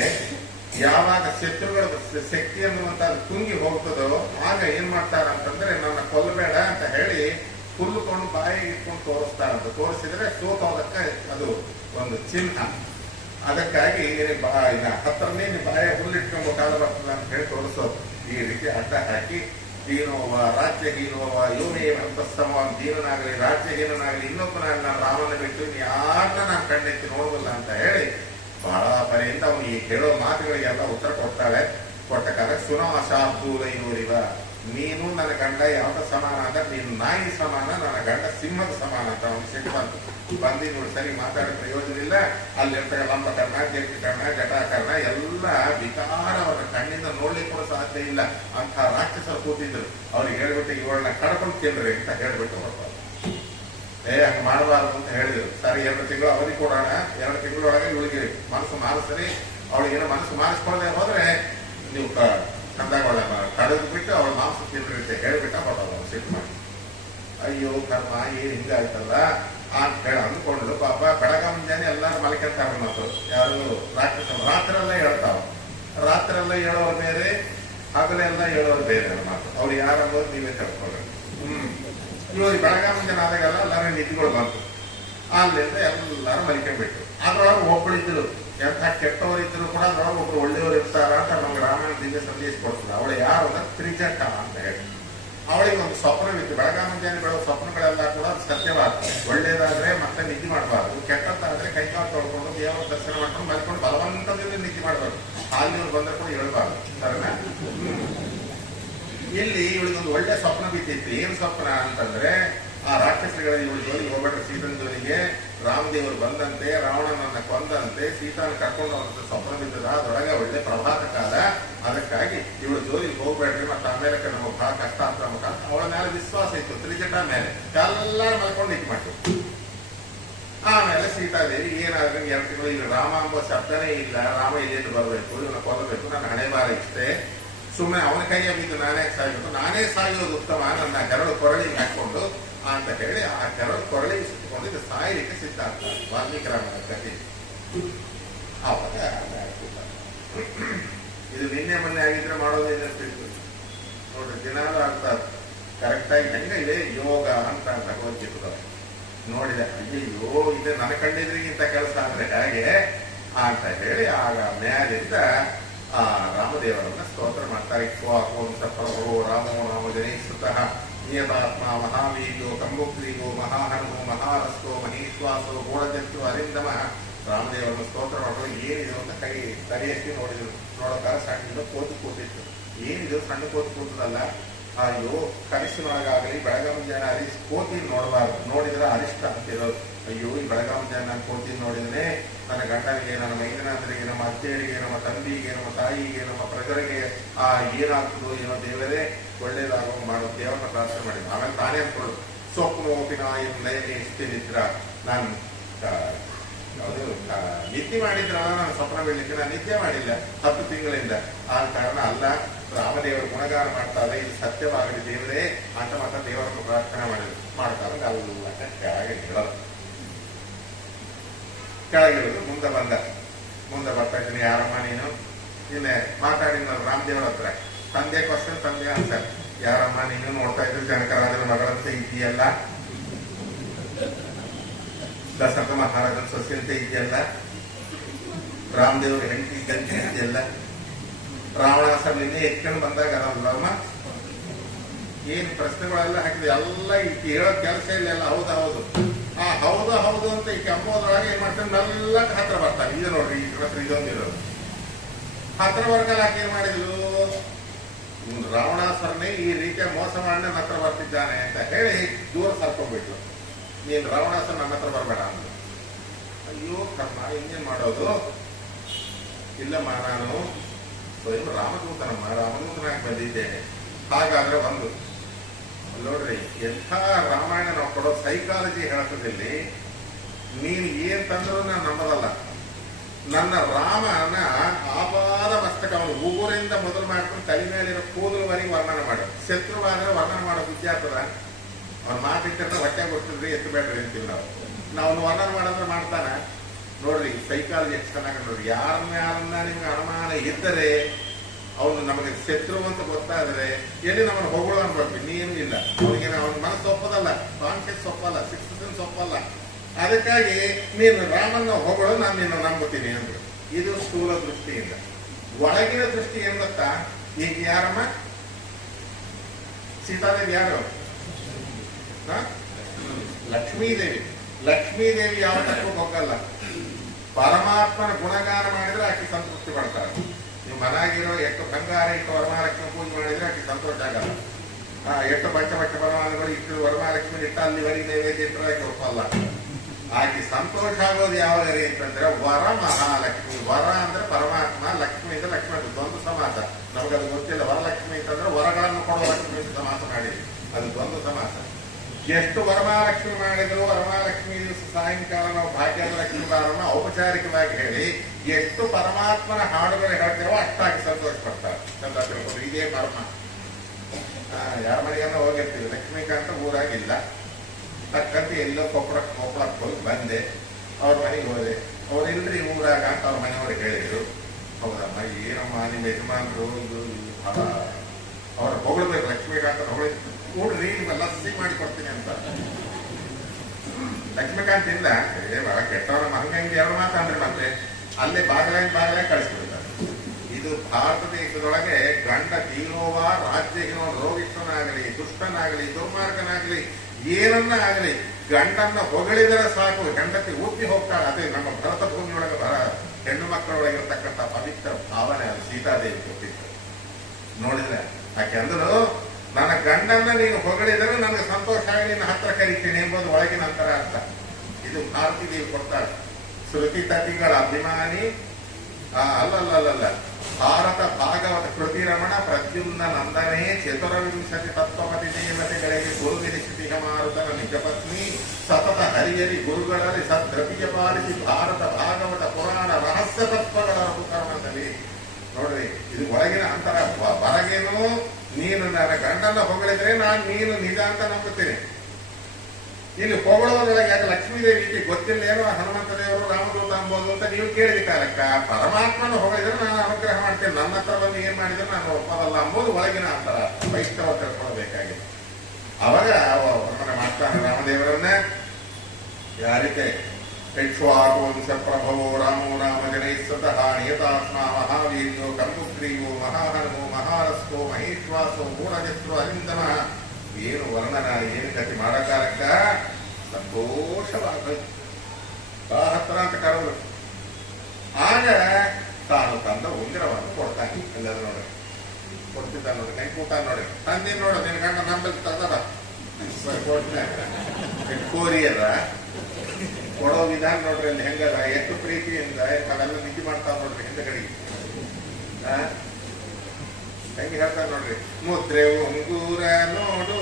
ಯಾವಾಗ ಶತ್ರುಗಳ ಶಕ್ತಿ ಅನ್ನುವಂತ ತುಂಗಿ ಹೋಗ್ತದೋ ಆಗ ಏನ್ ಮಾಡ್ತಾರಂತಂದ್ರೆ ನನ್ನ ಕೊಲ್ಲಬೇಡ ಅಂತ ಹೇಳಿ ಹುಲ್ಲುಕೊಂಡು ಬಾಯಿಗೆ ಇಟ್ಕೊಂಡು ತೋರಿಸ್ತಾರಂತ. ತೋರಿಸಿದ್ರೆ ಸೋತೋದಕ್ಕೆ ಅದು ಒಂದು ಚಿಹ್ನ. ಅದಕ್ಕಾಗಿ ಹತ್ರನೇ ಬಾಯ ಹುಲ್ಲಿಟ್ಕೊಂಡು ಕಾಲ ಬರ್ತದೆ ಅಂತ ಹೇಳಿ ತೋರಿಸೋದು. ಈ ರೀತಿ ಅಡ್ಡ ಹಾಕಿ ದೀನೋವ ರಾಜ್ಯಹೀನೋವ ಯೋಮೇ ಅಂತಸ್ತಮ, ದೀನನಾಗಲಿ ರಾಜ್ಯಹೀನನಾಗಲಿ ಇನ್ನೊಬ್ಬನಾಗಲಿ ನಾನು ರಾಮನ ಬಿಟ್ಟು ಯಾರನ್ನ ನಾನು ಕಣ್ಣೆತ್ತಿ ನೋಡುವುದಿಲ್ಲ ಅಂತ ಹೇಳಿ ಬಹಳ ಪರ್ಯಂತ ಅವನು ಈ ಹೇಳೋ ಮಾತುಗಳಿಗೆಲ್ಲ ಉತ್ತರ ಕೊಡ್ತಾಳೆ. ಕೊಟ್ಟ ಕಾಲ ಸುನಾಶಾಬ್ದೂಲೈನೂರಿವ, ನೀನು ನನ್ನ ಗಂಡ ಯಾವ್ದ ಸಮಾನ ಅಂತ, ನೀನು ನಾಯಿ ಸಮಾನ, ನನ್ನ ಗಂಡ ಸಿಂಹದ ಸಮಾನ ಅಂತ ಅವ್ನು ಸಿಟ್ಟು ಬಂದು ನೋಡಿ ಸರಿ ಮಾತಾಡೋ ಪ್ರಯೋಜನ ಇಲ್ಲ. ಅಲ್ಲಿರ್ತಕ್ಕ ಲಂಬಕರ್ಣ, ದೀರ್ಘಕರ್ಣ, ಜಟಾಕರ್ಣ ಎಲ್ಲ ವಿಕಾರ ಅವರ ಕಣ್ಣಿಂದ ನೋಡ್ಲಿಕ್ಕೆ ಕೂಡ ಸಾಧ್ಯ ಇಲ್ಲ ಅಂತ ರಾಕ್ಷಸರು ಕೂತಿದ್ರು. ಅವ್ರಿಗೆ ಹೇಳ್ಬಿಟ್ಟು ಇವಳನ್ನ ಕಡ್ಕೊಂಡು ತಿನ್ರಿ ಅಂತ ಹೇಳ್ಬಿಟ್ಟು ಹೊರಟು. ಹಂಗ ಮಾಡಬಾರ್ದು ಅಂತ ಹೇಳಿದ್ರು. ಸರಿ 2 ತಿಂಗಳು ಅವರಿಗೆ ಕೊಡೋಣ, 2 ತಿಂಗಳೊಳಗೆ ಇವಳಿಗೆ ಮನಸ್ಸು ಮಾರಿಸ್ರಿ, ಅವಳಿಗೇನೋ ಮನಸ್ಸು ಮಾರಿಸ್ಕೊಳ್ಳದೆ ಹೋದ್ರೆ ನೀವು ಕಂದಾಗೊಳ್ಳ ಕಳೆದು ಬಿಟ್ಟು ಅವಳ ಮಾಂಸ ತಿನ್ರಿ ಅಂತ ಹೇಳ್ಬಿಟ್ಟ ಹೊರಟಲ್ಲ ಸಿಟ್ಟು ಮಾಡಿ. ಅಯ್ಯೋ ಕರ್ಮ ಏನ್ ಹಿಂಗಾಯ್ತಲ್ಲ ಅಂತ ಹೇಳಿ ಅಂದ್ಕೊಂಡು ಪಾಪ ಬೆಳಗ ಮುಂಜಾನೆ ಎಲ್ಲಾರು ಮಲ್ಕೊಂತಾರ ಮತ್ತು ಯಾರು ರಾಕ್ಷಸ ರಾತ್ರೆಲ್ಲ ಹೇಳ್ತಾವ. ರಾತ್ರೆಲ್ಲ ಹೇಳೋರು ಬೇರೆ, ಹಗಲೆಲ್ಲ ಹೇಳೋರು ಬೇರೆ ಮಾತು. ಅವ್ರು ಯಾರಂಬೋದು ನೀವೇ ತಿಳ್ಕೊಳ್ಳಿ. ಇವ್ರಿಗೆ ಬೆಳಗ ಮುಂಜಾನೆ ಆದಾಗೆಲ್ಲ ಎಲ್ಲಾರು ನಿಧಿಗಳು ಬಂತು. ಅಲ್ಲಿಂದ ಎಲ್ಲಾರು ಮಲ್ಕೊಂಡ್ಬಿಟ್ಟು ಅದ್ರೊಳಗೆ ಒಬ್ಬಳಿದ್ರು, ಎಂಥ ಕೆಟ್ಟವರಿದ್ರು ಕೂಡ ಅದ್ರೊಳಗೆ ಒಬ್ರು ಒಳ್ಳೆಯವರು ಇರ್ತಾರ ಅಂತ ನಮ್ಗೆ ರಾಮಾಯಣ ದಿವ್ಯ ಸಂದೇಶ ಕೊಡ್ತದೆ. ಅವಳು ಯಾರು ಅಂದ್ರೆ ತ್ರಿಜಟ ಅಂತ ಹೇಳಿ. ಅವಳಿಗೆ ಒಂದು ಸ್ವಪ್ನವಿತ್ತು. ಬೆಳಗ ಮುಂಜಾನೆ ಬೆಳೋ ಸ್ವಪ್ನಗಳೆಲ್ಲ ಕೂಡ ಸತ್ಯವಾದ. ಒಳ್ಳೇದಾದ್ರೆ ಮತ್ತೆ ನಿಧಿ ಮಾಡಬಾರ್ದು, ಕೆಟ್ಟದ್ದಾದ್ರೆ ಕೈಕಾಲು ತೊಳ್ಕೊಂಡು ದೇವರ ದರ್ಶನ ಮಾಡ್ಕೊಂಡು ಮಲ್ಕೊಂಡು ಬಲವಂತದಿಂದ ನಿಧಿ ಮಾಡಬಾರ್ದು. ಹಾಲಿನವ್ರು ಬಂದ್ರೆ ಕೂಡ ಹೇಳ್ಬಾರ್ದು. ಸರಿನಾ? ಇಲ್ಲಿ ಇವಳಿಗೊಂದು ಒಳ್ಳೆ ಸ್ವಪ್ನ ಬಿದ್ದಿತ್ತು. ಏನ್ ಸ್ವಪ್ನ ಅಂತಂದ್ರೆ, ಆ ರಾಕ್ಷಸಗಳ ಇವಳು ಜೋಲಿಗೆ ಹೋಗ್ಬಿಟ್ರೆ ಸೀತನ ಜೋಲಿಗೆ ರಾಮದೇವರು ಬಂದಂತೆ, ರಾವಣನನ್ನ ಕೊಂದಂತೆ, ಸೀತಾನ ಕರ್ಕೊಂಡು ಹೋದಂತೆ ಸ್ವಪ್ನ ಬಿದ್ದದ. ಅದರೊಳಗೆ ಒಳ್ಳೆ ಪ್ರಭಾತ ಕಾಲ. ಅದಕ್ಕಾಗಿ ಇವಳು ಜೋಲಿಗೆ ಹೋಗ್ಬೇಡ್ರಿ, ಮತ್ತೆ ಆಮೇಲೆ ನಮಗೆ ಬಹಳ ಕಷ್ಟ ಅಂತ ಅವಳ ಮೇಲೆ ವಿಶ್ವಾಸ ಇತ್ತು. ತ್ರಿಜಟ ಮೇಲೆ ಎಲ್ಲಾರು ಮಲ್ಕೊಂಡು ನಿಂತು ಮಾಡ್ತು. ಆಮೇಲೆ ಸೀತಾದೇವಿ ಏನಾದ್ರೆ 2 ತಿಂಗಳು ಈಗ ರಾಮ ಎಂಬ ಶಬ್ದನೇ ಇಲ್ಲ, ರಾಮ ಇಲ್ಲಿಂದ ಬರಬೇಕು, ಇವನ್ನ ಕೊಲ್ಲಬೇಕು, ನನ್ನ ಹಣೆ ಬಾರ ಇಷ್ಟೇ, ಸುಮ್ಮನೆ ಅವನ ಕೈಯ ಬಿದ್ದು ನಾನೇ ಸಾಯ್ಬೇಕು, ನಾನೇ ಸಾಯೋದು ಉತ್ತಮ, ನನ್ನ ಕೆರಳು ಕೊರಳಿಗೆ ಹಾಕೊಂಡು ಅಂತ ಹೇಳಿ ಆ ಕೆರಳು ಕೊರಳಿಗೆ ಸುತ್ತಕೊಂಡಿದ್ದು ಸಾಯಲಿಕ್ಕೆ ಸಿದ್ಧ ಆಗ್ತಾರೆ. ವಾಲ್ಮೀಕಿ ರಾಮಾಯಣ ಕಥೆ. ಅವಾಗ ಇದು ನಿನ್ನೆ ಮೊನ್ನೆ ಆಗಿದ್ರೆ ಮಾಡೋದೇನಿರ್ತಿತ್ತು ನೋಡ್ರಿ, ದಿನಾಲು ಆಗ್ತಾ ಕರೆಕ್ಟಾಗಿ ಹೆಂಗ ಇದೆ ಯೋಗ ಅಂತ ಭಗವದ್ಗೀತದ ನೋಡಿದೆ. ಅಯ್ಯೋ ಇದು ನನ್ನ ಕಂಡಿದ್ರೆ ಇಂಥ ಕೆಲಸ ಅಂದ್ರೆ ಹೇಗೆ ಅಂತ ಹೇಳಿ ಆಗ ಮ್ಯಾಲಿಂದ ಆ ರಾಮದೇವರನ್ನ ಸ್ತೋತ್ರ ಮಾಡ್ತಾರೆ. ಓಂ ಸಪ್ರಭೋ ರಾಮೋ ರಾಮ ಜನೇಶ್ವತಃ ನಿಯತಾತ್ಮ ಮಹಾವೀರ್ಯೋ ಕಂಬುಕ್ರೀಗೋ ಮಹಾಹನುಮೋ ಮಹಾರಸ್ತೋ ಮಹೇಶ್ವಾಸೋ ಗೋಳಜತ್ತು ಅರಿಂದಮ. ರಾಮದೇವರನ್ನು ಸ್ತೋತ್ರ ಮಾಡೋದು ಏನಿದೆ ಅಂತ ಕೈ ತಲೆಯೆತ್ತಿ ನೋಡಿದ್ರು. ನೋಡೋಕಾರ ಸಣ್ಣ ಕೋತು ಕೂತಿತ್ತು. ಏನಿದು ಸಣ್ಣ ಕೋತು ಕೂತದಲ್ಲ, ಅಯ್ಯೋ ಕನಸಿನೊಳಗಾಗಲಿ ಬೆಳಗ ಮುಂಜಾನೆ ಕೋತಿ ನೋಡಬಾರ್ದು, ನೋಡಿದ್ರೆ ಅರಿಷ್ಟ ಅಂತಿರೋದು. ಅಯ್ಯೋ ಈ ಬೆಳಗ ಮುಂಜಾನೆ ನಾನು ಕೋತಿ ನೋಡಿದ್ರೆ ನನ್ನ ಗಂಡನಿಗೆ, ನನ್ನ ಮೈದನಾಂತರಿಗೆ, ನಮ್ಮ ಅತ್ತೆಯರಿಗೆ, ನಮ್ಮ ತಂದೆಗೆ, ನಮ್ಮ ತಾಯಿಗೆ, ನಮ್ಮ ಪ್ರಜರಿಗೆ ಏನಾಗ್ತದೋ ಏನೋ ದೇವರೇ ಒಳ್ಳೇದಾಗೋ ಮಾಡೋ ದೇವರನ್ನ ಪ್ರಾರ್ಥನೆ ಮಾಡಿದ್ರು. ಆಮೇಲೆ ತಾನೇ ಅನ್ಕೊಳ್ಳು ಸ್ವಪ್ನೋಪಿನ ನಯನೆ ಇಷ್ಟೇ ನಿದ್ರ. ನಾನು ಅದು ನಿದ್ದೆ ಮಾಡಿದ್ರಲ್ಲ, ನಾನು ಸ್ವಪ್ನ ಬೀಳಲಿಕ್ಕೆ ನಾನು ನಿದ್ದೆ ಮಾಡಿಲ್ಲ 10 ತಿಂಗಳಿಂದ. ಆ ಕಾರಣ ಅಲ್ಲ, ರಾಮದೇವರು ಗುಣಗಾನ ಮಾಡ್ತಾರೆ, ಇದು ಸತ್ಯವಾಗಲಿ ದೇವರೇ ಅಂತ ಮಾತ್ರ ದೇವರನ್ನು ಪ್ರಾರ್ಥನೆ ಮಾಡಿದ್ರು. ಮಾಡ್ತಾರೆ ಅಲ್ಲ ಕೆಳಗೆ ಇಡೋದು, ಕೆಳಗಿರೋದು. ಮುಂದೆ ಬರ್ತಾ ಇದ್ದೀನಿ. ಯಾರಮ್ಮ ನೀನು? ನಿನ್ನೆ ಮಾತಾಡಿದ ರಾಮದೇವರ ಹತ್ರ ತಂದೆ ಕ್ವಶನ್, ತಂದೆ ಆನ್ಸರ್. ಯಾರಮ್ಮ ನೀನು? ನೋಡ್ತಾ ಇದ್ರು ಜನಕರಾಜನ ಮಗಳಂತೆ ಇದೆಯಲ್ಲ, ದಶರಥ ಮಹಾರಾಜನ ಸೊಸೆಂತೆ ಇದೆಯಲ್ಲ, ರಾಮದೇವ್ರ ಹೆಂಡತಿ ಇದ್ದಂತೆ ಇದೆಯಲ್ಲ, ರಾವಣಾಸನಿಂದ ಎತ್ಕೊಂಡು ಬಂದಾಗ ಅದಲ್ಲಮ್ಮ ಏನ್ ಪ್ರಶ್ನೆಗಳೆಲ್ಲ ಹಾಕಿದೆ. ಎಲ್ಲ ಹೇಳೋ ಕೆಲಸ ಇಲ್ಲ, ಎಲ್ಲ ಹೌದು ಹೌದು ಆ ಹೌದು ಹೌದು ಅಂತ ಈ ಕೆಂಬೋದ್ರೊಳಗೆ ಏನ್ ಮಾಡ್ತಾರೆ, ಮೆಲ್ಲಕ್ಕೆ ಹತ್ರ ಬರ್ತಾರೆ. ಇದು ನೋಡ್ರಿ ಈ ಹತ್ರ ಇದೊಂದಿರೋದು ಹತ್ರ ವರ್ಗಲ್ ಹಾಕಿ ಏನ್ ಮಾಡಿದ್ರು, ರಾವಣಾಸರನೇ ಈ ರೀತಿಯ ಮೋಸ ಮಾಡಿ ನನ್ನ ಹತ್ರ ಬರ್ತಿದ್ದಾನೆ ಅಂತ ಹೇಳಿ ದೂರ ಸರ್ಕೊಂಡ್ಬಿಟ್ಲು. ನೀನ್ ರಾವಣಾಸರ ನನ್ನ ಹತ್ರ ಬರಬೇಡ ಅಂದ್ರು. ಅಯ್ಯೋ ಕರ್ಮ, ಇನ್ನೇನ್ ಮಾಡೋದು? ಇಲ್ಲಮ್ಮ ನಾನು ಸ್ವಯಂ ರಾಮದೂತನಮ್ಮ, ರಾಮದೂತನಾಗಿ ಬಂದಿದ್ದೇನೆ. ಹಾಗಾದ್ರೆ ಒಂದು ನೋಡ್ರಿ, ಎಂಥ ರಾಮಾಯಣ ನಾವು ಕೊಡೋ ಸೈಕಾಲಜಿ ಹೇಳ್ತದಲ್ಲಿ, ನೀನು ಏನ್ ತಂದ್ರು ನಾನು ನಂಬದಲ್ಲ. ನನ್ನ ರಾಮನ ಆಪಾದ ಮಸ್ತಕ ಅವನು ಊರಿಂದ ಮೊದಲು ಮಾಡ್ಕೊಂಡು ತಲೆ ಮೇಲಿರೋ ಕೂದಲುವರೆಗೆ ವರ್ಣನೆ ಮಾಡು. ಶತ್ರುವಾದ್ರೆ ವರ್ಣನೆ ಮಾಡೋ ವಿದ್ಯಾರ್ಥಿರ ಅವ್ನ ಮಾತಿದ್ದ ಹೊಟ್ಟೆ ಗೊತ್ತಿದ್ರಿ ಎತ್ತು ಬೇಡ್ರಿ ಅಂತೀವಿ ನಾವು ವರ್ಣನೆ ಮಾಡೋದ್ರೆ ಮಾಡ್ತಾನ. ನೋಡ್ರಿ ಸೈಕಾಲಜಿ ಎಷ್ಟು ಚೆನ್ನಾಗಿ ನೋಡ್ರಿ. ಯಾರನ್ನ ನಿಮ್ಗೆ ಅನುಮಾನ ಇದ್ದರೆ ಅವನು ನಮಗೆ ಶತ್ರು ಅಂತ ಗೊತ್ತಾದ್ರೆ ಎಲ್ಲಿ ನಮ್ಮನ್ನು ಹೊಗಳು ಅನ್ಬಾರ್ದು. ನೀನು ಇಲ್ಲ ಅವನಿಗೆ, ಅವನ ಮನಸ್ಸು ಒಪ್ಪದಲ್ಲ, ಕಾನ್ಶಿಯಸ್ ಒಪ್ಪಲ್ಲ, 6th ಸೆನ್ಸ್ ಒಪ್ಪಲ್ಲ. ಅದಕ್ಕಾಗಿ ನೀನು ರಾಮನ ಹೊಗಳು, ನಾನು ನಿನ್ನ ನಂಬುತ್ತೀನಿ ಅಂದ್ರು. ಇದು ಸ್ಥೂಲ ದೃಷ್ಟಿಯಿಂದ. ಒಳಗಿನ ದೃಷ್ಟಿ ಏನ್ ಗೊತ್ತಾ? ಈಗ ಯಾರಮ್ಮ ಸೀತಾದೇವಿ ಯಾರು? ಲಕ್ಷ್ಮೀದೇವಿ. ಲಕ್ಷ್ಮೀದೇವಿ ಯಾವ ತಕ್ಕೂ ಹೋಗಲ್ಲ. ಪರಮಾತ್ಮನ ಗುಣಗಾನ ಮಾಡಿದ್ರೆ ಆಕೆ ಸಂತೃಪ್ತಿ ಪಡ್ತಾರೆ. ನೀವು ಮನಾಗಿರೋ ಎಷ್ಟು ಬಂಗಾರ ಇಟ್ಟು ವರಮಹಾಲಕ್ಷ್ಮಿ ಪೂಜೆ ಮಾಡಿದ್ರೆ ಆಕೆ ಸಂತೋಷ ಆಗಲ್ಲ. ಎಷ್ಟು ಬಚ್ಚ ಪರಮಾನುಗಳು ಇಟ್ಟು ವರಮಹಾಲಕ್ಷ್ಮಿ ಇಟ್ಟ ಅಲ್ಲಿವರೆಗೆ ನೈವೇದ್ಯ ಇಟ್ಟರೆ ಒಪ್ಪಲ್ಲ. ಆಕೆ ಸಂತೋಷ ಆಗೋದು ಯಾವಾಗ ಅಂತಂದ್ರೆ ವರ ಮಹಾಲಕ್ಷ್ಮಿ. ವರ ಅಂದ್ರೆ ಪರಮಾತ್ಮ, ಲಕ್ಷ್ಮಿ ಅಂದ್ರೆ ಲಕ್ಷ್ಮಿ ಅದು ದ್ವಂದ್ವ ಸಮಾಸ. ನಮಗದು ಗೊತ್ತಿಲ್ಲ. ವರಲಕ್ಷ್ಮಿ ಅಂತಂದ್ರೆ ವರಗಳನ್ನು ಕೊಡುವ ಲಕ್ಷ್ಮಿ ಸಮಾಸ ಮಾಡಿ, ಅದು ದ್ವಂದ್ವ ಸಮಾಸ. ಎಷ್ಟು ವರಮಹಾಲಕ್ಷ್ಮಿ ಮಾಡಿದ್ರು ವರಮಹಾಲಕ್ಷ್ಮಿ ದಿವಸ ಸಾಯಂಕಾಲ ನಾವು ಭಾಗ್ಯದ ಲಕ್ಷ್ಮಿ ಬಾರನ್ನು ಔಪಚಾರಿಕವಾಗಿ ಹೇಳಿ ಎಷ್ಟು ಪರಮಾತ್ಮನ ಹಾಡುಗಳು ಹೇಳ್ತೇವೋ ಅಷ್ಟಾಗಿ ಸಂತೋಷ ಪಡ್ತಾರೆ. ಚಂದ ತಿಳ್ಕೊಂಡು ಇದೇ ಪರಮ. ಯಾರ ಮನೆಯನ್ನ ಹೋಗಿರ್ತೀವಿ, ಲಕ್ಷ್ಮೀಕಾಂತ ಊರಾಗಿಲ್ಲ, ತಕ್ಕಂತೆ ಎಲ್ಲೋ ಕೊಪ್ಪಳಕ್ಕೆ ಹೋಗಿ ಬಂದೆ. ಅವ್ರ ಮನೆಗೆ ಹೋದೆ. ಅವ್ರಿಲ್ರಿ ಊರಾಗ ಅಂತ ಅವ್ರ ಮನೆಯವ್ರಿಗೆ ಹೇಳಿದ್ರು. ಹೌದಮ್ಮ, ಏನಮ್ಮ ನಿಮ್ಮ ಯಜಮಾನ್ರು ಇದು ಅವ್ರ ಹೊಗಳ್ಬೇಕು, ಲಕ್ಷ್ಮೀಕಾಂತ ಹೊಗಳಿ ನೋಡ್ರಿ ನಿಮ್ಮ ಲಸ್ಸಿ ಮಾಡಿ ಕೊಡ್ತೀನಿ ಅಂತ. ಲಕ್ಷ್ಮೀಕಾಂತ್ ಇಲ್ಲ ಕೆಟ್ಟವರ ಹಂಗಂಗೆ ಎರಡು ಮಾತಂದ್ರೆ ಮತ್ತೆ ಅಲ್ಲೇ ಬಾಗಲಾಗಿ ಕಳಿಸ್ಬಿಡ್ತಾರೆ. ಇದು ಭಾರತ ದೇಶದೊಳಗೆ ಗಂಡ ತೀರೋವ ರಾಜ್ಯಗಿರೋ ರೋಗಿಷ್ಠನಾಗಲಿ, ದುಷ್ಟನಾಗಲಿ, ದುರ್ಮಾರ್ಗನಾಗಲಿ, ಏನನ್ನ ಆಗಲಿ ಗಂಡನ್ನ ಹೊಗಳಿದರೆ ಸಾಕು, ಹೆಂಡತಿ ಉಪ್ಪಿ ಹೋಗ್ತಾಳೆ. ಅದೇ ನಮ್ಮ ಭರತ ಭೂಮಿಯೊಳಗೆ ಹೆಣ್ಣು ಮಕ್ಕಳೊಳಗಿರತಕ್ಕಂಥ ಪವಿತ್ರ ಭಾವನೆ ಅದು ಸೀತಾದೇವಿ ಕೊಟ್ಟಿತ್ತು. ನೋಡಿದ್ರೆ ಯಾಕೆ ಅಂದ್ರು, ನನ್ನ ಗಂಡನ್ನ ನೀನು ಹೊಗಳಿದರೆ ನನಗೆ ಸಂತೋಷ ಆಗಿ ನಿನ್ನ ಹತ್ರ ಕರಿತೀನಿ ಎಂಬುದು ಒಳಗಿನ ಅಂತರ ಅರ್ಥ. ಇದು ಭಾರತೀ ದೇವಿ ಕೊಡ್ತಾಳೆ. ಶ್ರುತಿ ತಟಿಗಳ ಅಭಿಮಾನಿ ಅಲ್ಲಲ್ಲ ಭಾರತ ಭಾಗವತ ಕೃತಿ ರಮಣ ಪ್ರದ್ಯುಮ್ನ ನಂದನೇ ಚತುರವಿಂಶತಿ ತತ್ವಮತಿ ದೇವತೆಗಳಿಗೆ ಗುರುವಿನಿಶ್ಚಿತಿ ಮಾರುತನ ನಿಜ ಪತ್ನಿ ಸತತ ಹರಿಯರಿ ಗುರುಗಳಲ್ಲಿ ಸದ್ರಪಿಯ ಪಾಲಿಸಿ ಭಾರತ ಭಾಗವತ ಪುರಾಣ ರಹಸ್ಯ ತತ್ವಗಳ ಅನುಕರಣದಲ್ಲಿ. ನೋಡ್ರಿ, ಇದು ಒಳಗಿನ ಅಂತರ. ಹೊರಗೇನು ನೀನು ನನ್ನ ಗಂಡನ ಹೊಗಳಿದ್ರೆ ನೀನು ನಿಜ ಅಂತ ನಂಬುತ್ತೇನೆ. ಇಲ್ಲಿ ಹೊಗಳೋದ್ರೊಳಗೆ ಯಾಕೆ ಲಕ್ಷ್ಮೀದೇವಿಗೆ ಗೊತ್ತಿಲ್ಲ ಏನೋ ಹನುಮಂತ ದೇವರು ರಾಮದೂತ ಅಂಬೋದು ಅಂತ ನೀವು ಕೇಳಿದ ಕಾಲಕ್ಕ ಪರಮಾತ್ಮನ ಹೊಗಳಿದ್ರೆ ನಾನು ಅನುಗ್ರಹ ಮಾಡ್ತೇನೆ, ನನ್ನ ಹತ್ರ ಬಂದು ಏನ್ ಮಾಡಿದ್ರೆ ನಾನು ಒಪ್ಪಲ್ಲ ಅಂಬೋದು ಒಳಗಿನ ಅಂತರ. ವೈಷ್ಣವ ತಿಳ್ಕೊಳ್ಬೇಕಾಗಿದೆ. ಅವಾಗ ವರ್ಣನೆ ಮಾಡ್ತಾನೆ ರಾಮದೇವರನ್ನ. ಯಾರಿಗೆ ಇಕ್ಷ್ವಾಕುವಂಶ ಪ್ರಭವೋ ರಾಮೋ ರಾಮ ಜನೈ ಸ್ವತಃ ನಿಯತಾತ್ಮ ಮಹಾವೀರ್ಯೋ ಕಂಬುಗ್ರೀವೋ ಮಹಾಹನುಮೋ ಮಹಾರಸ್ಕೋ ಮಹೇಶ್ವಾಸೋ ಮೂಢಜಸ್ರು ಅರಿಂದಮ. ಏನು ವರ್ಣನ, ಏನು ಕಥೆ ಮಾಡಕಾರಕ್ಕ ಸಂತೋಷವಾದ ಹತ್ರ ಅಂತ ಕರೆದ್ರು. ಆಗ ತಾನು ತಂದ ಉಂಗುರವನ್ನು ಕೊಡ್ತಾನೆ. ಎಲ್ಲರೂ ನೋಡ್ರಿ ಕೊಡ್ತಿದ್ದ ನೋಡ್ರಿ, ಕೈ ಕೂತ ನೋಡ್ರಿ, ತಂದಿನ್ ನೋಡು ನಿನ್ ಗಂಡ ನಂಬಲ್ಲಿ ತಂದದ ಕೋರಿಯದ ಕೊಡೋ ವಿಧಾನ ನೋಡ್ರಿ. ಅಲ್ಲಿ ಹೆಂಗದ, ಎಷ್ಟು ಪ್ರೀತಿಯಿಂದ ಅವೆಲ್ಲ ನಿಧಿ ಮಾಡ್ತಾವ ನೋಡ್ರಿ. ಹಿಂದ ಕಡೆಗೆ ಹೆಂಗೆ ಹೇಳ್ತಾರ ನೋಡ್ರಿ. ಮುದ್ರೆ ಉಂಗೂರ ನೋಡು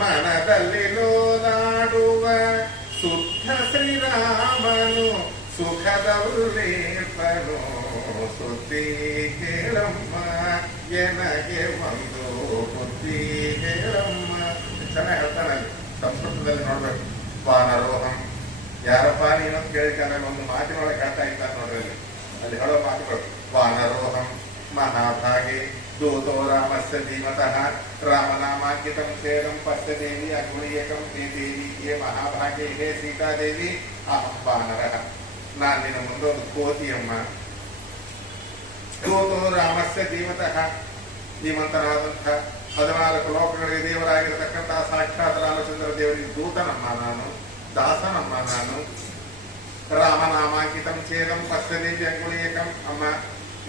ಮನದಲ್ಲಿ ಲೋಲಾಡುವ ಶುದ್ಧ ಶ್ರೀರಾಮನು ಸುಖದ ಉಲ್ಲೇಪನು ಸುದ್ದಿ ಹೇಳಮ್ಮ ಎನಗೆ ಒಂದು ಬುದ್ಧಿ ಹೇಳಮ್ಮ. ಚೆನ್ನಾಗಿ ಹೇಳ್ತಾನಲ್ಲಿ. ಸಂಸ್ಕೃತದಲ್ಲಿ ನೋಡ್ಬೇಕು. ವಾನರೋಹಂ ಯಾರಪ್ಪ ನೀನು ಕೇಳಿದ ಒಂದು ಮಾತಿನೊಳಗೆ ಹೇಳ್ತಾ ಇದ್ದಾನೆ ನೋಡ್ರಿ. ಅಲ್ಲಿ ಹೇಳೋ ಮಾತುಗಳು. ವಾನರೋಹಂ ಮಹಾಭಾಗೆ ದೂತೋ ರಾಮಸ್ಯ ಧೀಮತಃ ರಾಮನಾಮಾಂಕಿತಂ ಸೇರಂ ಪಶ್ಯ ದೇವಿ ಅಗುಣೀಯಕಂ ಹೇ ದೇವಿ ಹೇ ಮಹಾಭಾಗೆ ಹೇ ಸೀತಾದೇವಿ ಅಹಂ ವಾನರಃ. ನಾನು ನಿನ್ನ ಮುಂದೊಂದು ಕೋತಿಯಮ್ಮ. ದೂತೋ ರಾಮಸ್ಯ ಧೀಮತಃ, ಧೀಮಂತನಾದಂತಹ 14 ಲೋಕಗಳಿಗೆ ದೇವರಾಗಿರತಕ್ಕಂತಹ ಸಾಕ್ಷಾತ್ ರಾಮಚಂದ್ರ ದೇವರಿಗೆ ದೂತನಮ್ಮ ನಾನು, ದಾಸನಮ್ಮ ನಾನು. ರಾಮನಾಮಾಂಕಿತಂ ಛೇದಂ ಪಶ್ಯದೇವಿ ಅಂಗುಳೀಯಕಂ. ಅಮ್ಮ,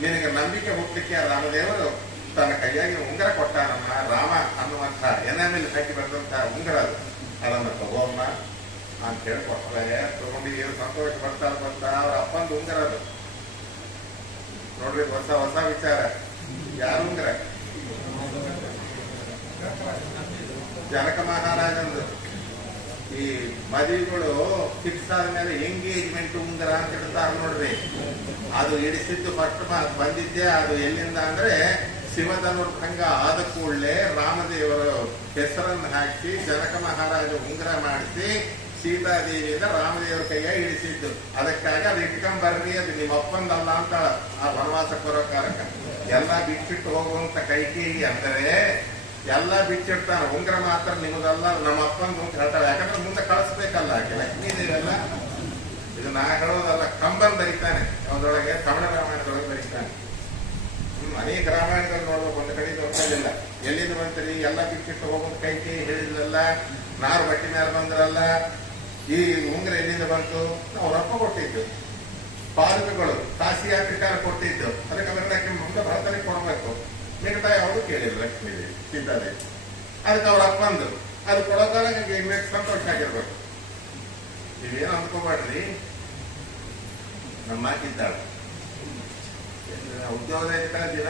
ನಿನಗೆ ನಂಬಿಕೆ ಹುಟ್ಟಲಿಕ್ಕೆ ರಾಮದೇವರು ತನ್ನ ಕೈಯಾಗಿ ಉಂಗುರ ಕೊಟ್ಟಾನಮ್ಮ. ರಾಮ ಅನ್ನುವಂಥ ಎನಾಮಿಲ್ ಹಾಕಿ ಬಂದಂತಹ ಉಂಗುರ ಅದನ್ನು ತಗೋಮ್ಮ ಅಂತ ಹೇಳಿ ಕೊಟ್ಟರೆ ತಗೊಂಡಿದ್ದೀವಿ. ಸಂತೋಷ ಬರ್ತಾ ಅವ್ರ ಅಪ್ಪಂದು ಉಂಗುರ ಅದು ನೋಡ್ರಿ. ಹೊಸ ಹೊಸ ವಿಚಾರ. ಯಾರು ಉಂಗುರ? ಜನಕ ಮಹಾರಾಜಂದು. ಈ ಮದುವೆಗಳು ಫಿಕ್ಸ್ ಆದ್ಮೇಲೆ ಎಂಗೇಜ್ಮೆಂಟ್ ಉಂಗುರ ಅಂತ ಇಡ್ತಾರ ನೋಡ್ರಿ. ಅದು ಇಡಿಸಿದ್ದು ಫಸ್ಟ್ ಬಂದಿದ್ದೆ ಅದು ಎಲ್ಲಿಂದ ಅಂದ್ರೆ ಶಿವಧನುರ್ಭಂಗ ಆದ ಕೂಡಲೇ ರಾಮದೇವರ ಹೆಸರನ್ನು ಹಾಕಿ ಜನಕ ಮಹಾರಾಜ ಉಂಗುರ ಮಾಡಿಸಿ ಸೀತಾದೇವಿಯಿಂದ ರಾಮದೇವರ ಕೈಯ ಇಡಿಸಿದ್ದು. ಅದಕ್ಕಾಗಿ ಅದು ಇಟ್ಕೊಂಬರ್ರಿ, ಅದು ನಿಮ್ಮ ಅಪ್ಪಂದಲ್ಲ ಅಂತ ಆ ವನವಾಸಕ್ಕೆ ಬರೋ ಕಾರಕ ಎಲ್ಲ ಬಿಚ್ಚಿಟ್ಟು ಹೋಗುವಂತ ಕೈಕೇಯಿ ಅಂದರೆ ಎಲ್ಲ ಬಿಚ್ಚಿಡ್ತಾನೆ. ಉಂಗುರ ಮಾತ್ರ ನಿಮಗಲ್ಲ, ನಮ್ಮ ಅಪ್ಪಂದು ಅಂತ ಹೇಳ್ತಾಳೆ. ಯಾಕಂದ್ರೆ ಮುಂದೆ ಕಳಿಸ್ಬೇಕಲ್ಲ ಆಕೆ ಲಕ್ಷ್ಮೀದೇವಿ ಎಲ್ಲ. ಇದು ನಾ ಹೇಳೋದಲ್ಲ, ಕಂಬನ್ ಬರೀತಾನೆ ಅವರೊಳಗೆ, ಕನ್ನಡ ರಾಮಾಯಣದೊಳಗೆ ಬರೀತಾನೆ. ಅನೇಕ ರಾಮಾಯಣದಲ್ಲಿ ನೋಡ್ಬೇಕು. ಒಂದು ಕಡೆ ನೋಡ್ಕೊಳ್ಳಿಲ್ಲ. ಎಲ್ಲಿಂದ ಬಂತರಿ ಎಲ್ಲ ಬಿಚ್ಚಿಟ್ಟು ಹೋಗುವಂತ ಕೈಕಿ ಹೇಳಿದ್ರಲ್ಲ, ನಾರು ಬಟ್ಟಿ ಮೇಲೆ ಬಂದ್ರಲ್ಲ, ಈ ಉಂಗುರ ಎಲ್ಲಿಂದ ಬಂತು? ನಾವು ರೊಕ್ಕ ಕೊಟ್ಟಿದ್ದು, ಪಾಲಕಗಳು ಕಾಶಿ ಯಾತ್ರಿಕಾರ ಕೊಟ್ಟಿದ್ದು. ಅದಕ್ಕೆ ಅವೆಲ್ಲ ಮುಂದೆ ಭರತನಿಗೆ ಕೊಡಬೇಕು. ಮಿಗತಾ ಯಾವುದು ಕೇಳಿಲ್ಲ ಲಕ್ಷ್ಮೀದೇವಿ ಸೀತಾದೇವಿ. ಅದಕ್ಕೆ ಅವ್ರ ಅಪ್ಪಂದು ಅದು ಕೊಡೋಕಾಲ ಸಂತೋಷ ಆಗಿರ್ಬೇಕು. ನೀವೇನು ಅಂದ್ಕೋಬೇಡ್ರಿ. ನಮ್ಮ ಹಾಕಿದ್ದಾಳೆ ಉದ್ಯೋಗದ ದಿನ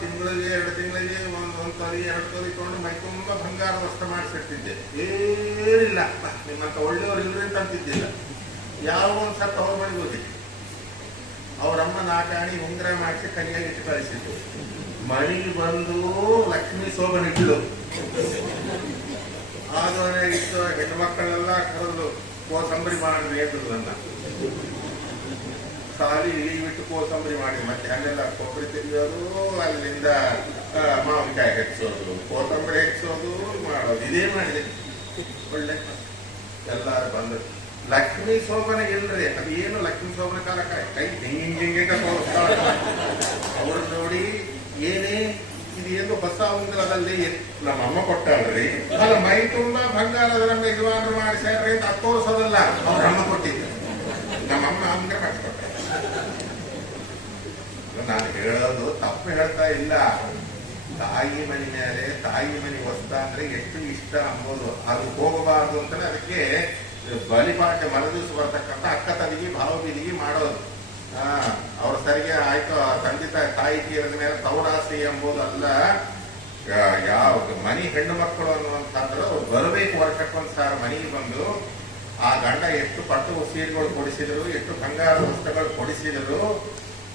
ತಿಂಗಳಿಗೆ 2 ತಿಂಗಳಿಗೆ ಒಂದು ತೊಲಿ 2 ತೊಲಿ ತಗೊಂಡು ಮೈ ತುಂಬ ಬಂಗಾರ ವಸ್ತ್ರ ಮಾಡಿಸಿರ್ತಿದ್ದೆ. ಏನಿಲ್ಲ ನಿಮ್ಮಂತ ಒಳ್ಳೆಯವ್ರು ಇಲ್ರಿ ಅಂತ ಅಂತಿದ್ದಿಲ್ಲ. ಯಾವ ಒಂದ್ಸಲ ಅವ್ರ ಮನೆಗೆ ಹೋಗಿದ್ದೆ. ಅವರಮ್ಮ 4 ಆಣಿ ಉಂಗುರ ಮಾಡಿಸಿ ಕೈಯಾಗಿ ಇಟ್ಟು ಕಳಿಸಿದ್ದು. ಮನೆಗೆ ಬಂದು ಲಕ್ಷ್ಮೀ ಶೋಭನಿಟ್ಲು. ಆದವನೇ ಇತ್ತು ಹೆಣ್ಣು ಮಕ್ಕಳೆಲ್ಲ ಕರೆದು ಕೋಸಂಬರಿ ಮಾಡಿದ್ರೆ ಎದ್ದು ನನ್ನ ಸಾಲಿ ಬಿಟ್ಟು ಕೋಸಂಬರಿ ಮಾಡಿ ಮತ್ತೆ ಅಲ್ಲೆಲ್ಲ ಕೊಬ್ಬರಿ ತೆಗೆಯೋದು, ಅಲ್ಲಿಂದ ಮಾವಿನಕಾಯಿ ಹೆಚ್ಚೋದು, ಕೋಸಂಬರಿ ಹೆಚ್ಚೋದು ಮಾಡೋದು, ಇದೇ ಮಾಡಿದೆ. ಒಳ್ಳೆ ಎಲ್ಲಾರು ಬಂದರು. ಲಕ್ಷ್ಮೀ ಶೋಭನೆ ಇಲ್ರಿ, ಅದು ಏನು ಲಕ್ಷ್ಮೀ ಶೋಭನೆ ಕಾಲ ಕೈ ಹಿಂಗೆ ತೋರಿಸ್ತಾಳ. ಅವ್ರು ನೋಡಿ ಏನೇ ಇದು ಏನು ಹೊಸ ಉಂಗುರದಲ್ಲಿ ನಮ್ಮಮ್ಮ ಕೊಟ್ಟಾಳ್ರಿ, ಅಲ್ಲ ಮೈ ತುಂಬಾ ಬಂಗಾರದ ನಮ್ಮ ಯಜಮಾನರು ಮಾಡಿಸ್ಯಾರ್ರಿ ಅಂತ ತೋರಿಸೋದಲ್ಲ, ಅವ್ರ ಅಮ್ಮ ಕೊಟ್ಟಿದ್ದ. ನಮ್ಮಮ್ಮ ಹಂಗೆ ಮಾಡಿಸ್ಕೊಟ್ಟ. ನಾನು ಹೇಳೋದು ತಪ್ಪು ಹೇಳ್ತಾ ಇಲ್ಲ. ತಾಯಿ ಮನೆ ಮೇಲೆ ತಾಯಿ ಮನೆ ವಸ್ತ ಅಂದ್ರೆ ಎಷ್ಟು ಇಷ್ಟ ಅಂಬೋದು, ಅದು ಹೋಗಬಾರ್ದು ಅಂತಾನೆ ಅದಕ್ಕೆ ಬಲಿಪಾಠ ಮರದಿವ್ಸ ಬರ್ತಕ್ಕಂಥ ಅಕ್ಕ ತಂದಿಗೆ ಭಾವಬೀದಿಗೆ ಮಾಡೋದು. ಅವ್ರ ಸರಿಗೆ ಆಯ್ತು ತಂದೆ ತಾಯಿ ತೀರದ ಮೇಲೆ ತವರಾಸೆ ಎಂಬುದು ಅಲ್ಲ. ಯಾವ ಮನಿ ಹೆಣ್ಣು ಮಕ್ಕಳು ಅನ್ನುವಂಥದ್ದು ಅವ್ರು ಬರಬೇಕು. ವರ್ಷಕ್ಕೊಂದ್ಸಾರ ಮನೆಗೆ ಬಂದು ಆ ಗಂಡ ಎಷ್ಟು ಪಟ್ಟು ಸೀರೆಗಳು ಕೊಡಿಸಿದ್ರು, ಎಷ್ಟು ಬಂಗಾರ ವಸ್ತುಗಳು ಕೊಡಿಸಿದ್ರು.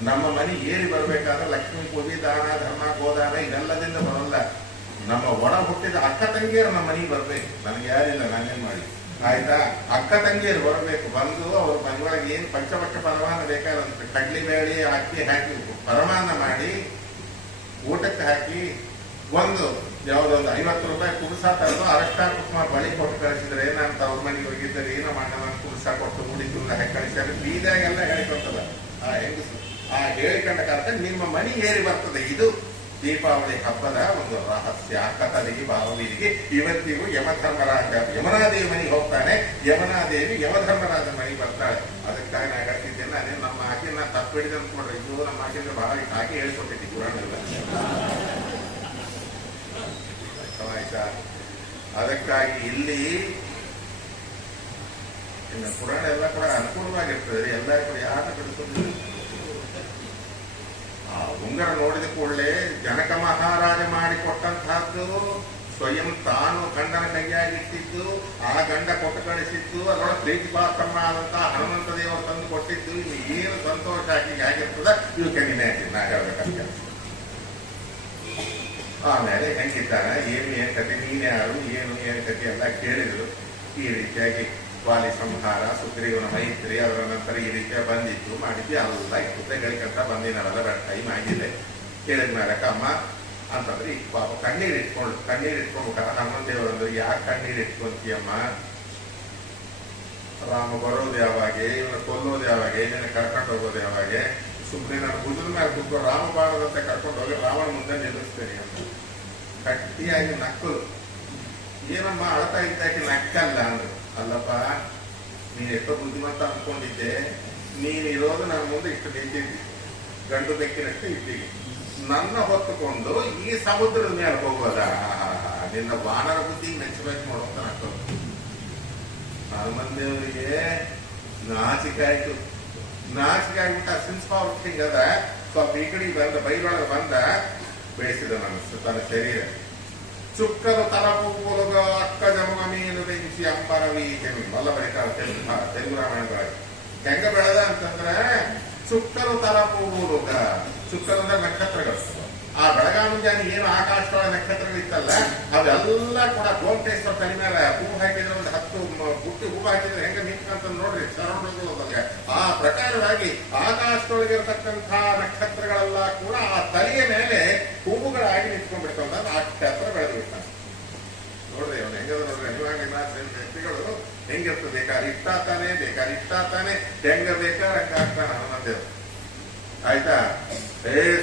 ನಮ್ಮ ಮನೆ ಏರಿ ಬರ್ಬೇಕಾದ್ರೆ ಲಕ್ಷ್ಮೀ ಪೂಜೆ, ದಾನ ಧರ್ಮ ಗೋದಾನ ಇದೆಲ್ಲದಿಂದ ಬರಲ್ಲ. ನಮ್ಮ ಒಣ ಹುಟ್ಟಿದ ಅಕ್ಕ ತಂಗಿಯರು ನಮ್ಮ ಮನೆಗೆ ಬರ್ಬೇಕು. ನನಗೆ ಯಾರಿಲ್ಲ, ನಾನೇನ್ ಮಾಡಿ ಆಯ್ತಾ. ಅಕ್ಕ ತಂಗಿಯರು ಬರಬೇಕು. ಬಂದು ಅವ್ರ ಮನೆಯೊಳಗೆ ಏನ್ ಪಂಚಪಕ್ಷ ಪರಮಾನ ಬೇಕಾದಂತೆ ಕಡ್ಲಿ ಬೇಳೆ ಅಕ್ಕಿ ಹಾಕಿ ಪರಮಾನ ಮಾಡಿ ಊಟಕ್ಕೆ ಹಾಕಿ ಒಂದು ಯಾವ್ದೊಂದು 50 ರೂಪಾಯಿ ಕುಬಸ ತಂದು ಅರಷ್ಟ ಕುಸುಮ ಬಳಿ ಕೊಟ್ಟು ಕಳಿಸಿದ್ರೆ ನಾನು ಅವ್ರ ಮನೆಗೆ ಹೋಗಿದ್ದರೆ ಏನೋ ಮಾಡೋಣ ಕುಬಸ ಕೊಟ್ಟು ಮುಡಿತು ಹಾಕಿ ಕಳಿಸಿದ್ರೆ ಬೀದಾಗೆಲ್ಲ ಹೇಳಿಕೊಡ್ತದ ಆ ಹೆಂಗಸು. ಆ ಹೇಳಿಕೊಂಡ ಕಾರಣ ನಿಮ್ಮ ಮನೆ ಏರಿ ಬರ್ತದೆ. ಇದು ದೀಪಾವಳಿ ಹಬ್ಬದ ಒಂದು ರಹಸ್ಯ. ಅಕ್ಕತಲಿಗೆ ಭಾವಬೀದಿಗೆ ಇವತ್ತಿಗೂ ಯಮಧರ್ಮರಾಜ ಯಮನಾದೇವಿ ಮನೆಗೆ ಹೋಗ್ತಾನೆ, ಯಮನಾದೇವಿ ಯಮಧರ್ಮರಾಜ ಮನೆಗೆ ಬರ್ತಾಳೆ. ಅದಕ್ಕಾಗಿ ನಾ ಹೇಳ್ತಿದ್ದೇನೆ, ನಾನೇ ನಮ್ಮ ಆಕೆನ ತಪ್ಪು ಹಿಡಿದು ಅಂದ್ಕೊಂಡ್ರೆ ಇದು ನಮ್ಮ ಆಕೆಯಿಂದ ಬಹಳ ಹಾಕಿ ಹೇಳ್ಕೊಟ್ಟಿದ್ದಿ ಪುರಾಣಲ್ಲ. ಆಯ್ತಾ. ಅದಕ್ಕಾಗಿ ಇಲ್ಲಿ ಪುರಾಣ ಎಲ್ಲ ಕೂಡ ಅನುಕೂಲವಾಗಿರ್ತದೆ. ಎಲ್ಲರೂ ಕೂಡ ಯಾರನ್ನ ಬಿಡಿಸೋದಿಲ್ಲ. ಆ ಉಂಗರ ನೋಡಿದ ಕೂಡಲೇ ಜನಕ ಮಹಾರಾಜ ಮಾಡಿಕೊಟ್ಟಂತಹದ್ದು, ಸ್ವಯಂ ತಾನು ಗಂಡನ ಕೈಯಾಗಿಟ್ಟಿದ್ದು, ಆ ಗಂಡ ಕೊಟ್ಟು ಕಳಿಸಿದ್ದು, ಅದರೊಳಗೆ ಪ್ರೀತಿ ಪಾತ್ರಮ್ಮ ಆದಂತಹ ಹನುಮಂತ ದೇವರು ತಂದು ಕೊಟ್ಟಿದ್ದು. ಇದು ಏನು ಸಂತೋಷ ಆಗಿರ್ತದ ಇವು ಕೆನ್ನಿನೇ ನಾ ಹೇಳ್ಬೇಕಂತ. ಆಮೇಲೆ ಹೆಂಗಿದ್ದಾನ, ಏನ್ ಕತೆ, ನೀನ್ ಯಾರು, ಏನ್ ಕತೆ ಎಲ್ಲ ಕೇಳಿದ್ರು. ಈ ರೀತಿಯಾಗಿ ವಾಲಿ ಸಂಹಾರ, ಸುಗ್ರೀವನ ಮೈತ್ರಿ, ಅದರ ನಂತರ ಈ ರೀತಿಯ ಬಂದಿತ್ತು ಮಾಡಿದ್ವಿ ಎಲ್ಲ ಕುತ್ತೆಗಳಿಗಂತ ಬಂದಿನಾರಲ್ಲ ಟೈಮ್ ಆಗಿದೆ. ಕೇಳಿದ ಮೇಲೆ ಅಮ್ಮ ಅಂತಂದ್ರೆ ಈಗ ಪಾಪ ಕಣ್ಣೀರು ಇಟ್ಕೊಂಡ್ಬೇಕಾರ. ಹನುಮಂತೇವರಂದ್ರೆ ಯಾಕೆ ಕಣ್ಣೀರು ಇಟ್ಕೊಂತೀಯಮ್ಮ, ರಾಮ ಬರೋದು ಯಾವಾಗ, ಇವನ ಕೊಲ್ಲೋದು ಯಾವಾಗ, ಏನೇನು ಕರ್ಕೊಂಡು ಹೋಗೋದು ಯಾವಾಗ, ಸುಮ್ಮನೆ ನಾನು ಭುಜದ ಮೇಲೆ ಕೂತ್ಕೊಂಡು ರಾಮ ಬಾಣದಂತೆ ಕರ್ಕೊಂಡು ಹೋಗಿ ರಾವಣ ಮುಂದೆ ನಿಲ್ಲಿಸ್ತೇನೆ ಅಂತ ಗಟ್ಟಿಯಾಗಿ ನಕ್ಕಲು. ಏನಮ್ಮ ಅಳ್ತಾ ಇದ್ದಾಕಿ ನಕ್ಕಲ್ಲ ಅಂದ್ರು. ಅಲ್ಲಪ್ಪ, ನೀನ್ ಎಷ್ಟೋ ಬುದ್ಧಿಮಂತ ಅನ್ಕೊಂಡಿದ್ದೆ, ನೀನಿರೋದು ನನ್ನ ಮುಂದೆ ಇಷ್ಟು ನಿಂತಿದ್ದಿ, ಗಂಡು ಬೆಕ್ಕಿನಷ್ಟು ಇದ್ದೀವಿ. ನನ್ನ ಹೊತ್ತುಕೊಂಡು ಈ ಸಮುದ್ರದ ಮೇಲೆ ಹೋಗೋದ, ನಿನ್ನ ವಾನರ ಬುದ್ಧಿ ಮೆಚ್ಚಬೇಕು ನೋಡು ಅಂತ ನಕ್ಕಲು. ಹನುಮಂತೇವರಿಗೆ ನಾಚಿಕಾಯ್ತು. ನಾಚಿಕಾಗ್ಬಿಟ್ಟು ಸಿನ್ಸ್ ಪವರ್ ಥಿಂಗ್ ಅದ ಸ್ವಲ್ಪ ಈ ಕಡೆ ಬಂದ ಬೈರೊಳಗೆ ಬಂದ ಬೆಳೆಸಿದ ತನ್ನ ಶರೀರ. ಚುಕ್ಕಲು ತಲಪುಗ ಅಕ್ಕ ಜಮಗ ಮೀನು ಬೆಂಚಿ ಅಂಬರವಿ ಎಲ್ಲ ಬರೀತಾರೆ ತೆಲುಗು ರಾಮಾಯಣದೊಳಗೆ. ಹೆಂಗ ಬೆಳೆದ ಅಂತಂದ್ರೆ ಚುಕ್ಕಲು ತಲಪುಗ, ಚುಕ್ಕಲು ಅಂದ್ರೆ ನಕ್ಷತ್ರಗಳು. ಆ ಬೆಳಗಾವಿ ಮುಂಜಾನೆ ಏನು ಆಕಾಶದೊಳಗೆ ನಕ್ಷತ್ರಗಳಿತ್ತಲ್ಲ ಅವೆಲ್ಲ ಕೂಡ ಗೋಮಟೇಶ್ವರ ತಲೆ ಮೇಲೆ ಹೂವು ಹಾಕಿದ್ರೆ ಒಂದು 10 ಬುಟ್ಟಿ ಹೂವು ಹಾಕಿದ್ರೆ ಹೆಂಗ ನಿಂತ್ಕಂತ ನೋಡ್ರಿ ಸರೌಂಡ್. ಆ ಪ್ರಕಾರವಾಗಿ ಆಕಾಶದೊಳಗಿರತಕ್ಕಂತಹ ನಕ್ಷತ್ರಗಳೆಲ್ಲ ಕೂಡ ಆ ತಲೆಯ ಮೇಲೆ ಹೂವುಗಳಾಗಿ ನಿಂತ್ಕೊಂಡ್ಬಿಡ್ತಾವ. ಅಷ್ಟು ಹತ್ರ ಬೆಳೆದು ಬಿಡ್ತಾನೆ ನೋಡ್ರಿ. ಅವನು ಹೆಂಗದ ನೋಡ್ರಿ. ಅನಿವಾರ್ಯ ವ್ಯಕ್ತಿಗಳು ಹೆಂಗಿರ್ತದೆ, ಬೇಕಾದ್ರೆ ಇಷ್ಟಾತಾನೆ ಹೆಂಗ ಬೇಕಾದ್ರೆ ಹಂಗ ಆಗ್ತಾನೆ ಹನುಮಂತೇವ್ರು. ಆಯ್ತಾ.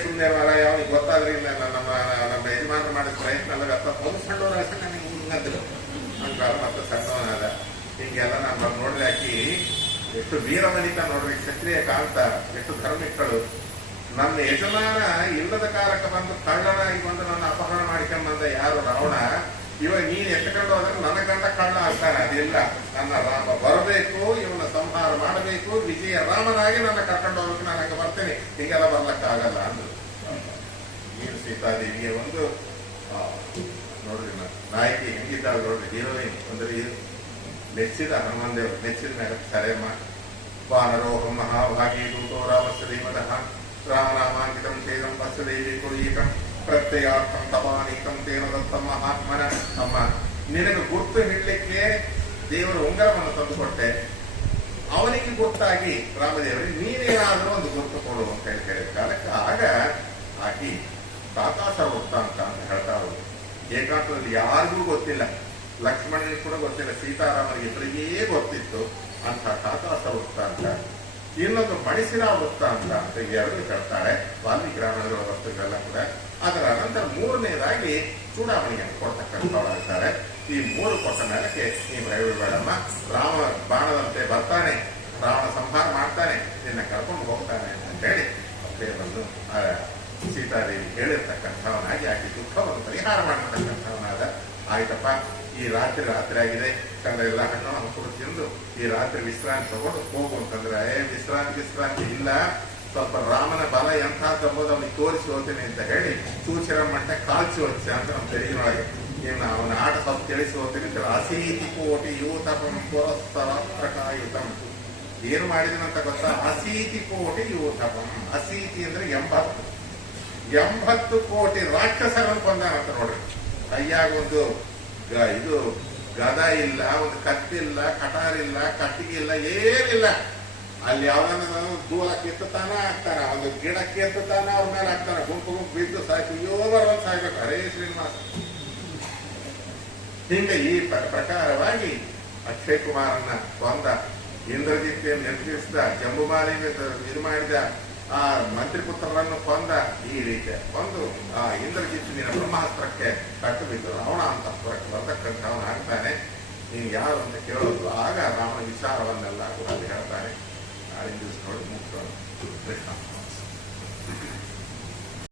ಸುಮ್ಮನೆ ಮರ ಅವನಿಗೆ ಗೊತ್ತಾದ್ರಿ ನಮ್ಮ ಯಜಮಾನ ಮಾಡಿದ ಪ್ರಯತ್ನ ಎಲ್ಲ ಒಂದು ಸಣ್ಣವರ ನನಗೆ ಮುಂಗಂದ್ರು ಅಂತ ಮತ್ತೆ ಸಣ್ಣವನಾದ. ಹಿಂಗೆಲ್ಲ ನಮ್ಮ ನೋಡ್ರಿ ಹಾಕಿ ಎಷ್ಟು ವೀರಮನಿತ ನೋಡ್ರಿ, ಕ್ಷತ್ರಿಯ ಕಾಂತ, ಎಷ್ಟು ಧರ್ಮಿಕಳು. ನನ್ನ ಯಜಮಾನ ಇಲ್ಲದ ಕಾಲಕ್ಕೆ ಬಂದು ಕಳ್ಳನಾಗಿ ಬಂದು ನನ್ನ ಅಪಹರಣ ಮಾಡಿಕೊಂಡ್ ಬಂದ ಯಾರು ರಾವಣ, ಇವಾಗ ನೀನ್ ಎತ್ಕೊಂಡು ಹೋದ್ರೆ ನನ್ನ ಗಂಡ ಕಳ್ಳ ಆಗ್ತಾನೆ. ಅದಿಲ್ಲ, ನನ್ನ ರಾಮ ಬರಬೇಕು, ಇವನ ಸಂಹಾರ ಮಾಡಬೇಕು, ವಿಜಯ ರಾಮನಾಗಿ ನನ್ನ ಕರ್ಕೊಂಡು ಹೋಗ್ಬೇಕು, ನನಗೆ ಬರ್ತೇನೆ, ಹಿಂಗೆಲ್ಲ ಬರ್ಲಕ್ಕಾಗಲ್ಲ ಅಂದ್ರು. ನೀನು ಸೀತಾದೇವಿಗೆ ಒಂದು ನೋಡ್ರಿ ನಾಯಕಿ ಹೆಂಗಿದ್ದಾಳೆ ನೋಡ್ರಿ, ಹೀರೋಯಿನ್ ಅಂದ್ರೆ ಮೆಚ್ಚಿದ ಹನುಮಾನ್ ದೇವರು ಮೆಚ್ಚಿದ ಮೇಲೆ ಸರೇಮ್ಮ ವಾನರೋಹಂ ಮಹಾಭಾಗಿ ದೂತೋ ರಾಮಸ್ಯ ಧೀಮತಃ ರಾಮನಾಮಾಂಕಿತಂ ಛೇದಂ ವತ್ಸದೇವಿ ಕುಳೀಕಂ ಪ್ರತ್ಯಯಾರ್ಥಂ ತಪಾನೀಕಂ ತೇನ ದತ್ತಂ ಮಹಾತ್ಮನ. ಅಮ್ಮ, ನಿನಗೆ ಗುರ್ತು ಹಿಡ್ಲಿಕ್ಕೆ ದೇವರ ಉಂಗರವನ್ನು ತಂದುಕೊಟ್ಟೆ, ಅವನಿಗೆ ಗುರ್ತಾಗಿ ರಾಮದೇವರಿಗೆ ನೀನೇನಾದರೂ ಒಂದು ಗುರ್ತು ಕೊಡು ಅಂತ ಹೇಳಿ ಹೇಳಿದ ಕಾಲಕ್ಕೆ ಆಗ ಆಕಿ ಕಾಕಾಸುರ ವೃತ್ತಾಂತ ಅಂತ ಹೇಳ್ತಾ ಹೋದ್ರು. ಏಕಾಂತದಲ್ಲಿ ಯಾರಿಗೂ ಗೊತ್ತಿಲ್ಲ, ಲಕ್ಷ್ಮಣನಿಗೆ ಕೂಡ ಗೊತ್ತಿಲ್ಲ, ಸೀತಾರಾಮನಿಗೆ ಇಬ್ಬರಿಗೇ ಗೊತ್ತಿತ್ತು ಅಂತ ಕಾಕಾಸುರ ವೃತ್ತಾಂತ. ಇನ್ನೊಂದು ಮಣಿಸಿರ ವೃತ್ತಾಂತ ಅಂತ ಎರಡು ಹೇಳ್ತಾರೆ ವಾಲ್ಮೀಕಿ ರಾಮಾಯಣದ ವಸ್ತುಗಳೆಲ್ಲ ಕೂಡ. ಅದರ ನಂತರ ಮೂರನೇದಾಗಿ ಚೂಡಾಮಣಿಯನ್ನು ಕೊಡ್ತಕ್ಕಂಥವ್ರಾಗ್ತಾರೆ. ಈ ಮೂರು ಕೊಟ್ಟ ಮೇಲಕ್ಕೆ ನೀವು ಬೇಡಮ್ಮ, ರಾಮ ಬಾಣದಂತೆ ಬರ್ತಾನೆ, ರಾವಣ ಸಂಹಾರ ಮಾಡ್ತಾನೆ, ನಿನ್ನ ಕರ್ಕೊಂಡು ಹೋಗ್ತಾನೆ ಅಂತ ಹೇಳಿ ಬಂದು ಸೀತಾದೇವಿ ಹೇಳಿರ್ತಕ್ಕಂಥವನಾಗಿ ಆಕೆ ದುಃಖವನ್ನು ಪರಿಹಾರ ಮಾಡತಕ್ಕಂಥವನಾದ. ಆಯ್ತಪ್ಪ, ಈ ರಾತ್ರಿ ಆಗಿದೆ, ಕಂದ್ರೆ ಎಲ್ಲ ಹಣ್ಣು ಹಂಪಲು ತಿಂದು ಈ ರಾತ್ರಿ ವಿಶ್ರಾಂತಿ ತಗೊಂಡು ಹೋಗು ಅಂತಂದ್ರೆ, ವಿಶ್ರಾಂತಿ ಇಲ್ಲ, ಸ್ವಲ್ಪ ರಾಮನ ಬಲ ಎಂಥದ್ದು ಎಂಬುದು ಅವನಿಗೆ ತೋರಿಸಿ ಹೋಗ್ತೇನೆ ಅಂತ ಹೇಳಿ ಸೂಚಿರ ಮಟ್ಟ ಕಾಲ್ಸಿ ಹೋಗ್ಸ ಅಂತ ನಮ್ಮ ತೆರಿಗಿನೊಳಗೆ ಇನ್ನು ಅವನ ಆಟ ಸ್ವಲ್ಪ ತಿಳಿಸಿ ಹೋಗ್ತೀನಿ ಅಂತ ಅಸೀತಿ ಕೋಟಿ ಯೂತಪಂ ಪುರಸ್ತಾಯುತಂ. ಏನು ಮಾಡಿದನಂತ ಗೊತ್ತಾ? ಅಸೀತಿ ಕೋಟಿ ಯೂತಪಂ. ಅಸೀತಿ ಅಂದ್ರೆ 80 ಕೋಟಿ ರಾಕ್ಷಸರನ್ನು ಕೊಂದಾನಂತ ನೋಡ್ರಿ. ಕೈಯಾಗ ಒಂದು ಇದು ಗದ ಇಲ್ಲ, ಒಂದು ಕತ್ತಿಲ್ಲ, ಕಟಾರಿಲ್ಲ, ಕಟ್ಟಿಗಿಲ್ಲ, ಏನಿಲ್ಲ. ಅಲ್ಲಿ ಯಾವನ ದೂರ ಕಿತ್ತಾನ ಆಗ್ತಾನ, ಒಂದು ಗಿಡ ಕಿತ್ತಾನ ಅವ್ರ ಮೇಲೆ ಹಾಕ್ತಾನ, ಗುಂಪು ಬಿದ್ದು ಸಾಯ್ತು, ಯೋಗರನ್ನು ಸಾಯ್ಬೇಕು. ಹರೇ ಶ್ರೀನಿವಾಸ. ಹಿಂಗೆ ಈ ಪ್ರಕಾರವಾಗಿ ಅಕ್ಷಯ್ ಕುಮಾರನ್ನ ಕೊಂದ, ಇಂದ್ರಜಿತ್ಯನ್ನು ನಿರ್ದೇಶಿಸಿದ, ಜಂಬುಮಾಲಿ ಇದು ಮಾಡಿದ, ಆ ಮಂತ್ರಿಪುತ್ರರನ್ನು ಕೊಂದ. ಈ ರೀತಿ ಒಂದು ಆ ಇಂದ್ರಜಿತ್ತಿನ ಬ್ರಹ್ಮಾಸ್ತ್ರಕ್ಕೆ ಕಟ್ಟು ಬಿದ್ದು ರಾವಣ ಅಂತಃಪುರಕ್ಕೆ ಬರ್ತಕ್ಕಂಥವನು ಆಗ್ತಾನೆ. ನೀನು ಯಾರು ಅಂತ ಕೇಳೋದು. ಆಗ ರಾಮನ ವಿಚಾರವನ್ನೆಲ್ಲ ಕೂಡ ಹೇಳ್ತಾನೆ. ನಾಳಿನ ದಿವಸ ನೋಡಿ ಮುಗಿಸೋಣ. ಕೃಷ್ಣ.